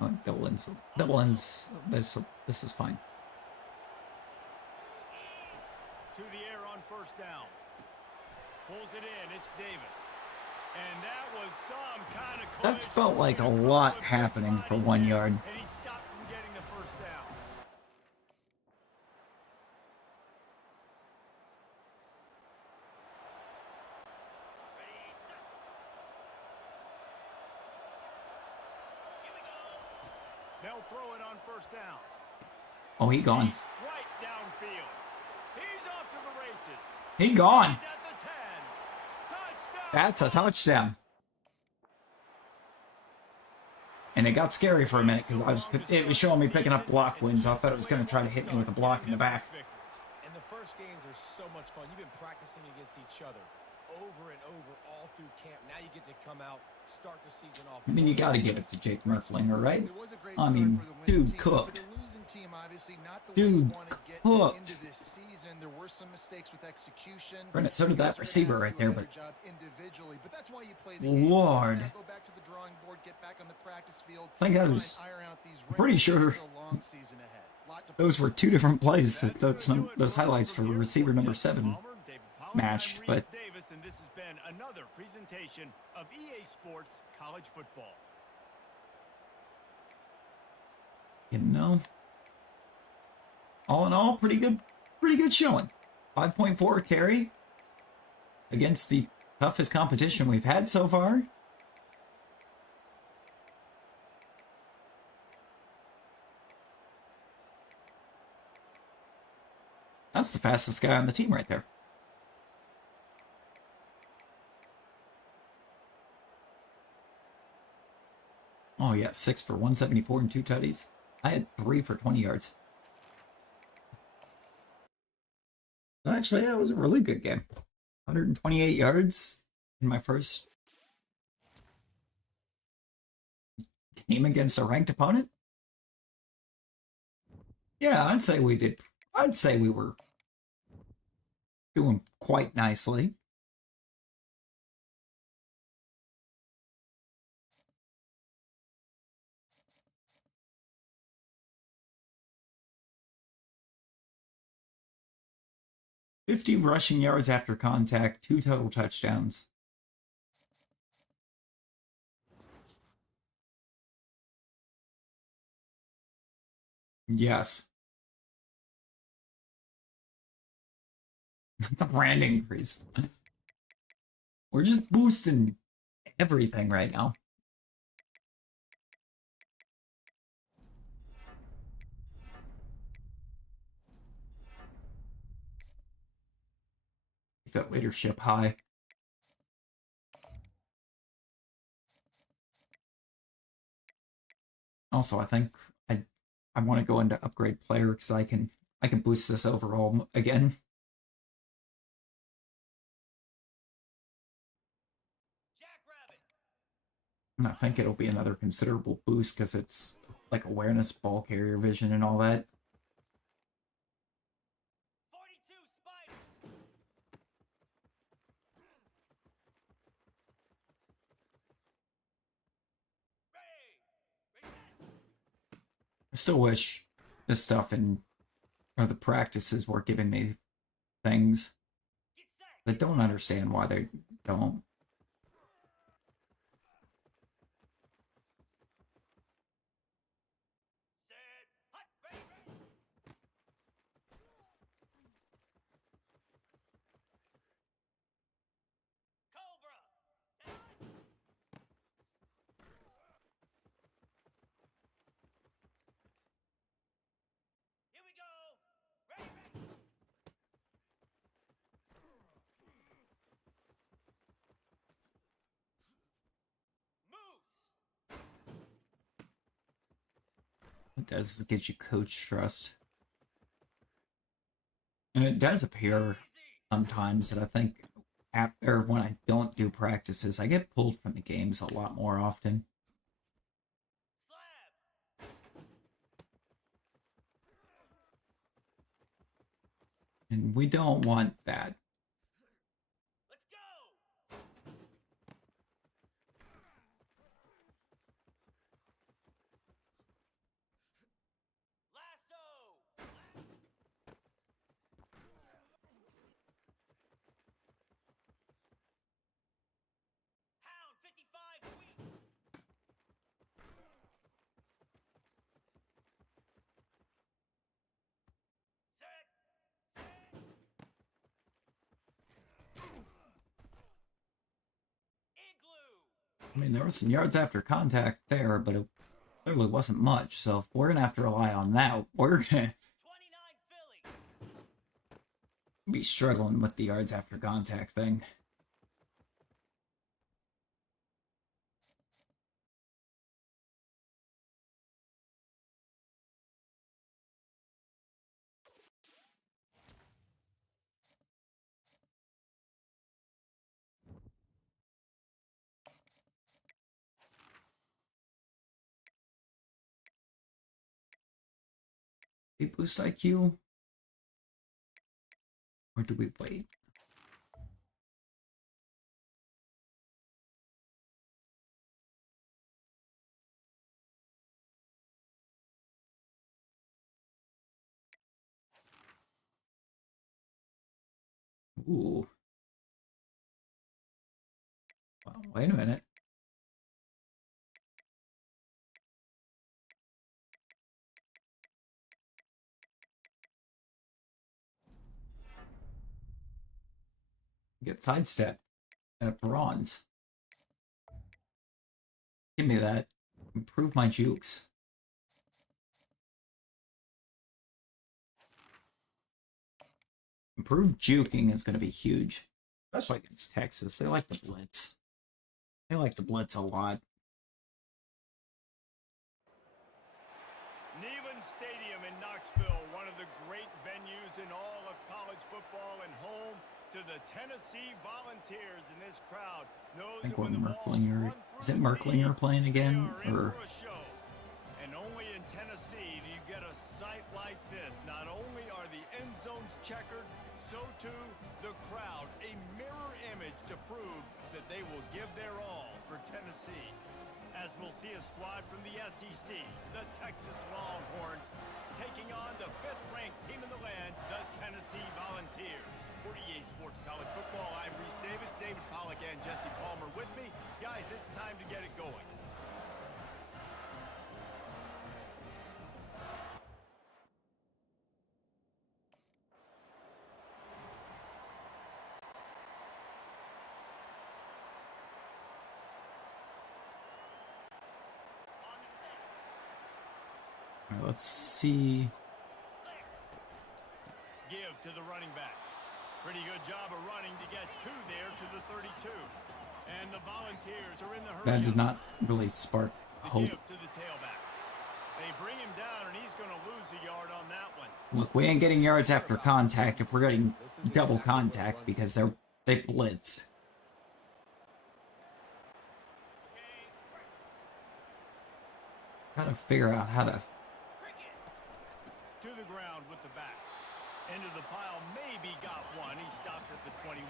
Oh, double ends. Double ends. This is fine. To the air on first down. Pulls it in. It's Davis. And that was some kind of That felt like a lot happening for 1 yard. And he stopped from getting the first down. They'll throw it on first down. Oh, he gone. Strike downfield. He's off to the races. He gone. He's at the 10. Touchdown. That's a touchdown. And it got scary for a minute because it was showing me picking up block wins. I thought it was going to try to hit me with a block in the back. And the first games are so much fun. You've been practicing against each other over and over all through camp. Now you get to come out, start the season off. I mean, you got to give it to Jake Merklinger, right? It was a great I start mean, for the winning dude team, cooked. but the losing team, obviously, not the way Dude you want to get cooked. into this season. There were some mistakes with execution. Granted, so did that Guys are gonna receiver have to right do a there, better but job individually, but that's why you play the game. Lord. You gotta go back to the drawing board, get back on the practice field, I think that try and was- iron out these I'm pretty wrinkles. sure It's a long season ahead. Lot to those were two different plays. Those highlights for David receiver number Palmer, 7 David Palmer, matched, I'm but Reese Davis, and this has been another presentation of EA Sports College Football. you know, all in all, pretty good showing. 5.4 carry against the toughest competition we've had so far. That's the fastest guy on the team right there. Oh yeah, 6 for 174 and 2 tutties. I had 3 for 20 yards. Actually, that was a really good game. 128 yards in my first game against a ranked opponent. Yeah, I'd say we were doing quite nicely. "50 rushing yards after contact, 2 total touchdowns." Yes. The brand increase. We're just boosting everything right now. Keep that leadership high. Also, I think I want to go into upgrade player because I can boost this overall again. And I think it'll be another considerable boost because it's like awareness, ball carrier vision, and all that. I still wish this stuff or the practices were giving me things. I don't understand why they don't. It does get you coach trust. And it does appear sometimes that I think after when I don't do practices, I get pulled from the games a lot more often. And we don't want that. Let's go. Lasso. Hound 55 weak. Set. Igloo. I mean, there was some yards after contact there, but it clearly wasn't much. So if we're gonna have to rely on that, we're gonna 29 Philly. be struggling with the yards after contact thing. We boost IQ? Or do we wait? Ooh. Well, wait a minute. Get sidestep and a bronze. Give me that. Improve my jukes. Improved juking is going to be huge. Especially against Texas. They like the blitz. They like the blitz a lot. Neyland Stadium in Knoxville, one of the great venues in all of college football and home to the Tennessee Volunteers. And this crowd knows I think that we're when the ball's Merklinger. run Is it through the Merklinger team, playing they again? are in Or for a show. And only in Tennessee do you get a sight like this. Not only are the end zones checkered, so too the crowd. A mirror image to prove that they will give their all for Tennessee. As we'll see a squad from the SEC, the Texas Longhorns, taking on the 5th-ranked team in the land, the Tennessee Volunteers. For EA Sports College Football, I'm Reese Davis, David Pollack, and Jesse Palmer with me. Guys, it's time to get it going. all right, let's see. Give to the running back. Pretty good job of running to get 2 there to the 32. And the Volunteers are in the hurry. That did not really spark The hope. give to the tailback. They bring him down, and he's going to lose a yard on that one. Look, we ain't getting yards after contact if we're getting double contact because they blitzed. Gotta figure out how to. To the ground with the back. Into the pile, maybe got one. He stopped at the 21.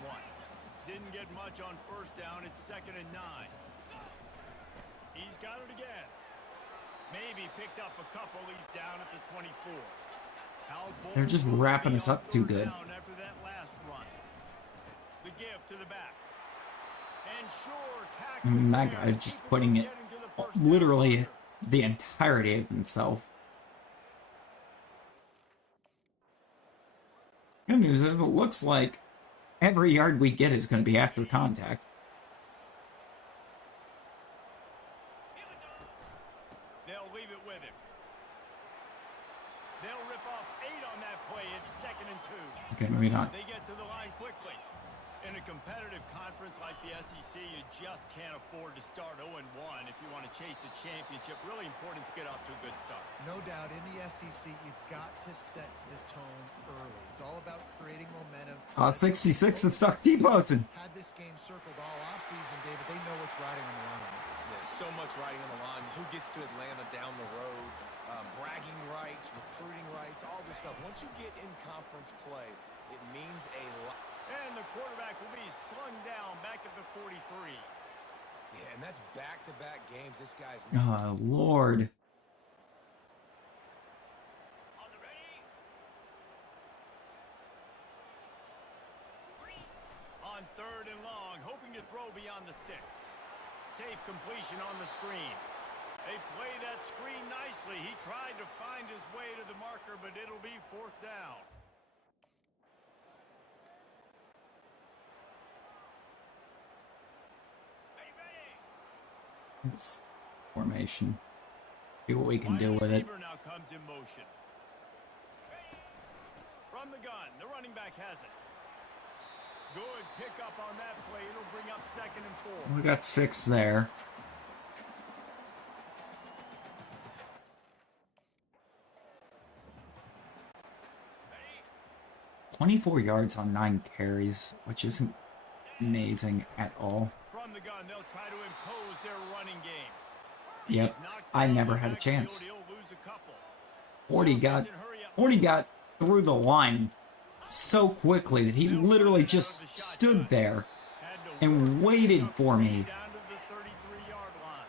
Didn't get much on first down. It's 2nd and 9. He's got it again. Maybe picked up a couple. He's down at the 24. They're just wrapping us up too good. After that last run. The give to the back. And sure, tackling That there, guy just keeping putting from it getting to the first down literally marker. the entirety of himself. Good news is it looks like every yard we get is going to be after contact. They'll leave it with him. They'll rip off 8 on that play. It's 2nd and 2. Okay, maybe not. They get to the line quickly. In a competitive conference like the SEC, you just can't afford to start 0-1 if you want to to chase a championship. Really important to get off to a good start. No doubt, in the SEC, you've got to set the tone early. It's all about creating momentum. 66 is stuck T-posting. Had this game circled all offseason, David. They know what's riding on the line. Yeah, so much riding on the line. Who gets to Atlanta down the road? Bragging rights, recruiting rights, all this stuff. Once you get in conference play, it means a lot. And the quarterback will be slung down back at the 43. Yeah, and that's back-to-back games. This guy's... Oh, Lord. On 3rd and long, hoping to throw beyond the sticks. Safe completion on the screen. They play that screen nicely. He tried to find his way to the marker, but it'll be 4th down. It's formation. See what we can do with it. Now comes in motion. From the gun, the running back has it. Good pickup on that play. It'll bring up 2nd and 4. We got 6 there. Ready? 24 yards on 9 carries, which isn't amazing at all. From the gun, they'll try to impose their running game. Yep, I never had a chance. 40 got through the line so quickly that he literally just stood there and waited for me. Down to the 33-yard line.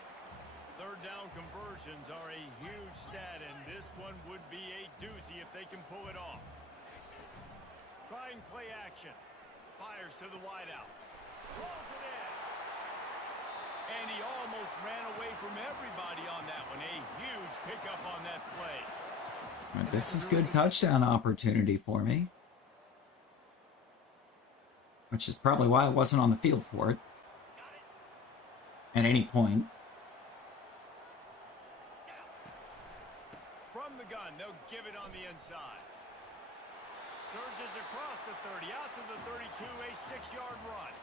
3rd down conversions are a huge stat, and this one would be a doozy if they can pull it off. Trying play action. Fires to the wideout. Throws it in. And he almost ran away from everybody on that one. A huge pickup on that play. This is good touchdown opportunity for me. Which is probably why I wasn't on the field for it. At any point. From the gun, they'll give it on the inside. Surges across the 30, out to the 32, a 6-yard run.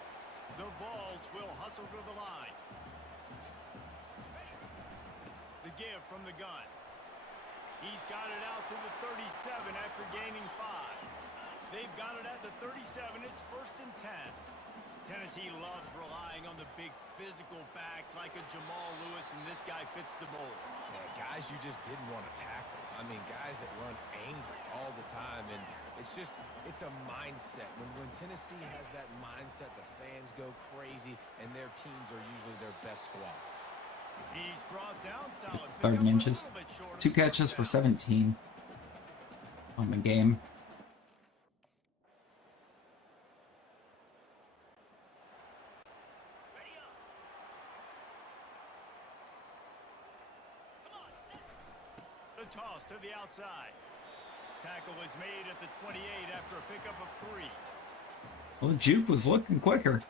The Vols will hustle to the line. The give from the gun. He's got it out to the 37 after gaining 5. They've got it at the 37. It's 1st and 10. Tennessee loves relying on the big physical backs like a Jamal Lewis, and this guy fits the mold. Yeah, guys you just didn't want to tackle. I mean, guys that run angry all the time, and it's a mindset. When Tennessee has that mindset, the fans go crazy, and their teams are usually their best squads. He's brought down solid. 3rd and inches. 2 catches for 17 on the game. The toss to the outside. Tackle is made at the 28 after a pickup of 3. Well, the juke was looking quicker.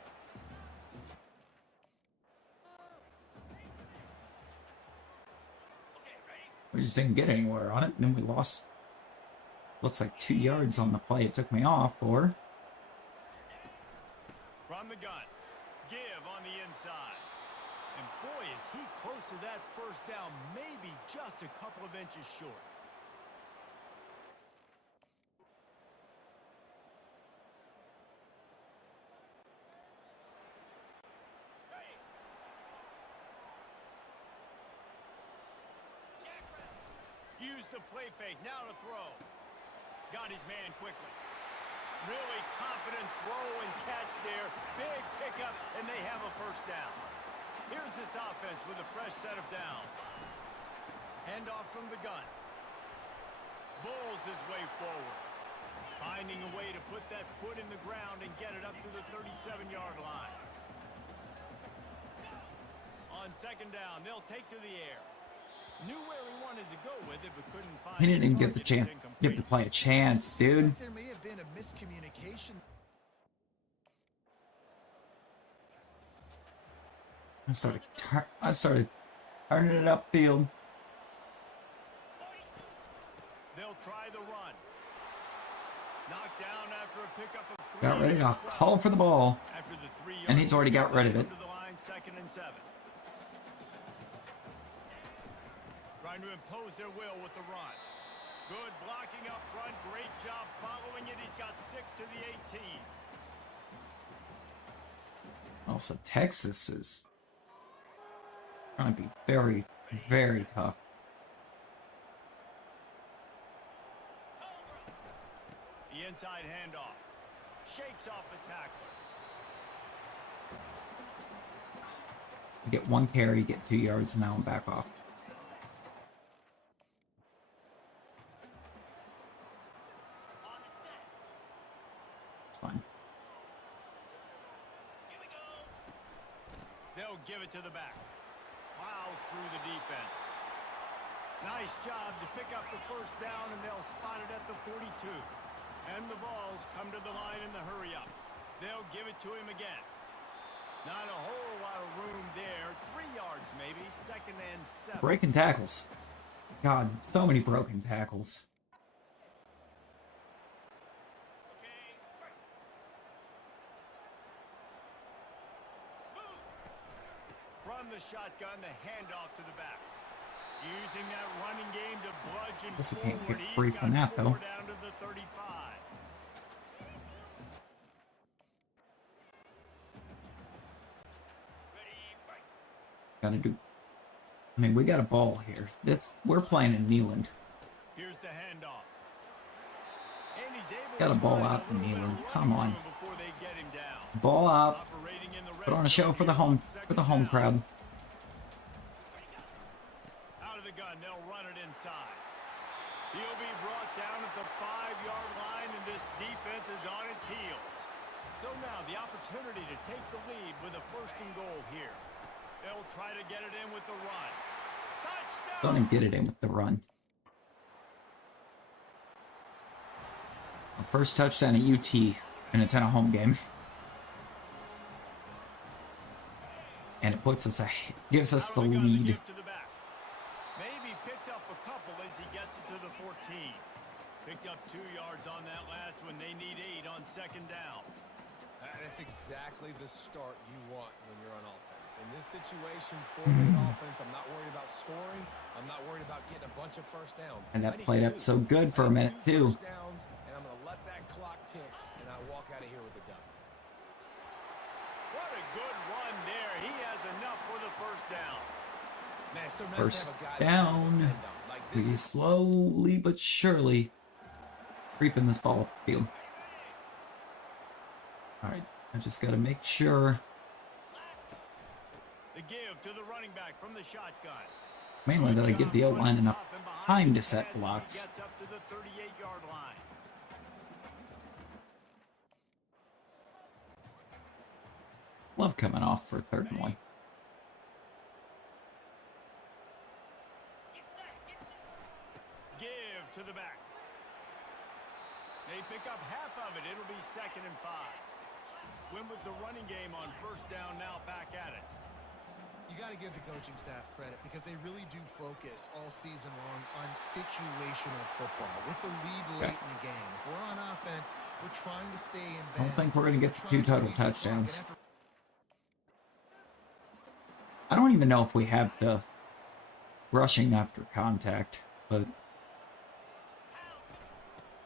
We just didn't get anywhere on it, and then we lost, looks like 2 yards on the play it took me off for. From the gun, give on the inside. And boy, is he close to that 1st down, maybe just a couple of inches short. Use the play fake, now to throw. Got his man quickly. Really confident throw and catch there. Big pickup, and they have a 1st down. Here's this offense with a fresh set of downs. Handoff from the gun. Bulls his way forward. Finding a way to put that foot in the ground and get it up to the 37-yard line. On 2nd down, they'll take to the air. Knew where he wanted to go with it, but couldn't find. He didn't even give the chance, give the play a chance, dude. There may have been a miscommunication. I started turning it upfield. They'll try the run. Knocked down after a pickup of 3. Got ready to call for the ball, After the 3 and he's already got rid of it. To the line, 2nd and 7. Trying to impose their will with the run. Good blocking up front. Great job following it. He's got 6 to the 18. Also, Texas is going to be very, very tough. The inside handoff. Shakes off the tackler. I get 1 carry, get 2 yards, and now I'm back off. It's fine. They'll give it to the back. Plows through the defense. Nice job to pick up the first down, and they'll spot it at the 42. And the Vols come to the line in the hurry-up. They'll give it to him again. Not a whole lot of room there. 3 yards maybe. 2nd and 7. Breaking tackles. God, so many broken tackles. From the shotgun, the handoff to the back. Using that running game to bludgeon Guess you forward. can't get He's free got from that, 4 though. down to the 35. Gotta do. I mean, we got a ball here. We're playing in Neyland. Here's the handoff. And he's able Got a to ball find out a in little bit Neyland. of Come running on. room before they get him down. Ball out. Operating in the red Put on a show zone for the here home on for the 2nd home down. crowd. Out of the gun, they'll run it inside. He'll be brought down at the 5-yard line, and this defense is on its heels. So now the opportunity to take the lead with a 1st and goal here. They'll try to get it in with the run. Touchdown! Don't even get it in with the run. The first touchdown at UT, and it's in a home game. And it puts us gives us the Out of gun, lead. give to the back. Maybe picked up a couple as he gets it to the 14. Picked up 2 yards on that last one. They need 8 on 2nd down. That's exactly the start you want when you're on offense. In this situation, 4-minute offense, I'm not worried about scoring. I'm not worried about getting a bunch of first downs. And I that need played up 2. so good for a I need minute, 2 too. first downs, and I'm going to let that clock tick, and I walk out of here with a W. What a good run there. He has enough for the 1st down. Man, it's so nice First to have a guy down. that you can depend on. Like this. We slowly but surely creeping this ball up the field. Alright, I just gotta make sure. The give to the running back from the shotgun. Mainly that I give the O-line enough Off and behind time to his set head as he blocks. Gets up to the 38-yard line. Love coming off for 3rd and 1. Give to the back. They pick up half of it. It'll be 2nd and 5. Win with the running game on 1st down, now back at it. You got to give the coaching staff credit because they really do focus all season long on situational football. With the lead late in the game, if we're on offense, we're trying to stay in I don't think we're gonna get to 2 total touchdowns. I don't even know if we have the rushing after contact, but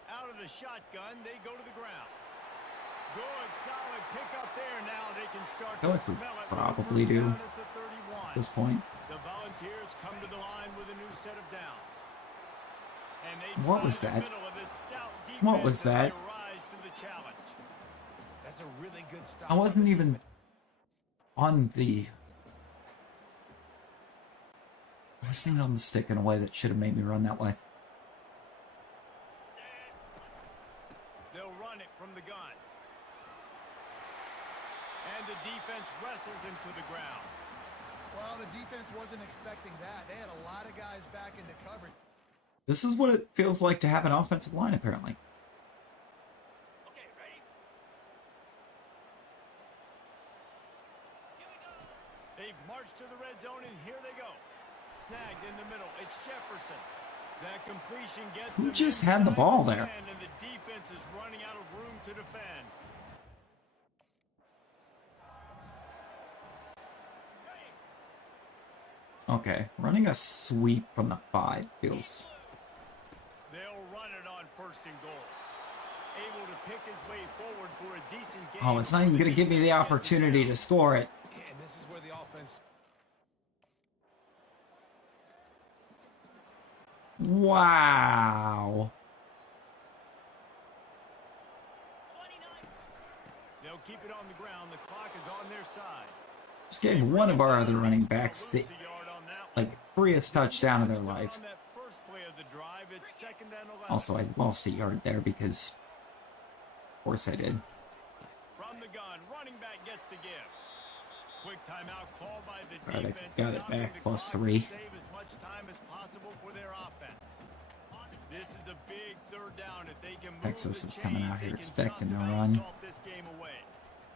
Out of the shotgun, they go to the ground. Good, solid pickup there. Now they can start I feel to like we smell it. probably First do down at the 31. at this point. The Volunteers come to the line with a new set of downs. And they What try was in the that? middle of this stout What was defense as that? they rise to the challenge. That's a really good stop. I wasn't even on the... I wasn't even on the stick in a way that should have made me run that way. They'll run it from the gun. And the defense wrestles him to the ground. Well, the defense wasn't expecting that. They had a lot of guys back into coverage. This is what it feels like to have an offensive line, apparently. Okay, ready? Here we go. They've marched to the red zone, and here they go. Snagged in the middle. It's Jefferson. That completion gets Who them just had the inside ball the there? 10, and the defense is running out of room to defend. Okay, running a sweep from the 5 feels... They'll run it on first and goal. Able to pick his way forward for a decent game. Oh, it's not even going to give me the opportunity to score it. And this is where the offense... Wow. They'll keep it on the ground. The clock is on their side. Just gave one of our other running backs the freest touchdown of their life. Also, I lost a yard there because, of course I did. From the gun, running back gets to give. Quick timeout call by the Alright, defense. I got it back, +3. Save as much time as possible for their offense. This is a big third down. If they can move Texas the is coming chains, out they here can expecting just to about run. salt this game away.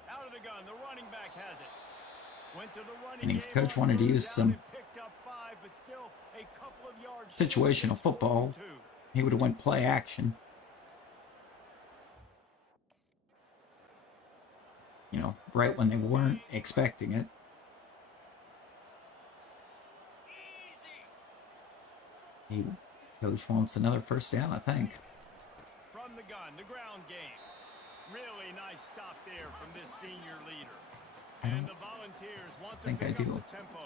Out of the gun, the running back has it. Went to the running And if game coach on wanted to third use down some and picked up 5, but still a couple of yards situational short. football, he would have went play action. You know, right when they weren't expecting it. Coach wants another first down, I think. From the gun, the ground game. Really nice stop there from this senior leader. And the Volunteers want to think I pick do. up the tempo.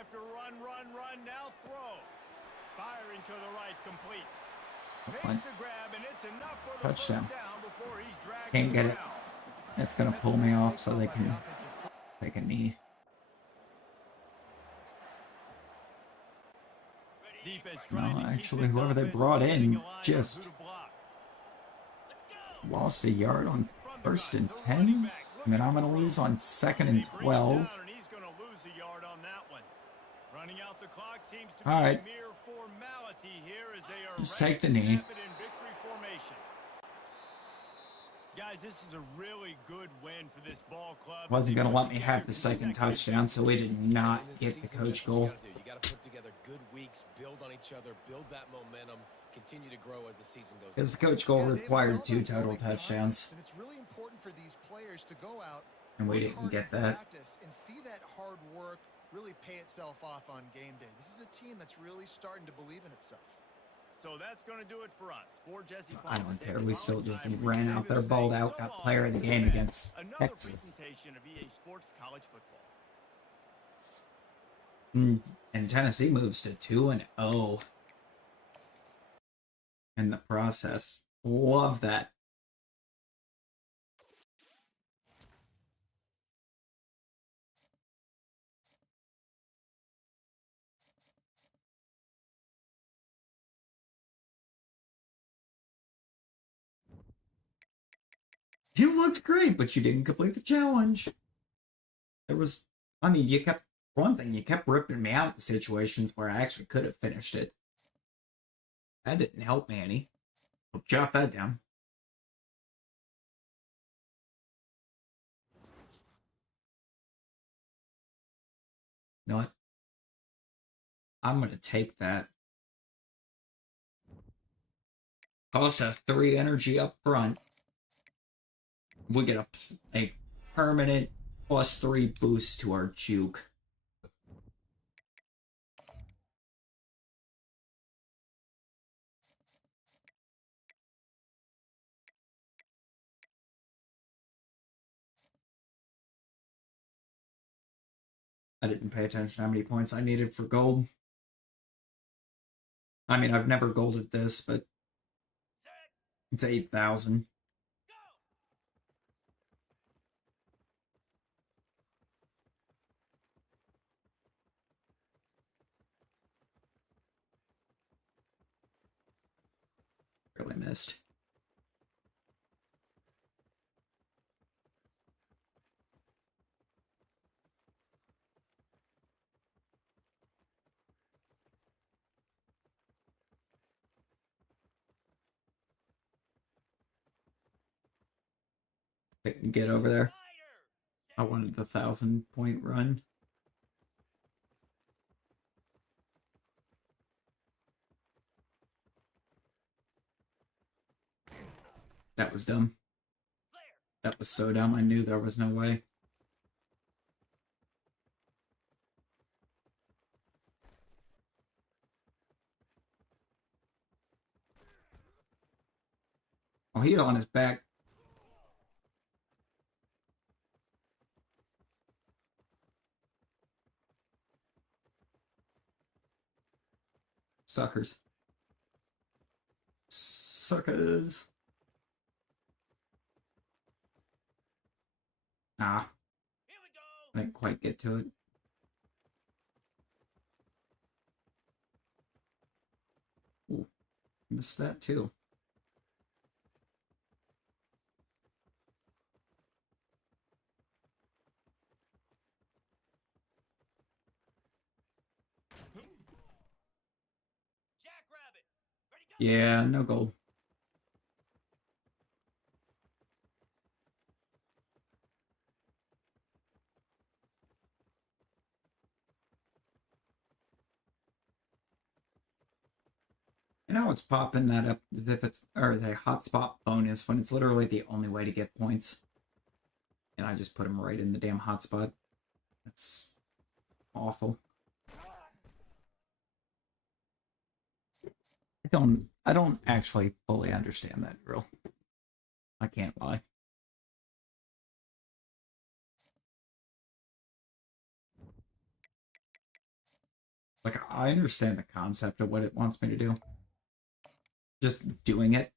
After run, now throw. Firing to the right, complete. Makes the grab, and it's enough for the Touchdown. first down before he's dragged Can't to get the it. ground. That's going to pull me off so they can take a knee. Defense No, trying to keep actually, this whoever they offense brought from getting in a line on just who to block. lost a yard on From the first gun, and the 10. running back And then I'm looking going to for lose room. on 2nd and They bring him 12. down, and he's going to lose a yard on that one. Running out the clock seems to be All right. a mere formality here as they are Just ready take the to knee. snap it in victory formation. Guys, this is a really good win for this ball club. Wasn't They going to put let me together have the second touchdown, so we did not get the coach goal. You got to put together good weeks, build on each other, build that momentum, continue to grow as the season goes on. Because the coach goal required 2 total touchdowns. And it's really important for these players to go out And we work didn't hard get in that. practice and see that hard work really pay itself off on game day. This is a team that's really starting to believe in itself. So that's going to do it for us. For Jesse I don't Fonte, care. We still just I ran appreciate out there, it. balled out, So got player of the long, game fans. against Another Texas. presentation of EA Sports College Football. And Tennessee moves to 2-0 in the process. Love that. You looked great, but you didn't complete the challenge. There was, I mean, you kept, one thing, you kept ripping me out in situations where I actually could have finished it. That didn't help me any. So jot that down. You know what? I'm going to take that. Cost a 3 energy up front. We get a permanent +3 boost to our juke. I didn't pay attention to how many points I needed for gold. I mean, I've never golded this, but it's 8,000. Really missed. I can get over there. I wanted the 1,000-point run. That was dumb. That was so dumb, I knew there was no way. Oh, he's on his back. Suckers. Suckers. Ah. I didn't quite get to it. Ooh, missed that too. Yeah, no goal. You know what's popping that up as if it's or the hotspot bonus when it's literally the only way to get points. And I just put him right in the damn hotspot. That's awful. I don't actually fully understand that drill. I can't lie. Like, I understand the concept of what it wants me to do. Just doing it.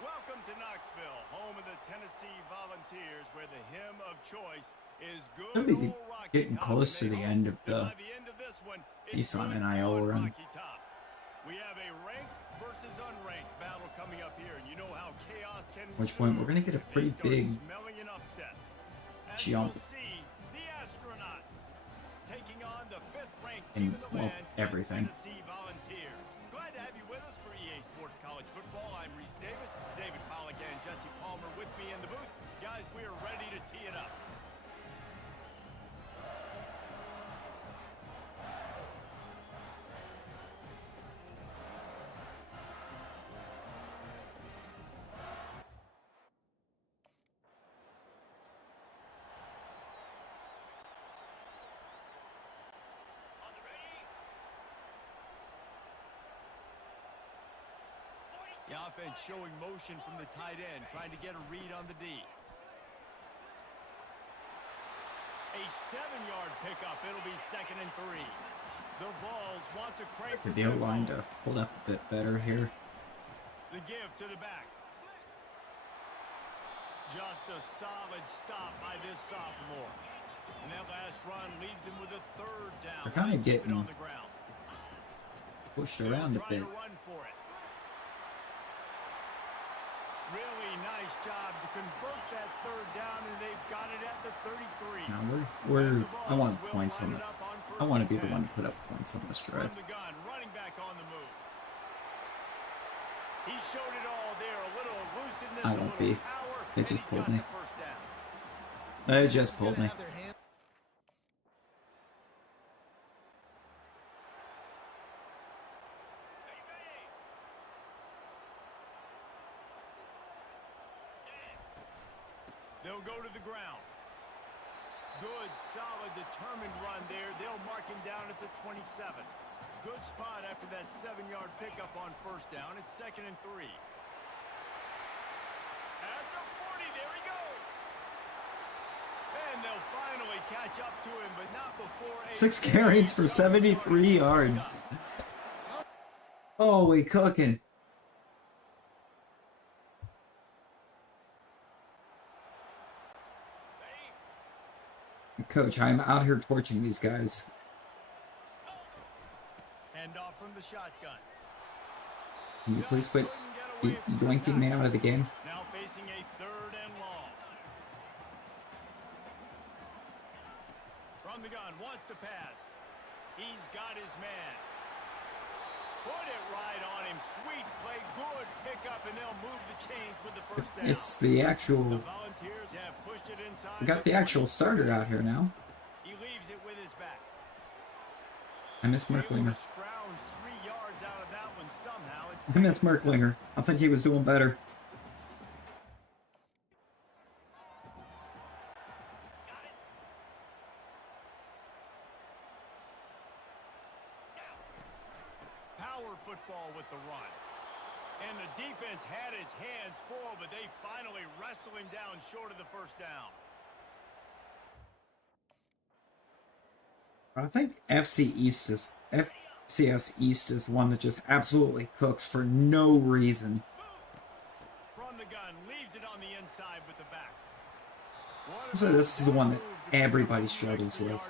Welcome to Knoxville, home of the Tennessee Volunteers, where the hymn of choice is good Maybe old Rocky getting Top, close to and the they end hope of that the by the end of this one, it's Heisman good NIL old run. Rocky Top. We have a ranked versus unranked battle coming up here, and you know how chaos can Which point we're gonna get a if pretty they start big smelling an upset. As jump you'll see, the astronauts taking on the fifth-ranked in, team in the well, land, everything. Tennessee Volunteers. Glad to have you with us for EA Sports College Football. I'm Reese Davis, David Pollack, and Jesse Palmer with me in the booth. Guys, we are ready to tee it up. The offense showing motion from the tight end, trying to get a read on the D. A 7-yard pickup. It'll be 2nd and 3. The Vols want to crank The deal line to hold up a bit better here. The give to the back. Just a solid stop by this sophomore. And that last run leaves him with a 3rd down. They're kind of getting on the ground. pushed around a bit. To run for it. Really nice job to convert that 3rd down, and they've got it at the 33. Now I want points on it. I want to be the one to put up points on this drive. From the gun, running back on the move. He showed it all there, a little elusiveness, I won't be. power, They just pulled me. The They just pulled me. They'll go to the ground. Good, solid, determined run there. They'll mark him down at the 27. Good spot after that 7-yard pickup on 1st down. It's 2nd and 3. At the 40, there he goes. And they'll finally catch up to him, but not before 6 carries for 73 yards. Oh, we cooking. Coach, I'm out here torching these guys. Hand off from the shotgun. Can you please quit yoinking me out of the game? Now facing a 3rd and long. From the gun, wants to pass. He's got his man. Put it right on him. Sweet play, good pickup, and they'll move the chains with the 1st down. It's the actual... The Volunteers have pushed it inside. We got the actual starter out here now. He leaves it with his back. I miss Able to Merklinger. scrounge 3 yards out of that one somehow. It's I miss second and 7. Merklinger. I think he was doing better. Power football with the run. And the defense had his hands full, but they finally wrestle him down short of the first down. I think FCS East is one that just absolutely cooks for no reason. From the gun, leaves it on the inside with the back. So this is the one that everybody struggles with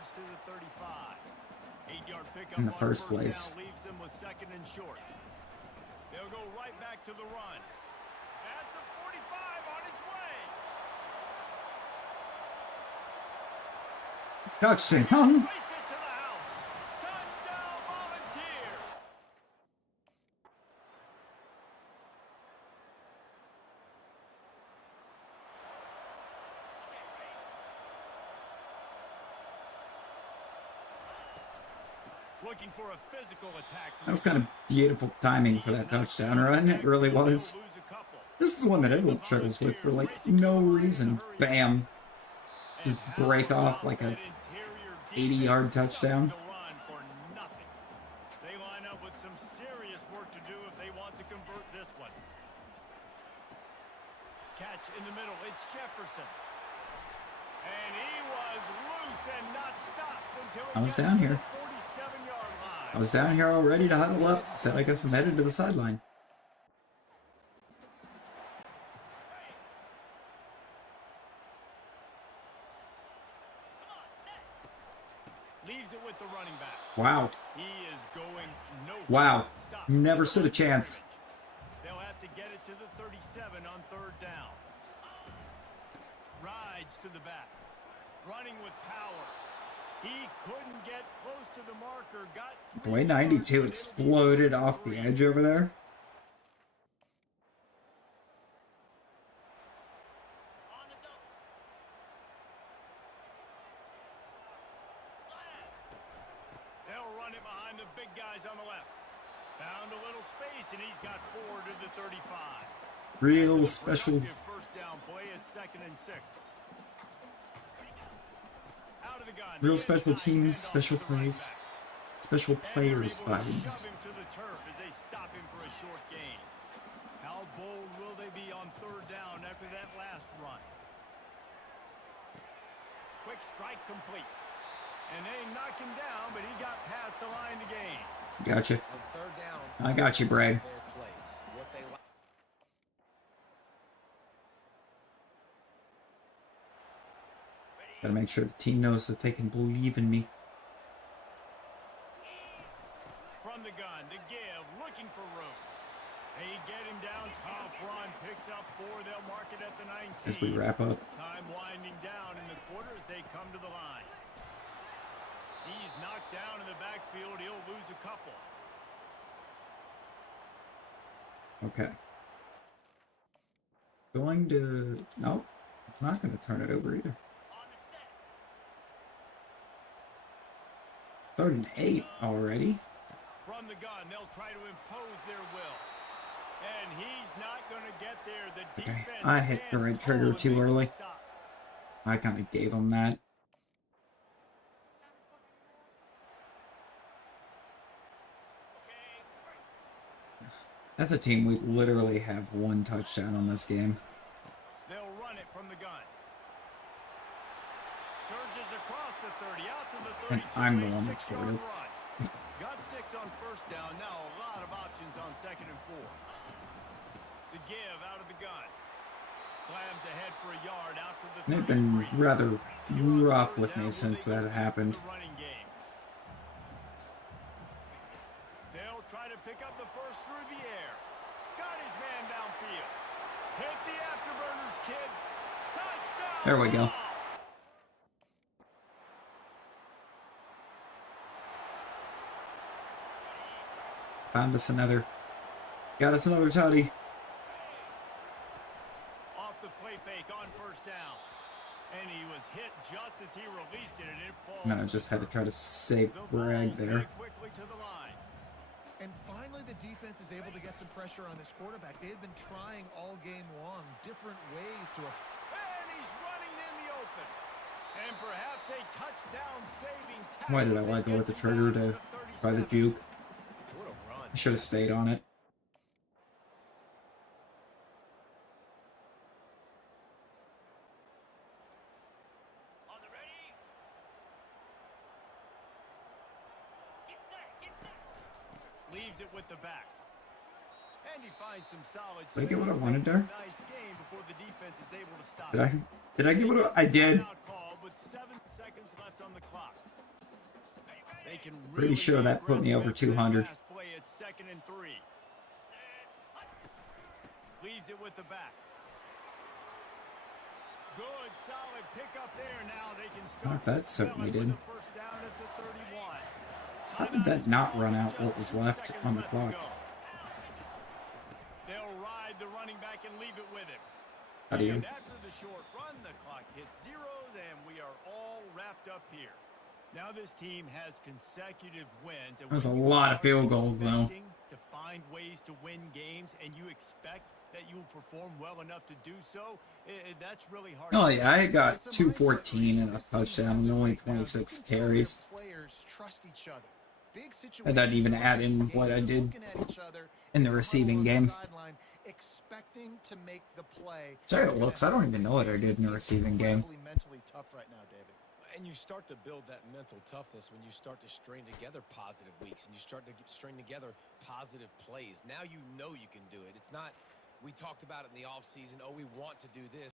in the first place. Leaves them with second and short. They'll go right back to the run. At the 45 on its way. Touchdown! Race it to the house. Touchdown Volunteer. Looking for a physical attack. That was kind of beautiful timing for that touchdown run. It really was. This is one that everyone struggles with for like no reason. Bam. Just break off like a 80-yard touchdown. They line up with some serious work to do if they want to convert this one. Catch in the middle. It's Jefferson. And he was loose and not stopped until he I was gets down to here. the 47-yard line. I was down here all ready to huddle up. Said I guess I'm headed to the sideline. Leaves it with the running back. Wow. He is going nowhere. Wow. Stop. Never stood a chance. They'll have to get it to the 37 on third down. Rides to the back. Running with power. He couldn't get close to the marker. Got The way 92 exploded off the edge over there. They'll run it behind the big guys on the left. Found a little space, and he's got 4 to the 35. Real special. First down play at 2nd and 6. Out of the gun. Real special teams, special plays, special players vibes. Shove him to the turf as they stop him for a short gain. How bold will they be on third down after that last run? Quick strike complete. And they knock him down, but he got past the line to gain. Gotcha. On third down, I got you, Brad. their plays. What they like. Gotta make sure the team knows that they can believe in me. From the gun, the give, looking for room. They get him down, tough run, picks up 4, they'll mark it at the 19. As we wrap up. Time winding down in the quarter as they come to the line. He's knocked down in the backfield, he'll lose a couple. Okay. Going to... Nope. It's not going to turn it over either. 3rd and 8 already. From the gun, they'll try to impose their will. And he's not going to get there. The Okay, defense I hit the right trigger stands too tall and early. makes a stop. I kind of gave them that. As a team, we literally have 1 touchdown on this game. They'll run it from the gun. Surges across the 30, out to the 32. And I'm the one that scored it. Run. Got 6 on first down. Now a lot of options on 2nd and 4. The give out of the gun. Slams ahead for a yard out to the 30. They've been rather rough with me since that happened. They'll try to pick up the first through the air. Got his man downfield. Hit the afterburners, kid. Touchdown. There we go. Found us another. Got us another tutty. Off the play fake on first down. And he was hit just as he released it, and it falls. I'm gonna just had to try to save The Bragg Vols get there. a quick quickly to the line. And finally, the defense is able to get some pressure on this quarterback. They had been trying all game long, different ways to... And he's running in the open. And perhaps a touchdown-saving tackle. Why did I let go with the trigger to try the juke? What a run. I should have stayed on it. On the ready. Get set, get set. Leaves it with the back. And he finds some solid Did I get what I space. wanted there? Nice game before the defense is able to stop. Did I get what I did? Out call with 7 seconds left on the clock. They can Pretty really sure that put me over aggressive 200. last play at 2nd and 3. Leaves it with the back. Good, solid pickup there. Now they can start. That certainly did. First down at the 31. How did that not run out what was left on the clock? They'll ride the running back and leave it with him. How do you? And after the short run, the clock hits zeros, and we are all wrapped up here. Now this team has consecutive wins. And There's a when you lot of are field goals, though. expecting to find ways to win games, and you expect that you will perform well enough to do so, that's really hard. Oh yeah, I got 214 and a touchdown and only 26 carries. Players trust each other. Big That doesn't even add in what I did in the receiving game. Expecting to make the play. Sorry, it looks. I don't even know what I did in the receiving game. Mentally tough right now, David. And you start to build that mental toughness when you start to string together positive weeks and you start to string together positive plays. Now you know you can do it. It's not, we talked about it in the offseason, oh, we want to do this.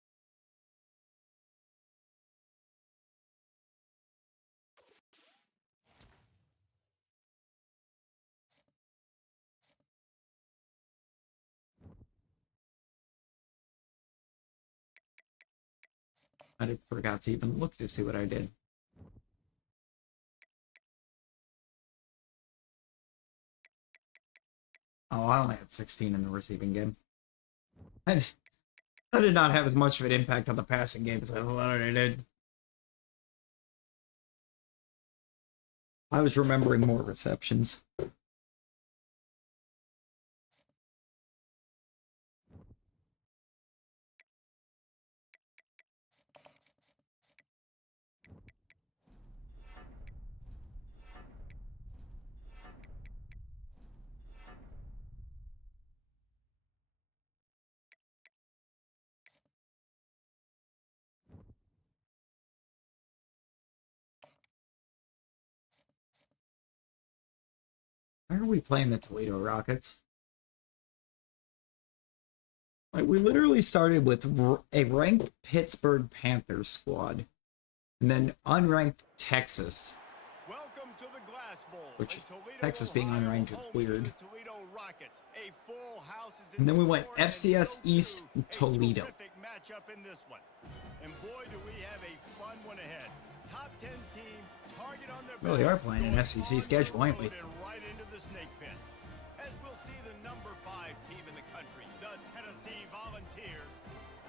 I forgot to even look to see what I did. Oh, I only had 16 in the receiving game. I did not have as much of an impact on the passing game as I thought I did. I was remembering more receptions. Why are we playing the Toledo Rockets? Like, we literally started with a ranked Pittsburgh Panthers squad, and then unranked Texas. Welcome to the Glass Bowl. Which, Toledo, Texas being Ohio, unranked is home weird. to the Toledo Rockets. A full house is in And then we went store, and FCS so East too, Toledo. A terrific matchup in this one. And boy, do we have a fun one ahead. Top 10 team, target on their Really back, are playing an going SEC on the schedule, ain't we? road and right into the snake pit. As we'll see the number 5 team in the country, the Tennessee Volunteers,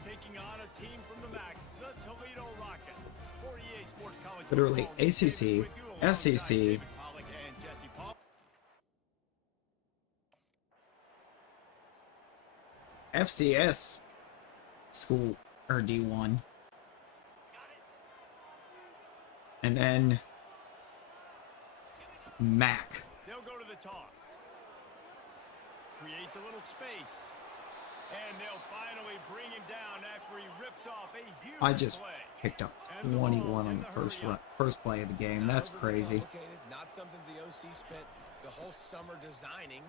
taking on a team from the MAC, the Toledo Rockets. For EA Sports College Literally Football, David ACC, with you alongside SEC, David Pollack and Jesse Paul. FCS school, or D1. And then MAC. They'll go to the toss. Creates a little space. And they'll finally bring him down after he rips off a huge I just play. picked up 21 on the first play of the game. That's crazy. Not something the OC spent the whole summer designing.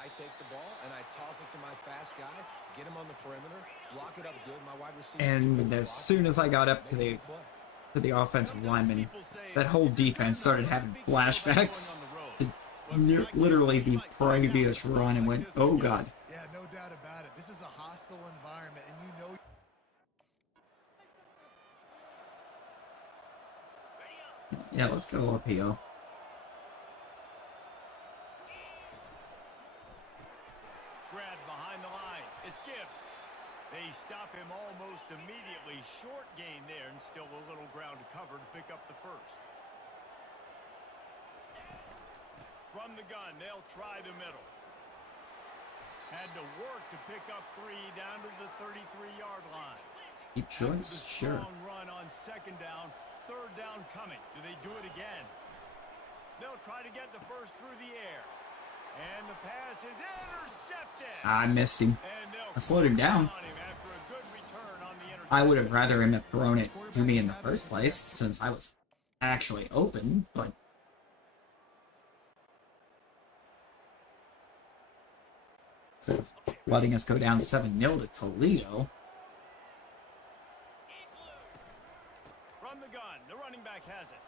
I take the ball and I toss it to my fast guy, get him on the perimeter, block it up good. My wide receiver. And as soon as I got up to the offensive lineman, that whole defense started having flashbacks to literally the previous run and went, oh God. Yeah, no doubt about it. This is a hostile environment, and you know. Yeah, let's go RPO. Grab behind the line. It's Gibbs. They stop him almost immediately. Short gain there, and still a little ground to cover to pick up the first. From the gun, they'll try the middle. Had to work to pick up 3 down to the 33-yard line. Deep shorts? Sure. Strong run on 2nd down, 3rd down coming. Do they do it again? They'll try to get the first through the air. And the pass is intercepted. I missed him. I slowed him down. I would have rather him have thrown it to me in the first place, since I was actually open, but... instead of letting us go down 7-0 to Toledo. From the gun, the running back has it.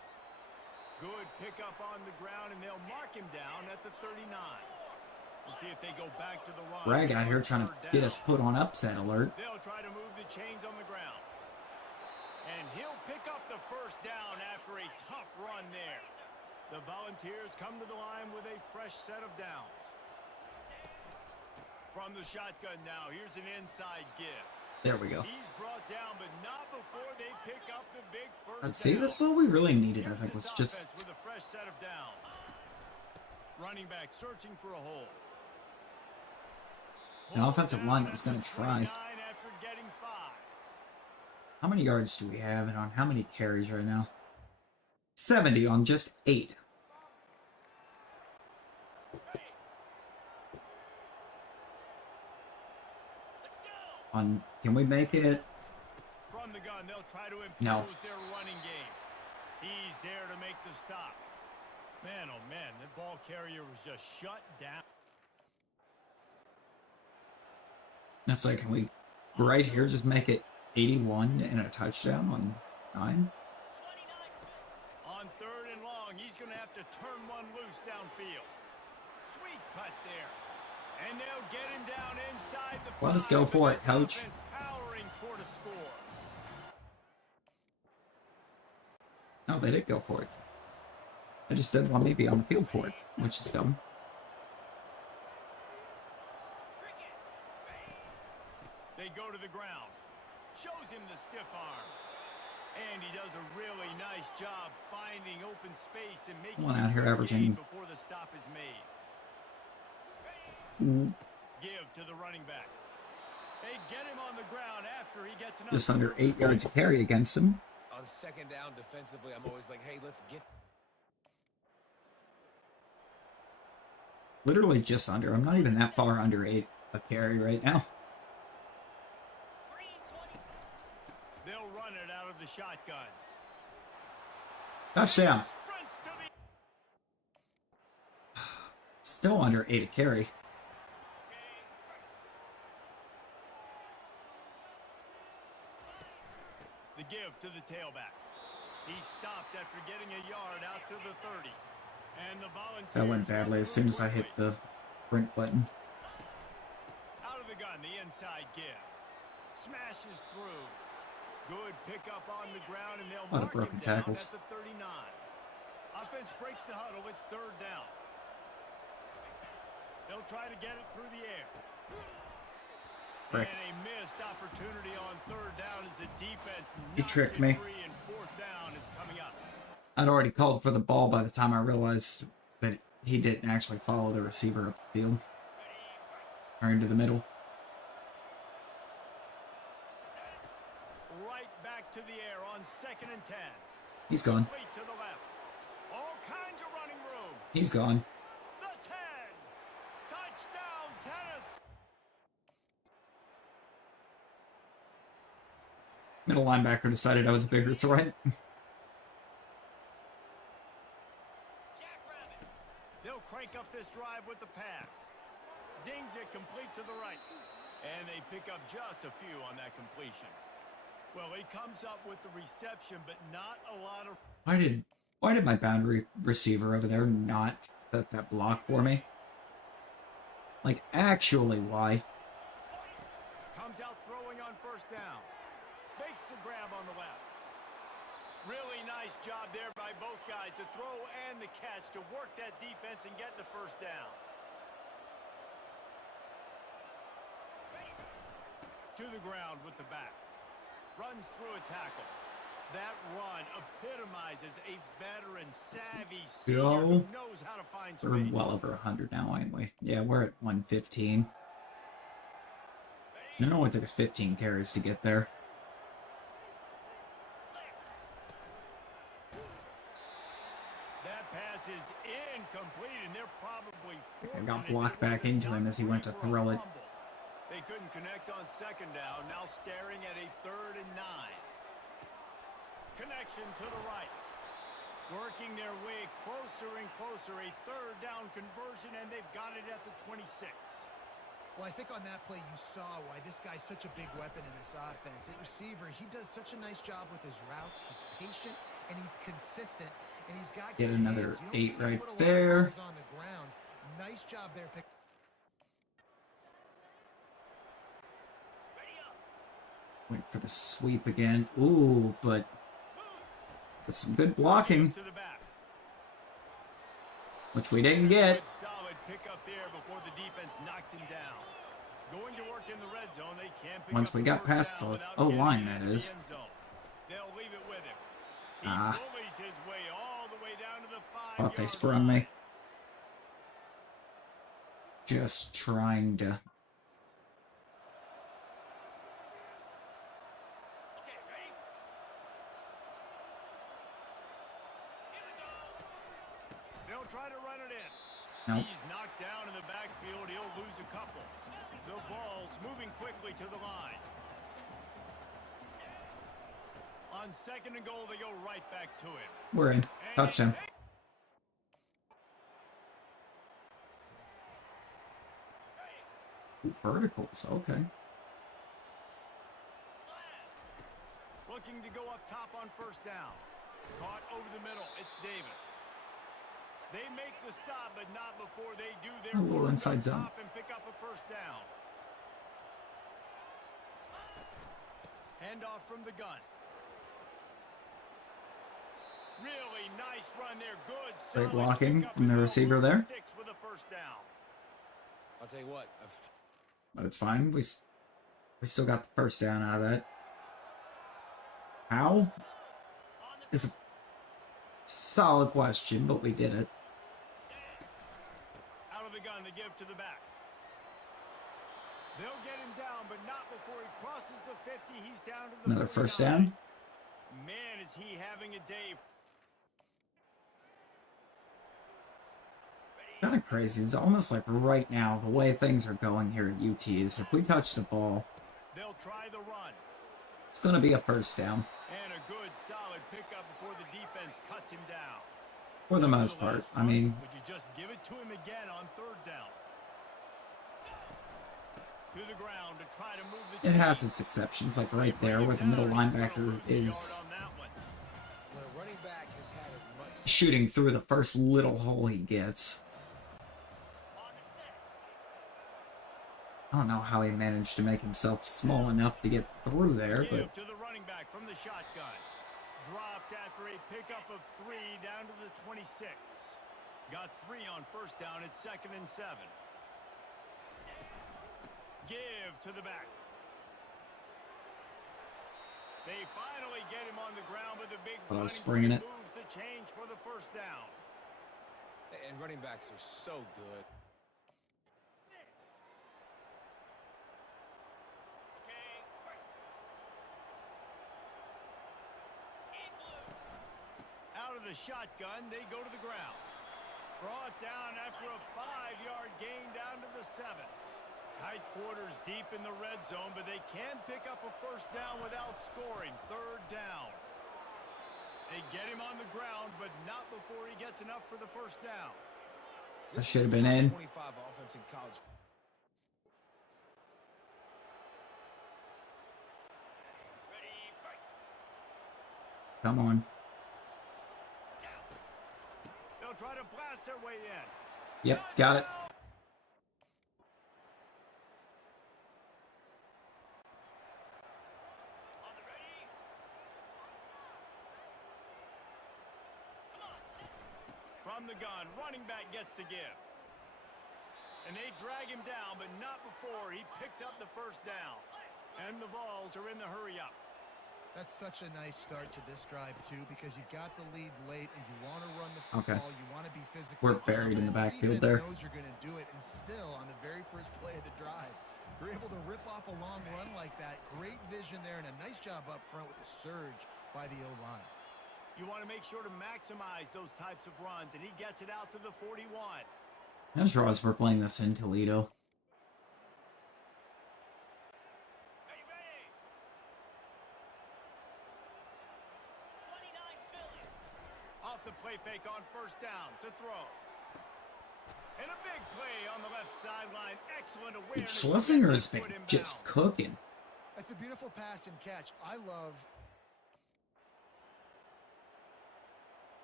Good pickup on the ground, and they'll mark him down at the 39. We'll see if they go back to the run. Bragg out here trying to get us put on upset alert. They'll try to move the chains on the ground. And he'll pick up the first down after a tough run there. The Volunteers come to the line with a fresh set of downs. From the shotgun now, here's an inside give. There we go. He's brought down, but not before they pick up the big first Let's see, down. this is all we really needed. I think was just... With a fresh set of downs. Running back searching for a hole. an offensive line that was going to try. How many yards do we have and on how many carries right now? 70 on just 8. On, can we make it? From the gun, they'll try to impose No. their running game. He's there to make the stop. Man, oh man, that ball carrier was just shut down. That's like, can we right here just make it 81 and a touchdown on 9? On 3rd and long, he's going to have to turn one loose downfield. Sweet cut there. And they'll get him down inside the Let us go for it, coach. Powering toward a score. No, they did go for it. I just didn't want me to be on the field for it, which is dumb. They go to the ground. Shows him the stiff arm. And he does a really nice job finding open space and making One out here averaging before the stop is made. Give to the running back. They get him on the ground after he gets enough. Just under 8 yards a carry against him. On 2nd down defensively, I'm always like, hey, let's get... Literally just under. I'm not even that far under 8 a carry right now. They'll run it out of the shotgun. Touchdown. Sprints to the... Still under 8 a carry. The give to the tailback. He stopped after getting a yard out to the 30. And the Volunteers... That went badly as soon as I hit the sprint button. Out of the gun, the inside give. Smashes through. Good pickup on the ground, and they'll A lot of mark broken him down tackles. at the 39. Offense breaks the huddle. It's 3rd down. They'll try to get it through the air. Frick. And a missed opportunity on 3rd down as the defense He tricked me. free, and 4th down is coming up. I'd already called for the ball by the time I realized that he didn't actually follow the receiver up the field. Or into the middle. Right back to the air on 2nd and 10. He's gone. Complete to the left. All kinds of running room. He's gone. The 10. Touchdown, Tennessee. Middle linebacker decided I was a bigger threat. They'll crank up this drive with the pass. Zings it complete to the right. And they pick up just a few on that completion. Well, he comes up with the reception, but not a lot of... Why did my boundary receiver over there not set that block for me? Like, actually, why? Comes out throwing on 1st down. Makes the grab on the left. Really nice job there by both guys to throw and the catch to work that defense and get the 1st down. To the ground with the back. Runs through a tackle. That run epitomizes a veteran, savvy senior who knows how to find find We're space. well over 100 now, ain't we? Yeah, we're at 115. I know it took us 15 carries to get there. That pass is incomplete, and they're probably I got fortunate blocked it back wasn't into him as he went to knocked free for a throw it. fumble. They couldn't connect on second down. Now staring at a 3rd and 9. Connection to the right. Working their way closer and closer. A 3rd down conversion, and they've got it at the 26. Well, I think on that play you saw why this guy's such a big weapon in this offense. At receiver, he does such a nice job with his routes. He's patient and he's consistent, and he's got Get good another hands. You 8 don't see him right put a lot of there. balls on the ground. Nice job there. Went for the sweep again. Ooh, but with some good blocking, To the back. which we didn't get. Good solid pickup there before the defense knocks him down. Going to work in the red zone. They can't pick Once up we the got first past down the without O-line, getting that into is. the end zone. They'll leave it with him. He Ah. bullies his way all the way down to the 5-yard Thought they line. sprung me. Just trying to... They'll try to run it in. Nope. He's knocked down in the backfield. He'll lose a couple. The ball's moving quickly to the line. On 2nd and goal, they go right back to him. We're in. Touchdown. Ooh, verticals, okay. Looking to go up top on 1st down. Caught over the middle. It's Davis. They make the stop, but not before they do their A little work inside up zone. top and pick up a 1st down. Handoff from the gun. Really nice run there. Good. Great solid blocking pickup from the and receiver there. Sticks with a 1st down. I'll tell you what. But it's fine. We still got the first down out of that. How? It's a solid question, but we did it. Out of the gun to give to the back. They'll get him down, but not before he crosses the 50. He's down to the Another 49. first down. Man, is he having a day. Kind of crazy. It's almost like right now, the way things are going here at UT is if we touch the ball, They'll try the run. it's going to be a first down. And a good, solid pickup before the defense cuts him down. For the most part. I mean, Would you just give it to him again on 3rd down? To the ground to try to move the it chains. has its exceptions, like right there where the middle linebacker is On that one. When a running back has had as much shooting through the first little hole he gets. I don't know how he managed to make himself small enough to get through there, but Give to the running back from the shotgun. Dropped after a pickup of 3 down to the 26. Got 3 on 1st down at 2nd and 7. Give to the back. They finally get him on the ground with a big But I was running springing it. moves the change for the 1st down. and running backs are so good. Out of the shotgun, they go to the ground. Brought down after a 5-yard gain down to the 7. Tight quarters deep in the red zone, but they can pick up a 1st down without scoring. 3rd down. They get him on the ground, but not before he gets enough for the 1st down. that should have been in. 25 offense in college. Come on. They'll try to blast their way in. Yep, got it. From the gun, running back gets to give. And they drag him down, but not before he picks up the 1st down. And the Vols are in the hurry up. That's such a nice start to this drive, too, because you've got the lead late and you want to run the Okay. football. You want to be physically We're buried in the dominant. backfield Defense there. knows you're going to do it, and still, on the very first play of the drive, they're able to rip off a long run like that. Great vision there, and a nice job up front with the surge by the O-line. You want to make sure to maximize those types of runs, and he gets it out to the 41. That's draws for playing this in Toledo. Off the play fake on first down to throw. And a big play on the left sideline. Excellent awareness. Schlesinger has been just cooking. That's a beautiful pass and catch. I love...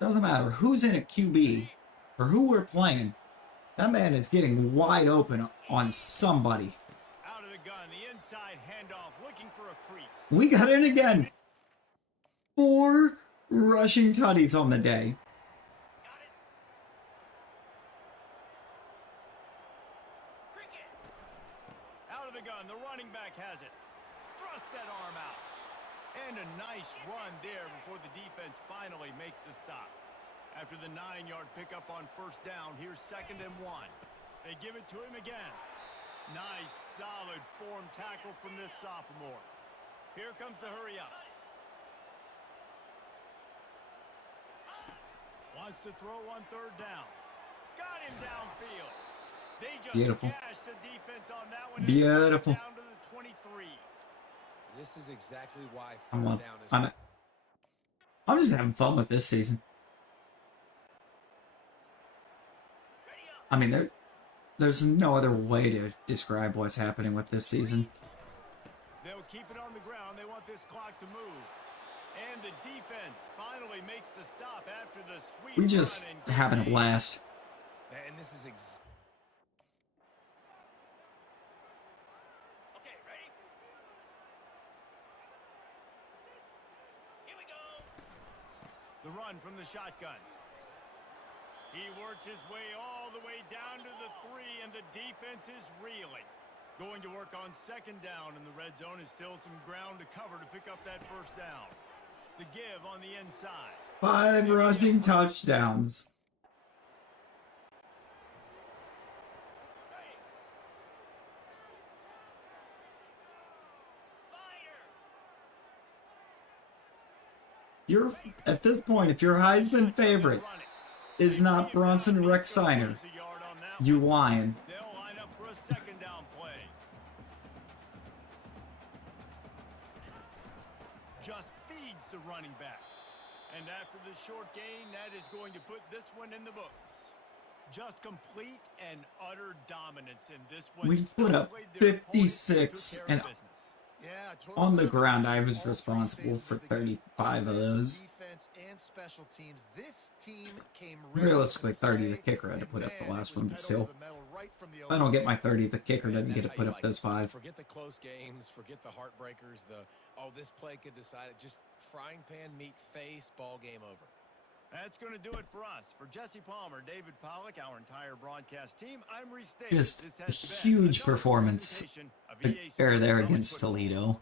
Doesn't matter who's in at QB or who we're playing. That man is getting wide open on somebody. Out of the gun, the inside handoff, looking for a crease. We got in again. 4 rushing tutties on the day. Out of the gun, the running back has it. Thrust that arm out. And a nice run there before the defense finally makes the stop. After the 9-yard pickup on first down, here's 2nd and 1. They give it to him again. Nice, solid form tackle from this sophomore. Here comes the hurry up. Wants to throw on 3rd down. Got him downfield. They just Beautiful. gashed the defense on that one. Beautiful. Down to the 23. This is exactly why I'm 3rd down is... I'm just having fun with this season. I mean, there's no other way to describe what's happening with this season. They'll keep it on the ground. They want this clock to move. And the defense finally makes the stop after the sweet We just run and having a gain. blast. And this is Okay, ready? Here we go. The run from the shotgun. He works his way all the way down to the 3, and the defense is reeling. Going to work on 2nd down, and the red zone is still some ground to cover to pick up that first down. The give on the inside. 5 rushing touchdowns. You're at this point, if your Heisman favorite is not Bronson Rexiner, you lying. They'll line up for a 2nd down play. Just feeds the running back. And after the short gain, that is going to put this one in the books. Just complete and utter dominance in this one. We put up 56 and Yeah, totally. on the ground, I was responsible for 35 of those. Defense and special teams. This team came Realistically, 30, the kicker had to put up the last one, but still. If I don't get my 30, the kicker doesn't get to put up those 5. Forget the close games, forget the heartbreakers, this play could decide it. Just frying pan, meat face, ball game over. That's going to do it for us. For Jesse Palmer, David Pollack, our entire broadcast team, I'm Reese Davis. Just This a has been huge another performance presentation of EA there Sports College against Football. Toledo.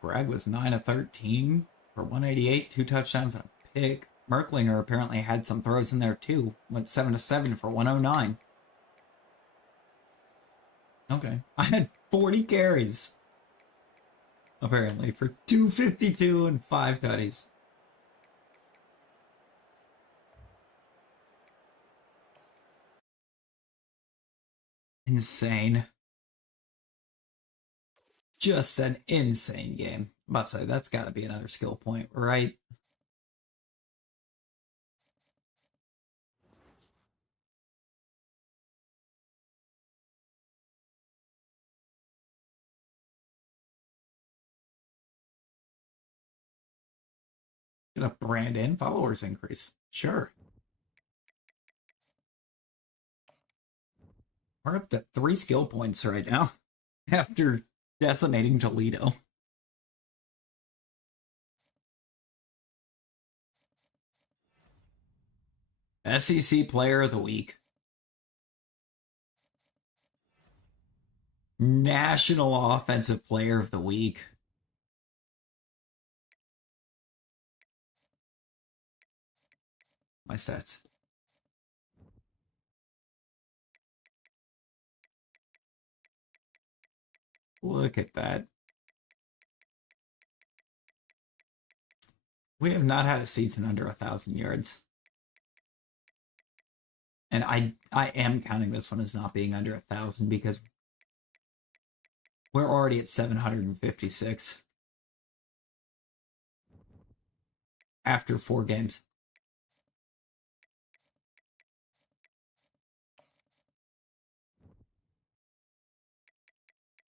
Bragg was 9 of 13 for 188, 2 touchdowns and a pick. Merklinger apparently had some throws in there too. Went 7 of 7 for 109. Okay. I had 40 carries. Apparently for 252 and 5 tutties. Insane. Just an insane game. I'm about to say, that's got to be another skill point, right? Get a brand and followers increase. Sure. We're up to 3 skill points right now after decimating Toledo. SEC Player of the Week. National Offensive Player of the Week. My stats. Look at that. We have not had a season under 1,000 yards. And I am counting this one as not being under 1,000 because we're already at 756 after 4 games.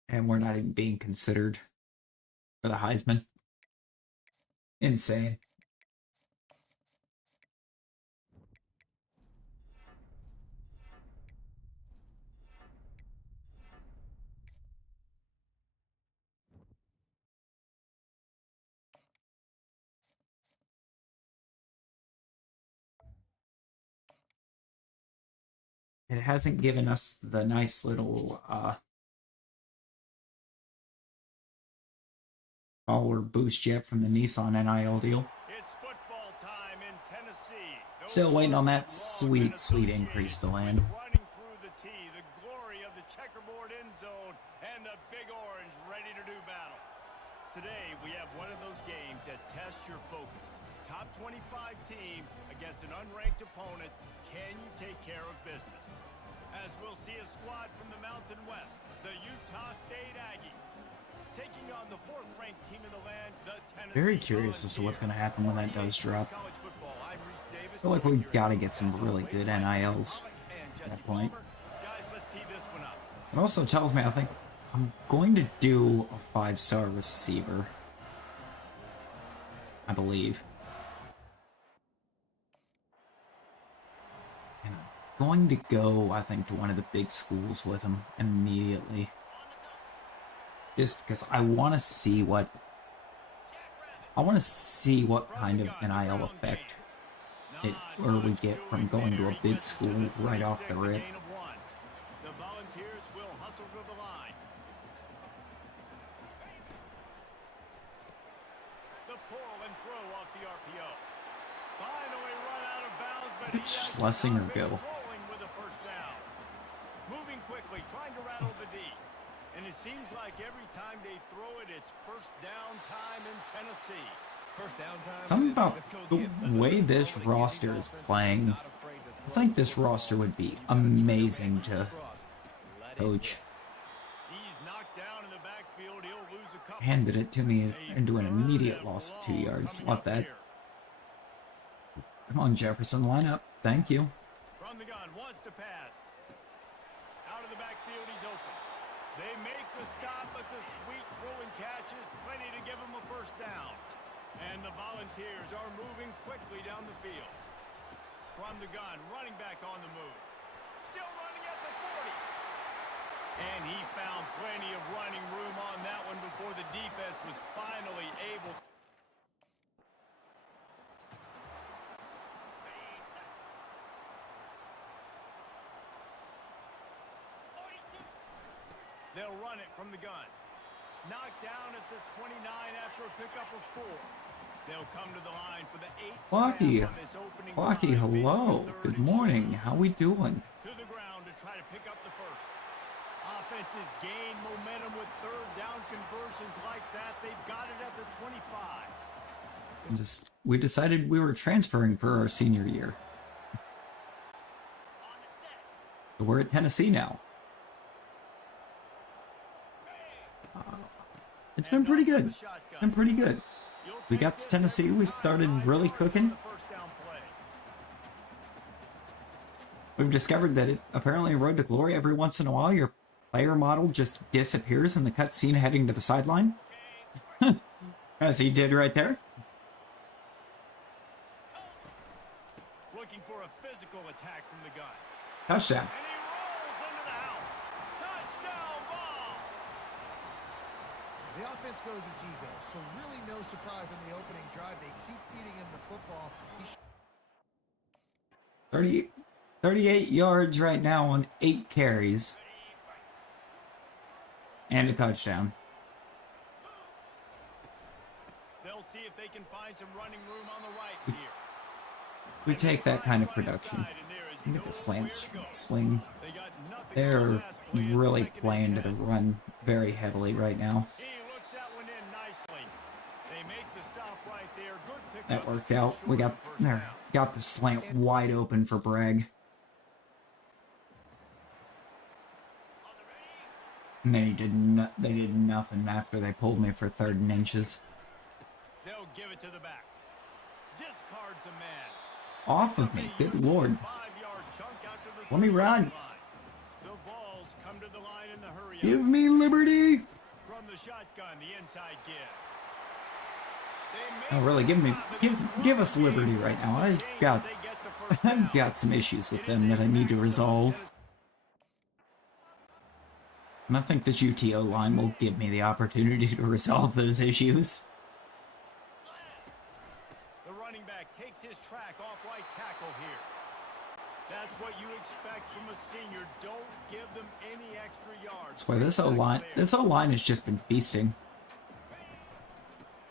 And we're not even being considered for the Heisman. Insane. It hasn't given us the nice little follower boost yet from the Nissan NIL deal. It's football time in Tennessee. Still waiting on that sweet increase to land. Running through the tee, the glory of the checkerboard end zone, and the Big Orange ready to do battle. Today, we have one of those games that tests your focus. Top 25 team against an unranked opponent. Can you take care of business? As we'll see a squad from the Mountain West, the Utah State Aggies, taking on the 4th-ranked team in the land, the Tennessee Very curious as to what's going to happen when that does drop. College football. I'm Reese Davis. I feel like we've got to get some really good NILs at that point. Guys, let's tee this one up. It also tells me I think I'm going to do a 5-star receiver. I believe. And I'm going to go, I think, to one of the big schools with him immediately. Just because I want to see what kind of NIL effect we get from going to a big school right off the rip. The Volunteers will hustle to the line. The pull and throw off the RPO. Finally run out of bounds, but he has Schlesinger go. rolling with a first down. Moving quickly, trying to rattle the D. And it seems like every time they throw it, it's first down time in Tennessee. First down time. Something about the way this roster is playing. I think this roster would be amazing to coach. He's knocked down in the backfield. He'll lose a couple. Handed it to me into an immediate loss of 2 yards. Love that. Come on, Jefferson, line up. Thank you. From the gun, wants to pass. Out of the backfield, he's open. They make the stop, but the sweet throw and catch is plenty to give him a first down. And the Volunteers are moving quickly down the field. From the gun, running back on the move. Still running at the 40. And he found plenty of running room on that one before the defense was finally able. They'll run it from the gun. Knocked down at the 29 after a pickup of 4. They'll come to the line for the 8th Flocky, snap on this opening Flocky, drive. hello. Third Good and morning. How we doing? to the ground to try to pick up the first. Offenses gain momentum with third down conversions like that. They've got it at the 25. We decided we were transferring for our senior year. So we're at Tennessee now. It's been pretty good. Been pretty good. We got to Tennessee. We started really cooking. We've discovered that apparently in Road to Glory, every once in a while, your player model just disappears in the cutscene heading to the sideline. As he did right there. Looking for a physical attack from the gun. Touchdown. And he rolls into the house. Touchdown ball. The offense goes as he goes, so really no surprise on the opening drive. They keep feeding him the football. 38 yards right now on 8 carries. And a touchdown. They'll see if they can find some running room on the right here. We take that kind of production. Look at the slant swing. They're really playing to the run very heavily right now. He looks that one in nicely. They make the stop right there. Good pick That up. worked out. We got the slant wide open for Bragg. And they did nothing after they pulled me for 3rd and inches. They'll give it to the back. Discards a man. Off of me, good lord. 5-yard chunk out to the Let me 30-yard run. line. The Vols come to the line in the hurry. Give me liberty. From the shotgun, the inside give. Oh, really? Give us liberty right now. I've got some issues with them that I need to resolve. And I think the UTO line will give me the opportunity to resolve those issues. The running back takes his track off right tackle here. That's what you expect from a senior. Don't give them any extra yards. That's why this O-line has just been feasting.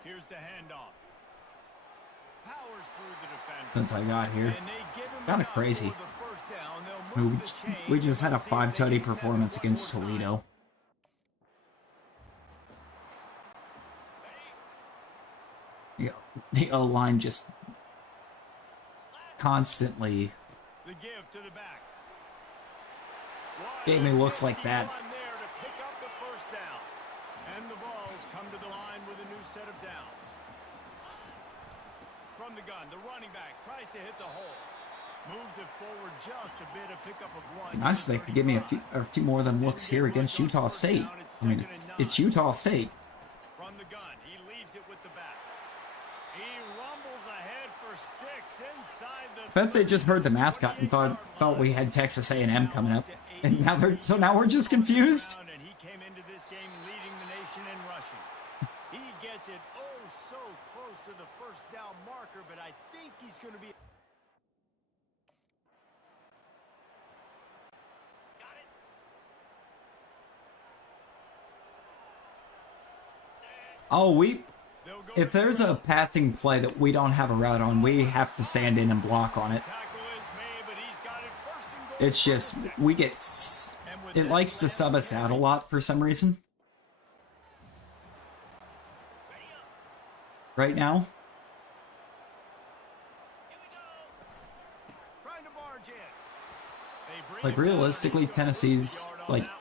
Here's the handoff. Powers through the defender. Since I got here. And they give him Kind of enough crazy. for the first down. They'll move the chains. We just had a Let's see if they 5-tutty can snap performance it against one more time. Toledo. The O-line just constantly The give to the back. gave me looks like that. One there to pick up the first down. And the Vols come to the line with a new set of downs. From the gun, the running back tries to hit the hole. Moves it forward just a bit, a pickup of 1. Nice they could give me a few more than looks here against Utah State. I mean, it's Utah State. From the gun, he leaves it with the back. He rumbles ahead for 6 inside the. Bet they just heard the mascot and thought we had Texas A&M coming up, and now we're just confused. And he came into this game leading the nation in rushing. He gets it so close to the first down marker, but I think he's going to be. Oh, if there's a passing play that we don't have a route on, we have to stand in and block on it. Tackle is made, but he's got it first and goal. It's just, it likes to sub us out a lot for some reason. Right now. Trying to barge in. They bring Like, it down, realistically, and he's got a Tennessee's, 50 yard on like, that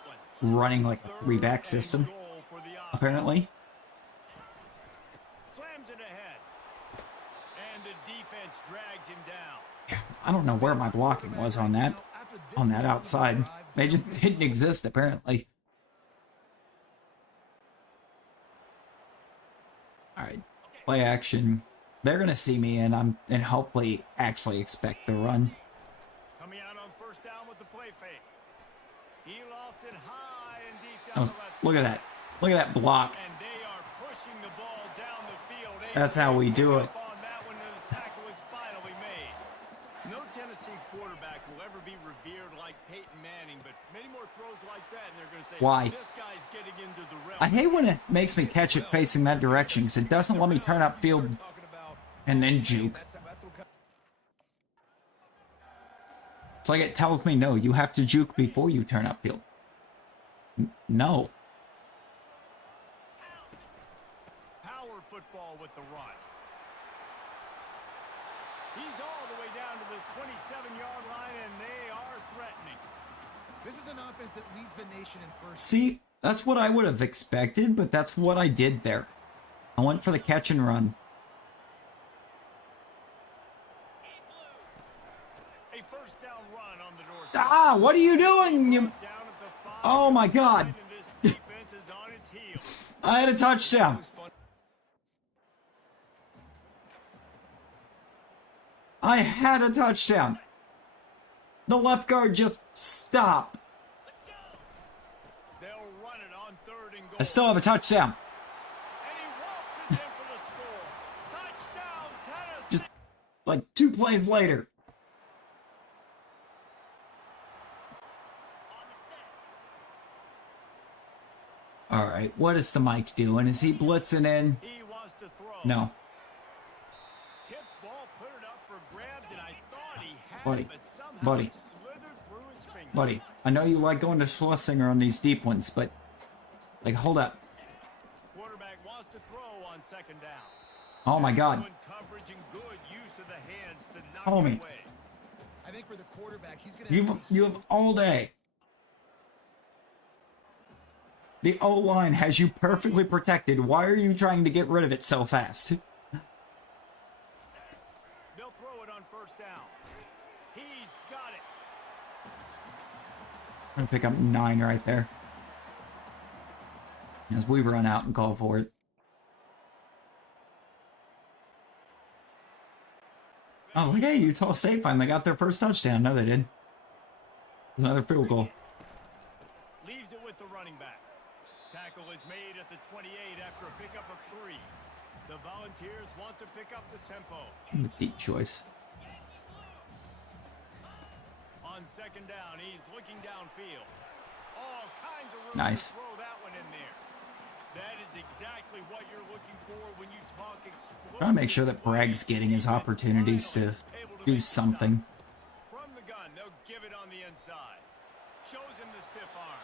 one. running like a 3-back system, Goal for the offense. apparently. Slams it ahead. And the defense drags him down. I don't know where my blocking was on that outside. They just didn't exist, apparently. Alright, play action. They're gonna see me and hopefully actually expect the run. Coming out on first down with the play fake. He lofts it high and deep That down was, the left look at side. that. Look at that block. And they are pushing the ball down the field. That's how we do it. On that one, and the tackle is finally made. No Tennessee quarterback will ever be revered like Peyton Manning, but many more throws like that, and they're going to say, Why? this guy's getting into the realm. I hate when it makes me catch it facing that direction because it doesn't let me turn upfield and then juke. It's like it tells me, no, you have to juke before you turn upfield. No. Power football with the run. He's all the way down to the 27-yard line, and they are threatening. This is an offense that leads the nation in first. See, that's what I would have expected, but that's what I did there. I went for the catch and run. A first down run on the doorstep. Ah, what are you doing? You... Down at the 5. Oh my God. And this defense is on its heels. I had a touchdown. I had a touchdown. The left guard just stopped. They'll run it on 3rd and goal. I still have a touchdown. And he waltzes in for the score. Touchdown, Tennessee. Just like 2 plays later. Alright, what is the mic doing? Is he blitzing in? He wants to throw. No. Tip ball, put it up for grabs, and I thought he had Buddy. it, but somehow Buddy. it slithered through his fingers. Buddy, I know you like going to Schlesinger on these deep ones, but, like, hold up. Quarterback wants to throw on second down. Oh my god. Excellent coverage and good use of the hands to knock Homie. it away. I think for the quarterback, he's going to You have all day. The O-line has you perfectly protected. Why are you trying to get rid of it so fast? They'll throw it on first down. He's got it. I'm gonna pick up 9 right there. As we run out and call for it. I was like, hey, Utah State finally got their first touchdown. No, they did. Another field goal. Leaves it with the running back. Tackle is made at the 28 after a pickup of 3. The Volunteers want to pick up the tempo. Deep choice. On second down, he's looking downfield. All kinds of room Nice. to throw that one in there. That is exactly what you're looking for when you talk explosive. Trying to make sure that Bragg's getting his opportunities to do something. From the gun, they'll give it on the inside. Shows him the stiff arm.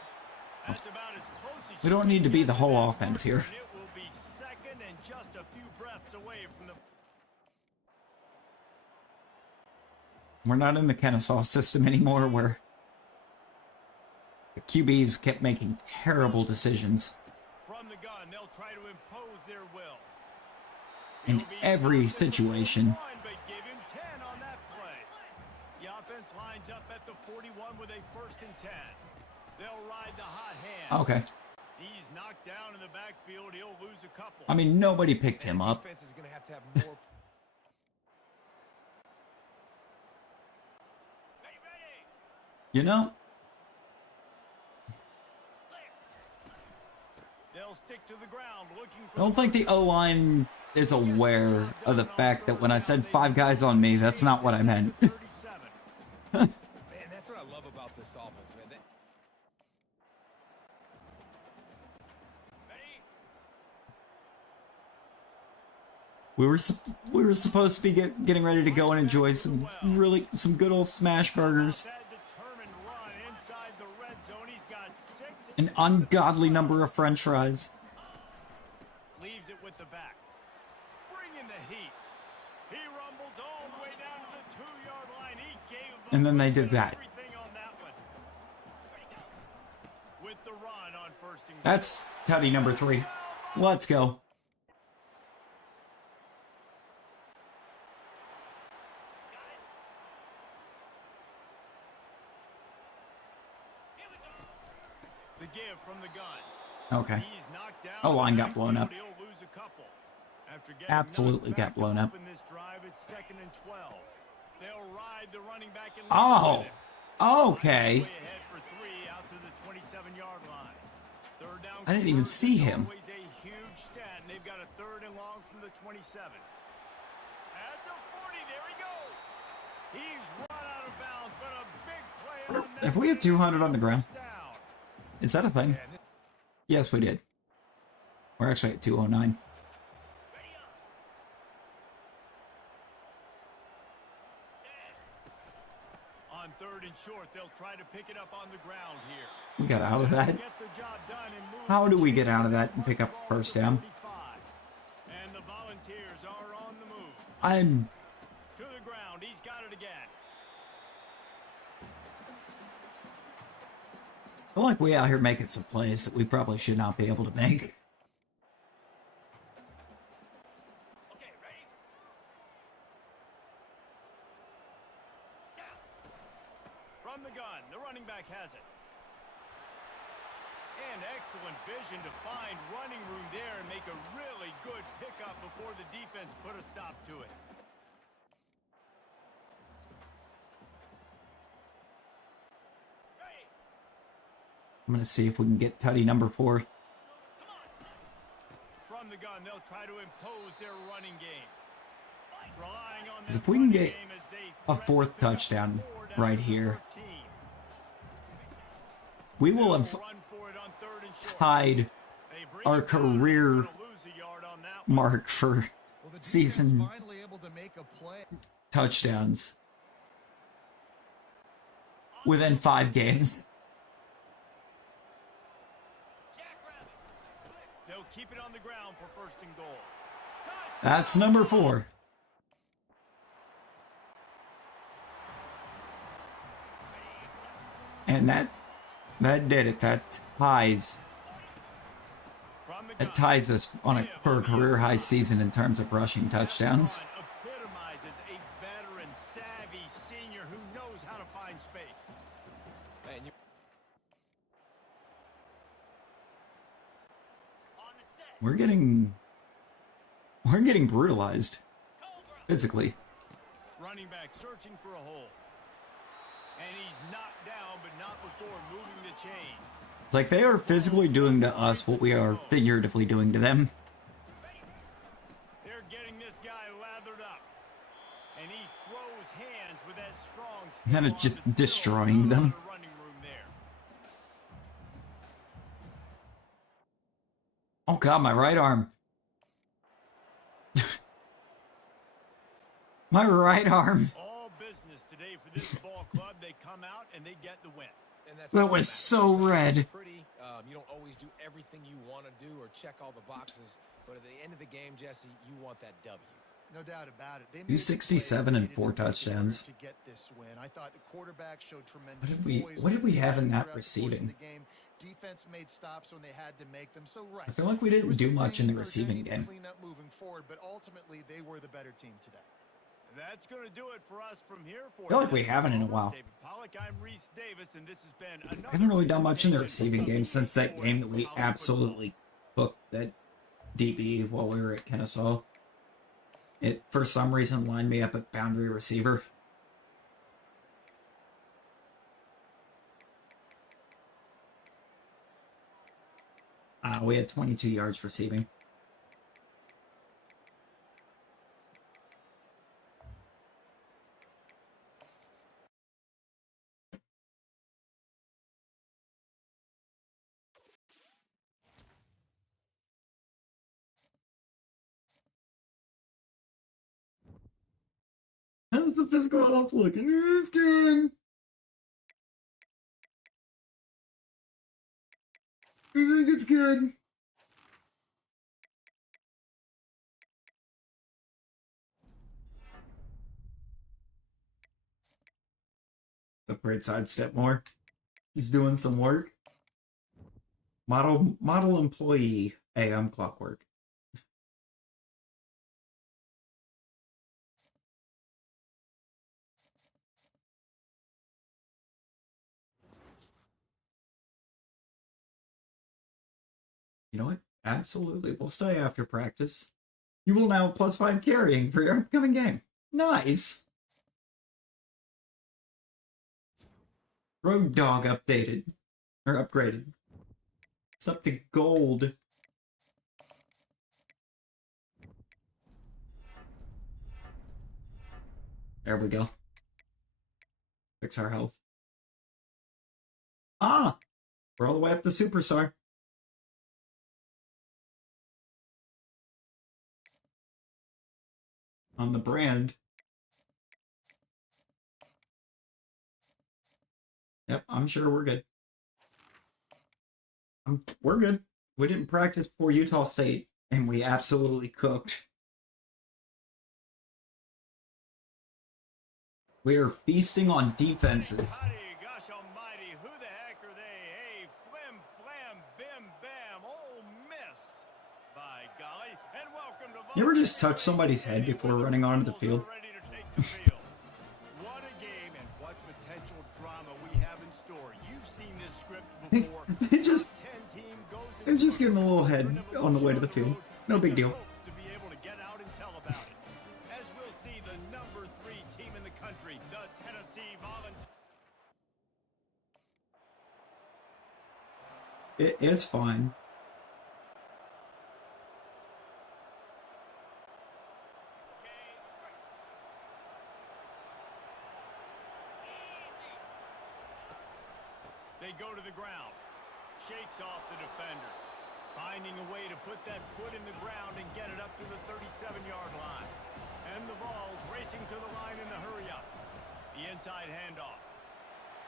That's about as close as We don't need to be the whole offense here. And it will be second and just a few breaths away from the We're not in the Kennesaw system anymore where the QBs kept making terrible decisions from the gun. They'll try to impose their will. in every situation. But give him 10 on that play. The offense lines up at the 41 with a 1st and 10. They'll ride the hot hand. Okay. He's knocked down in the backfield. He'll lose a couple. I mean, nobody picked him up. Defense is going to have more. You know? They'll stick to the ground looking for I don't think the O-line is aware of the fact that when I said 5 guys on me, that's not what I meant. 37. Man, that's what I love about this offense, man. We were supposed to be getting ready to go and enjoy some good old smash burgers. That determined run inside the red zone. He's got 6. An ungodly number of french fries. Leaves it with the back. Bring in the heat. He rumbles all the way down to the 2-yard line. He gave them And then they did that. everything on that one. With the run on 1st and goal. That's tutty number 3. Let's go. The give from the gun. Okay. He's knocked down. Oh, line got blown up. He'll lose a couple. After getting Absolutely knocked got back blown to up. open this drive, it's 2nd and 12. They'll ride the running back and Oh. Okay. way ahead for 3 out to the 27-yard line. Third down I didn't even conversion see is him. always a huge stat, and they've got a 3rd and long from the 27. At the 40, there he goes. He's run out of bounds, but a big play on that. Have we had 200 on the ground? First down. Is that a thing? Yes, we did. We're actually at 209. On 3rd and short, they'll try to pick it up on the ground here. We got out of that. Get the job done and move How the do we get chains out of that and pick up ball first to down? 35. And the Volunteers are on the move. I'm... To the ground. He's got it again. I feel like we out here making some plays that we probably should not be able to make. From the gun, the running back has it. And excellent vision to find running room there and make a really good pickup before the defense put a stop to it. I'm going to see if we can get tutty number 4. From the gun, they'll try to impose their running game. Relying on If that we can running get game as they a press 4th the pickup touchdown forward right out to here, 14. we will have Run for it on 3rd and short. tied They've our career mark for Well, the defense season finally able to make a play. touchdowns within 5 games. They'll keep it on the ground for first and goal. That's number 4. And that did it. That ties us on a for a career high season in terms of rushing touchdowns. Epitomizes a veteran, savvy senior who knows how to find space. Man, We're getting brutalized physically. Running back searching for a hole. And he's knocked down, but not before moving the chain. Like, they are physically doing to us what we are figuratively doing to them. They're getting this guy lathered up. And he throws hands with that strong And then stick it's just on, but still destroying a lot them. of running room there. Oh god, my right arm. My right arm. All business today for this ball club. They come out and they get the win. and that's That was so red. pretty. You don't always do everything you want to do or check all the boxes, but at the end of the game, Jesse, you want that W. No doubt about it. They made 267 the and plays 4 needed in order touchdowns. to get this win. I thought the quarterback showed tremendous poise What did we have in that throughout the course of receiving? the game. Defense made stops when they had to make them. So right. I feel like we There didn't was do some much in the things they're gonna receiving need to game. clean up moving forward, but ultimately they were the better team today. That's going to do it for us from here. For I feel like we haven't in a while. David Pollock, I'm Reese Davis, and this has been another I haven't really done much in the presentation receiving of game the since that Sports game that we College Football. absolutely cooked that DB while we were at Kennesaw. It, for some reason, lined me up at boundary receiver. We had 22 yards receiving. How's the physical health looking? It's good. I think it's good. Upgrade sidestep more. He's doing some work. Model employee. Hey, I'm Clockwork. You know what? Absolutely. We'll stay after practice. You will now have +5 carrying for your upcoming game. Nice. Road Dog updated. Or upgraded. It's up to gold. There we go. Fix our health. Ah! We're all the way up to Superstar. On the brand. Yep, I'm sure we're good. We're good. We didn't practice before Utah State, and we absolutely cooked. We are feasting on defenses. Mighty, gosh almighty, who the heck are they? Hey, flim, flam, bim, bam, Ole Miss. By golly, and welcome to You ever just touch somebody's head before running onto the field? Ready to take the field. What a game and what potential drama we have in store. You've seen this script before. They just 10 team goes they just give him a little head on the way to the field. No big deal. to be able to get out and tell about it. As we'll see the number 3 team in the country, the Tennessee Volunteers. It's fine. They go to the ground. Shakes off the defender. Finding a way to put that foot in the ground and get it up to the 37-yard line. And the ball's racing to the line in the hurry up. The inside handoff.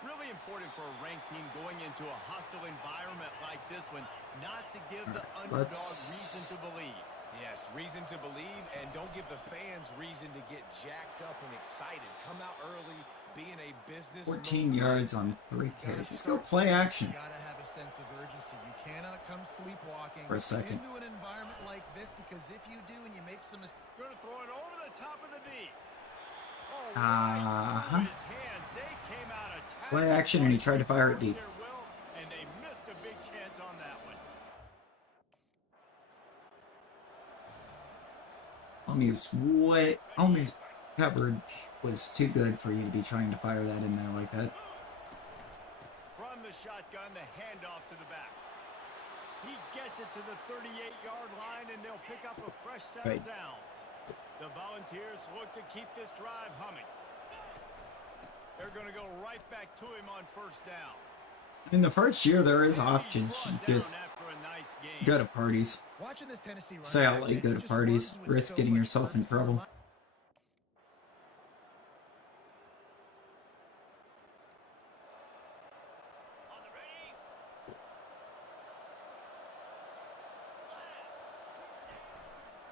Really important for a ranked team going into a hostile environment like this one, not to give the underdog reason to believe. Yes, reason to believe, and don't give the fans reason to get jacked up and excited. Come out early, be in a business 14 yards on 3 carries. Let's go play action. You gotta have a sense of urgency. You cannot come sleepwalking For a second. into an environment like this, because if you do and you make some mistakes, Going to throw it over the top of the D. Oh, Uh-huh. right through his hands. They came out attacking. Play action, and he tried to fire it deep. Their will, and they missed a big chance on that one. Omi's coverage was too good for you to be trying to fire that in there like that. From the shotgun, the handoff to the back. He gets it to the 38-yard line, and they'll pick up a fresh set Right. of downs. The Volunteers look to keep this drive humming. They're going to go right back to him on first down. In the first year, there is options. He's You brought down just after a nice game. go to parties. watching this Tennessee running Say out back, like man, go he to just parties. runs with Risk so getting much yourself in purpose and trouble.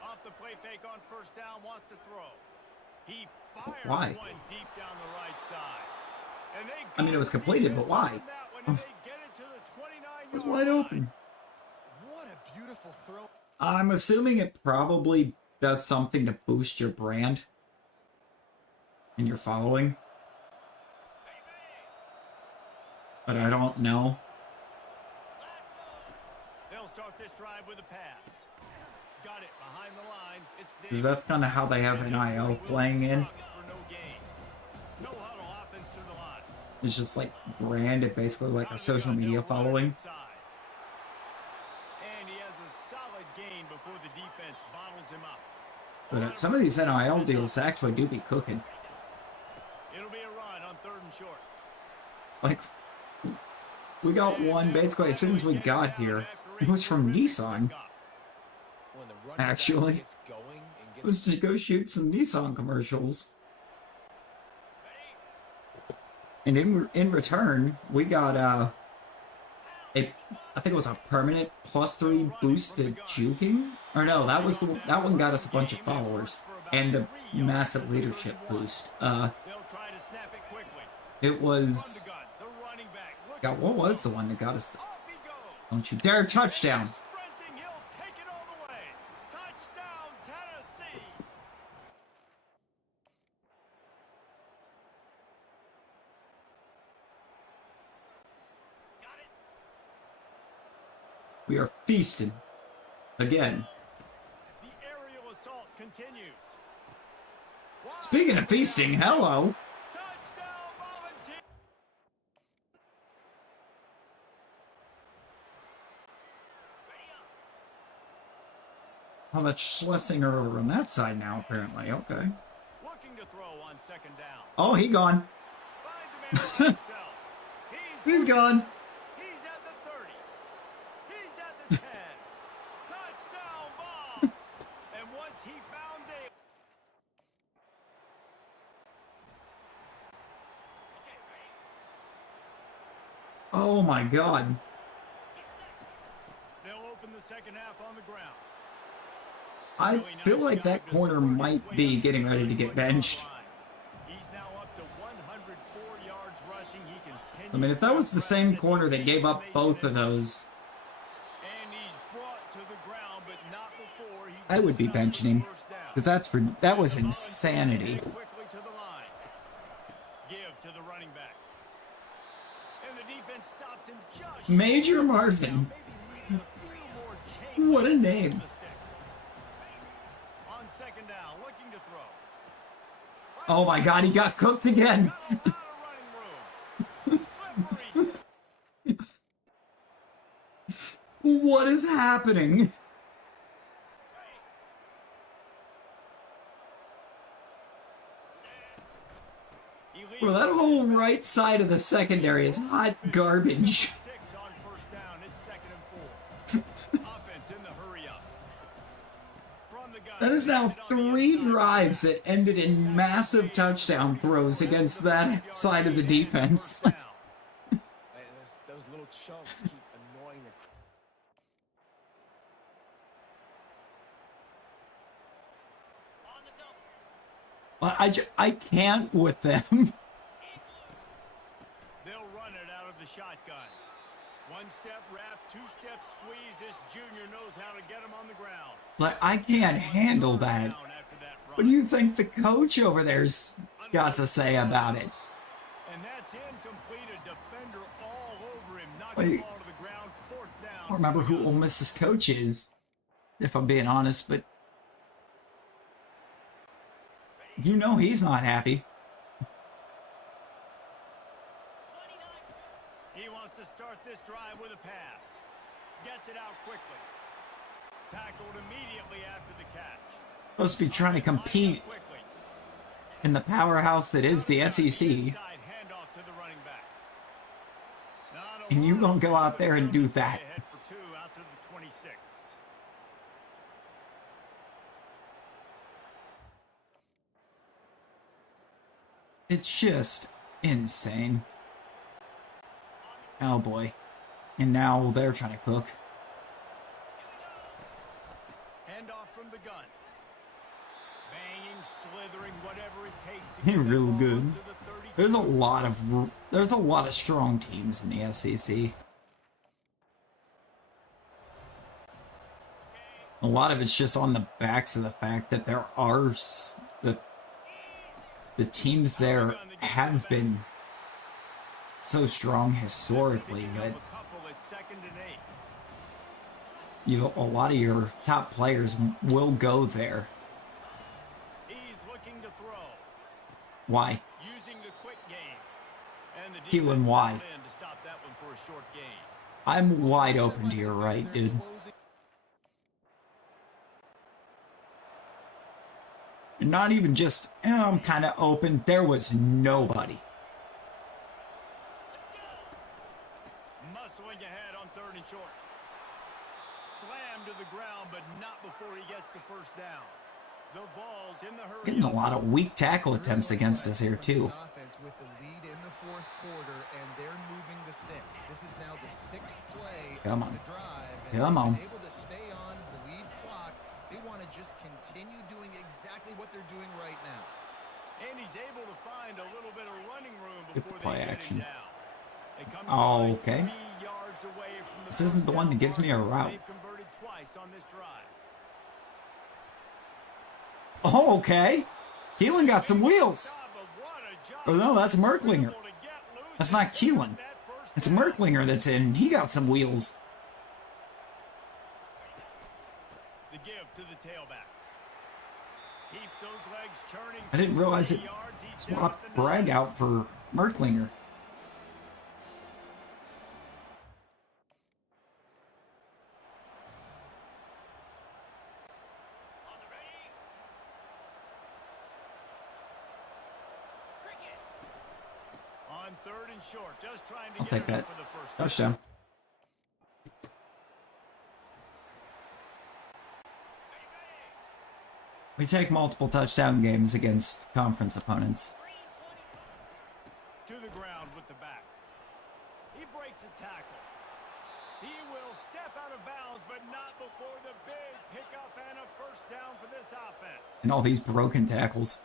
Off the play fake on first down, wants to throw. He fires Why? one deep down the right side. And they I mean, it was completed, but why? They get it to the 29-yard It was wide line. open. What a beautiful throw. I'm assuming it probably does something to boost your brand and your following. But I don't know. They'll start this drive with a pass. Got it behind the line. It's Because that's kind of how they have NIL playing in. for no gain. No huddle offense to the line. It's just like branded, basically like a social media following. And he has a solid gain before the defense bottles him up. But some of these NIL deals actually do be cooking. It'll be a run on 3rd and short. Like, we got one basically as soon as we got here. It was from Nissan. When the running back Actually, gets going and it gets was to go shoot some Nissan commercials. And in return, we got I think it was a permanent +3 boost to juking. Or no, that one got us a bunch of followers and a massive leadership boost. They'll try to snap it quickly. It was From the gun, the running back. Look God, what was the one that got us? off he goes. Don't you dare touchdown! Sprinting, he'll take it all the way. Touchdown, Tennessee. We are feasting again. The aerial assault continues. Wide Speaking of feasting, hello. touchdown, Volunteer. Oh, that's Schlesinger over on that side now, apparently. Okay. Looking to throw on 2nd down. Oh, he gone. Finds a man by himself. He's gone. He's at the 30. He's at the 10. Touchdown, Vol. And once he found Dale. Oh my God. They'll open the second half on the ground. I feel like that corner might be getting ready to get benched. He's now up to 104 yards rushing. He continues I mean, if that was the same corner that gave up both of those, and he's brought to the ground, but not before he I would be gets out benching him. for the first down. because that was insanity. Quickly to the line. Give to the running back. And the defense stops him just Major short. Marvin. Maybe needs a few more changes What a to name. the sticks. On 2nd down, looking to throw. Oh my God, he got cooked again. Not a lot of running room. Slippery. What is happening? He leads Bro, that whole right side of the secondary is hot garbage. 6 on 1st down. It's 2nd and 4. Offense That is now 3 drives that ended in massive touchdown throws against that side of the defense. Hey, those little chunks keep annoying the I can't with them. They'll run it out of the shotgun. One step wrap, 2-step squeeze. This junior knows how to get him on the ground. Like, I can't handle that. What do you think the coach over there's got to say about it? And that's incomplete. A defender all over him. Knocks Wait. the ball to the ground. 4th down. I don't remember who Ole Miss's coach is, if I'm being honest, but you know he's not happy. He wants to start this drive with a pass. Gets it out quickly. Tackled immediately after the catch. Supposed to be trying to compete in the powerhouse that is the SEC, and you gonna go out there and do that? It's just insane. Oh boy. And now they're trying to cook. Handoff from the gun. Banging, slithering, whatever it takes to He's get that real ball good. up to the 32. There's a lot of strong teams in the SEC. A lot of it's just on the backs of the fact that there are the teams there have been so strong historically that a lot of your top players will go there. He's looking to throw. Why? Using the quick game. And the Keelan, why? defense in to stop that one for a short gain. I'm wide open to your right, dude. You're not even just, I'm kind of open. There was nobody. Muscling ahead on 3rd and short. Slammed to the ground, but not before he gets the first down. The Vols in the hurry. Getting a lot of weak tackle attempts against us here, too. Offense with the lead in the 4th quarter, and they're moving the sticks. This is now the 6th play Come of on. the drive. And Come on. able to stay on the lead clock. They want to just continue doing exactly what they're doing right now. And he's able to find a little bit of running room Get the before play they get action. him down. They come Oh, to okay. 3 yards away from the This isn't the one that gives me a first down mark. route. They've converted twice on this drive. Oh, okay. Keelan got some wheels. Or no, that's Merklinger. That's not Keelan. It's Merklinger that's in. He got some wheels. The give to the tailback. Keeps those legs churning. I didn't realize it 3 yards. He's swapped down at the 9. Bragg out for Merklinger. On 3rd and short, just trying to I'll get take it that. for the first Touchdown. We take multiple touchdown games against conference opponents. to the ground with the back. He breaks a tackle. He will step out of bounds, but not before the big pickup and a first down for this offense. And all these broken tackles.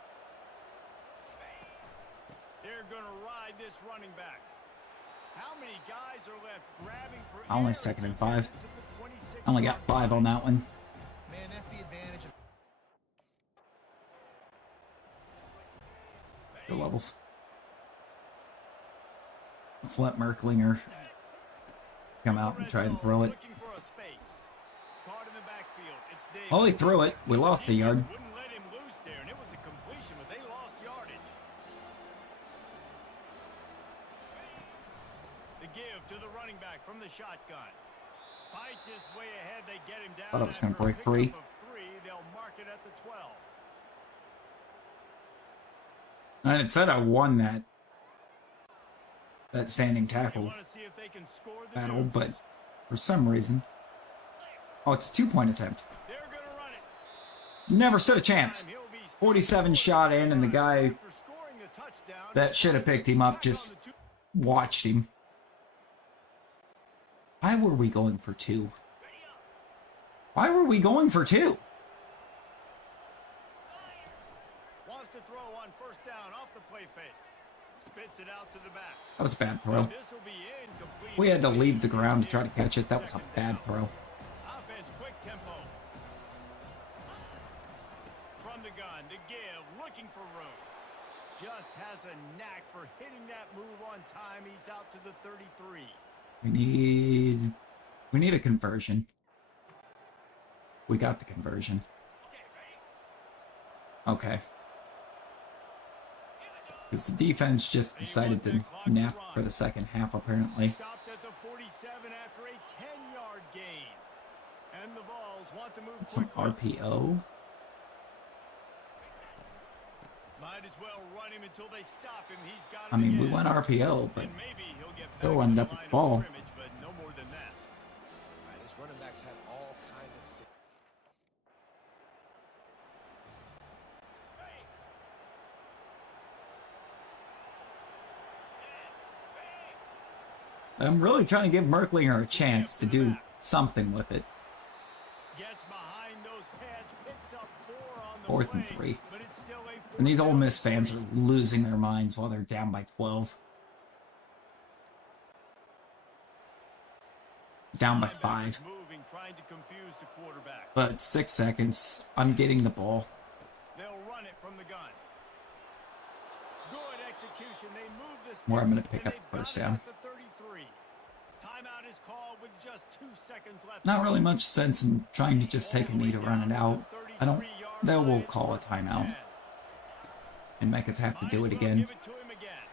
They're going to ride this running back. How many guys are left grabbing for Only air 2nd and to get 5. to the 26 I only got 5 on that one. Man, that's the advantage of Good levels. Let's let Merklinger come out and try and throw it. Looking for a space. Caught in the backfield. It's Davis. Oh, he threw it. We lost a yard. Wouldn't let him loose there, and it was a completion, but they lost yardage. The give to the running back from the shotgun. Fights his way ahead. They get him down. Thought it was gonna after a break free. pickup of 3. They'll mark it at the 12. And it said I won that standing They tackle want to see if they can score the battle, deuce. but for some reason, oh, it's a 2-point attempt. They're going to run it. Never stood a chance. 47 shot in, and the guy that should have picked him up just watched him. Why were we going for 2? Why were we going for 2? Wants to throw on first down off the play fake. Spits it out to the back. That was a bad throw. This will be incomplete. We had to leave the ground to try to catch it. That was a bad throw. Offense, quick tempo. From the gun to give, looking for room. Just has a knack for hitting that move on time. He's out to the 33. We need a conversion. We got the conversion. Okay. Because the defense just decided to nap for the second half, apparently. Stopped at the 47 after a 10-yard gain. And the Vols want to move That's an quickly. RPO. Might as well run him until they stop him. He's got I mean, we went RPO, but and maybe he'll get back still to ended the up with line the ball. of scrimmage, but no more than that. All right, this running back's had all kind of. I'm really trying to give Merklinger a chance to do something with it. Gets behind those pads, picks up 4 on the 4th and play, 3. but it's still a And these Ole fourth Miss down. fans are losing their minds while they're down by 12. Down by 5. Moving, trying to confuse the quarterback. But 6 seconds, I'm getting the ball. They'll run it from the gun. Good execution. They move this. Where I'm going to pick up the first down. 33. Timeout is called with just 2 seconds left. Not really much sense in trying to just take a knee to run it out. I don't. They will call a timeout. And make us have to do it again. Give it to him again.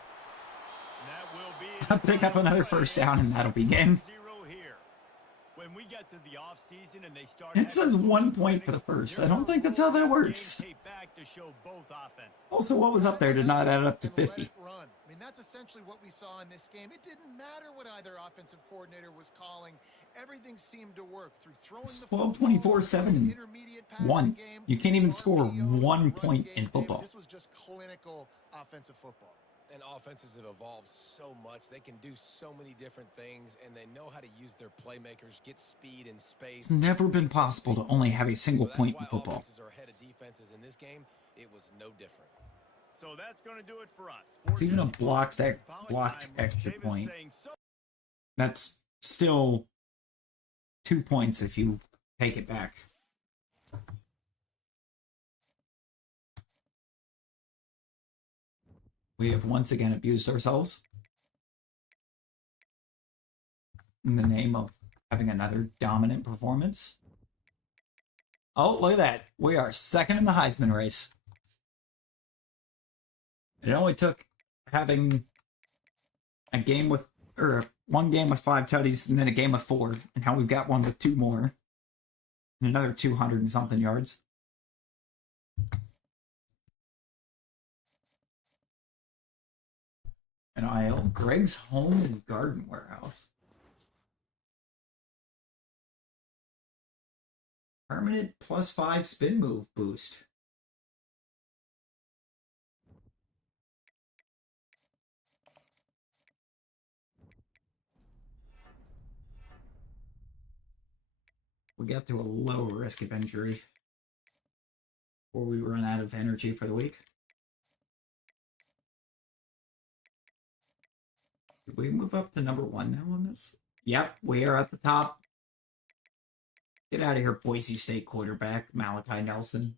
And that will be I'll pick up another first down and that'll be game. 0 here. When we get to the offseason and they start It says 1 point for the first. I don't think that's how that works. Also, what was up there did not add up to 50. Run. I mean, that's essentially what we saw in this game. It didn't matter what either offensive coordinator was calling. Everything seemed to work through throwing It's the 12, football, 24, 7, intermediate passing 1. game, You can't even score RPOs, 1 run point game. in football. This was just clinical offensive football. And offenses have evolved so much. They can do so many different things, and they know how to use their playmakers, get speed and space. It's never been possible to only have a single So that's point why in football. offenses are ahead of defenses in this game. It was no different. So that's going to do it for us. It's even a blocked extra point. That's still 2 points if you take it back. We have once again abused ourselves in the name of having another dominant performance. Oh, look at that. We are second in the Heisman race. It only took having a game with, or 1 game with 5 tutties and then a game with 4. And now we've got one with 2 more. And another 200 and something yards. An IL, Greg's Home and Garden Warehouse. Permanent +5 spin move boost. We get to a low risk of injury before we run out of energy for the week. Did we move up to number 1 now on this? Yep, we are at the top. Get out of here, Boise State quarterback, Malachi Nelson.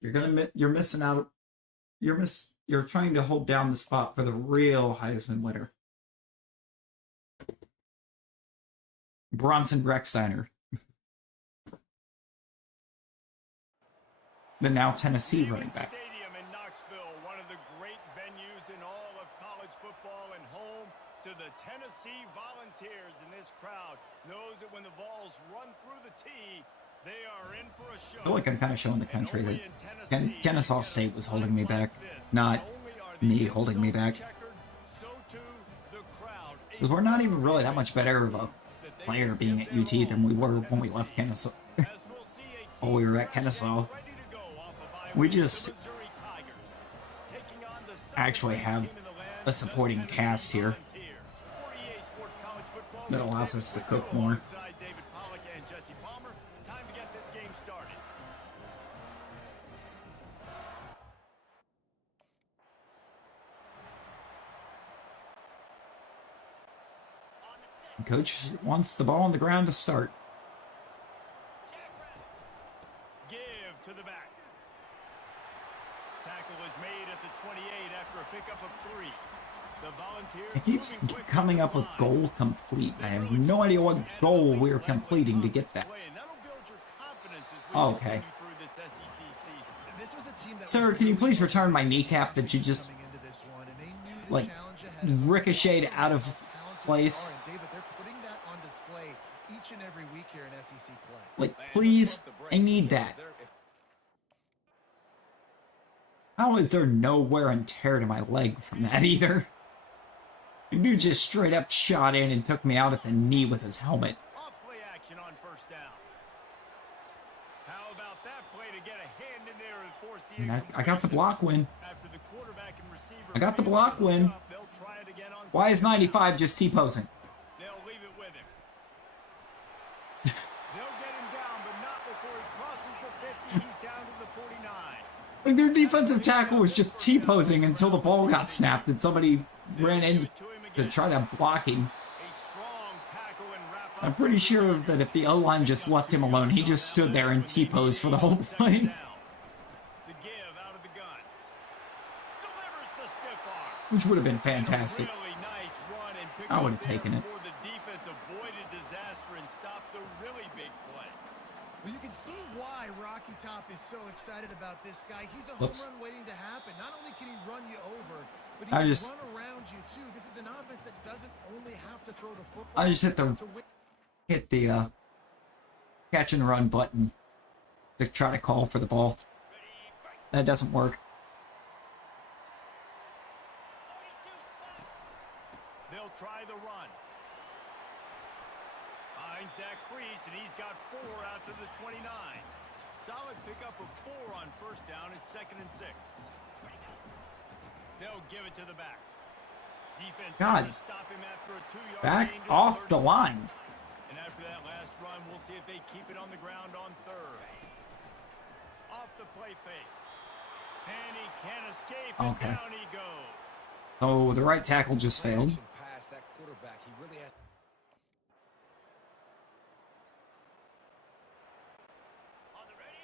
You're missing out. You're trying to hold down the spot for the real Heisman winner. Bronson Recksteiner. The now Tennessee running back. Stadium in Knoxville, one of the great venues in all of college football and home to the Tennessee Volunteers. And this crowd knows that when the Vols run through the tee, they are in for a show. I feel like I'm kind of showing the country that Kennesaw State was holding me back, not me holding me back. Because we're not even really that much better of a player being at UT than we were when we left Kennesaw. While we were at Kennesaw. We just actually have a supporting cast here that allows us to cook more. Coach wants the ball on the ground to start. Give to the back. Tackle is made at the 28 after a pickup of 3. The Volunteers It keeps moving quick coming up with goal complete. I have no idea what goal we're completing to get that. Oh, okay. Sir, can you please return my kneecap that you just, like, ricocheted out of place? Like, please, I need that. How is there no wear and tear to my leg from that either? The dude just straight up shot in and took me out at the knee with his helmet. Off-play action on first down. How about that play to get a hand in there and force the And I got the block win. after the quarterback and receiver. I got the block win. They'll try it again on Why is 95 just T-posing? They'll leave it with him. They'll get him down, but not before he crosses the 50. He's down to the 49. Like, their defensive tackle was just T-posing until the ball got snapped and somebody ran in to try to block him. A strong tackle and wrap up. I'm pretty sure that if the O-line just left him alone, he just stood there and T-posed for the whole play. The give out of the gun. Delivers the stiff arm. Which would have been fantastic. Really nice run and pick I would up have taken it. before the defense avoided disaster and stopped the really big play. Well, you can see why Rocky Top is so excited about this guy. He's a Whoops. home run waiting to happen. Not only can he run you over, but he I can just- run around you too. This is an offense that doesn't only have to throw the football. I just hit the to win. catch and run button to try to call for the ball. That doesn't work. They'll try the run. Finds that crease, and he's got 4 out to the 29. Solid pickup of 4 on first down. It's 2nd and 6. They'll give it to the back. Defense God. to stop him after a 2-yard Back gain to off the 30. line. And after that last run, we'll see if they keep it on the ground on 3rd. Off the play fake. And he can't escape, and Okay. down he goes. Oh, the right tackle just failed. Pass that quarterback. He really has.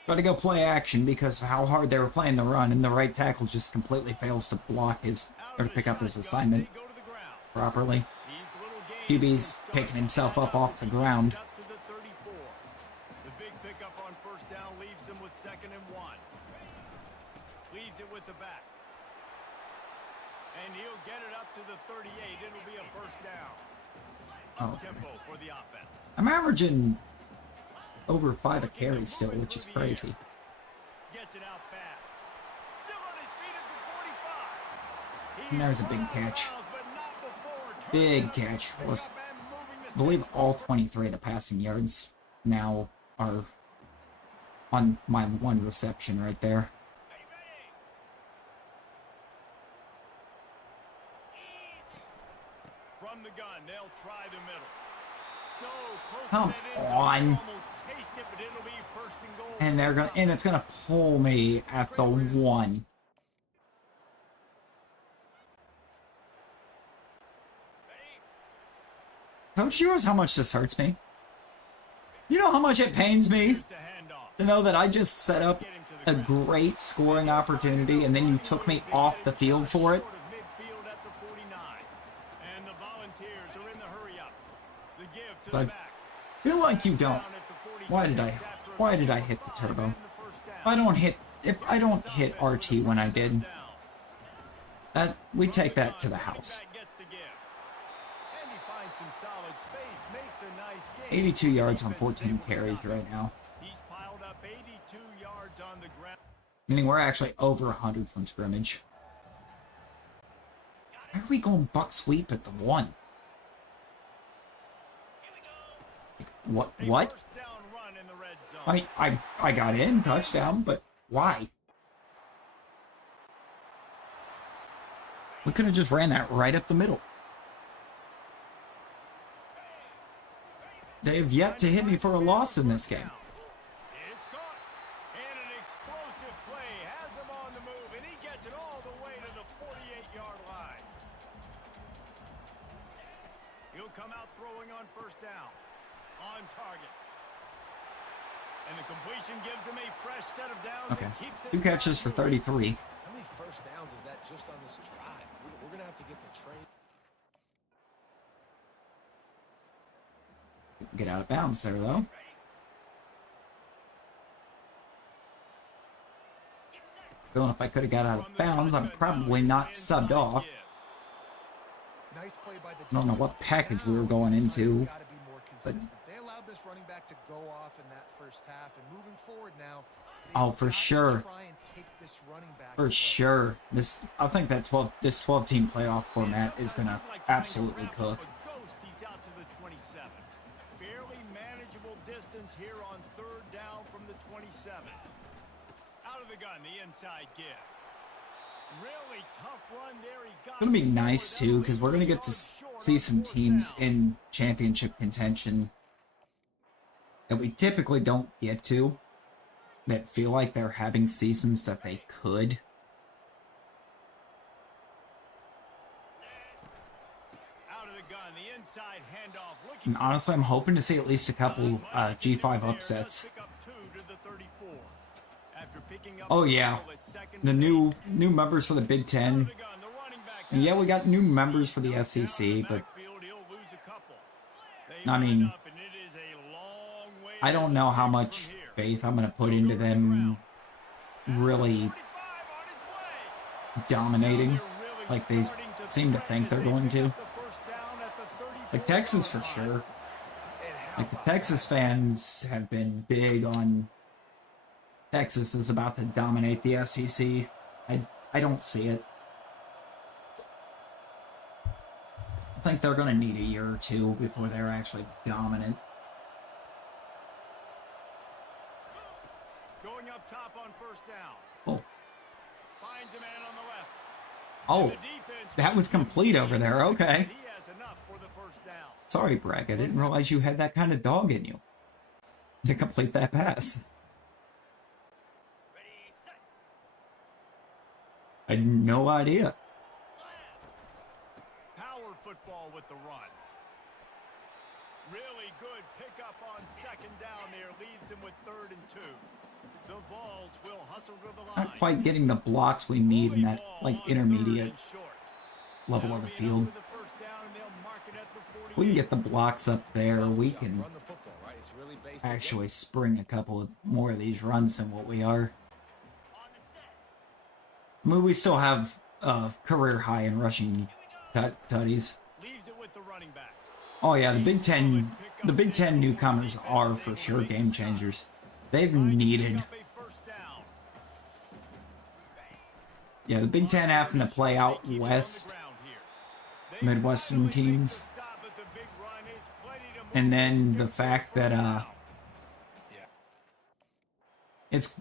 Got to go play action because of how hard they were playing the run, and the right tackle just completely fails to block his or to pick up his assignment They go to the ground. properly. These little games QB's picking himself up off the ground. up to the 34. The big pickup on first down leaves them with 2nd and 1. Leaves it with the back. And he'll get it up to the 38. It'll be a first down. Oh, Up tempo for the offense. I'm averaging over 5 a carry still, which is crazy. Gets it out fast. Still on his feet at the 45. And there's a big catch. But not before. Big catch. Was, I believe all 23 of the passing yards now are on my one reception right there. From the gun, they'll try the middle. So close Come to that end zone, on. almost taste it, but it'll be 1st and goal. And they're gonna, and it's gonna pull me at the 1. Coach, you know how much this hurts me? You know how much it pains me Here's the handoff. to know that I just set up a great scoring opportunity and then you took me off the field for it? Short of midfield at the 49. And the Volunteers are in the hurry up. The give to So the I back. feel like you don't. Down at the 46 Why did I hit the turbo? If I don't hit RT when I did, that we take that to the house. 82 yards on 14 carries right now. He's piled up 82 yards on the ground. Meaning we're actually over 100 from scrimmage. Why are we going buck sweep at the 1? What? A What? first down run in the red zone. I mean, I got in, touchdown, but why? We could have just ran that right up the middle. They have yet to hit me for a loss in this game. It's caught. And an explosive play has him on the move, and he gets it all the way to the 48-yard line. He'll come out throwing on first down. On target. And the completion gives him a fresh set of downs. Okay. And keeps his 2 catches for 33. How many first downs is that just on this drive? We're going to have to get the train. Get out of bounds there, though. Feeling if I could have got out of bounds, I'm probably not subbed off. Nice play by the I don't know what package we were going into, Gotta be more but consistent. They allowed this running back to go off in that first half, and moving forward now. oh, for sure, for sure. I think that this 12-team playoff format is gonna absolutely cook. He's out to the 27. Fairly manageable distance here on third down from the 27. Out of the gun, the inside give. Really tough run there. He got It's gonna be nice too, because we're gonna get to see some teams in championship contention that we typically don't get to, that feel like they're having seasons that they could. Out of the gun, the inside handoff. And honestly, I'm hoping to see at least a couple G5 upsets. Oh yeah, the new members for the Big Ten. And yeah, we got new members for the SEC, but I mean, I don't know how much faith I'm going to put into them really dominating like they seem to think they're going to. Like Texas for sure. Like the Texas fans have been big on Texas is about to dominate the SEC. I don't see it. I think they're going to need a year or two before they're actually dominant. Going up top on first down. Oh. Finds a man on the left. Oh, The defense that was complete over there. Okay. he has enough for the first down. Sorry, Bragg. I didn't realize you had that kind of dog in you to complete that pass. I had no idea. Power football with the run. Really good pickup on second down there. Leaves him with 3rd and 2. The Vols will hustle to the line. Not quite getting the blocks we need in that like intermediate level of the field. We can get the blocks up there. We can actually spring a couple of more of these runs than what we are. I mean, we still have career high in rushing tutties. Oh yeah, the Big Ten newcomers are for sure game changers. They've needed. Yeah, the Big Ten having to play out west, Midwestern teams, and then the fact that it's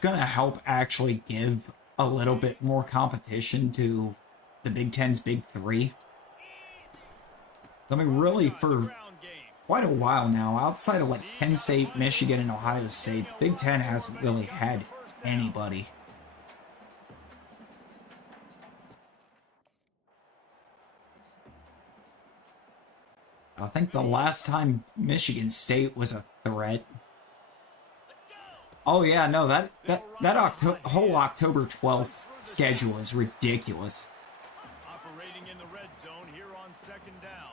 going to help actually give a little bit more competition to the Big Ten's Big Three. I mean, really, for quite a while now, outside of like Penn State, Michigan, and Ohio State, the Big Ten hasn't really had anybody. I think the last time Michigan State was a threat. Oh yeah, no, that whole October 12th schedule is ridiculous. Operating in the red zone here on second down.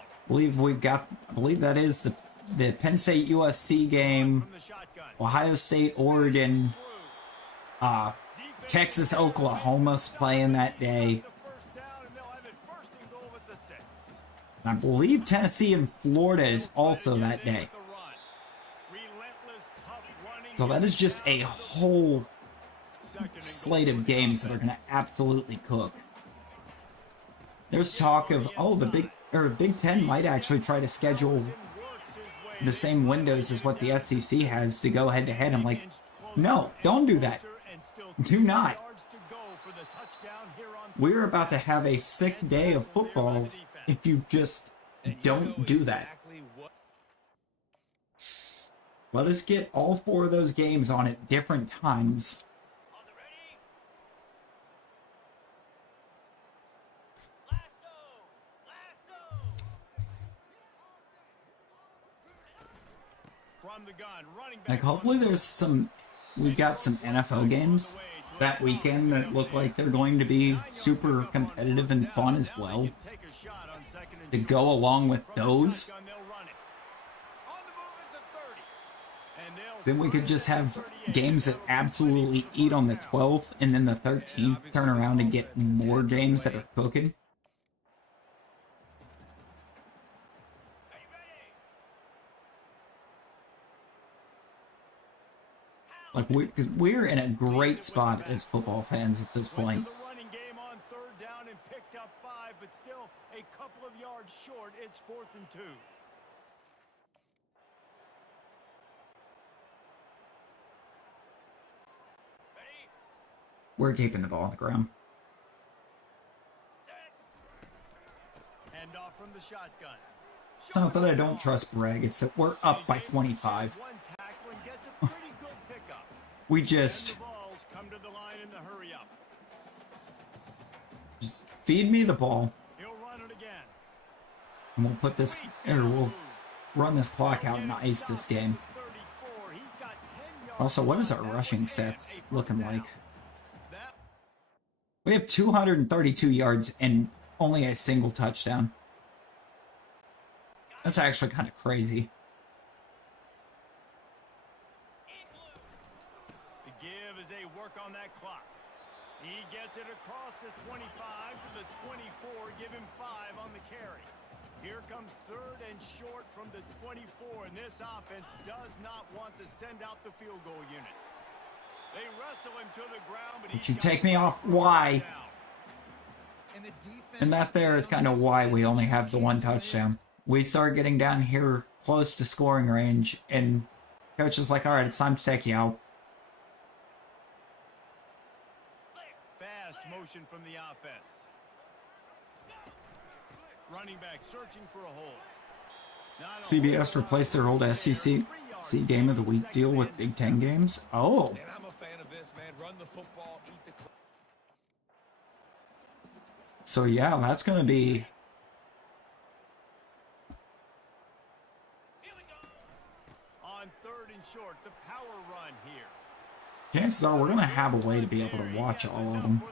I believe that is the Penn State USC game, Ohio State Oregon, Texas Oklahoma's playing that day. And I believe Tennessee and Florida is also that day. So that is just a whole slate of games that are going to absolutely cook. There's talk of, the Big Ten might actually try to schedule the same windows as what the SEC has to go head-to-head. I'm like, no, don't do that. Do not. We're about to have a sick day of football if you just don't do that. Let us get all 4 of those games on at different times. Like, hopefully we've got some NFL games that weekend that look like they're going to be super competitive and fun as well. To go along with those, then we could just have games that absolutely eat on the 12th, and then the 13th turn around and get more games that are cooking. Like, we're in a great spot as football fans at this point. But still a couple of yards short. It's 4th and 2. We're keeping the ball on the ground. Hand off from the shotgun. It's not that I don't trust Bragg, it's that we're up by 25. We just feed me the ball. And we'll put this, or we'll run this clock out and ice this game. Also, what is our rushing stats looking like? We have 232 yards and only a single touchdown. That's actually kind of crazy. The give as they work on that clock. He gets it across the 25 to the 24. Give him 5 on the carry. Here comes 3rd and short from the 24, and this offense does not want to send out the field goal unit. They wrestle him to the ground, but you take me off. Why? And that there is kind of why we only have the 1 touchdown. We start getting down here close to scoring range, and coach is like, all right, it's time to take you out. Fast motion from the offense. Running back searching for a hole. CBS replaced their old SEC Game of the Week deal with Big Ten games. Oh. And I'm a fan of this, man. Run the football, eat the clock. So yeah, that's going to be... On 3rd and short, the power run here. Chances are we're going to have a way to be able to watch all of them.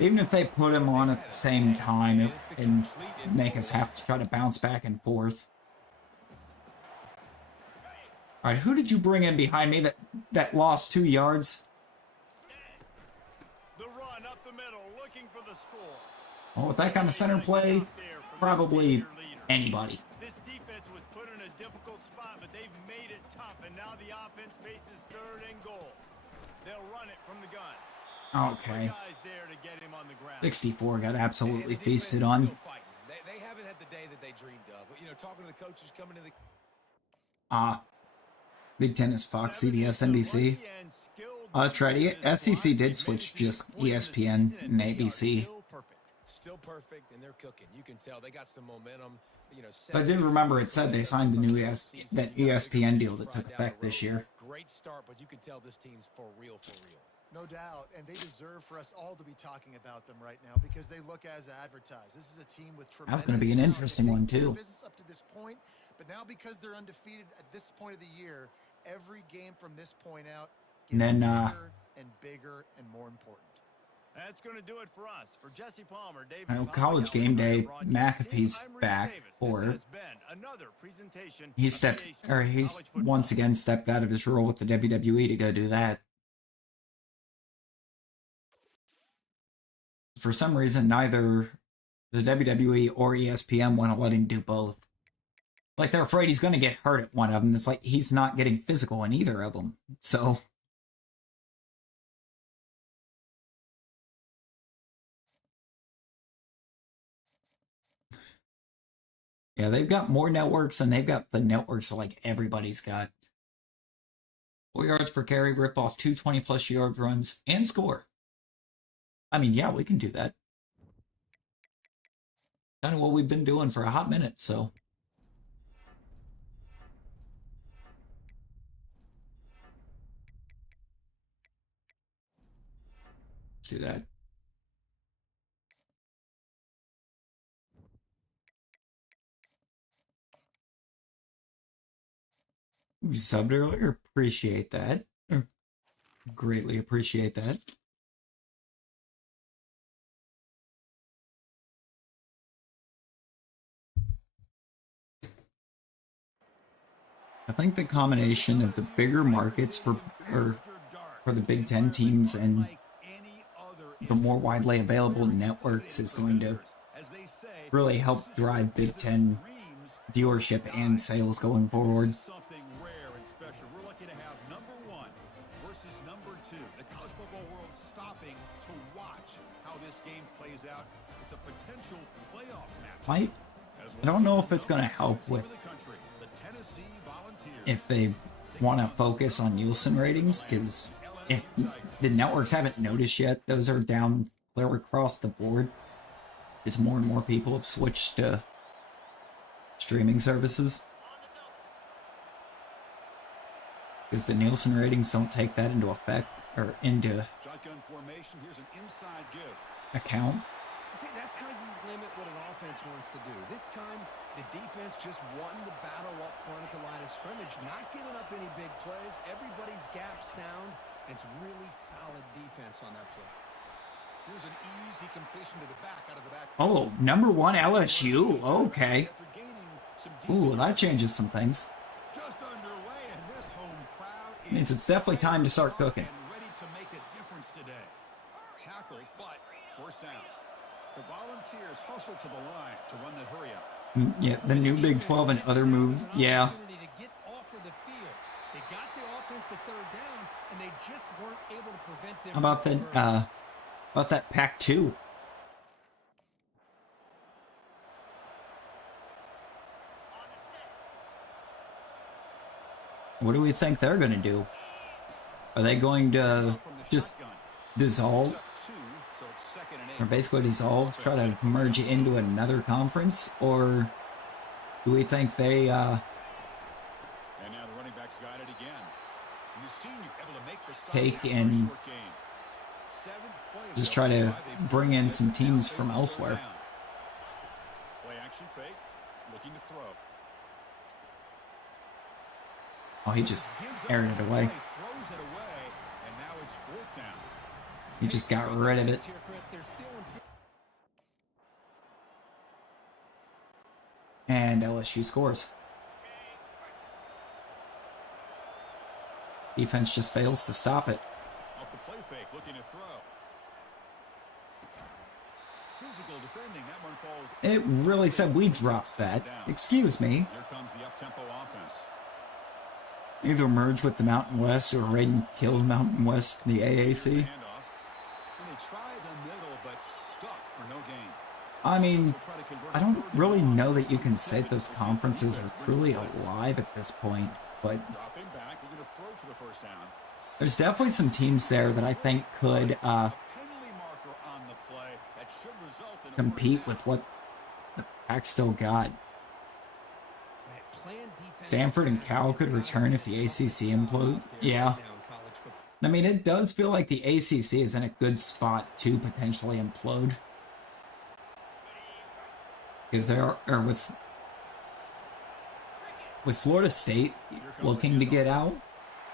Even if they put them on at the same time and make us have to try to bounce back and forth. All right, who did you bring in behind me that lost 2 yards? The run up the middle, looking for the score. Well, with that kind of center play, probably anybody. This defense was put in a difficult spot, but they've made it tough, and now the offense faces 3rd and goal. They'll run it from the gun. Okay. 64 got absolutely feasted on. They haven't had the day that they dreamed of. But, you know, talking to the coaches coming to the... Big Ten is Fox, CBS, NBC. That's right. SEC did switch just ESPN and ABC. Still perfect, and they're cooking. You can tell they got some momentum. You know, I did remember it said they signed the new that ESPN deal that took effect this year. Great start, but you can tell this team's for real, for real. No doubt, and they deserve for us all to be talking about them right now because they look as advertised. This is a team with tremendous... That's going to be an interesting one too. Business up to this point, but now because they're undefeated at this point of the year, every game from this point out gets bigger and bigger and more important. That's going to do it for us. For Jesse Palmer, David. I know College Game Day, McAfee's back for... He's once again stepped out of his role with the WWE to go do that. For some reason, neither the WWE or ESPN want to let him do both. Like, they're afraid he's going to get hurt at one of them. It's like he's not getting physical in either of them. So... Yeah, they've got more networks, and they've got the networks like everybody's got. 4 yards per carry, rip off 220-plus yard runs, and score. I mean, yeah, we can do that. Kind of what we've been doing for a hot minute, so. Let's do that. You subbed earlier. Appreciate that. Greatly appreciate that. I think the combination of the bigger markets for the Big Ten teams and the more widely available networks is going to really help drive Big Ten viewership and sales going forward. Something rare and special. We're lucky to have number 1 versus number 2. The college football world stopping to watch how this game plays out. It's a potential playoff match. I don't know if it's going to help with if they want to focus on Nielsen ratings, because if the networks haven't noticed yet, those are down clear across the board as more and more people have switched to streaming services. Because the Nielsen ratings don't take that into effect, or into shotgun formation. Here's an inside give. account. See, that's how you limit what an offense wants to do. This time, the defense just won the battle up front at the line of scrimmage, not giving up any big plays. Everybody's gap sound. It's really solid defense on that play. Here's an easy completion to the back out of the back. Oh, number 1 LSU. Okay. Ooh, that changes some things. Just underway, and this home crowd Means it's definitely time to start cooking. and ready to make a difference today. Tackle, but first down. The Volunteers hustle to the line to run the hurry up. Yeah, the new Big 12 and other moves. Yeah. To get off of the field. They got the offense to third down, and they just weren't able to prevent them. How about that Pac-2? What do we think they're going to do? Are they going to just dissolve, or basically dissolve, try to merge into another conference, or do we think they And now the running backs got it again. You've seen you're able to make the stop take after a and short gain. 7 plays just up try to drive. They've bring in some now teams facing from third elsewhere? down. Play action fake, looking to throw. Oh, he just Gives up aired it the away. play, throws it away, and now it's 4th down. He just got rid of it. Here, Chris, they're still in And LSU scores. Defense just fails to stop it. Off the play fake, looking to throw. Physical defending, that one falls. It really said we dropped that. Excuse me. Here comes the up-tempo offense. Either merge with the Mountain West or raid and kill Mountain West in the AAC. Handoff. And they try the middle, but stuck for no gain. I mean, They'll try to convert I a don't third really and long. know that you can say those conferences are truly alive at this point, but Dropping back, looking to throw for the first down. there's definitely some teams there that I think could A penalty marker on the play that should result in a compete first with down. what the Pac still got. playing defense. Stanford and Cal could return if the ACC implodes. Yeah. I mean, it does feel like the ACC is in a good spot to potentially implode. Because they're, or with Florida State looking to get out,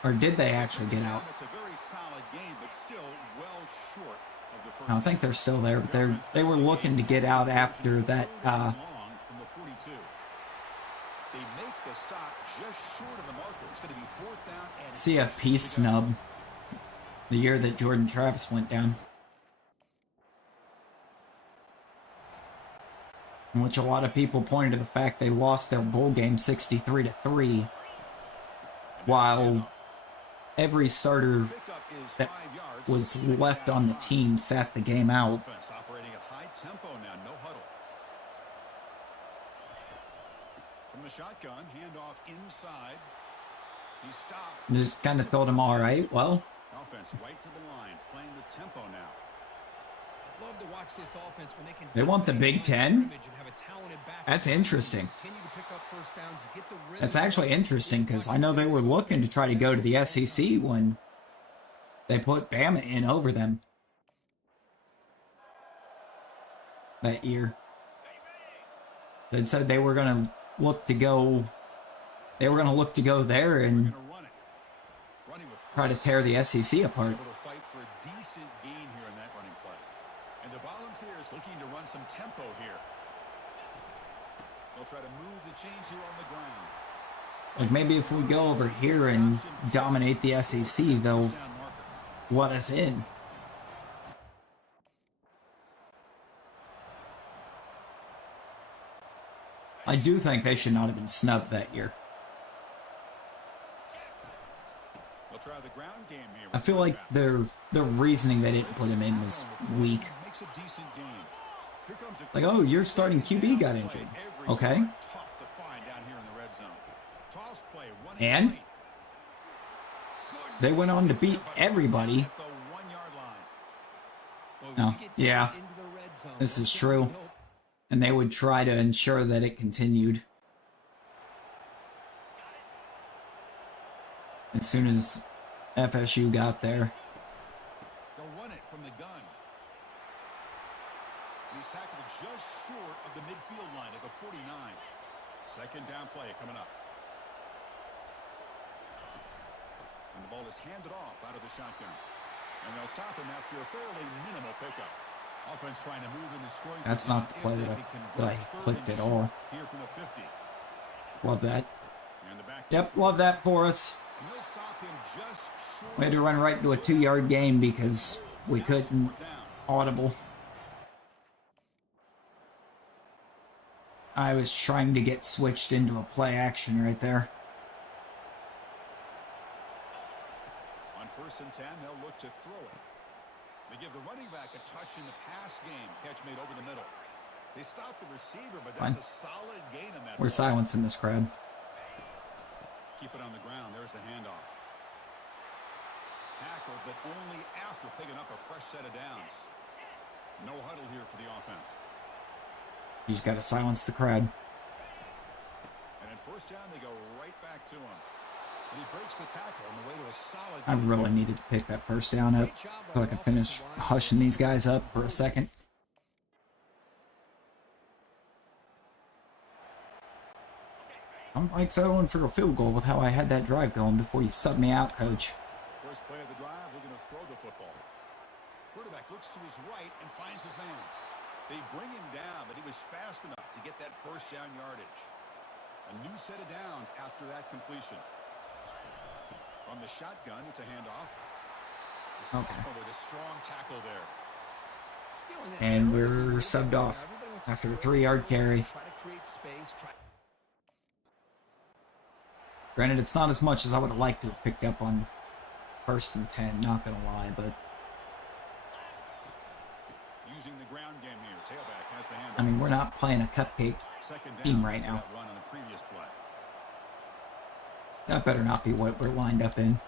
or did they actually get out? It's a very solid game, but still well short of the first No, I think they're still there, but they were looking to get out after that long from the 42. They make the stop just short of the marker. It's going to be 4th down and CFP snub the year that Jordan Travis went down. In which a lot of people pointed to the fact they lost their bowl game 63-3, while every starter pickup is that 5 yards. was left on the team sat the game out. Offense operating at high tempo now, no huddle. From the shotgun, handoff inside. He stopped. Just kind of told him, all right, well. Offense right to the line, playing the tempo now. Love to watch this offense when they can. They want the Big Ten? That's interesting. That's actually interesting because I know they were looking to try to go to the SEC when they put Bama in over them that year. They said they were going to look to go. They were going to look to go there and try to tear the SEC apart. Looking to run some tempo here. They'll try to move the chains here on the ground. Like maybe if we go over here and dominate the SEC, they'll let us in. I do think they should not have been snubbed that year. They'll try the ground game here. I feel like the reasoning they didn't put him in was weak. Like, oh, your starting QB got injured. Okay. And they went on to beat everybody. Oh, yeah. This is true. And they would try to ensure that it continued. As soon as FSU got there. Tackled just short of the midfield line at the 49. Second down play coming up. And the ball is handed off out of the shotgun. And they'll stop him after a fairly minimal pickup. Offense trying to move into scoring. That's not the play that I clicked at all. Here from the 50. Love that. Yep, love that for us. We had to run right into a 2-yard gain because we couldn't audible. I was trying to get switched into a play action right there. On 1st and 10, they'll look to throw it. They give the running back a touch in the pass game. Catch made over the middle. They stop the receiver, but that's a solid gain in that. We're silencing this crowd. Keep it on the ground. There's the handoff. Tackled, but only after picking up a fresh set of downs. No huddle here for the offense. You just got to silence the crowd. And at 1st down, they go right back to him. And he breaks the tackle on the way to a solid. I really needed to pick that 1st down up so I could finish hushing these guys up for a second. I'm like settling for a field goal with how I had that drive going before you subbed me out, coach. First play of the drive, we're going to throw the football. Quarterback looks to his right and finds his man. They bring him down, but he was fast enough to get that 1st down yardage. A new set of downs after that completion. From the shotgun, it's a handoff. Okay. With a strong tackle there. And we're subbed off after a 3-yard carry. Granted, it's not as much as I would have liked to have picked up on 1st and 10, not going to lie, but... Using the ground game here. Tailback has the handoff. I mean, we're not playing a cupcake team right now. That better not be what we're lined up in.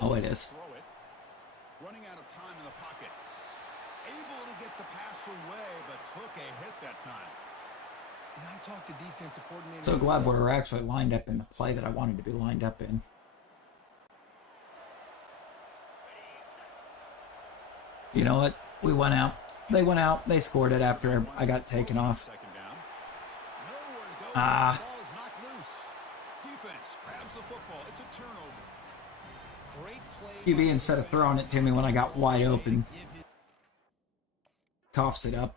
Oh, it is. Running out of time in the pocket. Able to get the pass away, but took a hit that time. And I talked to defensive coordinator. So glad we're actually lined up in the play that I wanted to be lined up in. You know what? We went out. They went out. They scored it after I got taken off. Ah. QB, instead of throwing it to me when I got wide open, coughs it up.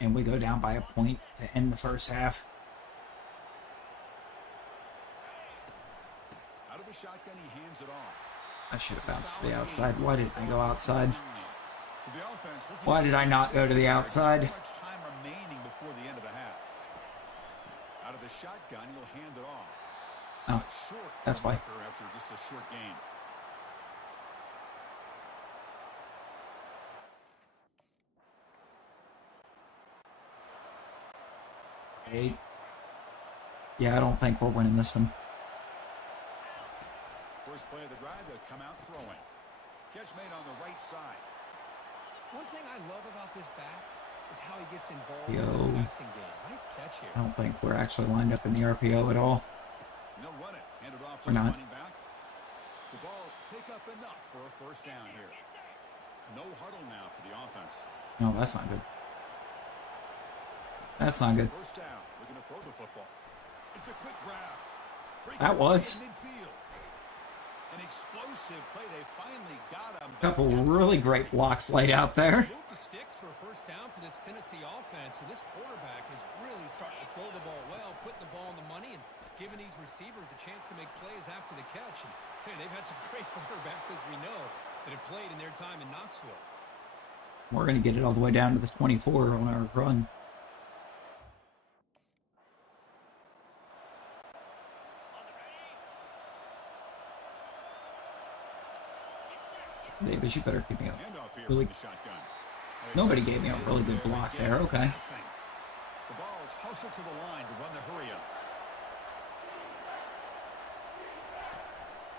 And we go down by a point to end the 1st half. Out of the shotgun, he hands it off. I should have bounced to the outside. Why didn't I go outside? Why did I not go to the outside? Time remaining before the end of the half. Out of the shotgun, he'll hand it off. Oh, that's why. After just a short game. 8. Yeah, I don't think we're winning this one. First play of the drive, they'll come out throwing. Catch made on the right side. One thing I love about this back is how he gets involved Yo. in the passing game. Nice catch here. I don't think we're actually lined up in the RPO at all. And they'll run it. Hand it off to We're the not. running back. The balls pick up enough for a first down here. No huddle now for the offense. No, that's not good. That's not good. First down. We're going to throw the football. It's a quick grab. That was. Midfield. An explosive play. They finally got him. Couple really great blocks laid out there. Move the sticks for a first down for this Tennessee offense, and this quarterback is really starting to throw the ball well, putting the ball on the money, and giving these receivers a chance to make plays after the catch. And I tell you, they've had some great quarterbacks, as we know, that have played in their time in Knoxville. We're going to get it all the way down to the 24 on our run. Davis, you better keep me up. Handoff here Really, from the shotgun. nobody gave me a really good block there. Okay. The ball's hustled to the line to run the hurry up.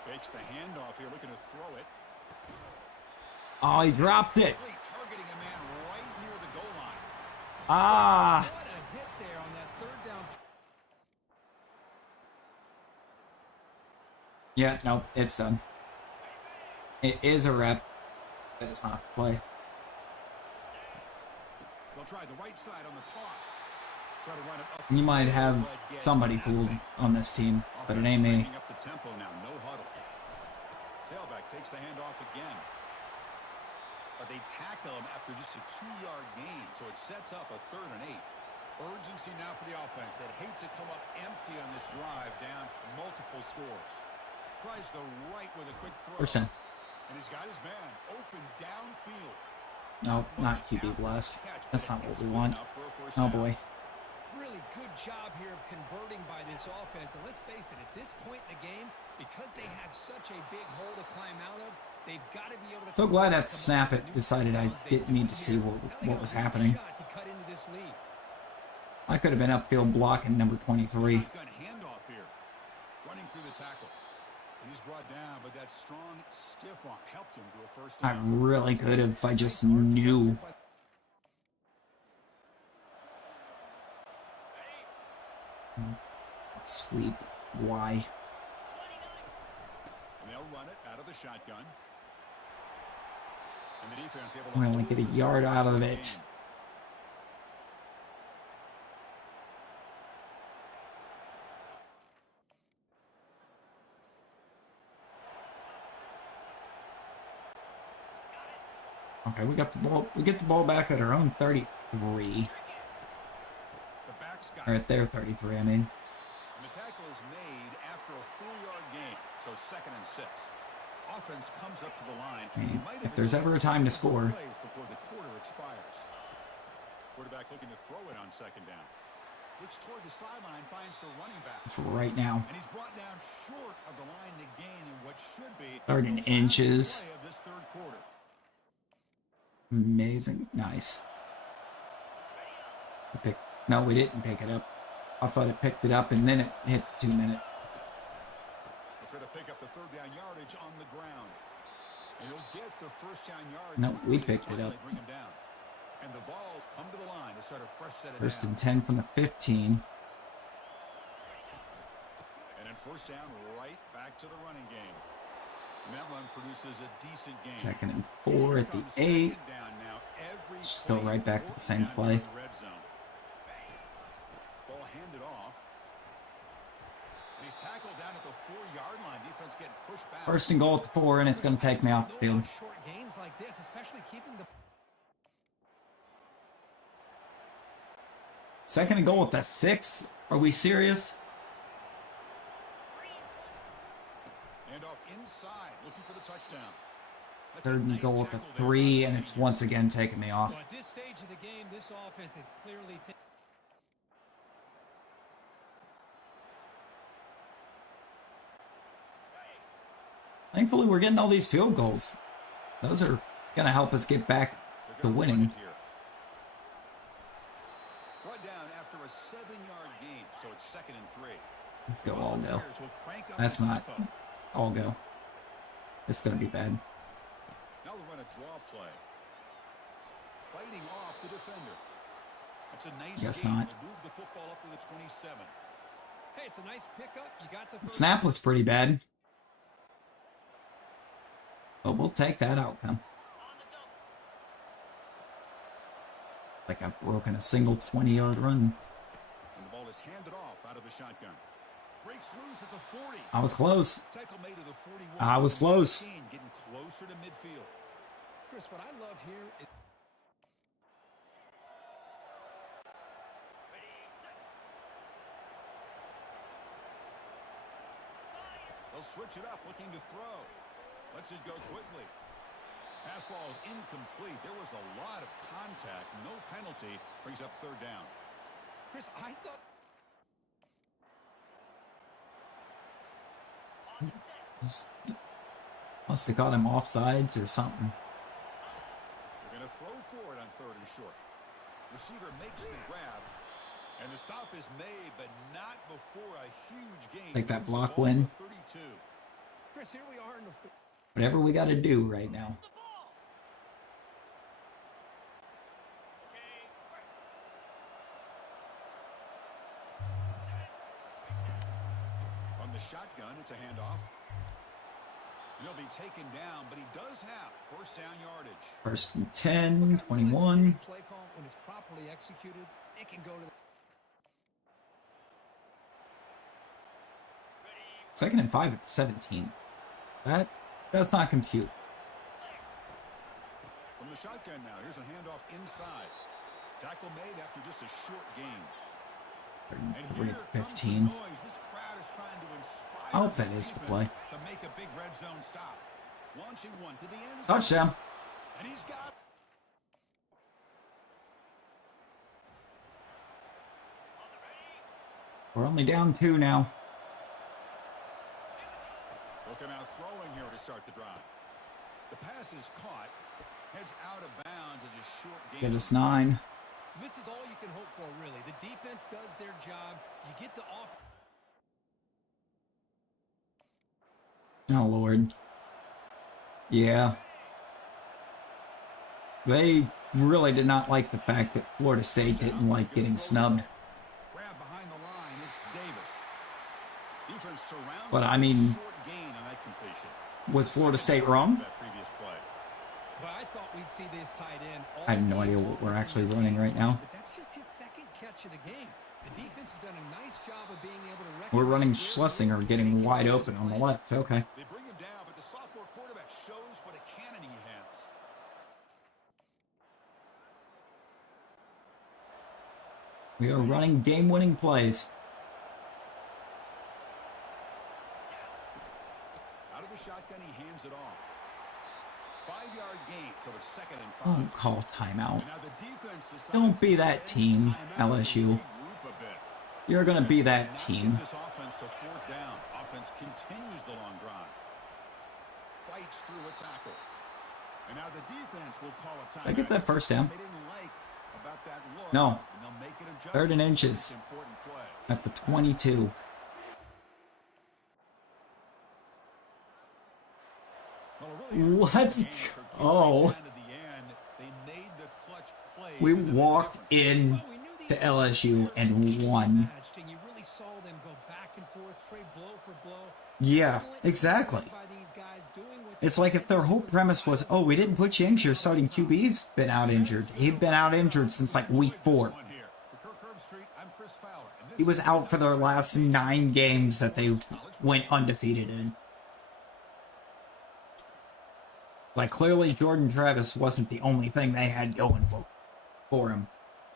Fakes the handoff here, looking to throw it. Oh, he dropped it. Targeting a man right near the goal line. Ah. What a hit there on that third down. Yeah, no, it's done. It is a rep, but it's not play. They'll try the right side on the toss. Try to run it up. You might have somebody fooled on this team, but it ain't me. Up the tempo now, no huddle. Tailback takes the handoff again. But they tackle him after just a 2-yard gain, so it sets up a 3rd and 8. Urgency now for the offense that hates to come up empty on this drive, down multiple scores. Tries the right with a quick throw. Percent. And he's got his man open downfield. No, not QB blast. That's not what we want. Oh boy. Really good job here of converting by this offense. And let's face it, at this point in the game, because they have such a big hole to climb out of, they've got to be able to... So glad at the snap it decided I didn't need to see what was happening. I could have been upfield blocking number 23. Shotgun handoff here. Running through the tackle. And he's brought down, but that strong, stiff arm helped him to a first down. I really could have if I just knew. Sweep. Why? And they'll run it out of the shotgun. And the defense able to We only get a yard out of it. Okay, we got the ball. We get the ball back at our own 33. Or at their 33, I mean. And the tackle is made after a 4-yard gain, so 2nd and 6. Offense comes up to the line. I mean, if there's ever a time to score. Before the quarter expires. Quarterback looking to throw it on 2nd down. Looks toward the sideline, finds the running back. It's right now. And he's brought down short of the line to gain in what should be 30 inches. play of this 3rd quarter. Amazing. Nice. No, we didn't pick it up. I thought it picked it up and then it hit the 2-minute. They'll try to pick up the 3rd down yardage on the ground. And he'll get the first down yardage. No, we picked it up. Bring him down. And the Vols come to the line to start a fresh set of First and down. 10 from the 15. And then first down right back to the running game. And that run produces a decent game. 2nd and 4 at the 8. Just go right back to the same play. Ball handed off. And he's tackled down at the 4-yard line. Defense getting pushed back. First and goal at the 4, and it's going to take me off the field. Short gains like this, especially keeping the... 2nd and goal at the 6? Are we serious? Handoff inside, looking for the touchdown. 3rd and goal at the 3, and it's once again taking me off. Well, at this stage of the game, this offense is clearly... Thankfully, we're getting all these field goals. Those are going to help us get back to winning. Brought down after a 7-yard 2nd and 3. Let's go all go. That's not all go. It's going to be bad. Now we run a draw play. Fighting off the defender. That's a nice Guess game not. to move the football up to the 27. Hey, it's a nice pickup. You got the The snap was pretty bad. But we'll take that outcome. Like I've broken a single 20-yard run. And the ball is handed off out of the shotgun. Breaks loose at the 40. I was close. Tackle made to the 41. I was close. Getting closer to midfield. Chris, what I love here is They'll switch it up, looking to throw. Lets it go quickly. Pass ball is incomplete. There was a lot of contact. No penalty. Brings up 3rd down. Chris, I thought Must have got him offsides or something. They're going to throw for it on 3rd and short. Receiver makes the grab. And the stop is made, but not before a huge gain. Take that block win. 32. Chris, here we are in the Whatever we got to do right now. On the shotgun, it's a handoff. He'll be taken down, but he does have 1st down yardage. 1st and 10, 21. play call when it's properly executed, it can go to the 2nd and 5 at the 17. That does not compute. From the shotgun now, here's a handoff inside. Tackle made after just a short gain. And 3 here at comes 15. the noise. This crowd is trying to inspire I hope that this is the defense play. to make a big red zone stop. Launching one to the end zone. Touchdown. And he's got We're only down 2 now. looking out throwing here to start the drive. The pass is caught. Heads out of bounds as a short gain. Get us 9. This is all you can hope for, really. The defense does their job. You get to off. Oh, Lord. Yeah. They really did not like the fact that Florida State didn't like getting snubbed. Grab behind the line. It's Davis. Defense surrounds But, I him with a mean, short gain on that completion. was Florida State wrong? That previous play. But I thought we'd see this tight end. I have no idea what we're actually running right now. But that's just his 2nd catch of the game. The defense has done a nice job of being able to recognize. We're running Schlesinger getting wide open on the left. Okay. They bring him down, but the sophomore quarterback shows what a cannon he has. We are running game-winning plays. Out of the shotgun, he hands it off. 5-yard gain, so it's 2nd and 5. Don't call timeout. And now the defense decides Don't be to that extend team, timeout to LSU. regroup a bit. You're going to be that Now team. get this offense to 4th down. Offense continues the long drive. Fights through a tackle. And now the defense will call a timeout. Did I get that 1st down? They didn't like about that look, No. and they'll make an adjustment. 3rd and It's inches an important play. at the 22. Well, a really Let's game for King go. at the end. They made the clutch play We to make a walked difference. in Well, we knew these to LSU and won. matched, and you really saw them go back and forth, trade blow for blow. Yeah, Excellent exactly. by these guys doing what It's they like if their whole premise was, oh, we didn't put you in 'cause your starting QB's been out injured. He'd been out injured since like week 4. One here. For Kirk Herbstreit, I'm Chris Fowler, and this He was is out for their last 9 games that they went undefeated in. Like, clearly Jordan Travis wasn't the only thing they had going for him.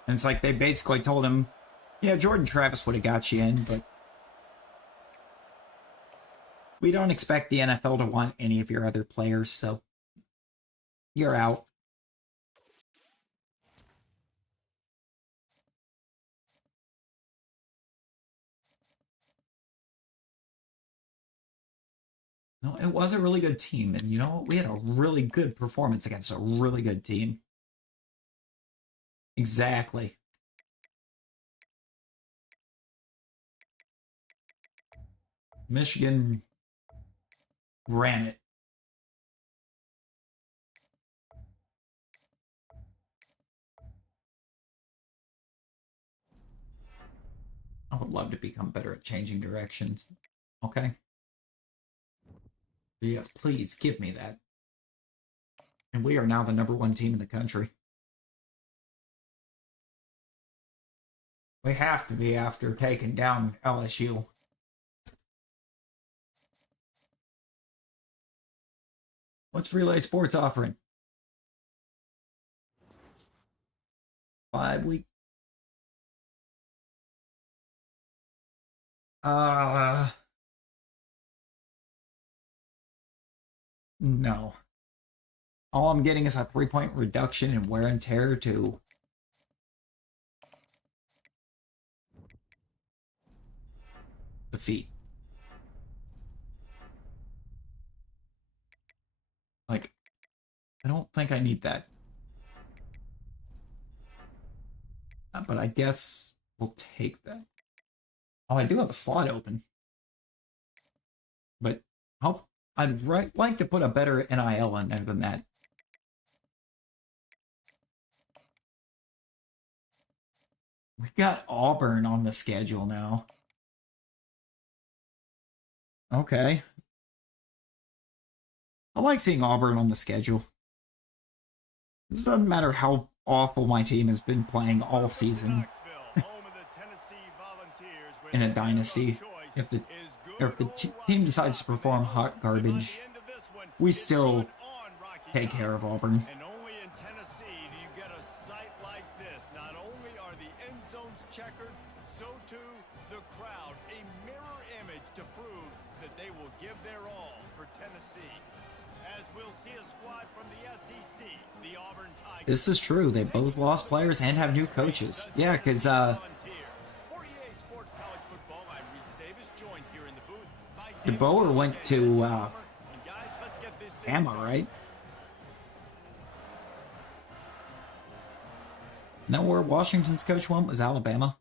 And it's like they basically told him, yeah, Jordan Travis would have got you in, but we don't expect the NFL to want any of your other players, so you're out. No, it was a really good team, and you know what? We had a really good performance against a really good team. Exactly. Michigan ran it. I would love to become better at changing directions. Okay. Yes, please give me that. And we are now the #1 team in the country. We have to be after taking down LSU. What's Relay Sports offering? 5 week. No. All I'm getting is a 3-point reduction in wear and tear to the feet. Like, I don't think I need that. But I guess we'll take that. Oh, I do have a slot open. But I'd like to put a better NIL in there than that. We got Auburn on the schedule now. Okay. I like seeing Auburn on the schedule. It doesn't matter how awful my team has been playing all season in a dynasty. If the team decides to perform hot garbage, we still take care of Auburn. And only in Tennessee do you get a sight like this. Not only are the end zones checkered, so too the crowd. A mirror image to prove that they will give their all for Tennessee. As we'll see a squad from the SEC, the Auburn Tigers. This is true. They both lost players and have new coaches. Yeah, because DeBoer went to Bama, right? No, where Washington's coach went was Alabama.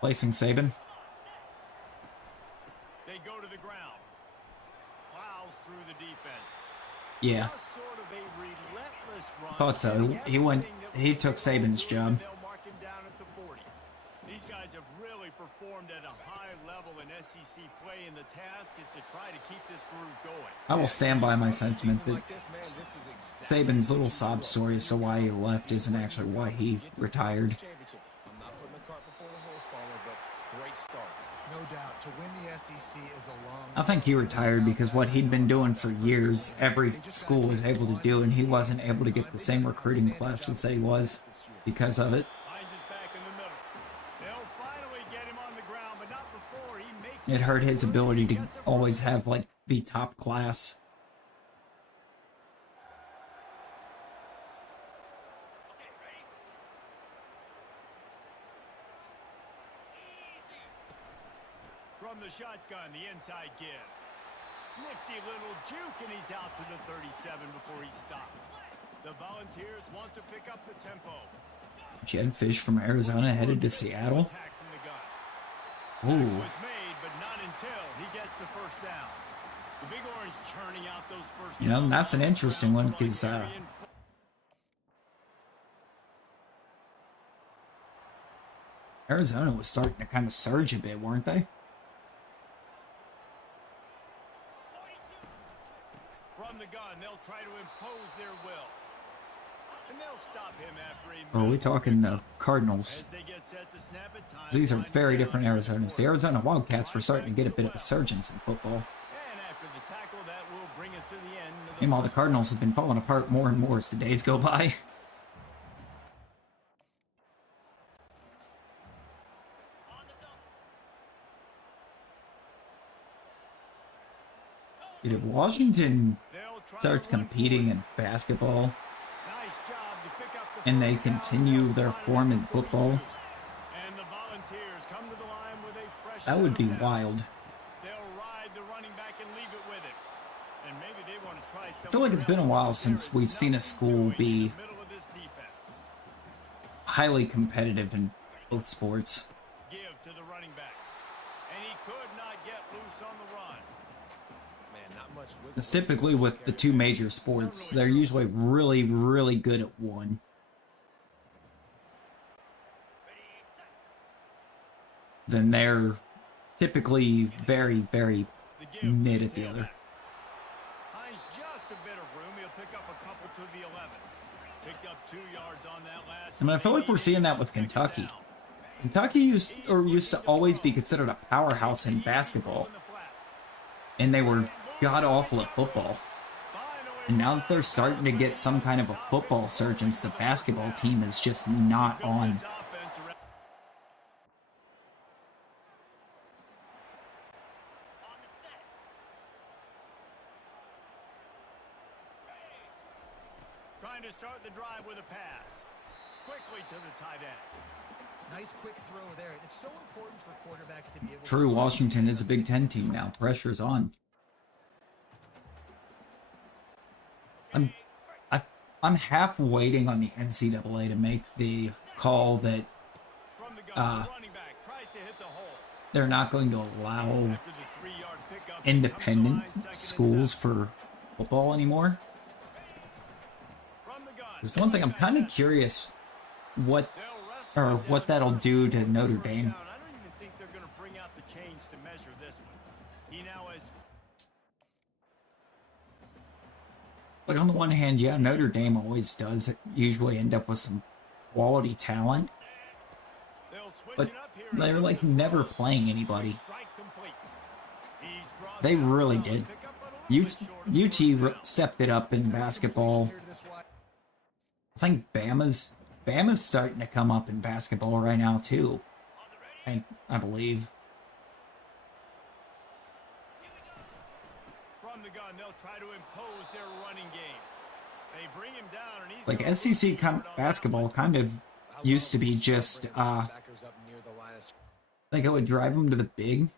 Placing Saban. They go to the ground. Plows through the defense. Yeah. Sort of a relentless run. Thought so. He took Saban's job. They'll mark him down at the 40. These guys have really performed at a high level in SEC play, and the task is to try to keep this groove going. I will stand by my sentiment that Saban's little sob story as to why he left isn't actually why he retired. I'm not putting the cart before the horse, Palmer, but great start. No doubt, to win the SEC is a long... I think he retired because what he'd been doing for years, every school was able to do, and he wasn't able to get the same recruiting classes that he was because of it. Hines is back in the middle. They'll finally get him on the ground, but not before he makes It hurt his ability to always have, like, the top class. from the shotgun, the inside give. Nifty little juke, and he's out to the 37 before he stopped. The Volunteers want to pick up the tempo. Jed Fish from Arizona headed to Seattle. Ooh. Was made, but not until he gets the first down. The Big Orange churning out those first You know, that's an interesting one because Arizona was starting to kind of surge a bit, weren't they? From the gun, they'll try to impose their will. And they'll stop him after a Or are we talking Cardinals? as they get set to snap it. Time These are line very down. different Arizonas. The Arizona Wildcats were starting to get a bit of a surgence in football. And after the tackle, that will bring us to the end of the Meanwhile, the Cardinals have been falling apart more and more as the days go by. Dude, if Washington They'll try starts to run competing for it. in basketball Nice job to pick up the and they first down. continue their form in football, And the Volunteers come to the line with a fresh that would set be of downs. wild. They'll ride the running back and leave it with it. And maybe they want to try I feel like it's been a while since we've seen a school be highly competitive in both sports. Give to the running back. And he could not get loose on the run. Man, not much with It's typically with the two major sports, they're usually really, really good at one. Then they're typically very, very mid at the other. Hines just a bit of room. He'll pick up a couple to the 11. Picked up 2 yards on that last. I mean, I feel like we're seeing that with Kentucky. Kentucky used to always be considered a powerhouse in basketball, and they were god-awful at football. And now that they're starting to get some kind of a football surge, the basketball team is just not on. Trying to start the drive with a pass. Quickly to the tight end. Nice quick throw there. It's so important for quarterbacks to be able True, Washington is a Big Ten team now. Pressure's on. I'm half waiting on the NCAA to make the call that they're not going to allow independent schools for football anymore. There's one thing I'm kind of curious what that'll do to Notre Dame. I don't even think they're going to bring out the chains to measure this one. He now has. Like, on the one hand, yeah, Notre Dame always does usually end up with some quality talent, but they're like never playing anybody. They really did. UT stepped it up in basketball. I think Bama's starting to come up in basketball right now too. I believe. From the gun, they'll try to impose their running game. They bring him down, and he's Like, SEC basketball kind of used to be just like it would drive them to the big.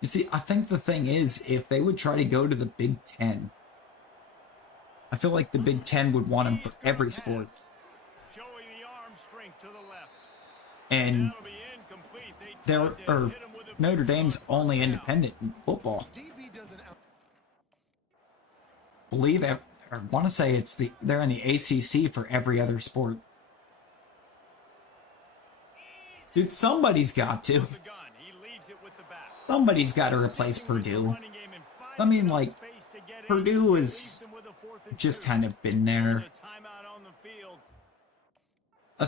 You see, I think the thing is, if they would try to go to the Big Ten, I feel like the Big Ten would want them for every sport. showing the arm strength to the left. And That'll be incomplete. Notre Dame's only independent in football. Believe it, or want to say they're in the ACC for every other sport. Dude, somebody's got to. Somebody's got to replace Purdue. I mean, like, Purdue has just kind of been there. I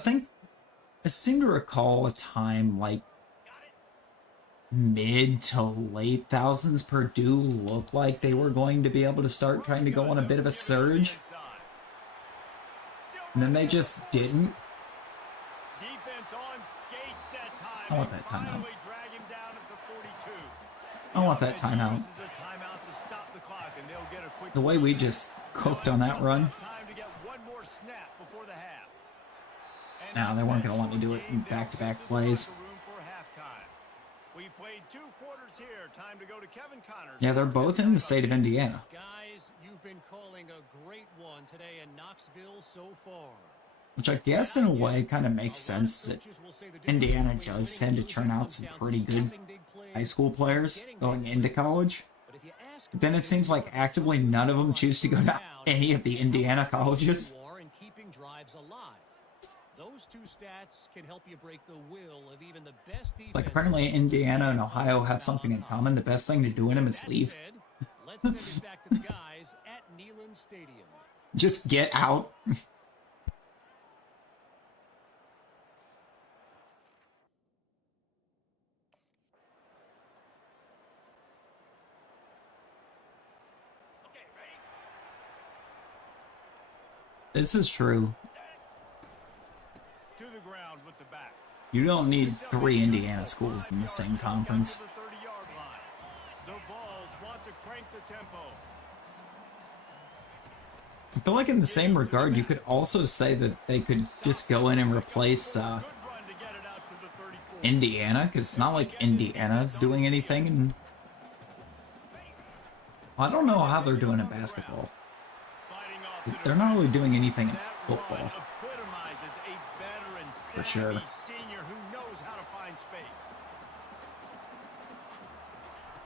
seem to recall a time, like, mid to late thousands, Purdue looked like they were going to be able to start trying to go on a bit of a surge. And then they just didn't. I want that timeout. I want that timeout. The way we just cooked on that run. Now they weren't going to let me do it in back-to-back plays. Yeah, they're both in the state of Indiana. Guys, you've been calling a great one today in Knoxville so far. Which I guess in a way kind of makes sense that Indiana does tend to churn out some pretty good high school players going into college. But then it seems like actively none of them choose to go to any of the Indiana colleges. Like, apparently Indiana and Ohio have something in common. The best thing to do in them is leave. Just get out. This is true. To the ground with the back. You don't need 3 Indiana schools in the same conference. The 30-yard line. The Vols want to crank the tempo. I feel like in the same regard, you could also say that they could just go in and replace Indiana, because it's not like Indiana's doing anything. And I don't know how they're doing in basketball. Fighting off the They're not really doing anything in That football, run epitomizes a veteran, for sure. savvy senior who knows how to find space.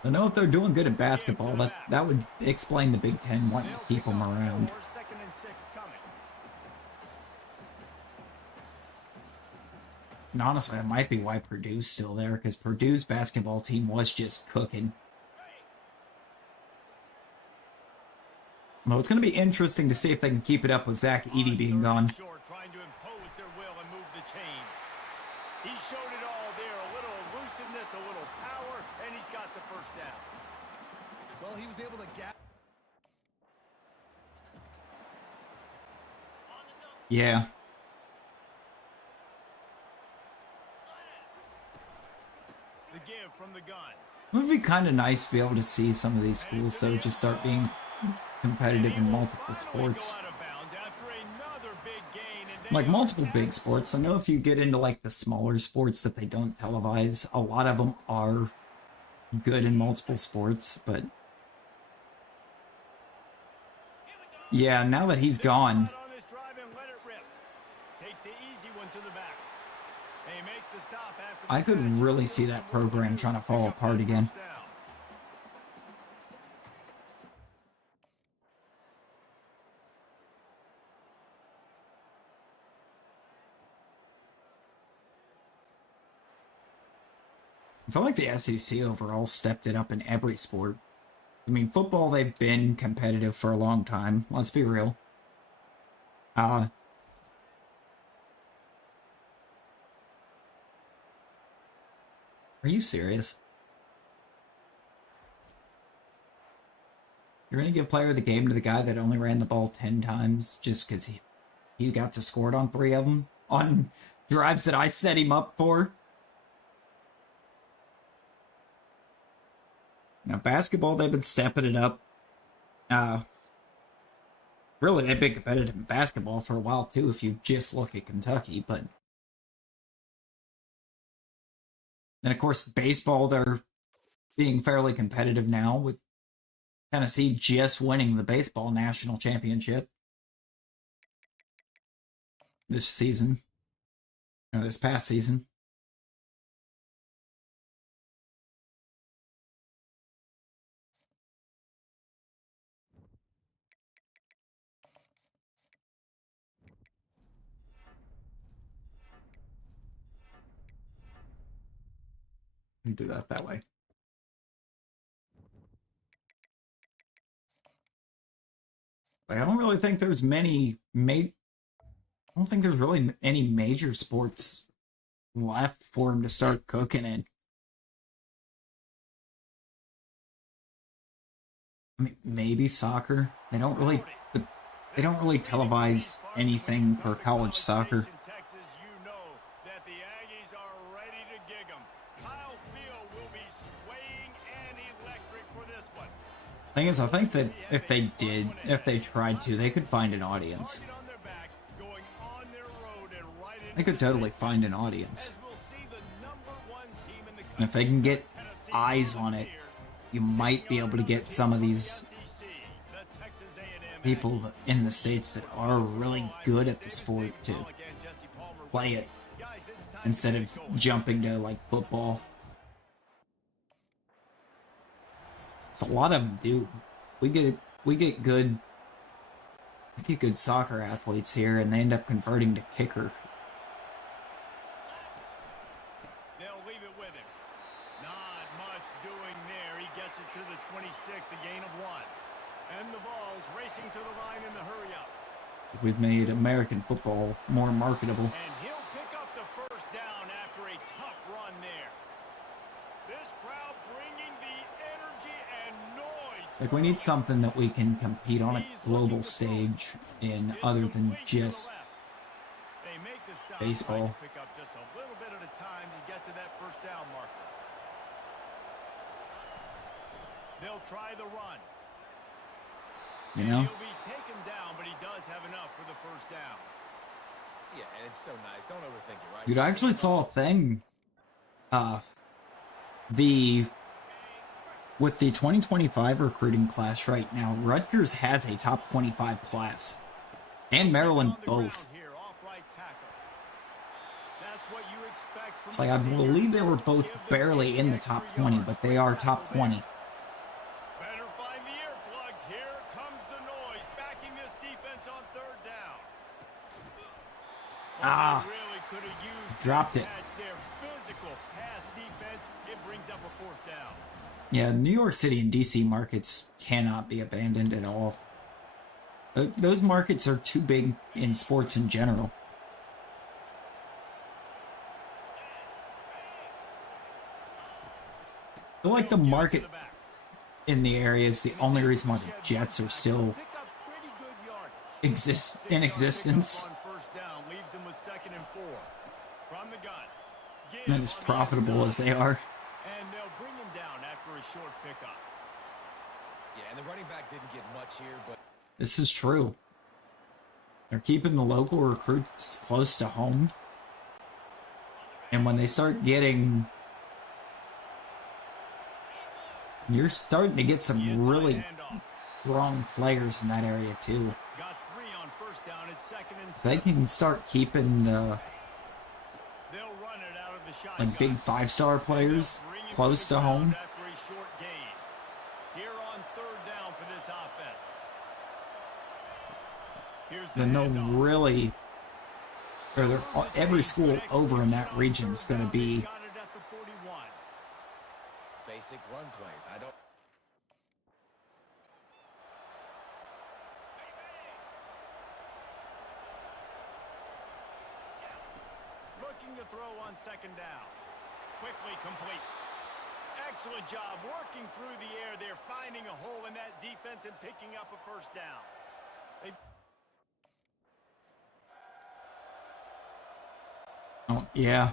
I know if they're doing good at basketball, that would explain the Big Ten wanting to They'll keep kick them off around. 2nd and 6 coming. And honestly, that might be why Purdue's still there, because Purdue's basketball team was just cooking. Well, it's going to be interesting to see if they can keep it up with Zach Edey being gone. Short, trying to impose their will and move the chains. He showed it all there, a little elusiveness, a little power, and he's got the first down. Well, he was able to gap. Yeah. The give from the gun. It would be kind of nice to be able to see some of these schools, though, just start being competitive in multiple sports. Like multiple big sports. I know if you get into like the smaller sports that they don't televise, a lot of them are good in multiple sports, but yeah, now that he's gone, I could really see that program trying to fall apart again. I feel like the SEC overall stepped it up in every sport. I mean, football, they've been competitive for a long time. Let's be real. Are you serious? You're going to give player of the game to the guy that only ran the ball 10 times just because he got to score on 3 of them on drives that I set him up for? Now, basketball, they've been stepping it up. Really, they've been competitive in basketball for a while, too, if you just look at Kentucky. But then, of course, baseball, they're being fairly competitive now, with Tennessee just winning the baseball national championship this season, or this past season. Do that way. I don't really think there's I don't think there's really any major sports left for him to start cooking in. I mean, maybe soccer. They don't really televise anything for college soccer. Thing is, I think that if they tried to, they could find an audience. They could totally find an audience. And if they can get eyes on it, you might be able to get some of these people in the States that are really good at the sport to play it instead of jumping to like football. It's a lot of them do. We get good soccer athletes here, and they end up converting to kicker. They'll leave it with him. Not much doing there. He gets it to the 26, a gain of 1. And the ball's racing to the line in the hurry up. We've made American football more marketable. And he'll pick up the first down after a tough run there. This crowd bringing the energy and noise. Like, we need something that we can compete on a global stage in other than just baseball. Pick up just a little bit at a time to get to that first down marker. They'll try the run. You know? He'll be taken down, but he does have enough for the first down. Yeah, and it's so nice. Don't overthink it, right? Dude, I actually saw a thing. with the 2025 recruiting class right now, Rutgers has a top 25 class. And Maryland both. It's like I believe they were both barely in the top 20, but they are top 20. Better find the earplugs. Here comes the noise. Backing this defense on third down. Ah, Really could have used dropped it. their physical pass defense. It brings up a fourth down. Yeah, New York City and DC markets cannot be abandoned at all. Those markets are too big in sports in general. I feel like the market in the area is the only reason why the Jets are still in existence. And as profitable as they are. And they'll bring him down after a short pickup. Yeah, and the running back didn't get much here, but This is true. They're keeping the local recruits close to home. And when they start getting... You're starting to get some really strong players in that area too. Got 3 on first down. It's second and They can start keeping the they'll run it out of the shotgun. like big 5-star players close to home. After a short gain. Here on third down for this offense. Here's the Then they'll handoff. really, or every school over in that region is going to be Got it at the 41. basic run plays. I don't. Looking to throw on second down. Quickly complete. Excellent job working through the air. They're finding a hole in that defense and picking up a first down. Oh, yeah.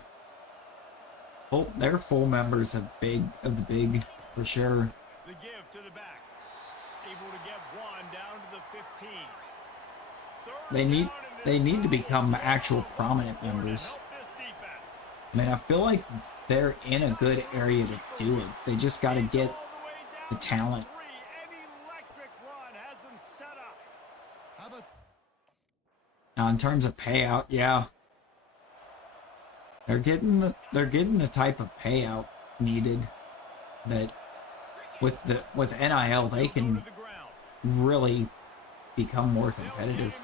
Well, they're full members of the big for sure. The give to the back. Able to get 1 down to the 15. They need to become actual prominent members. I mean, I feel like they're in a good area to do it. They just got to get the talent. How about Now, in terms of payout, yeah, they're getting the type of payout needed that with NIL they can really become more competitive.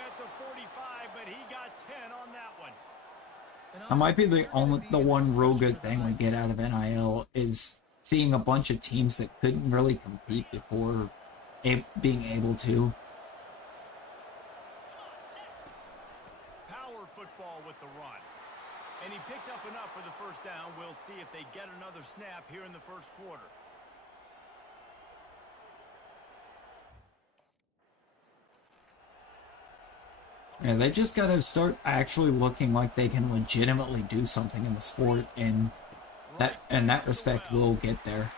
That might be the one real good thing we get out of NIL is seeing a bunch of teams that couldn't really compete before being able to. Power football with the run. And he picks up enough for the first down. We'll see if they get another snap here in the first quarter. Yeah, they just got to start actually looking like they can legitimately do something in the sport, and that respect will get there.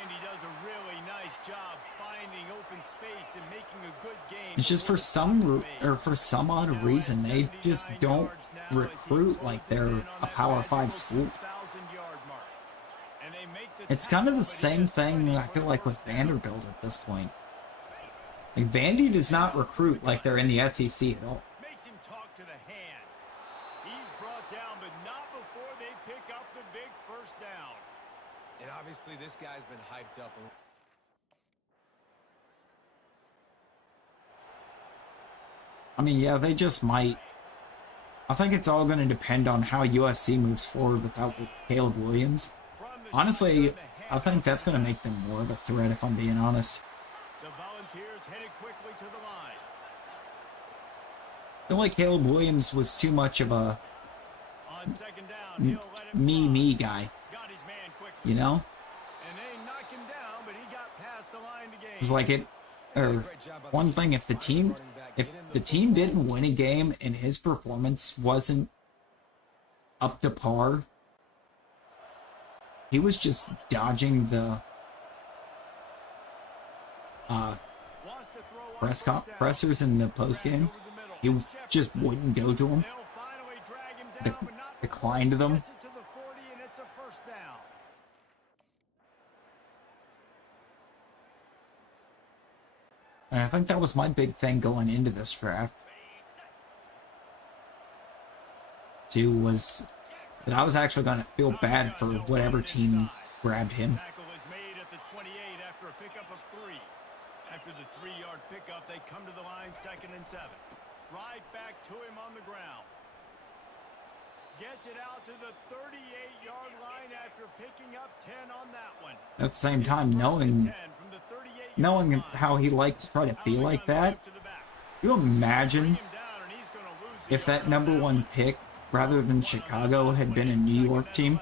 And he does a really nice job finding open space and making a good game. It's just for some odd reason they just don't recruit like they're a Power 5 school. It's kind of the same thing I feel like with Vanderbilt at this point. Like Vandy does not recruit like they're in the SEC at all. Makes him talk to the hand. He's brought down, but not before they pick up the big first down. And obviously, this guy's been hyped up. I mean, yeah, they just might. I think it's all going to depend on how USC moves forward without Caleb Williams. Honestly, I think that's going to make them more of a threat, if I'm being honest. The Volunteers headed quickly to the line. I feel like Caleb Williams was too much of a On second down, he'll let it me guy, got his man quickly. you know? And they knock him down, but he got past the line to gain. It was like it, or one thing, if the team didn't win a game and his performance wasn't up to par, he was just dodging the pressers in the post game. He just wouldn't go to them, They'll finally drag him down, but not declined to them. gets it to the 40, and it's a first down. And I think that was my big thing going into this draft. Too, was that I was actually going to feel bad for whatever team grabbed him. Tackle is made at the 28 after a pickup of 3. After the 3-yard pickup, they come to the line 2nd and 7. Right back to him on the ground. Gets it out to the 38-yard line after picking up 10 on that one. At the same time, knowing how he liked to try to be like that, you imagine if that #1 pick, rather than Chicago, had been a New York team?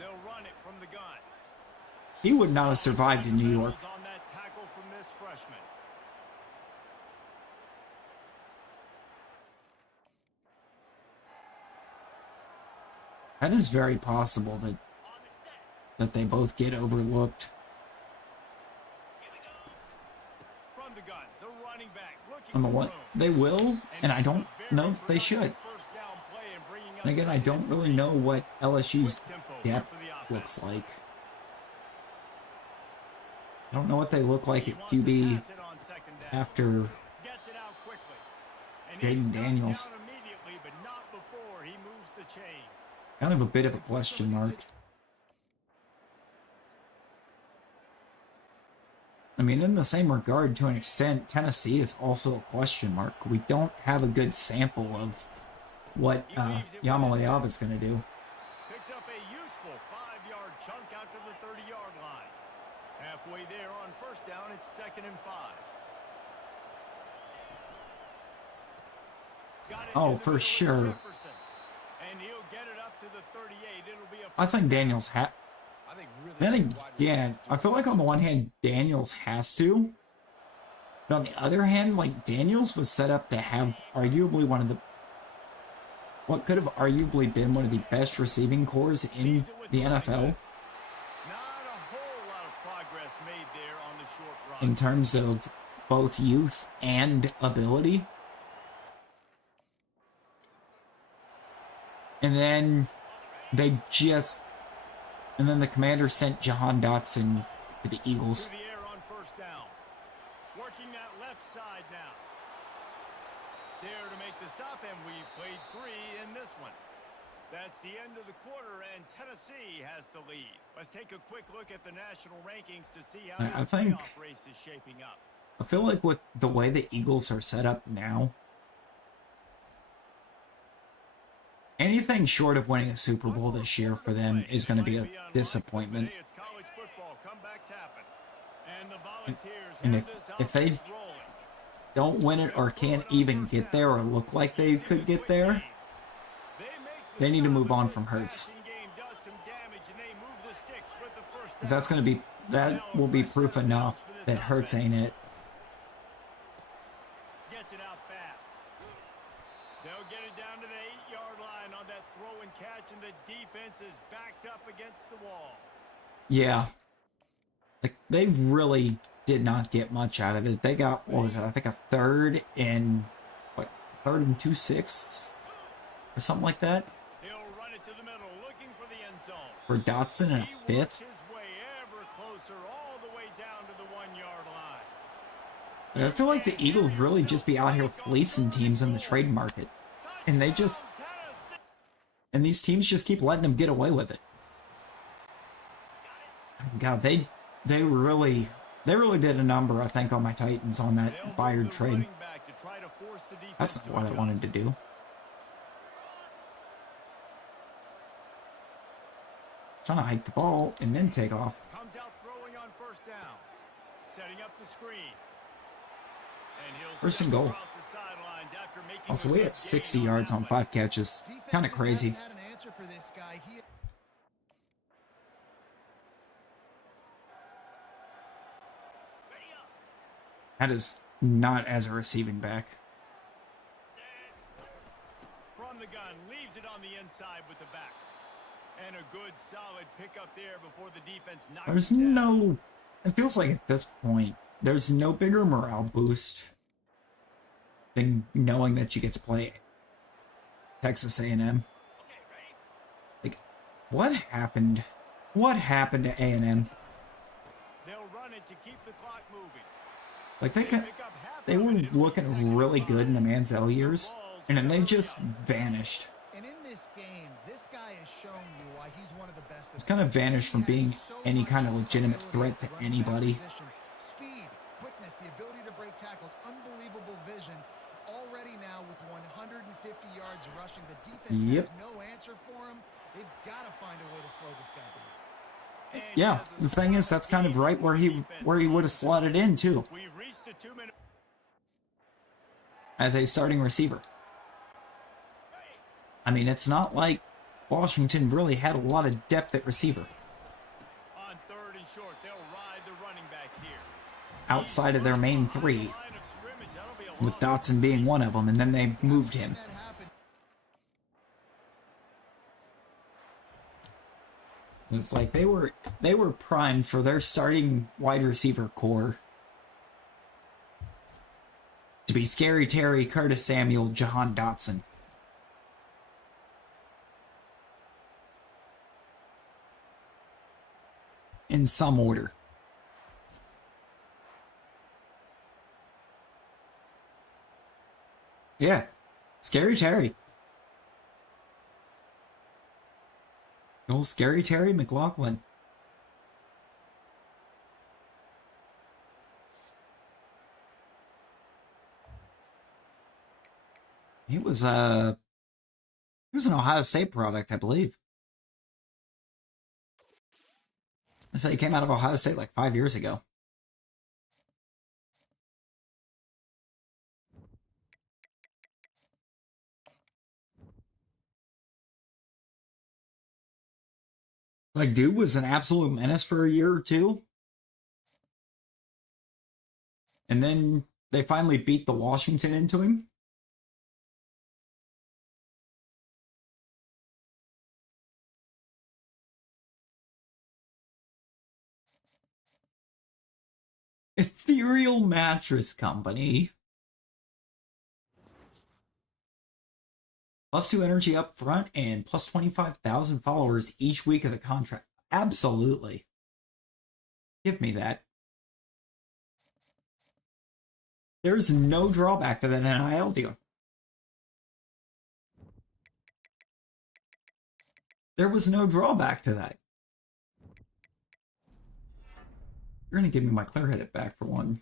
They'll run it from the gun. He would not have survived in New York. On that tackle from this freshman. That is very possible that they both get overlooked. From the gun, the running back looking On the for one, room. they will, and I don't know if they should. First down play and bringing up And again, I don't really know what LSU's tempo depth for the offense. looks like. I don't know what they look like He at wants to QB pass it on 2nd down. after Gets it out quickly. And Jaden he's knocked Daniels. down immediately, but not before he moves the chains. kind of a bit of a question mark. I mean, in the same regard, to an extent, Tennessee is also a question mark. We don't have a good sample of what Yamaleava is going to do. Picks up a useful 5-yard chunk out to the 30-yard line. Halfway there on first down, it's 2nd and 5. Got it Oh, in the for middle with sure. Jefferson. And he'll get it up to the 38. It'll be a I think Daniels I think really Then good wide again, I feel like on the one hand, Daniels has to. But on the other hand, like, Daniels was set up to have arguably one of the... what could have arguably been one of the best receiving cores in the NFL Not a whole lot of progress made there on the short run. in terms of both youth and ability. And then they just... and then the Commanders sent Jahan Dotson to the Eagles. To the air on first down. Working that left side now. There to make the stop, and we've played 3 in this one. That's the end of the quarter, and Tennessee has the lead. Let's take a quick look at the national rankings to see how I this think- playoff race is shaping up. I feel like with the way the Eagles are set up now, anything short of winning a Super Bowl this year for them is going to be a disappointment. It's college football. Comebacks happen. And the Volunteers And have if this they offense rolling. don't win it or can't even get there or look like they could get there, they need to move on from Hurts. Because that's going to be, that will be proof enough that Hurts ain't it. Gets it out fast. They'll get it down to the 8-yard line on that throw and catch, and the defense is backed up against the wall. Yeah. Like, they really did not get much out of it. They got, what was it, I think a third and 2/6 or something like that He'll run it to the middle, looking for the end zone. for Dotson and a He works fifth. his way ever closer, all the way down to the 1-yard line. And I feel like the Eagles really just be out here fleecing teams in the trade market. And they just, Tennessee. and these teams just keep letting them get away with it. God, they really did a number, I think, on my Titans on that They'll Bayard move the trade. running back to try to force the defense That's not to what I adjust. wanted to do. Trying to hike the ball and then take off. Comes out throwing on first down. Setting up the screen. And he'll First and step goal. across the sidelines after making Also, a we good have 60 gain yards that on one. 5 catches. Kind of crazy. Had an answer for this guy. That is not as a receiving back. From the gun, leaves it on the inside with the back. And a good solid pickup there before the defense knocks There's it down. no... It feels like at this point, there's no bigger morale boost than knowing that you get to play Texas A&M. Like, what happened? What happened to A&M? They'll run it to keep the clock moving. Like they were looking really good in the Manziel years, and then they just vanished. And in this game, this guy has shown you why he's one of the best. It's kind of vanished from being any kind of legitimate threat to anybody. Speed, quickness, the ability to break tackles, unbelievable vision. Already now with 150 yards rushing, the defense has no answer for him. They've got to find a way to slow this guy down. Yeah, the thing is, that's kind of right where he would have slotted in too, as a starting receiver. I mean, it's not like Washington really had a lot of depth at receiver. On 3rd and short, they'll ride the running back here. Outside of their main three, with Dotson being one of them, and then they moved him. It's like they were primed for their starting wide receiver core to be Scary Terry, Curtis Samuel, Jahan Dotson. In some order. Yeah, Scary Terry. Old Scary Terry McLaughlin. He was an Ohio State product, I believe. I said he came out of Ohio State like 5 years ago. Like, dude was an absolute menace for a year or two. And then they finally beat the Washington into him. Ethereal Mattress Company. +2 energy up front and plus 25,000 followers each week of the contract. Absolutely. Give me that. There's no drawback to that NIL deal. There was no drawback to that. You're going to give me my clear headed back for one.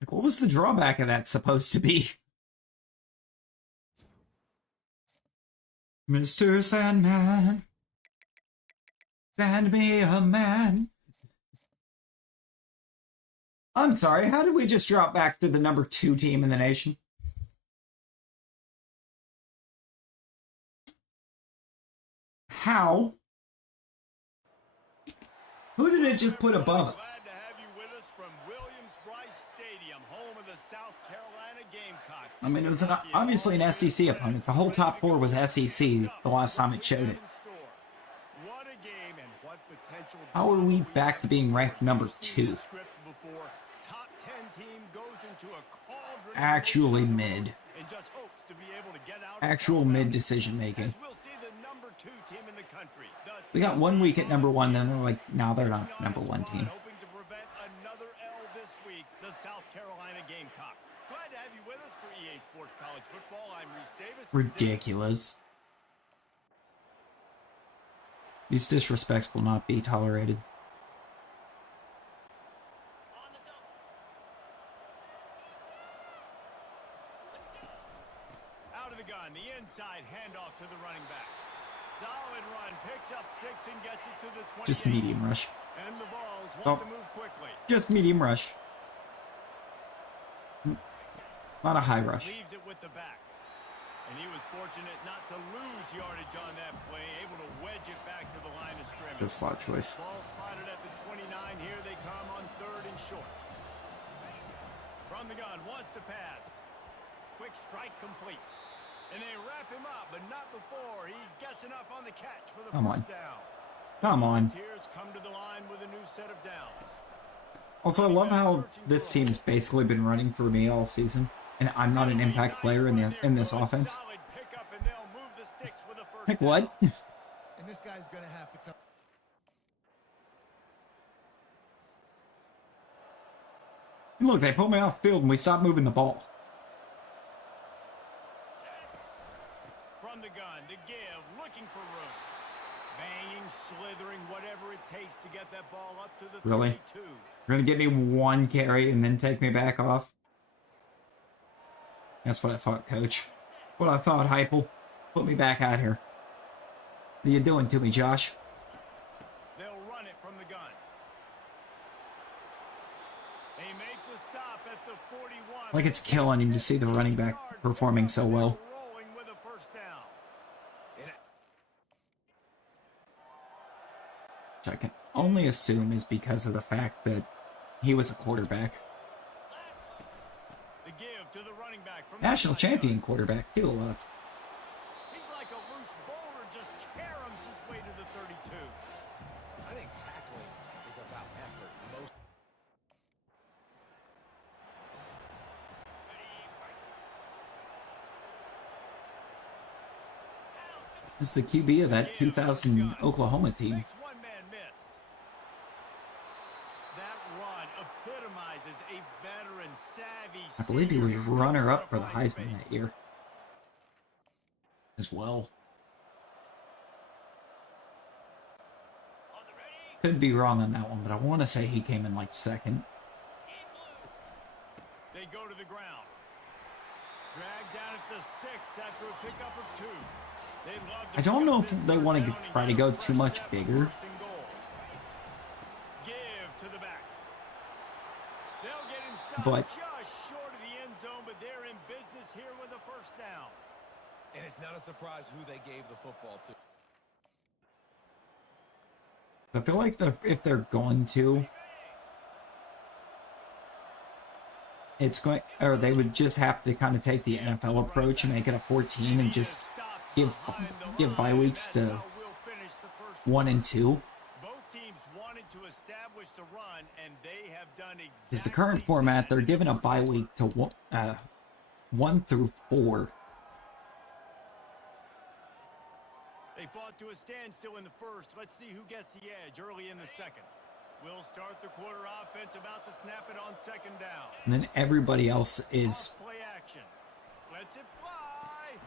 Like, what was the drawback of that supposed to be? Mr. Sandman, send me a man. I'm sorry, how did we just drop back to the number 2 team in the nation? How? Who did it just put above us? I mean, it was obviously an SEC opponent. The whole top 4 was SEC the last time it showed it. How are we back to being ranked number 2? Actually mid. Actual mid decision making. We got 1 week at number 1, then they're like, no, they're not number 1 team. Ridiculous. These disrespects will not be tolerated. Out of the gun, the inside handoff to the running back. Solid run, picks up 6 and gets it to the 20. Just medium rush. And the Vols want to move quickly. Just medium rush. Not a high rush. Leaves it with the back. And he was fortunate not to lose yardage on that play, able to wedge it back to the line of scrimmage. Good slot choice. Ball spotted at the 29. Here they come on 3rd and short. From the gun, wants to pass. Quick strike complete. And they wrap him up, but not before he gets enough on the catch for the first down. Come on. Volunteers come to the line with a new set of downs. Also, I love how this team's basically been running for me all season. And I'm not an impact player in this offense. Solid pickup, and they'll move the sticks with a first Like what? down. And this guy's going to have to come. Look, they pulled me off field and we stopped moving the ball. From the gun, to give, looking for room. Banging, slithering, whatever it takes to get that ball up to the Really? 32. You're gonna give me one carry and then take me back off? That's what I thought, Coach. What I thought, Heupel. Put me back out here. What are you doing to me, Josh? They'll run it from the gun. They make the stop at the 41. Like it's killing him to see the running back performing so well. Rolling with a first down. Which I can only assume is because of the fact that he was a quarterback. The give to the running back from National the shotgun. champion quarterback, too. He's like a loose boulder, just caroms his way to the 32. I think tackling is about effort. Most This is the QB of that 2000 Oklahoma team. Makes one man miss. That run epitomizes a veteran, savvy. I believe he was senior runner-up for the running Heisman base. that year. As well. Could be wrong on that one, but I want to say he came in like second. They go to the ground. Dragged down at the 6 after a pickup of 2. They'd love to I don't pick know up if this they third want to down and try to get go a too fresh much snap, bigger. 1st and goal. Give to the back. They'll get him stopped But just short of the end zone, but they're in business here with a first down. And it's not a surprise who they gave the football to. I feel like if they're going to, it's going, or they would just have to kind of take the NFL approach and make it a 14 and just give bye weeks to 1 and 2. Both teams wanted to establish the run, and they have done exactly. Because the current format, they're giving a bye week to 1 through 4. They fought to a standstill in the first. Let's see who gets the edge early in the second. We'll start the quarter offense, about to snap it on 2nd down. And then everybody else is, Off play action. Lets it fly.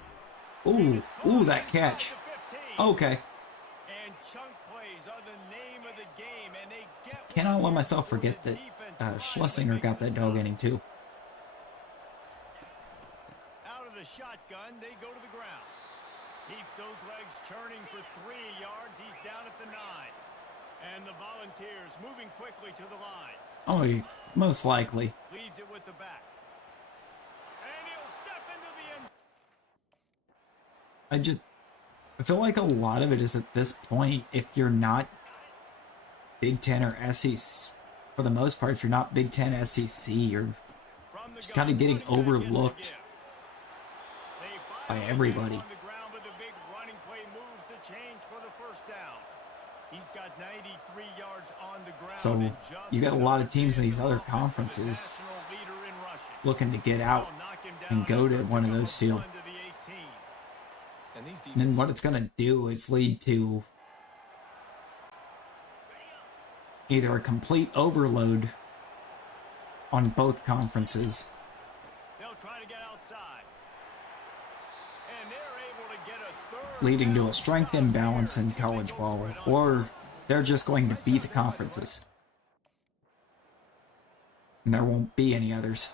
ooh, that catch. Okay. And chunk plays are the name of the game, and they get. Cannot let myself forget that Schlesinger got that dog inning too. Out of the shotgun, they go to the ground. Keeps those legs churning for 3 yards. He's down at the 9. And the Volunteers moving quickly to the line. Oh, most likely. Leaves it with the back. And he'll step into the end. I feel like a lot of it is at this point, if you're not Big Ten or SEC, for the most part, if you're not Big Ten SEC, you're just kind of getting overlooked by everybody. So you got a lot of teams in these other conferences looking to get out and go to one of those two. And then what it's going to do is lead to either a complete overload on both conferences, leading to a strength imbalance in college ball, or they're just going to beat the conferences. And there won't be any others.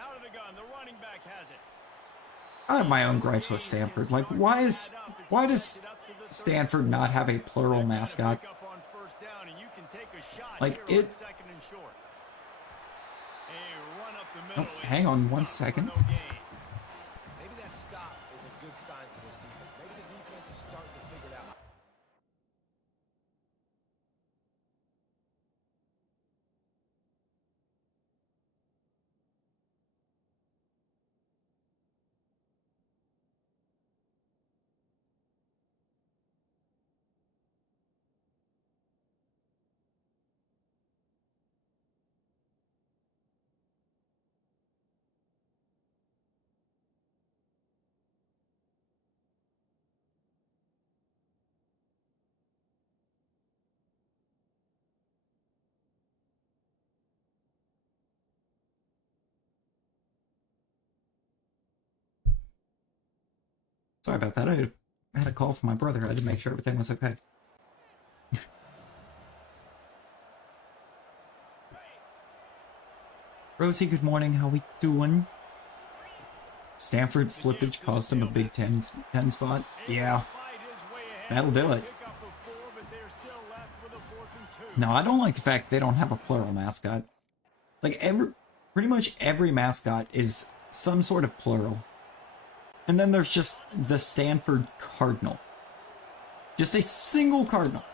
Out of the gun, the running back has it. I have my own gripes with Stanford. Like, why does Stanford not have a plural mascot? Like, it... Oh, hang on 1 second. Maybe that stop is a good sign for this defense. Maybe the defense is starting to figure it out. Sorry about that. I had a call from my brother. I had to make sure everything was okay. Rosie, good morning. How we doing? Stanford's slippage cost him a Big Ten spot. Yeah, that'll do it. No, I don't like the fact they don't have a plural mascot. Like, pretty much every mascot is some sort of plural. And then there's just the Stanford Cardinal. Just a single Cardinal.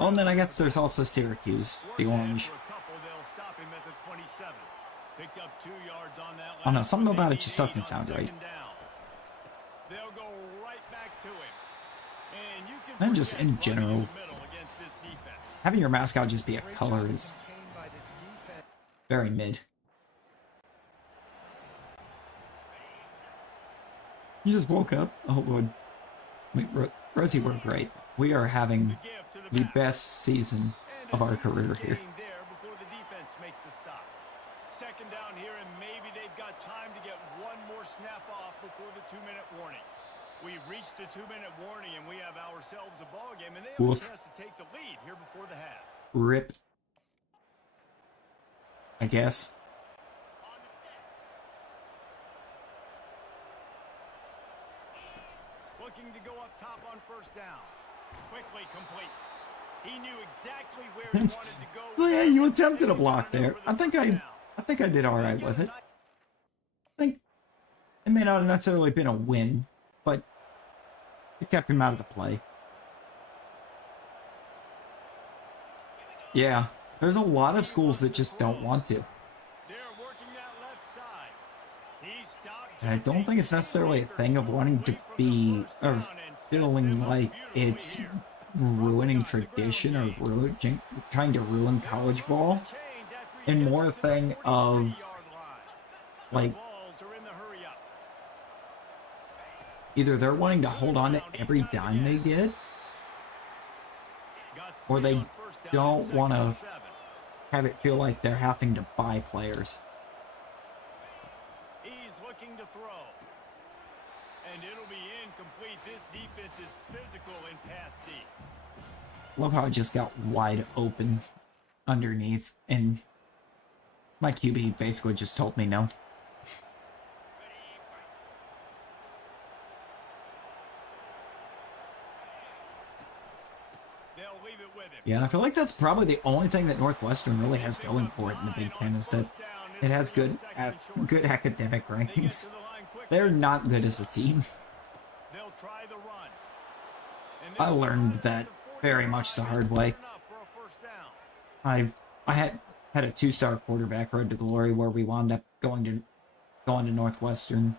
Oh, and then I guess there's also Syracuse, the orange. Oh no, something about it just doesn't sound right. And just in general, having your mascot just be a color is very mid. You just woke up? Oh lord. Rosie, we're great. We are having the best season of our career here. Second down here, and maybe they've got time to get one more snap off before the 2-minute warning. We've reached the 2-minute warning, and we have ourselves a ball game, and they have a chance to take the lead here before the half. Rip. I guess. Looking to go up top on first down. Quickly complete. He knew exactly where he wanted to go. Yeah, you attempted a block there. I think I did all right with it. I think it may not have necessarily been a win, but it kept him out of the play. Yeah, there's a lot of schools that just don't want to. And I don't think it's necessarily a thing of wanting to be, or feeling like it's ruining tradition or trying to ruin college ball. And more a thing of, like, either they're wanting to hold on to every dime they get, or they don't want to have it feel like they're having to buy players. He's looking to throw. And it'll be incomplete. This defense is physical and pass deep. Love how I just got wide open underneath, and my QB basically just told me no. Yeah, and I feel like that's probably the only thing that Northwestern really has going for it in the Big Ten, is that it has good academic rankings. They're not good as a team. I learned that very much the hard way. I had a 2-star quarterback road to glory where we wound up going to Northwestern.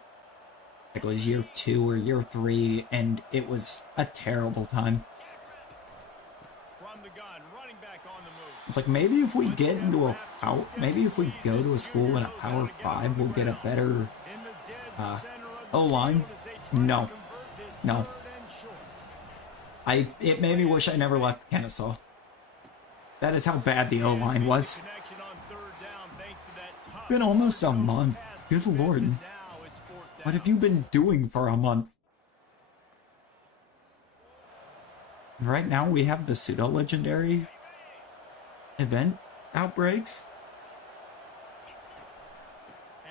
It was year 2 or year 3, and it was a terrible time. It's like, maybe if we get into maybe if we go to a school in a Power 5, we'll get a better O-line. No. It made me wish I never left Kennesaw. That is how bad the O-line was. Been almost a month. Good lord. What have you been doing for a month? Right now we have the pseudo-legendary event outbreaks.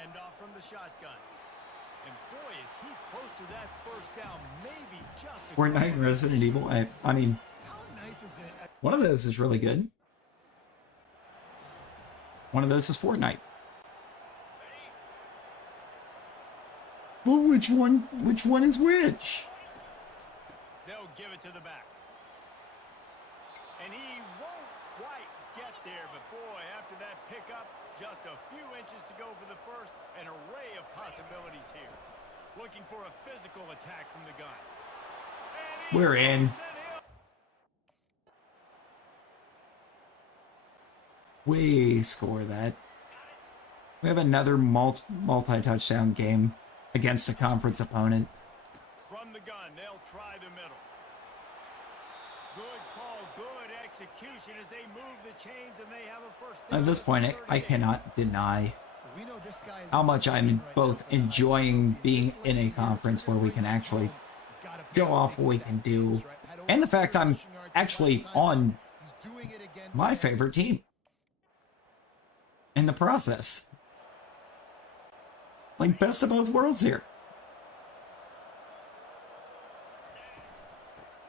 And off from the shotgun. And boy, is he close to that first down. Maybe just a Fortnite and Resident Evil. I mean, one of those is really good. One of those is Fortnite. Well, which one is which? They'll give it to the back. And he won't quite get there, but boy, after that pickup, just a few inches to go for the first. An array of possibilities here. Looking for a physical attack from the gun. We're in. We score that. We have another multi-touchdown game against a conference opponent. From the gun, they'll try the middle. Good call, good execution as they move the chains and they have a first down. At this point, I cannot deny We know this guy is how much I'm right now both for the enjoying Heisman being Trophy. in a This conference where we can actually gotta be show a off big what we step can for teams, do, right? Had over and the fact 100 I'm rushing yards his last actually time out. on He's doing it again my today. favorite team in the process. Like, best of both worlds here.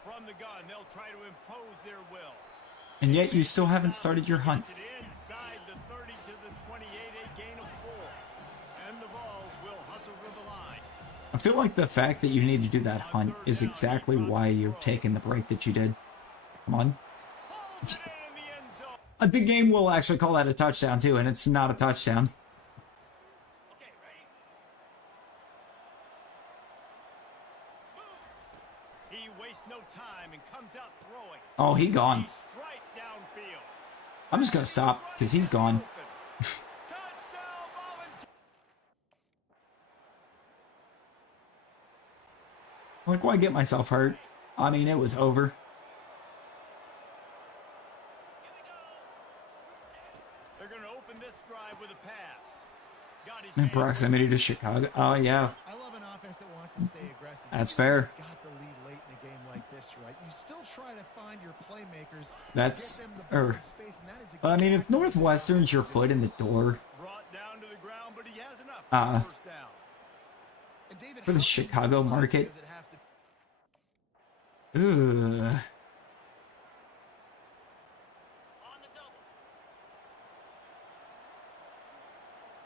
From the gun, they'll try to impose their will. And yet you still haven't started your hunt. Gets it inside the 30 to the 28, a gain of 4. And the Vols will hustle to the line. I feel like the fact that you need to do that hunt is exactly why you're taking the break that you did. Come on. Pulls it in the end zone. A big game will actually call that a touchdown too, and it's not a touchdown. He wastes no time and comes out throwing. Oh, he gone. He's straight downfield. I'm just going to stop because he's gone. Touchdown, Volunteers. Like, why get myself hurt? I mean, it was over. They're going to open this drive with a pass. Got his In proximity to Chicago. Oh, yeah. I love an offense that wants to stay aggressive. That's fair. You got the lead late in a game like this, right? You still try to find your playmakers. That's... get them the ball in space, and that is But I mean, if exactly what Northwestern's your foot in the door Brought down to the ground, but he has enough for first down. And David, for the how Chicago market, does it have to ugh.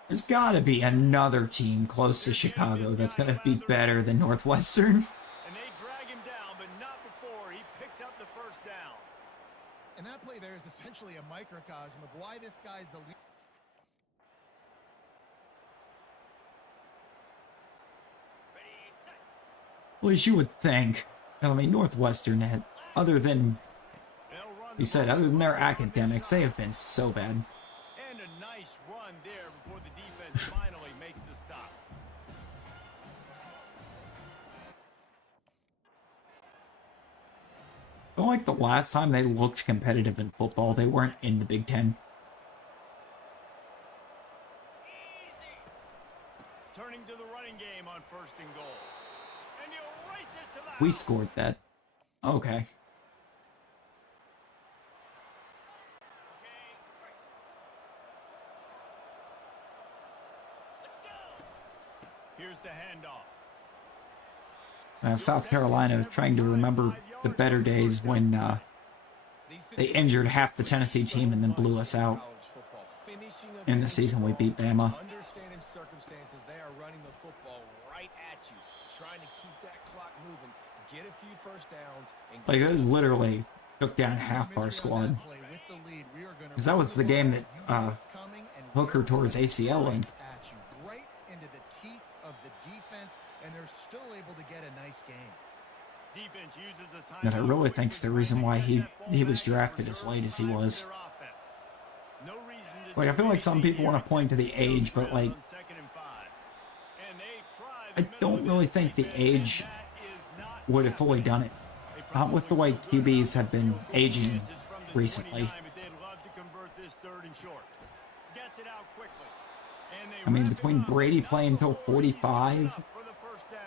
There's got to be another team close to Chicago that's going to be better than Northwestern. And they drag him down, but not before he picks up the first down. And that play there is essentially a microcosm of why this guy's the lead. At least you would think. I mean, Northwestern had, other than, They'll run you said, other than their academics, they have been so bad. and a nice run there before the defense finally makes the stop. I feel like the last time they looked competitive in football, they weren't in the Big Ten. Turning to the running game on first and goal. And he'll race it to the We house. scored that. Okay. Here's the handoff. South Carolina trying to remember the better days when they injured half the Tennessee team and then blew us out. In the season, we beat Bama. Understanding circumstances, they are running the football right at you, trying to keep that clock moving, get a few first downs, and Like, they literally took down half our squad. Because that was the game that Hooker tore his ACL in. Right into the teeth of the defense, and they're still able to get a nice game. Defense uses a time That I really think's the reason why he was drafted as late as he was. No reason to Like, I feel like some people want to point to the age, but like, on 2nd and 5. And they try I the middle don't of really this think the defense, age and that is not would have fully done it. Not with the way QBs have been aging chances from the recently. 29, but they'd love to convert this third and short. Gets it out quickly. And they I mean, wrap it between up. Brady Not playing until before he's 45 up for the first down.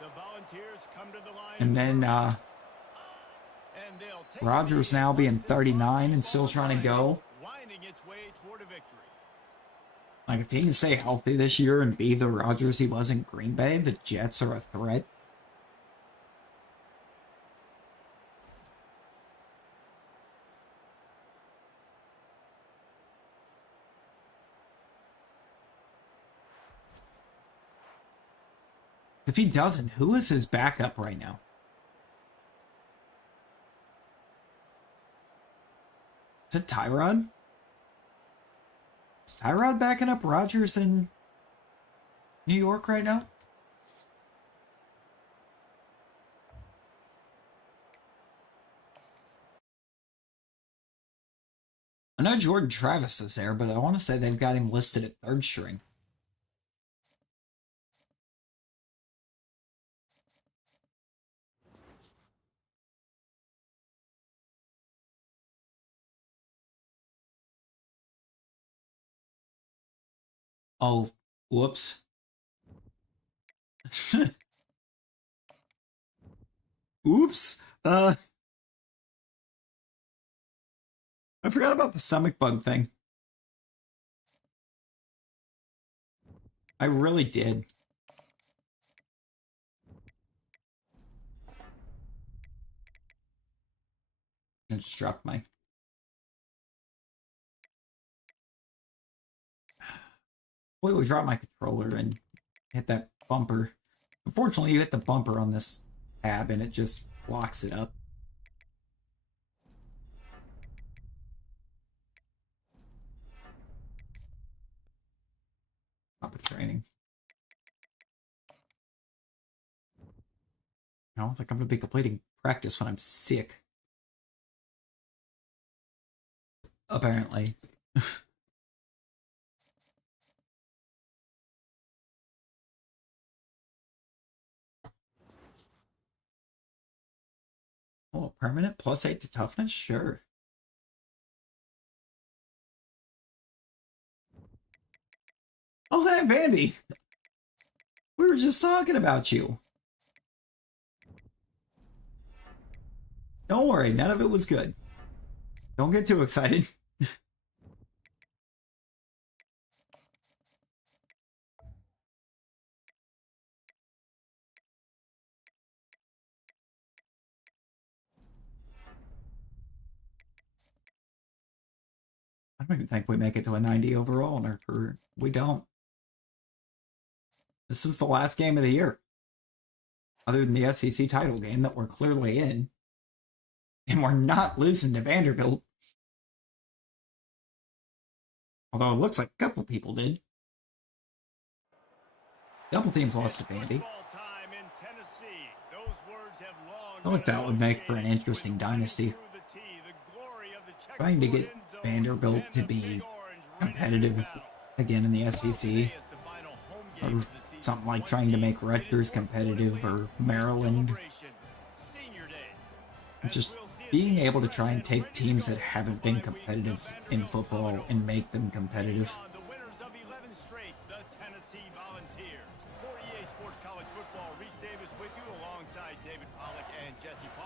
The Volunteers come to the line and then and they'll take Rodgers the lead now being once this 39 and ball's still trying to line, go. winding its way toward a victory. Like, if he can stay healthy this year and be the Rodgers he was in Green Bay, the Jets are a threat. If he doesn't, who is his backup right now? Is it Tyrod? Is Tyrod backing up Rodgers in New York right now? I know Jordan Travis is there, but I want to say they've got him listed at third string. Oh, whoops. Oops. I forgot about the stomach bug thing. I really did. I just dropped my... Boy, we dropped my controller and hit that bumper. Unfortunately, you hit the bumper on this tab and it just locks it up. Stop a training. I don't think I'm going to be completing practice when I'm sick. Apparently. Oh, permanent +8 to toughness? Sure. Oh, hey, Vandy! We were just talking about you. Don't worry, none of it was good. Don't get too excited. I don't even think we make it to a 90 overall in our career. We don't. This is the last game of the year. Other than the SEC title game that we're clearly in. And we're not losing to Vanderbilt. Although it looks like a couple people did. Double teams lost to Vandy. I feel like that would make for an interesting dynasty. Trying to get Vanderbilt to be competitive again in the SEC. Or something like trying to make Rutgers competitive or Maryland. Just being able to try and take teams that haven't been competitive in football and make them competitive.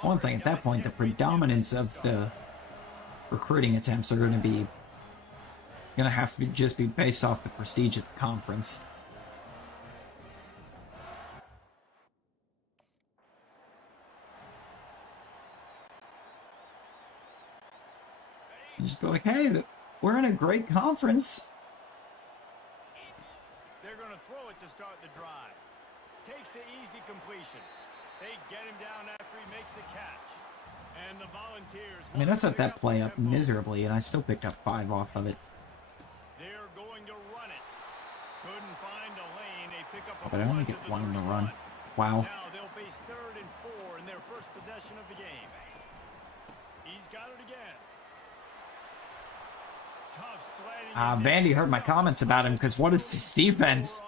One thing at that point, the predominance of the recruiting attempts are going to have to just be based off the prestige of the conference. And just be like, hey, we're in a great conference. They're going to throw it to start the drive. Takes the easy completion. They get him down after he makes the catch. And the Volunteers... I mean, I set that play up miserably, and I still picked up 5 off of it. They're going to run it. Couldn't find a lane. They pick up a But I only get 1 in the run. Wow. Now they'll face 3rd and 4 in their first possession of the game. He's got it again. Vandy heard my comments about him because what is this defense?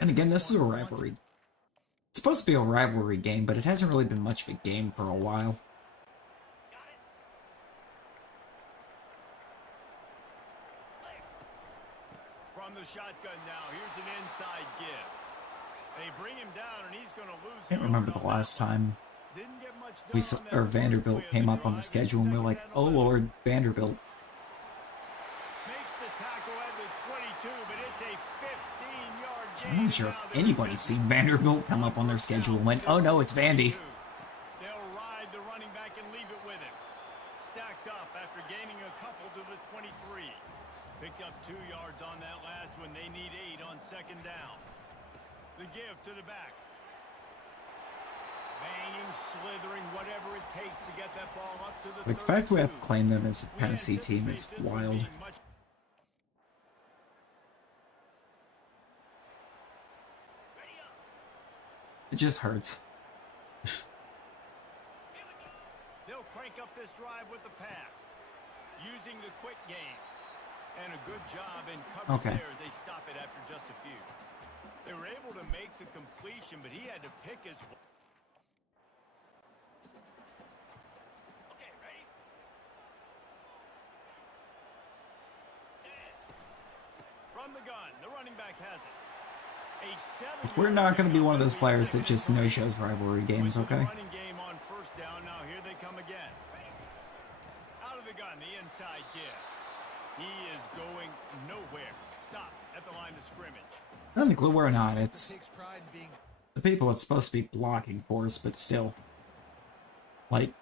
And again, this is a rivalry. It's supposed to be a rivalry game, but it hasn't really been much of a game for a while. From the shotgun now, here's an inside give. They bring him down and he's going to lose. I can't remember the last time Vanderbilt came up on the schedule and we were like, oh Lord, Vanderbilt. Makes the tackle at the 22, but it's a 15-yard gain. I'm not sure if anybody's seen Vanderbilt come up on their schedule and went, oh no, it's Vandy. They'll ride the running back and leave it with him. Stacked up after gaining a couple to the 23. Picked up 2 yards on that last one. They need 8 on 2nd down. The give to the back. Banging, slithering, whatever it takes to get that ball up to the The fact we have to claim them as a Tennessee team is wild. It just hurts. They'll crank up this drive with the pass. Using the quick game. And a good job in coverage there as they stop it after just a few. They were able to make the completion, but he had to pick his... From the gun, the running back has it. A 7-yard We're not going to be one of those pickup, players that second just and 3. no-shows rivalry games, With the okay? running game on first down, now here they come again. Out of the gun, the inside give. He is going nowhere. Stop at the line of scrimmage. I don't think we're not. It's Takes pride in being the people that's supposed to be blocking for us, but still. Like,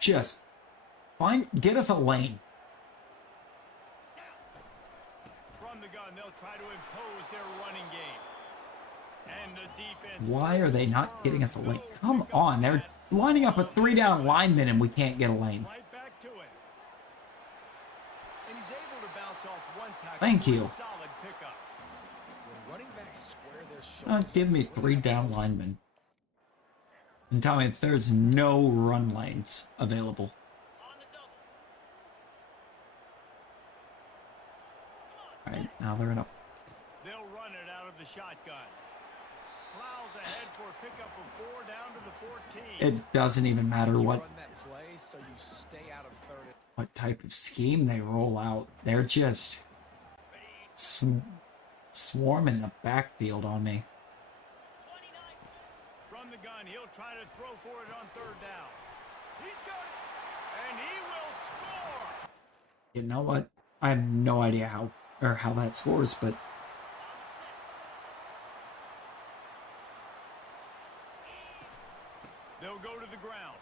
just get us a lane. From the gun, they'll try to impose their running game. And the defense. Why are they not getting us a lane? Come on, they're lining up a 3-down lineman and we can't get a lane. Right back to it. And he's able to bounce off one tackle. Thank you. Solid pickup. When running backs square their shoulders, Give me 3-down linemen. And tell me that there's no run lanes available. Alright, now they're in a... They'll run it out of the shotgun. Plows ahead for a pickup of 4 down to the 14. It doesn't even matter you what run that play so you stay out of third. what type of scheme they roll out. They're just swarming the backfield on me. From the gun, he'll try to throw for it on 3rd down. He's got it, and he will score. You know what? I have no idea how that scores, but They'll go to the ground.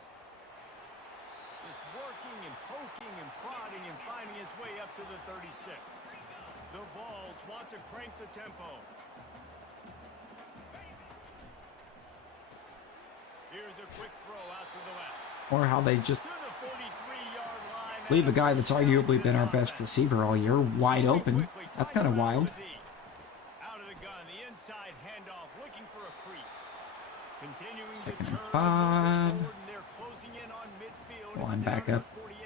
Just working and poking and prodding and finding his way up to the 36. The Vols want to crank the tempo. Here's a quick throw out to the left. or how they just To the 43-yard line. leave a guy that's arguably been our best receiver all year wide open. That's kind of wild. Out of the gun, the inside handoff, looking for a crease. Continuing to 2nd and turn 5. forward, and they're closing in on midfield. Line It's back down up. to 48.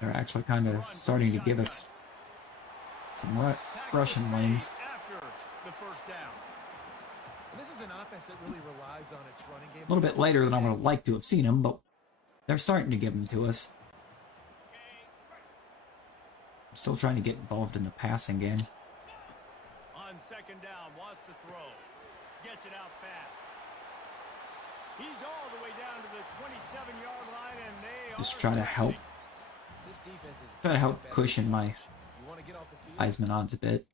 They're actually kind of starting to give us some Russian lanes. After the first down. And this is an offense that really relies on its running game. A little bit later than I would have liked to have seen them, but they're starting to give them to us. I'm still trying to get involved in the passing game. On 2nd down, wants to throw. Gets it out fast. He's all the way down to the 27-yard line, and they Just are try to help. This defense is Try to help cushion my You want to get off the field? Heisman odds a bit.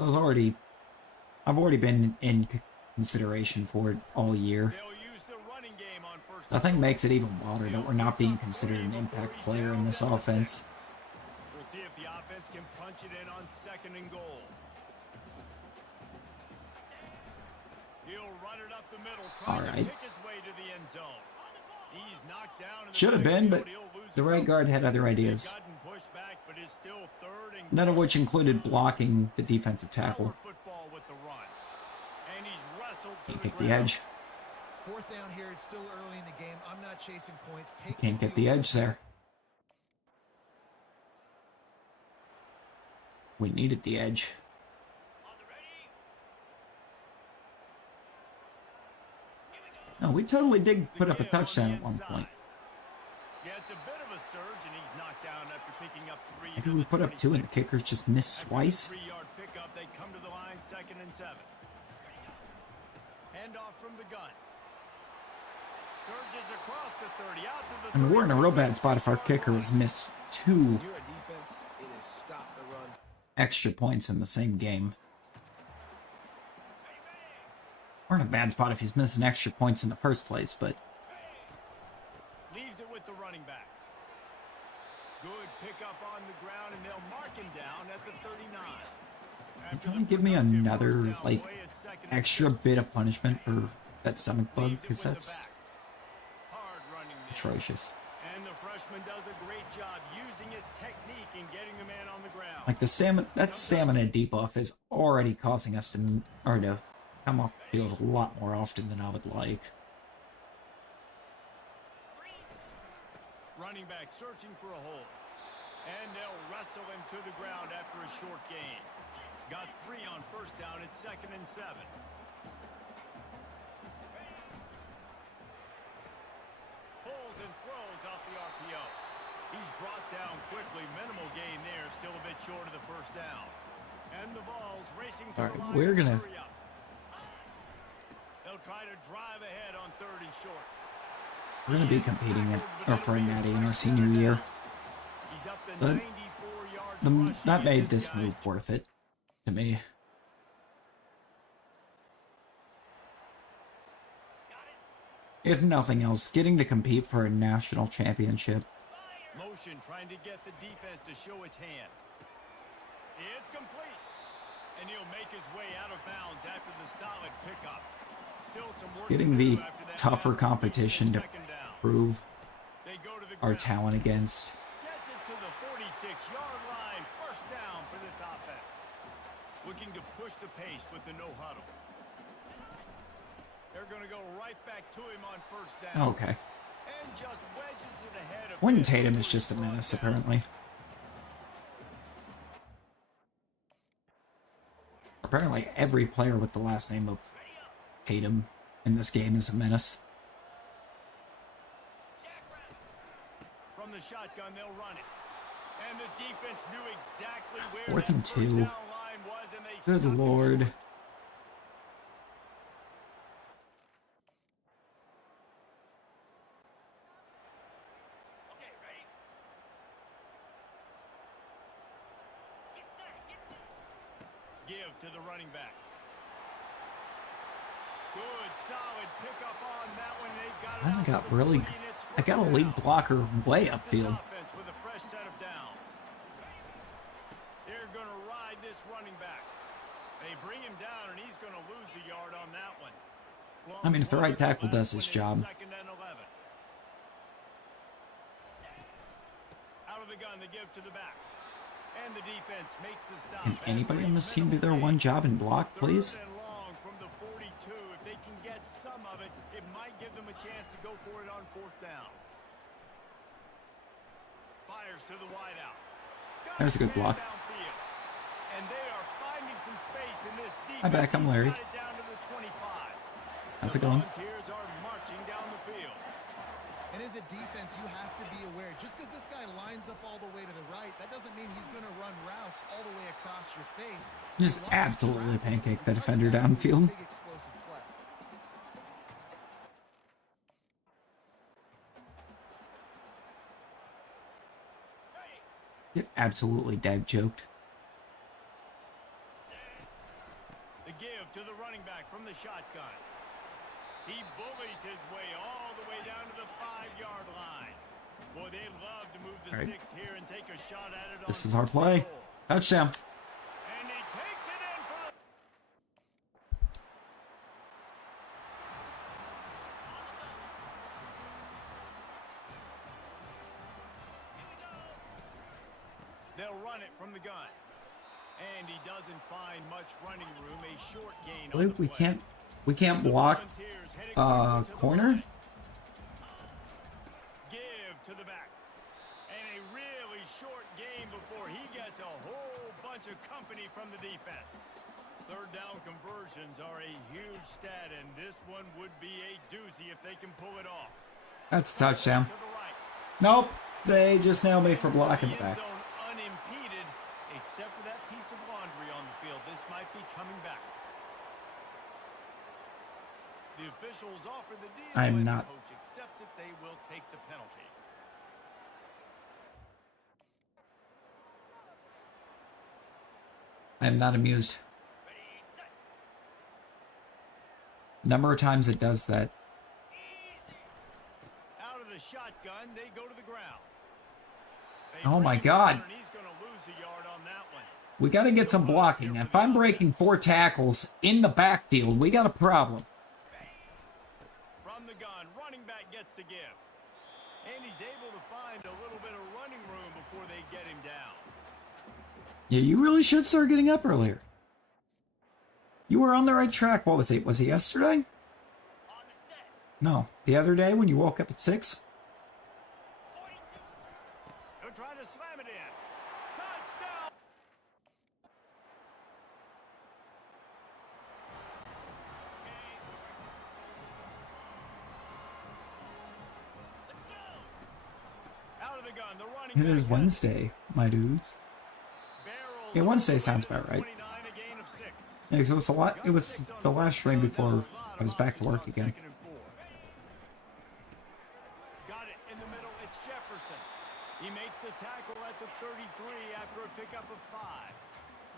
I've already been in consideration for it all year. They'll use the running game on first I think makes it even wilder that we're not being considered an impact player in this offense. We'll see if the offense can punch it in on 2nd and goal. He'll run it up the middle, trying All to right. pick his way to the end zone. He's knocked down in the Should have been, but backfield. He'll lose the right guard had other ideas. gotten pushed back, but is still 3rd and None of which included blocking the defensive tackle. power football with the run. And he's wrestled to Can't the get the ground. edge. 4th down here. It's still early in the game. I'm not chasing points. Take Can't get the edge there. We needed the edge. No, we totally did put up a touchdown at one point. Yeah, it's a bit of a surge, and he's knocked down after picking up 3. Maybe we put up 2 and the kickers just missed twice. 3-yard pickup, they come to the line, 2nd and 7. Handoff from the gun. Surges across the 30, out to the I mean, we're in a real 30. bad spot if our kicker has missed 2 You're a defense. It is stop the run. extra points in the same game. We're in a bad spot if he's missing extra points in the first place, but Leaves it with the running back. Good pickup on the ground, and they'll mark him down at the 39. After trying the to give me productive another, first down like, play, it's 2nd and extra 6. bit of punishment for that stomach bug, Leaves it because with the that's back. Hard running there. atrocious. And the freshman does a great job using his technique and getting the man on the ground. Like the stamina debuff is already causing us to come off the field a lot more often than I would like. Running back searching for a hole. And they'll wrestle him to the ground after a short gain. Got 3 on first down. It's 2nd and 7. Pulls and throws off the RPO. down quickly. Minimal gain there. Still a bit short of the first down. And the ball's racing to All the right, line. we're gonna. Hurry up. They'll try to drive ahead on 3rd and short. We're gonna be competing for a natty in our senior year. He's up to But 94 yards that made rushing, this guy. move worth it to me. If nothing else, getting to compete for a national championship. Motion trying to get the defense to show his hand. It's complete. And he'll make his way out of bounds after the solid pickup. Still some work Getting to the do after that tougher pass. competition to Second down. prove They go to the our ground. talent against. Gets it to the 46-yard line. First down for this offense. Looking to push the pace with the no huddle. They're going to go right back to him on first down. Okay. And just wedges it ahead of Quentin Pitt Tatum for is just a his menace, first down. apparently. Apparently, every player with the last name of Tatum in this game is a menace. From the shotgun, they'll run it. And the defense knew exactly where 4th that and first 2. down line was, and they Good stopped it lord. short. Give to the running back. Good, solid pickup on that one. They've got it I out got to the really. 40, and it's I got a first lead down. blocker way This upfield. offense with a fresh set of downs. They're going to ride this running back. They bring him down, and he's going to lose a yard on that one. I mean, if the right tackle does his job. Second and 11. Out of the gun to give to the back. And the defense makes the stop. Can anybody on this team do their one job and block, please? Third and long from the 42. If they can get some of it, it might give them a chance to go for it on fourth down. Fires to the wideout. There's a good block. Downfield. And they are finding some space in this defense. Hi, back. I'm Larry. He's got it down to the 25. How's The it going? Volunteers are marching down the field. And as a defense, you have to be aware. Just because this guy lines up all the way to the right, that doesn't mean he's going to run routes all the way across your face. Just He launches absolutely traffic, pancake and the because of defender that, it's a downfield. big explosive play. Get absolutely dad joked. The give to the running back from the shotgun. He bullies his way all the way down to the 5-yard line. Boy, they love to move the All right. sticks here and take a shot at it. This on is our play. goal. Touchdown. And he takes it in for the... They'll run it from the gun. And he doesn't find much running room. A short gain on the We play. can't block Volunteers heading quickly to the corner. right. Give to the back. And a really short game before he gets a whole bunch of company from the defense. Third down conversions are a huge stat, and this one would be a doozy if they can pull it off. That's a touchdown. To the right. Nope. They just nailed me for blocking the end back. zone unimpeded, except for that piece of laundry on the field. This might be coming back. The officials offer the deal. I am and not- The coach accepts it. They will take the penalty. I am not amused. Number of times it does that. Out of the shotgun, they go to the ground. They Oh bring my him God. down, and he's going to lose a yard on that one. We got to get some blocking. If I'm breaking 4 tackles in the backfield, we got a problem. From the gun, running back gets to give. And he's able to find a little bit of running room before they get him down. Yeah, you really should start getting up earlier. You were on the right track. What was it? Was it yesterday? No, the other day when you woke up at 6? He'll try to slam it in. Touchdown! Out of the the gun, the running It is back. Wednesday, my dudes. Barrels Yeah, Wednesday sounds about right. 29, a gain of 6. Yeah, 'cause it was a lot. It was the last stream before I was back to work again. Second and 4. Got it in the middle. It's Jefferson. He makes the tackle at the 33 after a pickup of 5.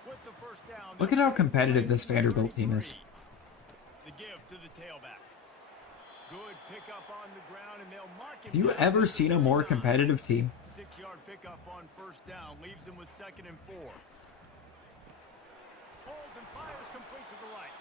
With the first down. Look at how competitive this Vanderbilt team is. The give to the tailback. Good pickup on the ground, and they'll mark him. Have you ever seen a more competitive team? 6-yard pickup on first down leaves him with 2nd and 4. Holds and fires complete to the right.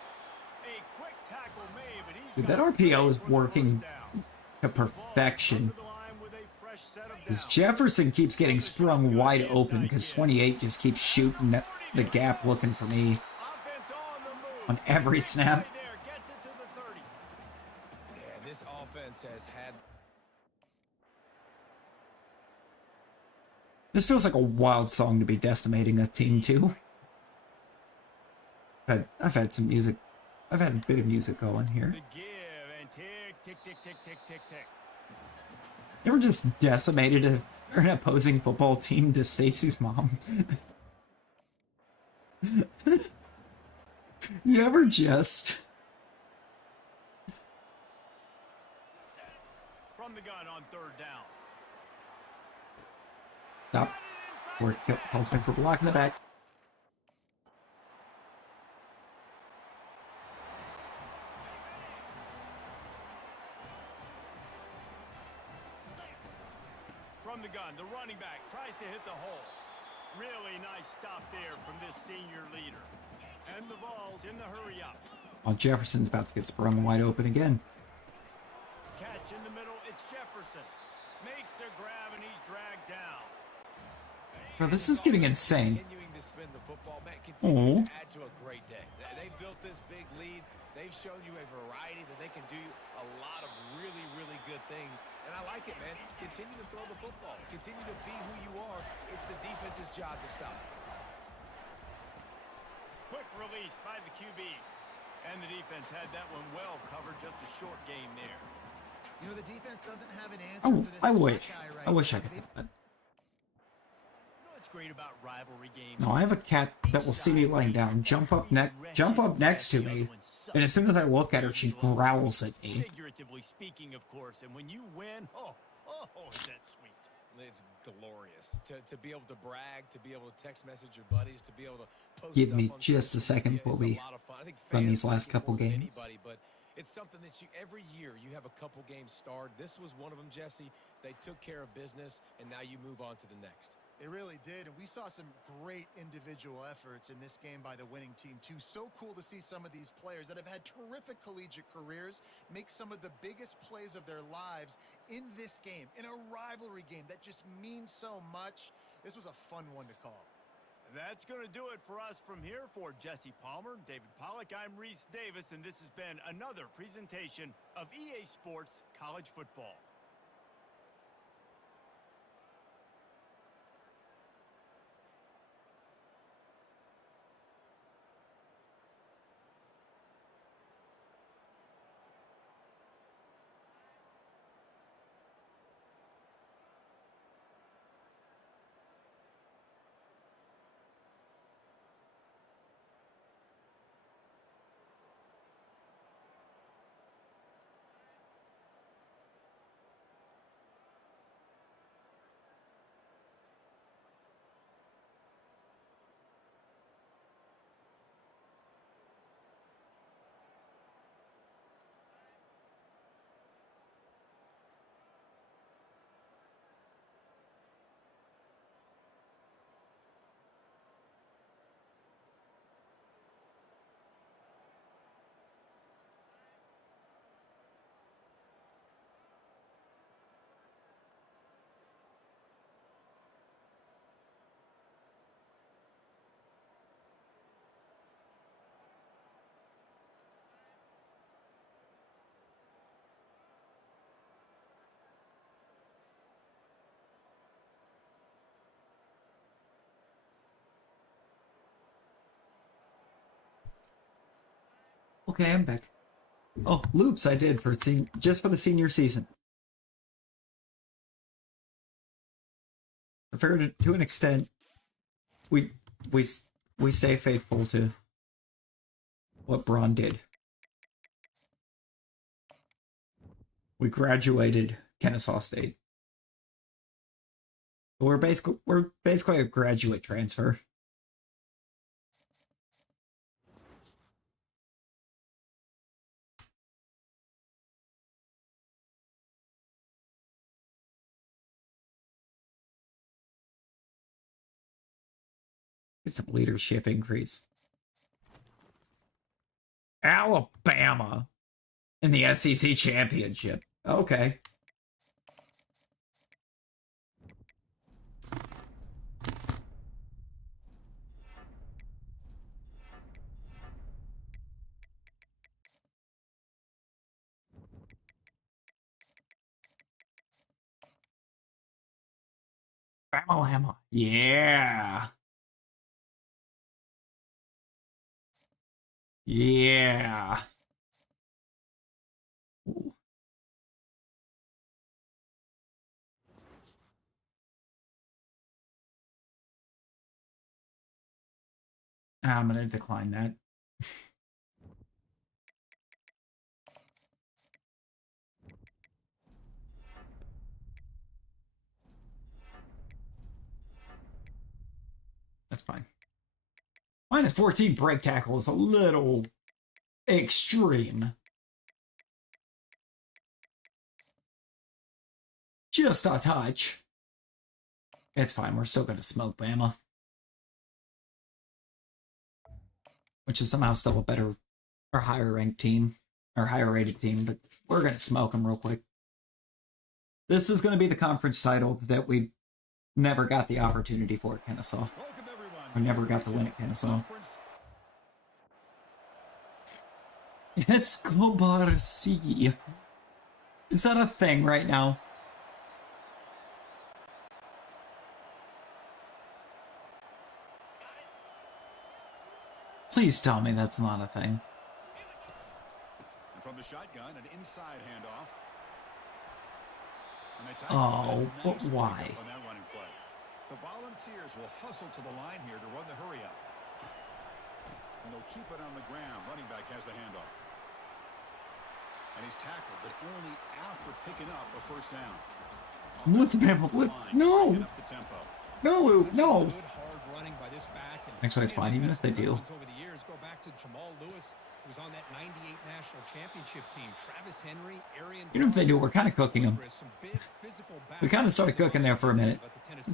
A quick tackle made, but he's Dude, got that RPO is for the working first down. to perfection. Over the line with a fresh set of Because downs. Jefferson keeps getting sprung wide open because 28 just keeps shooting at the gap looking for me Offense on the move. on every snap. Right there, gets it to the 30. Yeah, this offense has had This feels like a wild song to be decimating a team to. But I've had some music. I've had a bit of music going here. The give and tick, tick, tick, tick, tick, tick, tick. You ever just decimated an opposing football team to Stacy's mom? You ever just... From the gun on 3rd down. Stop. Work calls me for blocking the back. From the gun, the running back tries to hit the hole. Really nice stop there from this senior leader. And the Vols in the hurry up. While Jefferson's about to get sprung wide open again. Catch in the middle, it's Jefferson. Makes the grab and he's dragged down. Bro, this is getting insane. continuing to spin the football, man, continues Aw. to add to a great day. They built this big lead. They've shown you a variety that they can do a lot of really, really good things. And I like it, man. Continue to throw the football. Continue to be who you are. It's the defense's job to stop. Quick release by the QB. And the defense had that one well covered. Just a short game there. You know, the defense doesn't have an answer Oh, for this I wish. guy right I wish now. I could have that. You know what's great about rivalry games? No, I have a cat that will see me laying down, jump up next to me, and as soon as I look at her, she growls at me. Figuratively speaking, of course. And when you win, is that sweet. It's glorious to be able to brag, to be able to text message your buddies, to be able to post Give stuff me on just a social second media. before It's we a lot of fun. I think run fans these last like it couple more than games. anybody, but it's something that every year you have a couple games starred. This was one of them, Jesse. They took care of business, and now you move on to the next. They really did, and we saw some great individual efforts in this game by the winning team, too. So cool to see some of these players that have had terrific collegiate careers make some of the biggest plays of their lives in this game, in a rivalry game that just means so much. This was a fun one to call. That's going to do it for us from here. For Jesse Palmer, David Pollack, I'm Reese Davis, and this has been another presentation of EA Sports College Football. Okay, I'm back. Oh, loops I did for just for the senior season. fair to an extent, we we we stay faithful to what Braun did. We graduated Kennesaw State. We're basically a graduate transfer. Get some leadership increase. Alabama in the SEC championship. Okay. Alabama. Yeah. Yeah. Ooh. I'm going to decline that. That's fine. Minus 14 break tackle is a little extreme. Just a touch. It's fine. We're still going to smoke Bama. Which is somehow still a better or higher ranked team. Or higher rated team. But we're going to smoke them real quick. This is going to be the conference title that we never got the opportunity for at Kennesaw. We never got to win at Kennesaw. Escobar C. Is that a thing right now? Please tell me that's not a thing. And from the shotgun, an inside handoff. Oh, but why? On that running play. The Volunteers will hustle to the line here to run the hurry up. And they'll keep it on the ground. Running back has the handoff. And he's tackled, but only after picking up a first down. Let's have a blitz. No! No, Luke, no! Actually, it's fine, even if they do. Over the years, go back to Jamal Lewis, who was on that 98 national championship team. Travis Henry, Arian. Even if they do, we're kind of cooking them. We kind of started cooking there for a minute.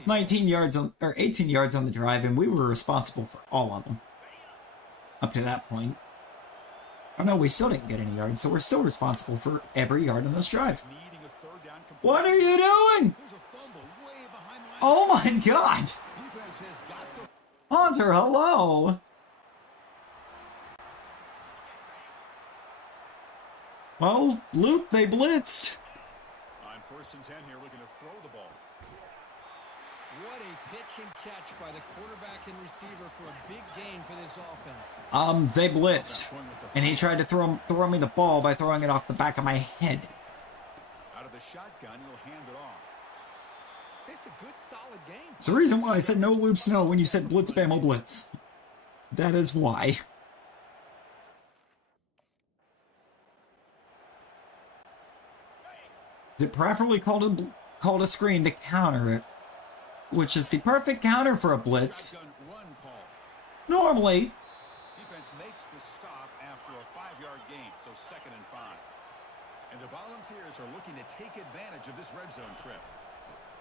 19 yards on, or 18 yards on the drive, and we were responsible for all of them. Up to that point. Oh no, we still didn't get any yards, so we're still responsible for every yard on this drive. What are you doing? Oh my god! Hunter, hello! Well, Luke, they blitzed. On 1st and 10 here, looking to throw the ball. What a pitch and catch by the quarterback and receiver for a big gain for this offense. They blitzed. And he tried to throw me the ball by throwing it off the back of my head. Out of the shotgun, he'll hand it off. It's a good, solid game. It's the reason why I said no loops, no when you said blitz, bam, blitz. That is why. It properly called a screen to counter it, which is the perfect counter for a blitz. Normally, defense makes the stop after a 5-yard gain, so 2nd and 5. And the Volunteers are looking to take advantage of this red zone trip.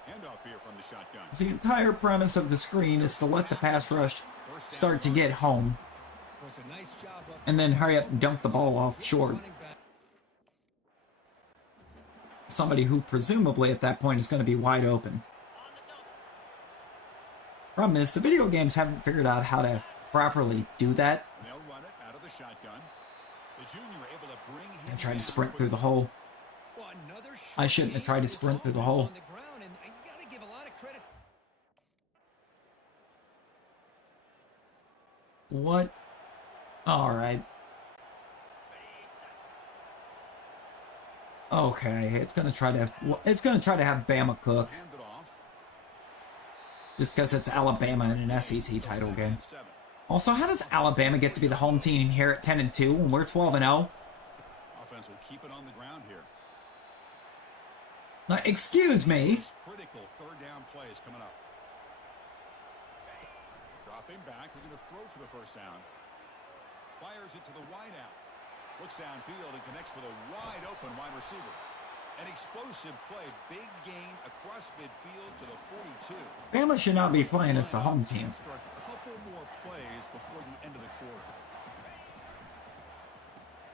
Handoff here from the shotgun. the entire premise of the screen is to let the pass rush start to get home, and then hurry up and dump the ball off short. Somebody who presumably at that point is going to be wide open. Problem is, the video games haven't figured out how to properly do that. They'll run it out of the shotgun. The junior able to bring him. I tried to sprint through the hole. I shouldn't have tried to sprint through the hole. What? All right. Okay, it's gonna try to have Bama cook. Hand it off. Just because it's Alabama in an SEC title game. Also, how does Alabama get to be the home team here at 10-2 when we're 12-0? Offense will keep it on the ground here. Now, excuse me. Critical third down plays coming up. Dropping back, we're going to throw for the first down. Fires it to the wide out. Looks downfield and connects with a wide open wide receiver. An explosive play, big gain across midfield to the 42. Bama should not be playing as the home team. For a couple more plays before the end of the quarter.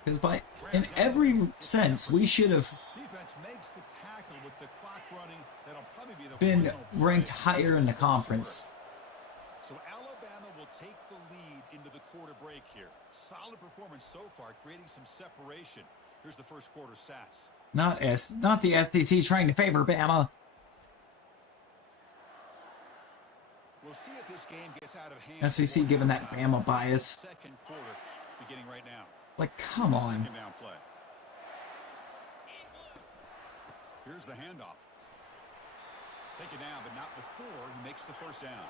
Because in every sense, we should have Defense makes the tackle with the clock running. That'll probably be the been final ranked play. higher in the conference. So Alabama will take the lead into the quarter break here. Solid performance so far, creating some separation. Here's the first quarter stats. Not the SEC trying to favor Bama. We'll see if this game gets out of hand. SEC given that Bama bias. Second quarter beginning right now. Like, come on. Second down play. Here's the handoff. Take it down, but not before he makes the first down.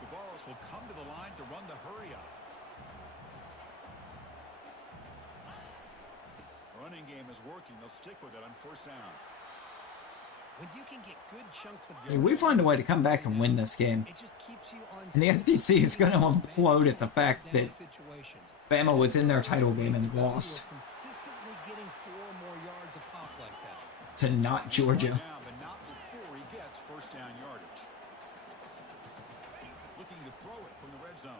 The balls will come to the line to run the hurry up. Running game is working. They'll stick with it on first down. When you can get good chunks of Hey, we find a way to come back and win this game. it just keeps you on And the SEC is going to implode at the fact that situations. Bama was in their title game and lost Consistently getting 4 more yards a pop like that. to not Georgia. Down, but not before he gets first down yardage. Looking to throw it from the red zone.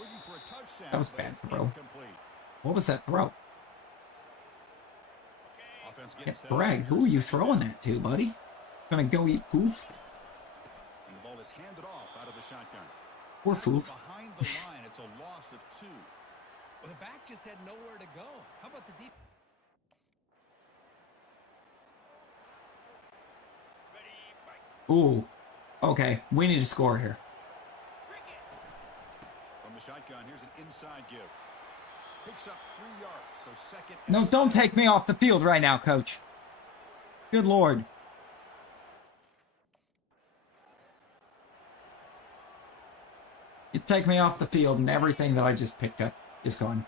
Looking for a touchdown. That was but bad it's throw. incomplete. What was that throw? Offense Yeah, getting set Bragg, up. who are you throwing that to, buddy? Gonna go eat poof? And the ball is handed off out of the shotgun. Or foof? Behind the line, it's a loss of 2. Well, the back just had nowhere to go. How about the deep? Ooh. Okay, we need to score here. From the shotgun, here's an inside give. Picks up 3 yards, so second. No, and don't 7. take me off the field right now, coach. Good Lord. You take me off the field and everything that I just picked up is gone.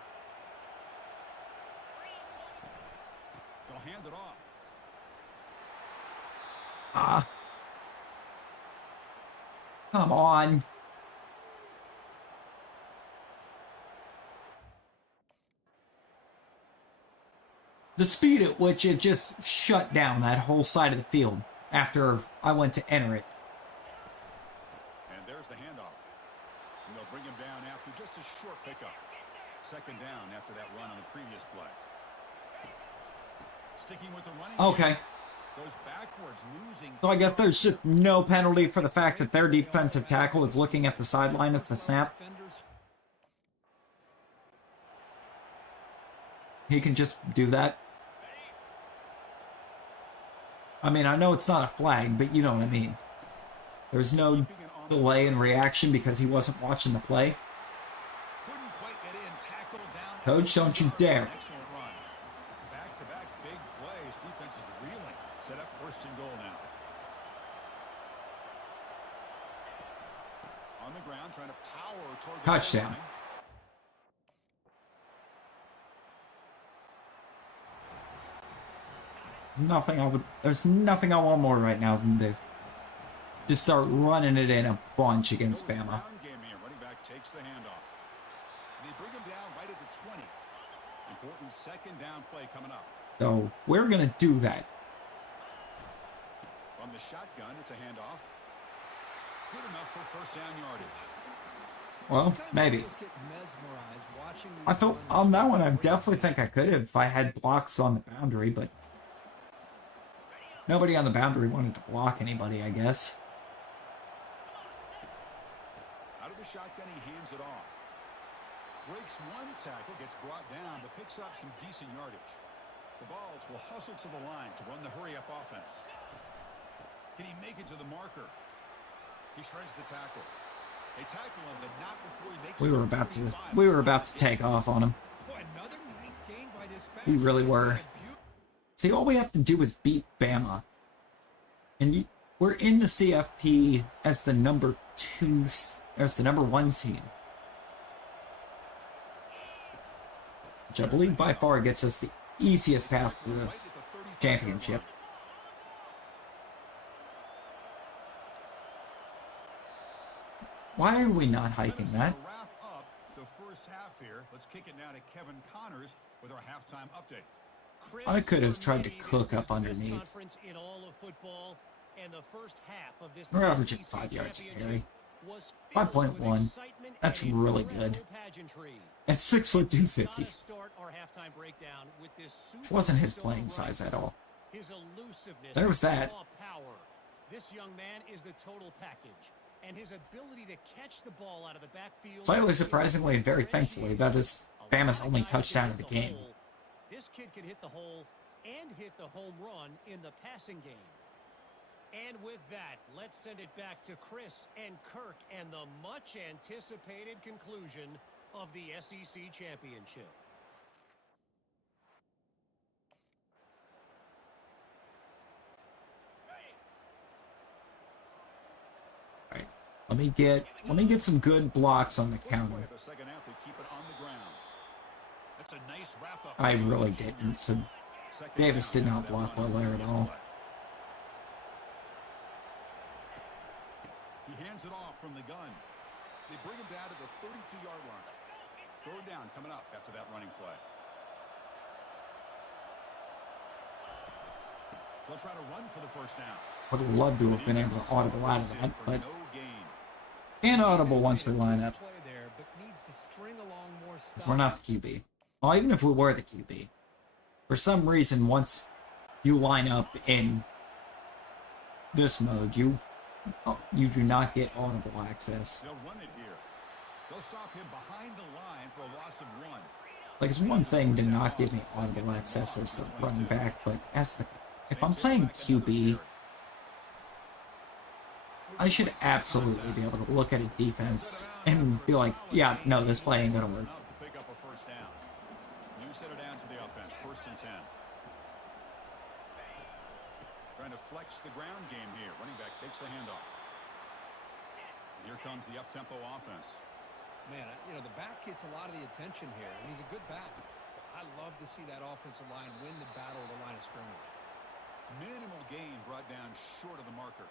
They'll hand it off. Ah. Come on. The speed at which it just shut down that whole side of the field after I went to enter it. And there's the handoff. And they'll bring him down after just a short pickup. Second down after that run on the previous play. Sticking with the running. Okay. Game, goes backwards, losing. So I guess there's just no penalty for the fact that their defensive tackle is looking at the sideline at the snap. He can just do that. I mean, I know it's not a flag, but you know what I mean. There's no delay in reaction because he wasn't watching the play. Couldn't quite get in, tackled down. Coach, don't you dare. Excellent run. Back-to-back big plays. Defense is reeling. Set up first and goal now. On the ground, trying to power toward the Touchdown. goal line. There's nothing I want more right now than to just start running it in a bunch against Bama. Ground game here. Running back takes the handoff. They bring him down right at the 20. Important second down play coming up. So we're gonna do that. From the shotgun, it's a handoff. Good enough for first down yardage. Well, maybe. I felt on that one I definitely think I could have if I had blocks on the boundary, but nobody on the boundary wanted to block anybody, I guess. Out of the shotgun, he hands it off. Breaks one tackle, gets brought down, but picks up some decent yardage. The Vols will hustle to the line to run the hurry-up offense. Can he make it to the marker? He shreds the tackle. They tackle him, but not before he makes We were about to take off on him. Another nice gain by this back. We really were. See, all we have to do is beat Bama. And we're in the CFP as the number 2, or as the number 1 team. Which I believe by far gets us the easiest path to the championship. Why are we not hiking that? Wrap up the first half here. Let's kick it now to Kevin Connors with our halftime update. I could have tried to cook up underneath. We're averaging 5 yards a carry. 5.1. That's really good. At 6 foot 250. Which wasn't his playing size at all. There was that. This young man is the total package. And his ability to catch the ball out of the backfield. Slightly surprisingly and very thankfully, that is Bama's only touchdown of the game. This kid can hit the hole and hit the home run in the passing game. And with that, let's send it back to Chris and Kirk and the much anticipated conclusion of the SEC championship. Let me get some good blocks on the counter. I really didn't, so Davis did not block well there at all. He hands it off from the gun. They bring him down to the 32-yard line. Third down coming up after that running play. They'll try to run for the first down. Would have loved to have been able to audible out of that, but inaudible once we line up. Because we're not the QB. Well, even if we were the QB, for some reason, once you line up in this mode, you do not get audible access. They'll run it here. They'll stop him behind the line for a loss of 1. Like, it's one thing to not give me audible access as the running back, but if I'm playing QB, I should absolutely be able to look at a defense and be like, yeah, no, this play ain't gonna work. Pick up a first down. New center down to the offense. 1st and 10. Trying to flex the ground game here. Running back takes the handoff. Here comes the up-tempo offense. Man, you know, the back gets a lot of the attention here, and he's a good back. I love to see that offensive line win the battle of the line of scrimmage. Minimal gain brought down short of the marker.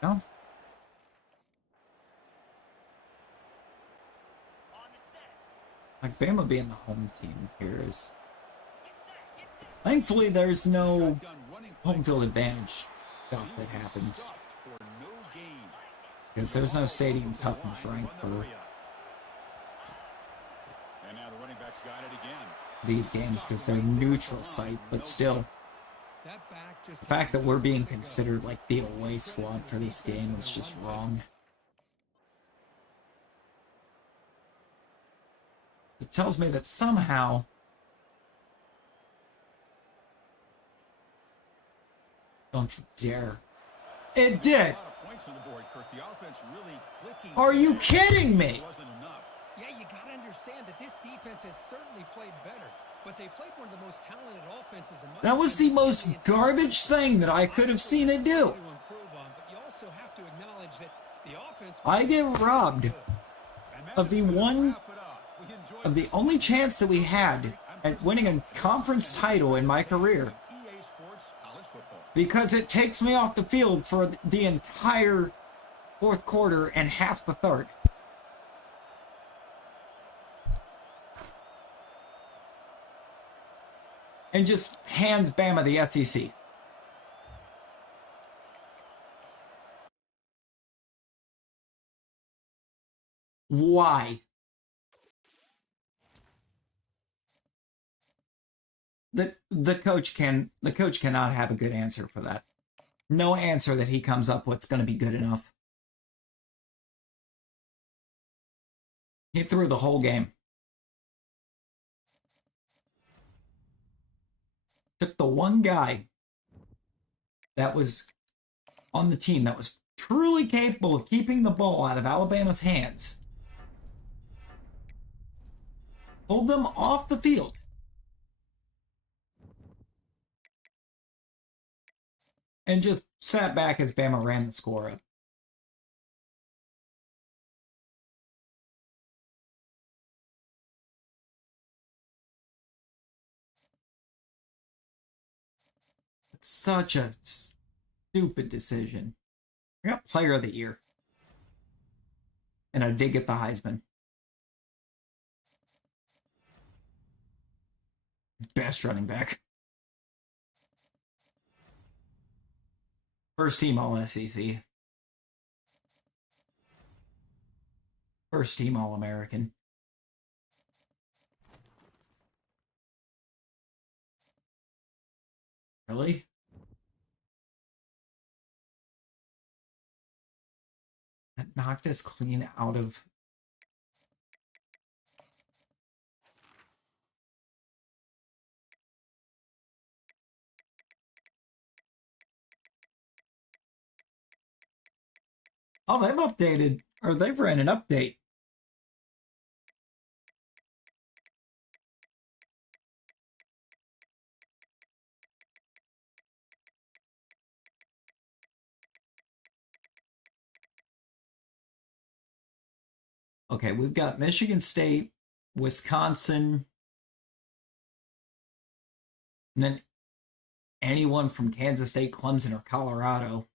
No. Like, Bama being the home team here is... Thankfully, there's no home field advantage stuff that happens. Because there's no stadium toughness rank for these games because they're neutral site, but still. The fact that we're being considered like the away squad for this game is just wrong. It tells me that somehow don't you dare. It did! Are you kidding me? Yeah, you gotta understand that this defense has certainly played better. But they played one of the most talented offenses in my That was the most garbage thing that I could have seen it do. I get robbed of the only chance that we had at winning a conference title in my career because it takes me off the field for the entire 4th quarter and half the 3rd. And just hands Bama the SEC. Why? The coach cannot have a good answer for that. No answer that he comes up with is going to be good enough. He threw the whole game. Took the one guy that was on the team that was truly capable of keeping the ball out of Alabama's hands, pulled them off the field, and just sat back as Bama ran the score up. It's such a stupid decision. I got Player of the Year. And I did get the Heisman. Best running back. First team All SEC. First team All American. Really? That knocked us clean out of... Oh, they've updated, or they've ran an update. Okay, we've got Michigan State, Wisconsin, and then anyone from Kansas State, Clemson, or Colorado.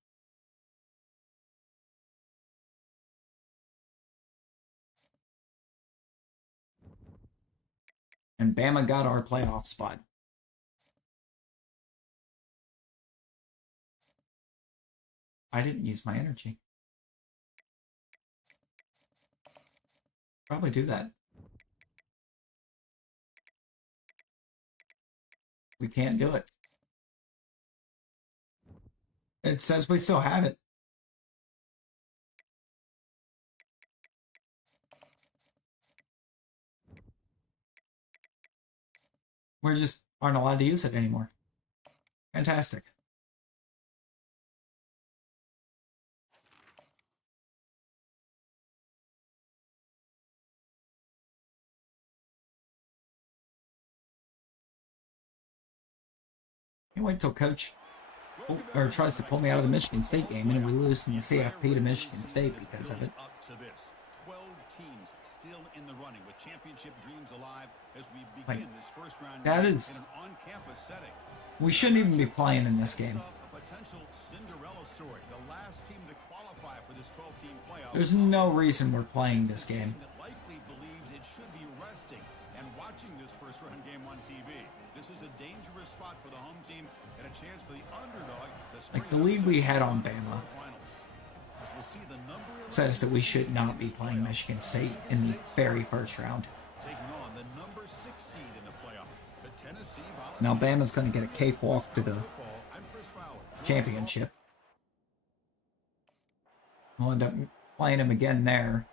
And Bama got our playoff spot. I didn't use my energy. Probably do that. We can't do it. It says we still have it. We just aren't allowed to use it anymore. Fantastic. Can't wait till Coach tries to pull me out of the Michigan State game and we lose in the CFP to Michigan State because of it. Up to this. 12 teams still in the running with championship dreams alive as we begin this first round that in is... an on-campus setting. We shouldn't even be playing in this game. A potential Cinderella story. The last team to qualify for this 12-team playoff. There's no reason we're playing this game. That likely believes it should be resting and watching this first round game on TV. This is a dangerous spot for the home team and a chance for the underdog. Like the lead we had on Bama says that we should not be playing Michigan State in the very first round. Taking on the number 6 seed in the playoff. The Tennessee Now Bama's going to get a cakewalk to the championship. We'll end up playing him again there.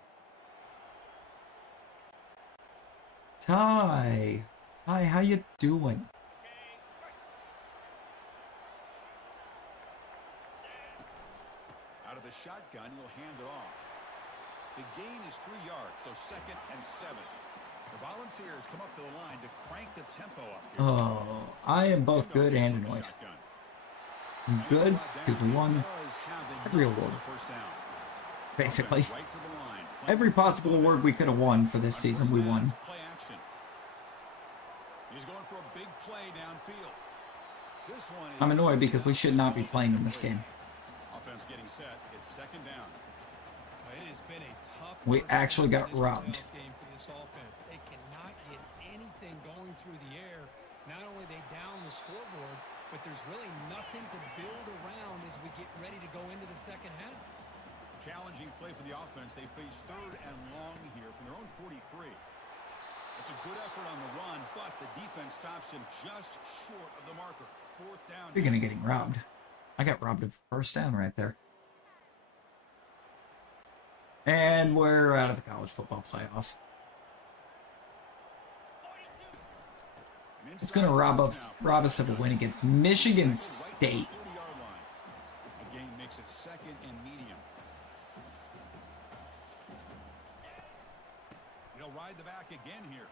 Ty, hi, how you doing? out of the shotgun, he'll hand it off. The gain is 3 yards, so 2nd and 7. The Volunteers come up to the line to crank the tempo up here. Oh, I am both good and annoyed. I'm good because we won every award. Basically. Every possible award we could have won for this season, we won. He's going for a big play downfield. This one I'm annoyed because we should not be playing in this game. Offense getting set. It's 2nd down. It has been a tough We actually got robbed. game for this offense. They cannot get anything going through the air. Not only they down the scoreboard, but there's really nothing to build around as we get ready to go into the second half. Challenging play for the offense. They face 3rd and long here from their own 43. It's a good effort on the run, but the defense stops him just short of the marker. 4th down. Speaking of getting robbed, I got robbed of first down right there. And we're out of the college football playoff. It's going to rob us of a win against Michigan State. Again makes it 2nd and medium. He'll ride the back again here.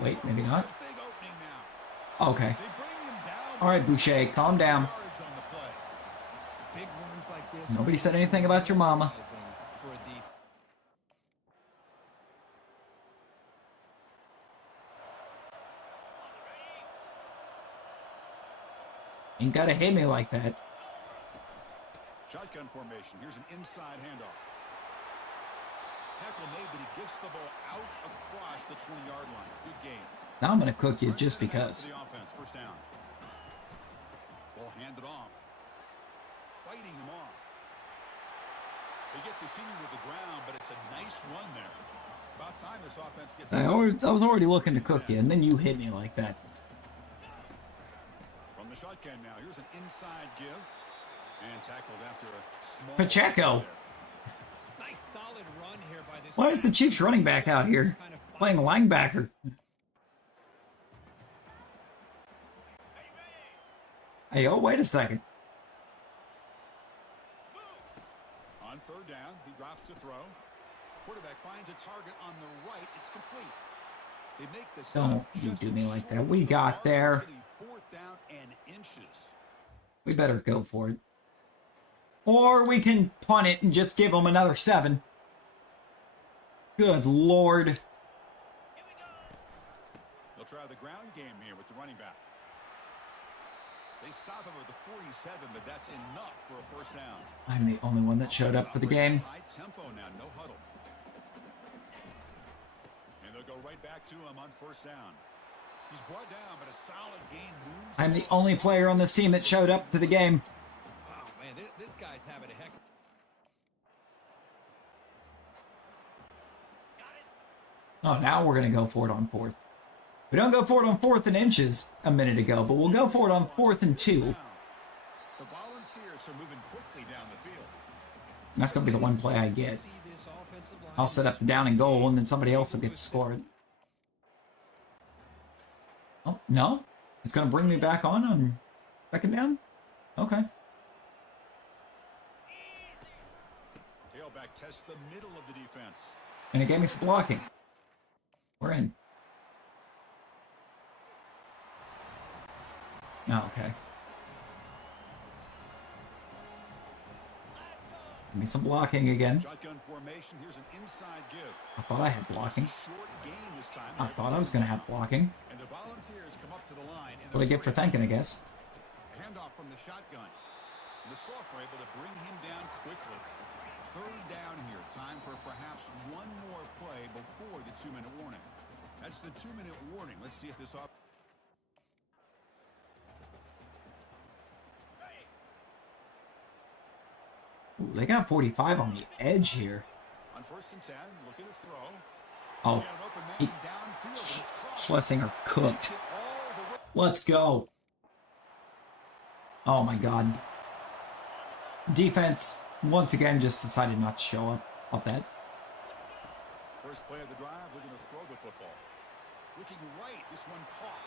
Wait, maybe not. Big opening now. Okay. They bring him down. All right, Boucher, calm down. Yards on the play. Big runs like this. Nobody said anything about your mama. For a defense. Ain't gotta hit me like that. Shotgun formation. Here's an inside handoff. Tackle made, but he gets the ball out across the 20-yard line. Good game. Now I'm gonna cook you just because. The offense, first down. Ball handed off. Fighting him off. They get the senior to the ground, but it's a nice run there. About time this offense gets. I was already looking to cook you, and then you hit me like that. From the shotgun now. Here's an inside give. And tackled after a small. Pacheco. Nice solid run here by this. Why is the Chiefs running back out here playing linebacker? Hey, oh, wait a second. On third down, he drops to throw. Quarterback finds a target on the right. It's complete. They make the stop. Don't you do me like that. We got there. Fourth down and inches. We better go for it. Or we can punt it and just give them another 7. Good Lord. They'll try the ground game here with the running back. They stop him at the 47, but that's enough for a first down. I'm the only one that showed up for the game. High tempo now, no huddle. And they'll go right back to him on first down. He's brought down, but a solid gain moves. I'm the only player on this team that showed up to the game. Wow, man, this guy's having a heck. Oh, now we're going to go for it on 4th. We don't go for it on 4th and inches a minute ago, but we'll go for it on 4th and 2. The Volunteers are moving quickly down the field. And that's going to be the one play I get. I'll set up the down and goal, and then somebody else will get to score it. Oh, no? It's going to bring me back on 2nd down? Okay. Tailback tests the middle of the defense. And it gave me some blocking. We're in. Oh, okay. Give me some blocking again. Shotgun formation. Here's an inside give. I thought I had blocking. Short gain this time. I thought I was going to have blocking. And the Volunteers come up to the line. What I get for thinking, I guess. Handoff from the shotgun. And the Soft were able to bring him down quickly. Third down here. Time for perhaps one more play before the 2-minute warning. That's the 2-minute warning. Let's see if this off. Ooh, they got 45 on the edge here. On 1st and 10, looking to throw. Oh, Schlesinger cooked. Let's go. Oh my God. Defense once again just decided not to show up off that. First play of the drive, looking to throw the football. Looking right, this one caught.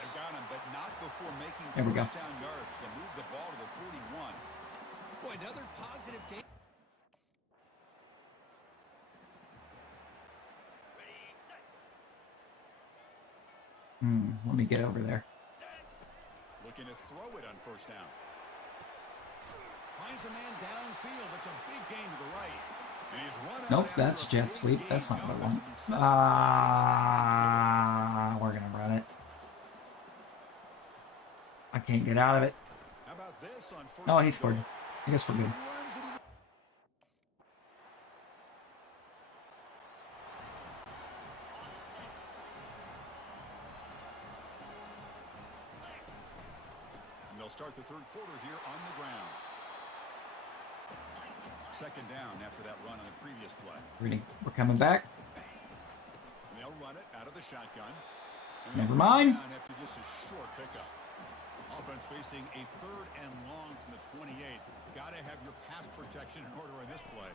They've got him, but not before making There we go. first down yards. They move the ball to the 41. Boy, another positive game. Let me get over there. Looking to throw it on first down. Finds a man downfield. It's a big gain to the right. And he's run out Nope, after that's a jet big sweep. gain. That's not what I The want. offense will be set. We're going to run it. I can't get out of it. How about this on first Oh, he and scored. goal? I guess we're good. He runs it into- And they'll start the third quarter here on the ground. Second down after that run on the previous play. We're coming back. And they'll run it out of the shotgun. And Never they'll bring it mind. down after just a short pickup. Offense facing a 3rd and long from the 28. Got to have your pass protection in order in this play.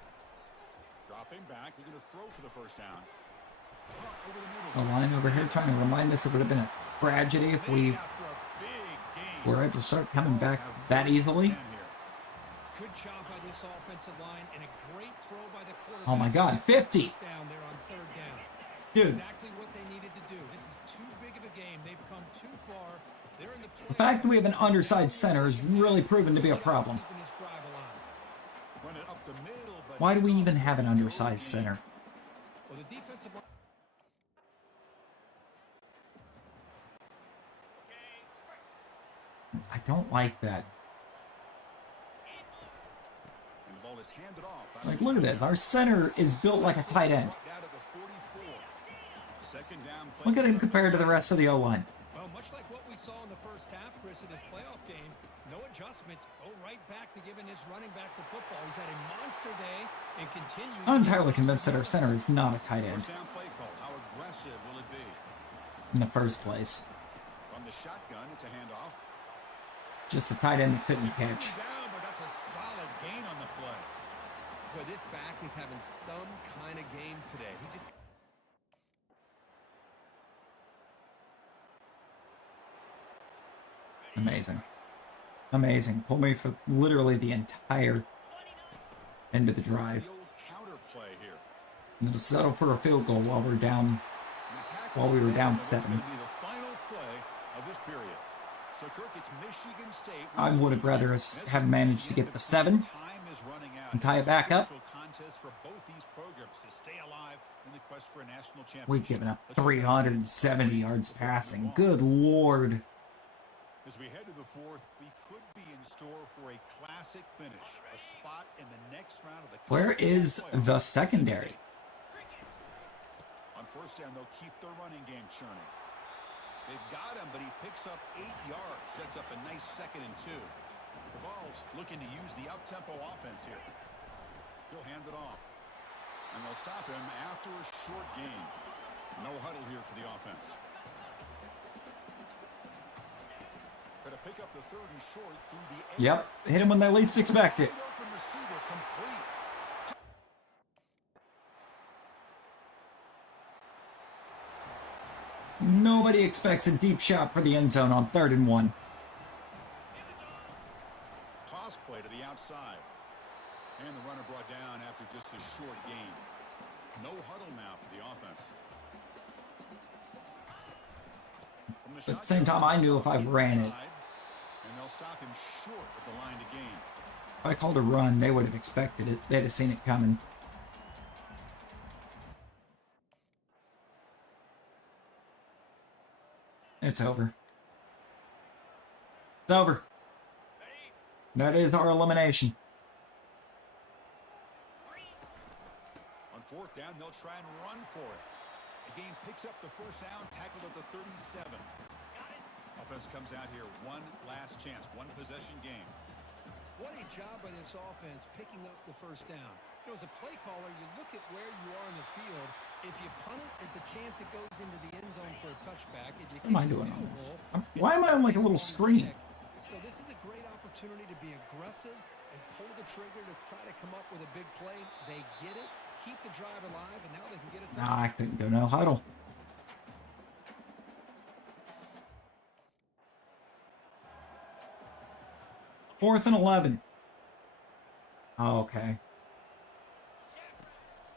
Dropping back, they're going to throw for the first down. Over the middle. The line over here trying to remind us it would have been a tragedy if we After a big gain. were able to start coming back that easily. Good job by this offensive line and a great throw by the quarterback. Oh my God, 50. Down there on 3rd down. Dude. Exactly what they needed to do. This is too big of a game. They've come too far. They're in the The play. fact that we have an undersized center has really proven to be a problem. Keeping this drive alive. Run it up the middle, but Why do we even stopped have an with undersized no gain. center? Well, the defensive line. I don't like that. And the ball is handed off. Like, look at this. Our center is built like a tight end. Brought down to the 44. Second down play. Look at him compared to the rest of the O-line. Well, much like what we saw in the first half, Chris, in this playoff game, no adjustments. Go right back to giving his running back to football. He's had a monster day and continues. I'm entirely convinced that our center is not a tight end First down play call. How aggressive will it be? in the first place. From the shotgun, it's a handoff. Just a tight end that couldn't catch. Down, but that's a solid gain on the play. Boy, this back is having some kind of game today. He just Amazing. Amazing. Pulled me for literally the entire end of the drive. The old counter play here. And to settle for a field goal while we're down. The tackle While we were is down made, and it's 7. gonna be the final play of this period. So Kirk, it's Michigan State. I would have rather us have managed to get the 7 Time is running out. and tie it back up. Crucial contest for both these programs to stay alive in the quest for a national championship. We've given up 370 yards passing. Good Lord. As we head to the fourth, we could be in store for a classic finish, a spot in the next round of the Where is playoffs. the secondary? On first down, they'll keep their running game churning. They've got him, but he picks up 8 yards, sets up a nice 2nd and 2. The Vols looking to use the up-tempo offense here. He'll hand it off. And they'll stop him after a short gain. No huddle here for the offense. Going to pick up the 3rd and short through the air. Yep. Hit him when they least expect it. Wide open receiver complete. Nobody expects a deep shot for the end zone on 3rd and 1. Toss play to the outside. And the runner brought down after just a short gain. No huddle now for the offense. From the But at the shotgun, same time, I knew if I ran it, and they'll stop him short of the line to gain. if I called a run, they would have expected it. They'd have seen it coming. It's over. It's over. That is our elimination. On 4th down, they'll try and run for it. The game picks up the first down, tackled at the 37. Offense comes out here, one last chance, one possession game. What a job by this offense picking up the first down. You know, as a play caller, you look at where you are in the field. If you punt it, it's a chance it goes into the end zone for a touchback. If you What am I kick the doing on field this? goal, Why am I on like a little screen? So this is a great opportunity to be aggressive and pull the trigger to try to come up with a big play. They get it, keep the drive alive, and now they can get it done. Nah, I couldn't go no huddle. Fourth and 11. Oh, okay.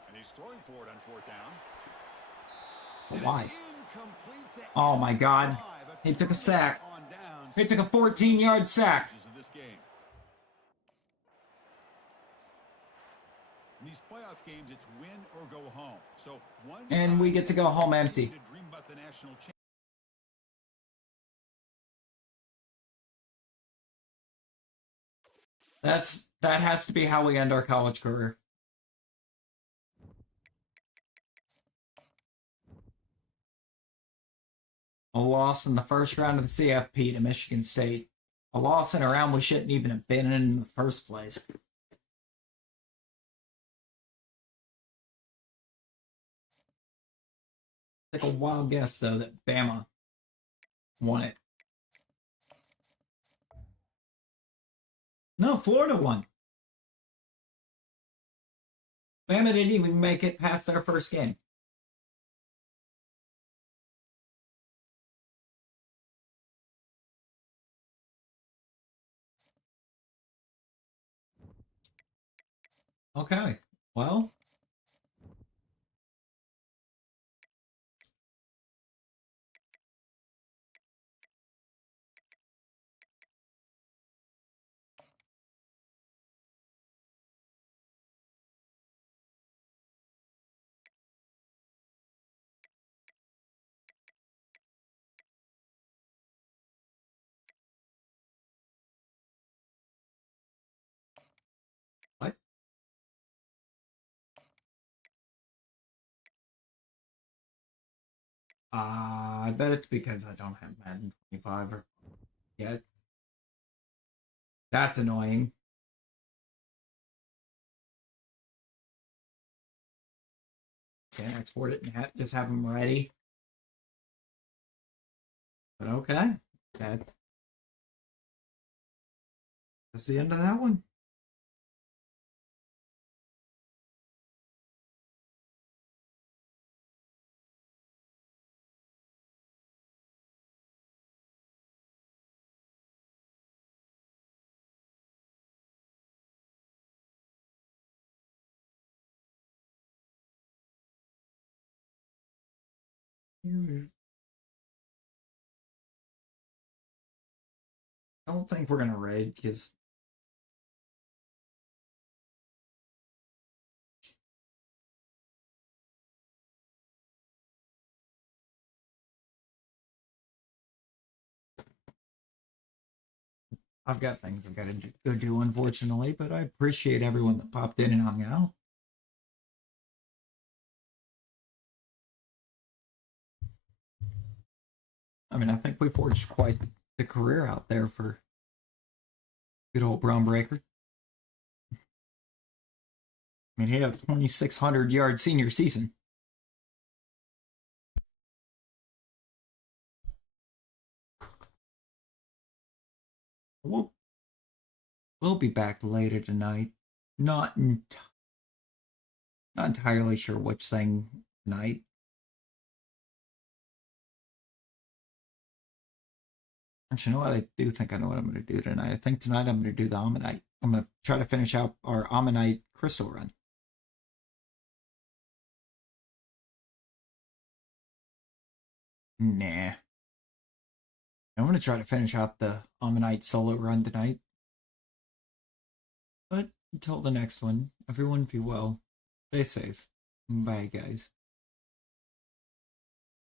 And he's throwing for it on 4th down. Why? Incomplete to Oh my God. He took a sack. on downs. He took a 14-yard sack. Of this game. In these playoff games, it's win or go home. So one And we get to go home empty. to dream about the national championship. That has to be how we end our college career. A loss in the first round of the CFP to Michigan State. A loss in a round we shouldn't even have been in the first place. Take a wild guess, though, that Bama won it. No, Florida won. Bama didn't even make it past their first game. Okay, well, I bet it's because I don't have Madden 25 yet. That's annoying. Can't export it and just have them ready. But okay. That's the end of that one. I don't think we're gonna raid because I've got things I've got to go do, unfortunately. But I appreciate everyone that popped in and hung out. I mean, I think we forged quite the career out there for good old Brown Breaker. I mean, he had a 2,600-yard senior season. We'll be back later tonight. Not entirely sure which thing tonight. Actually, you know what? I do think I know what I'm going to do tonight. I think tonight I'm going to do the Ammonite. I'm going to try to finish out our Ammonite crystal run. Nah. I'm going to try to finish out the Ammonite solo run tonight. But until the next one, everyone be well. Stay safe. Bye, guys.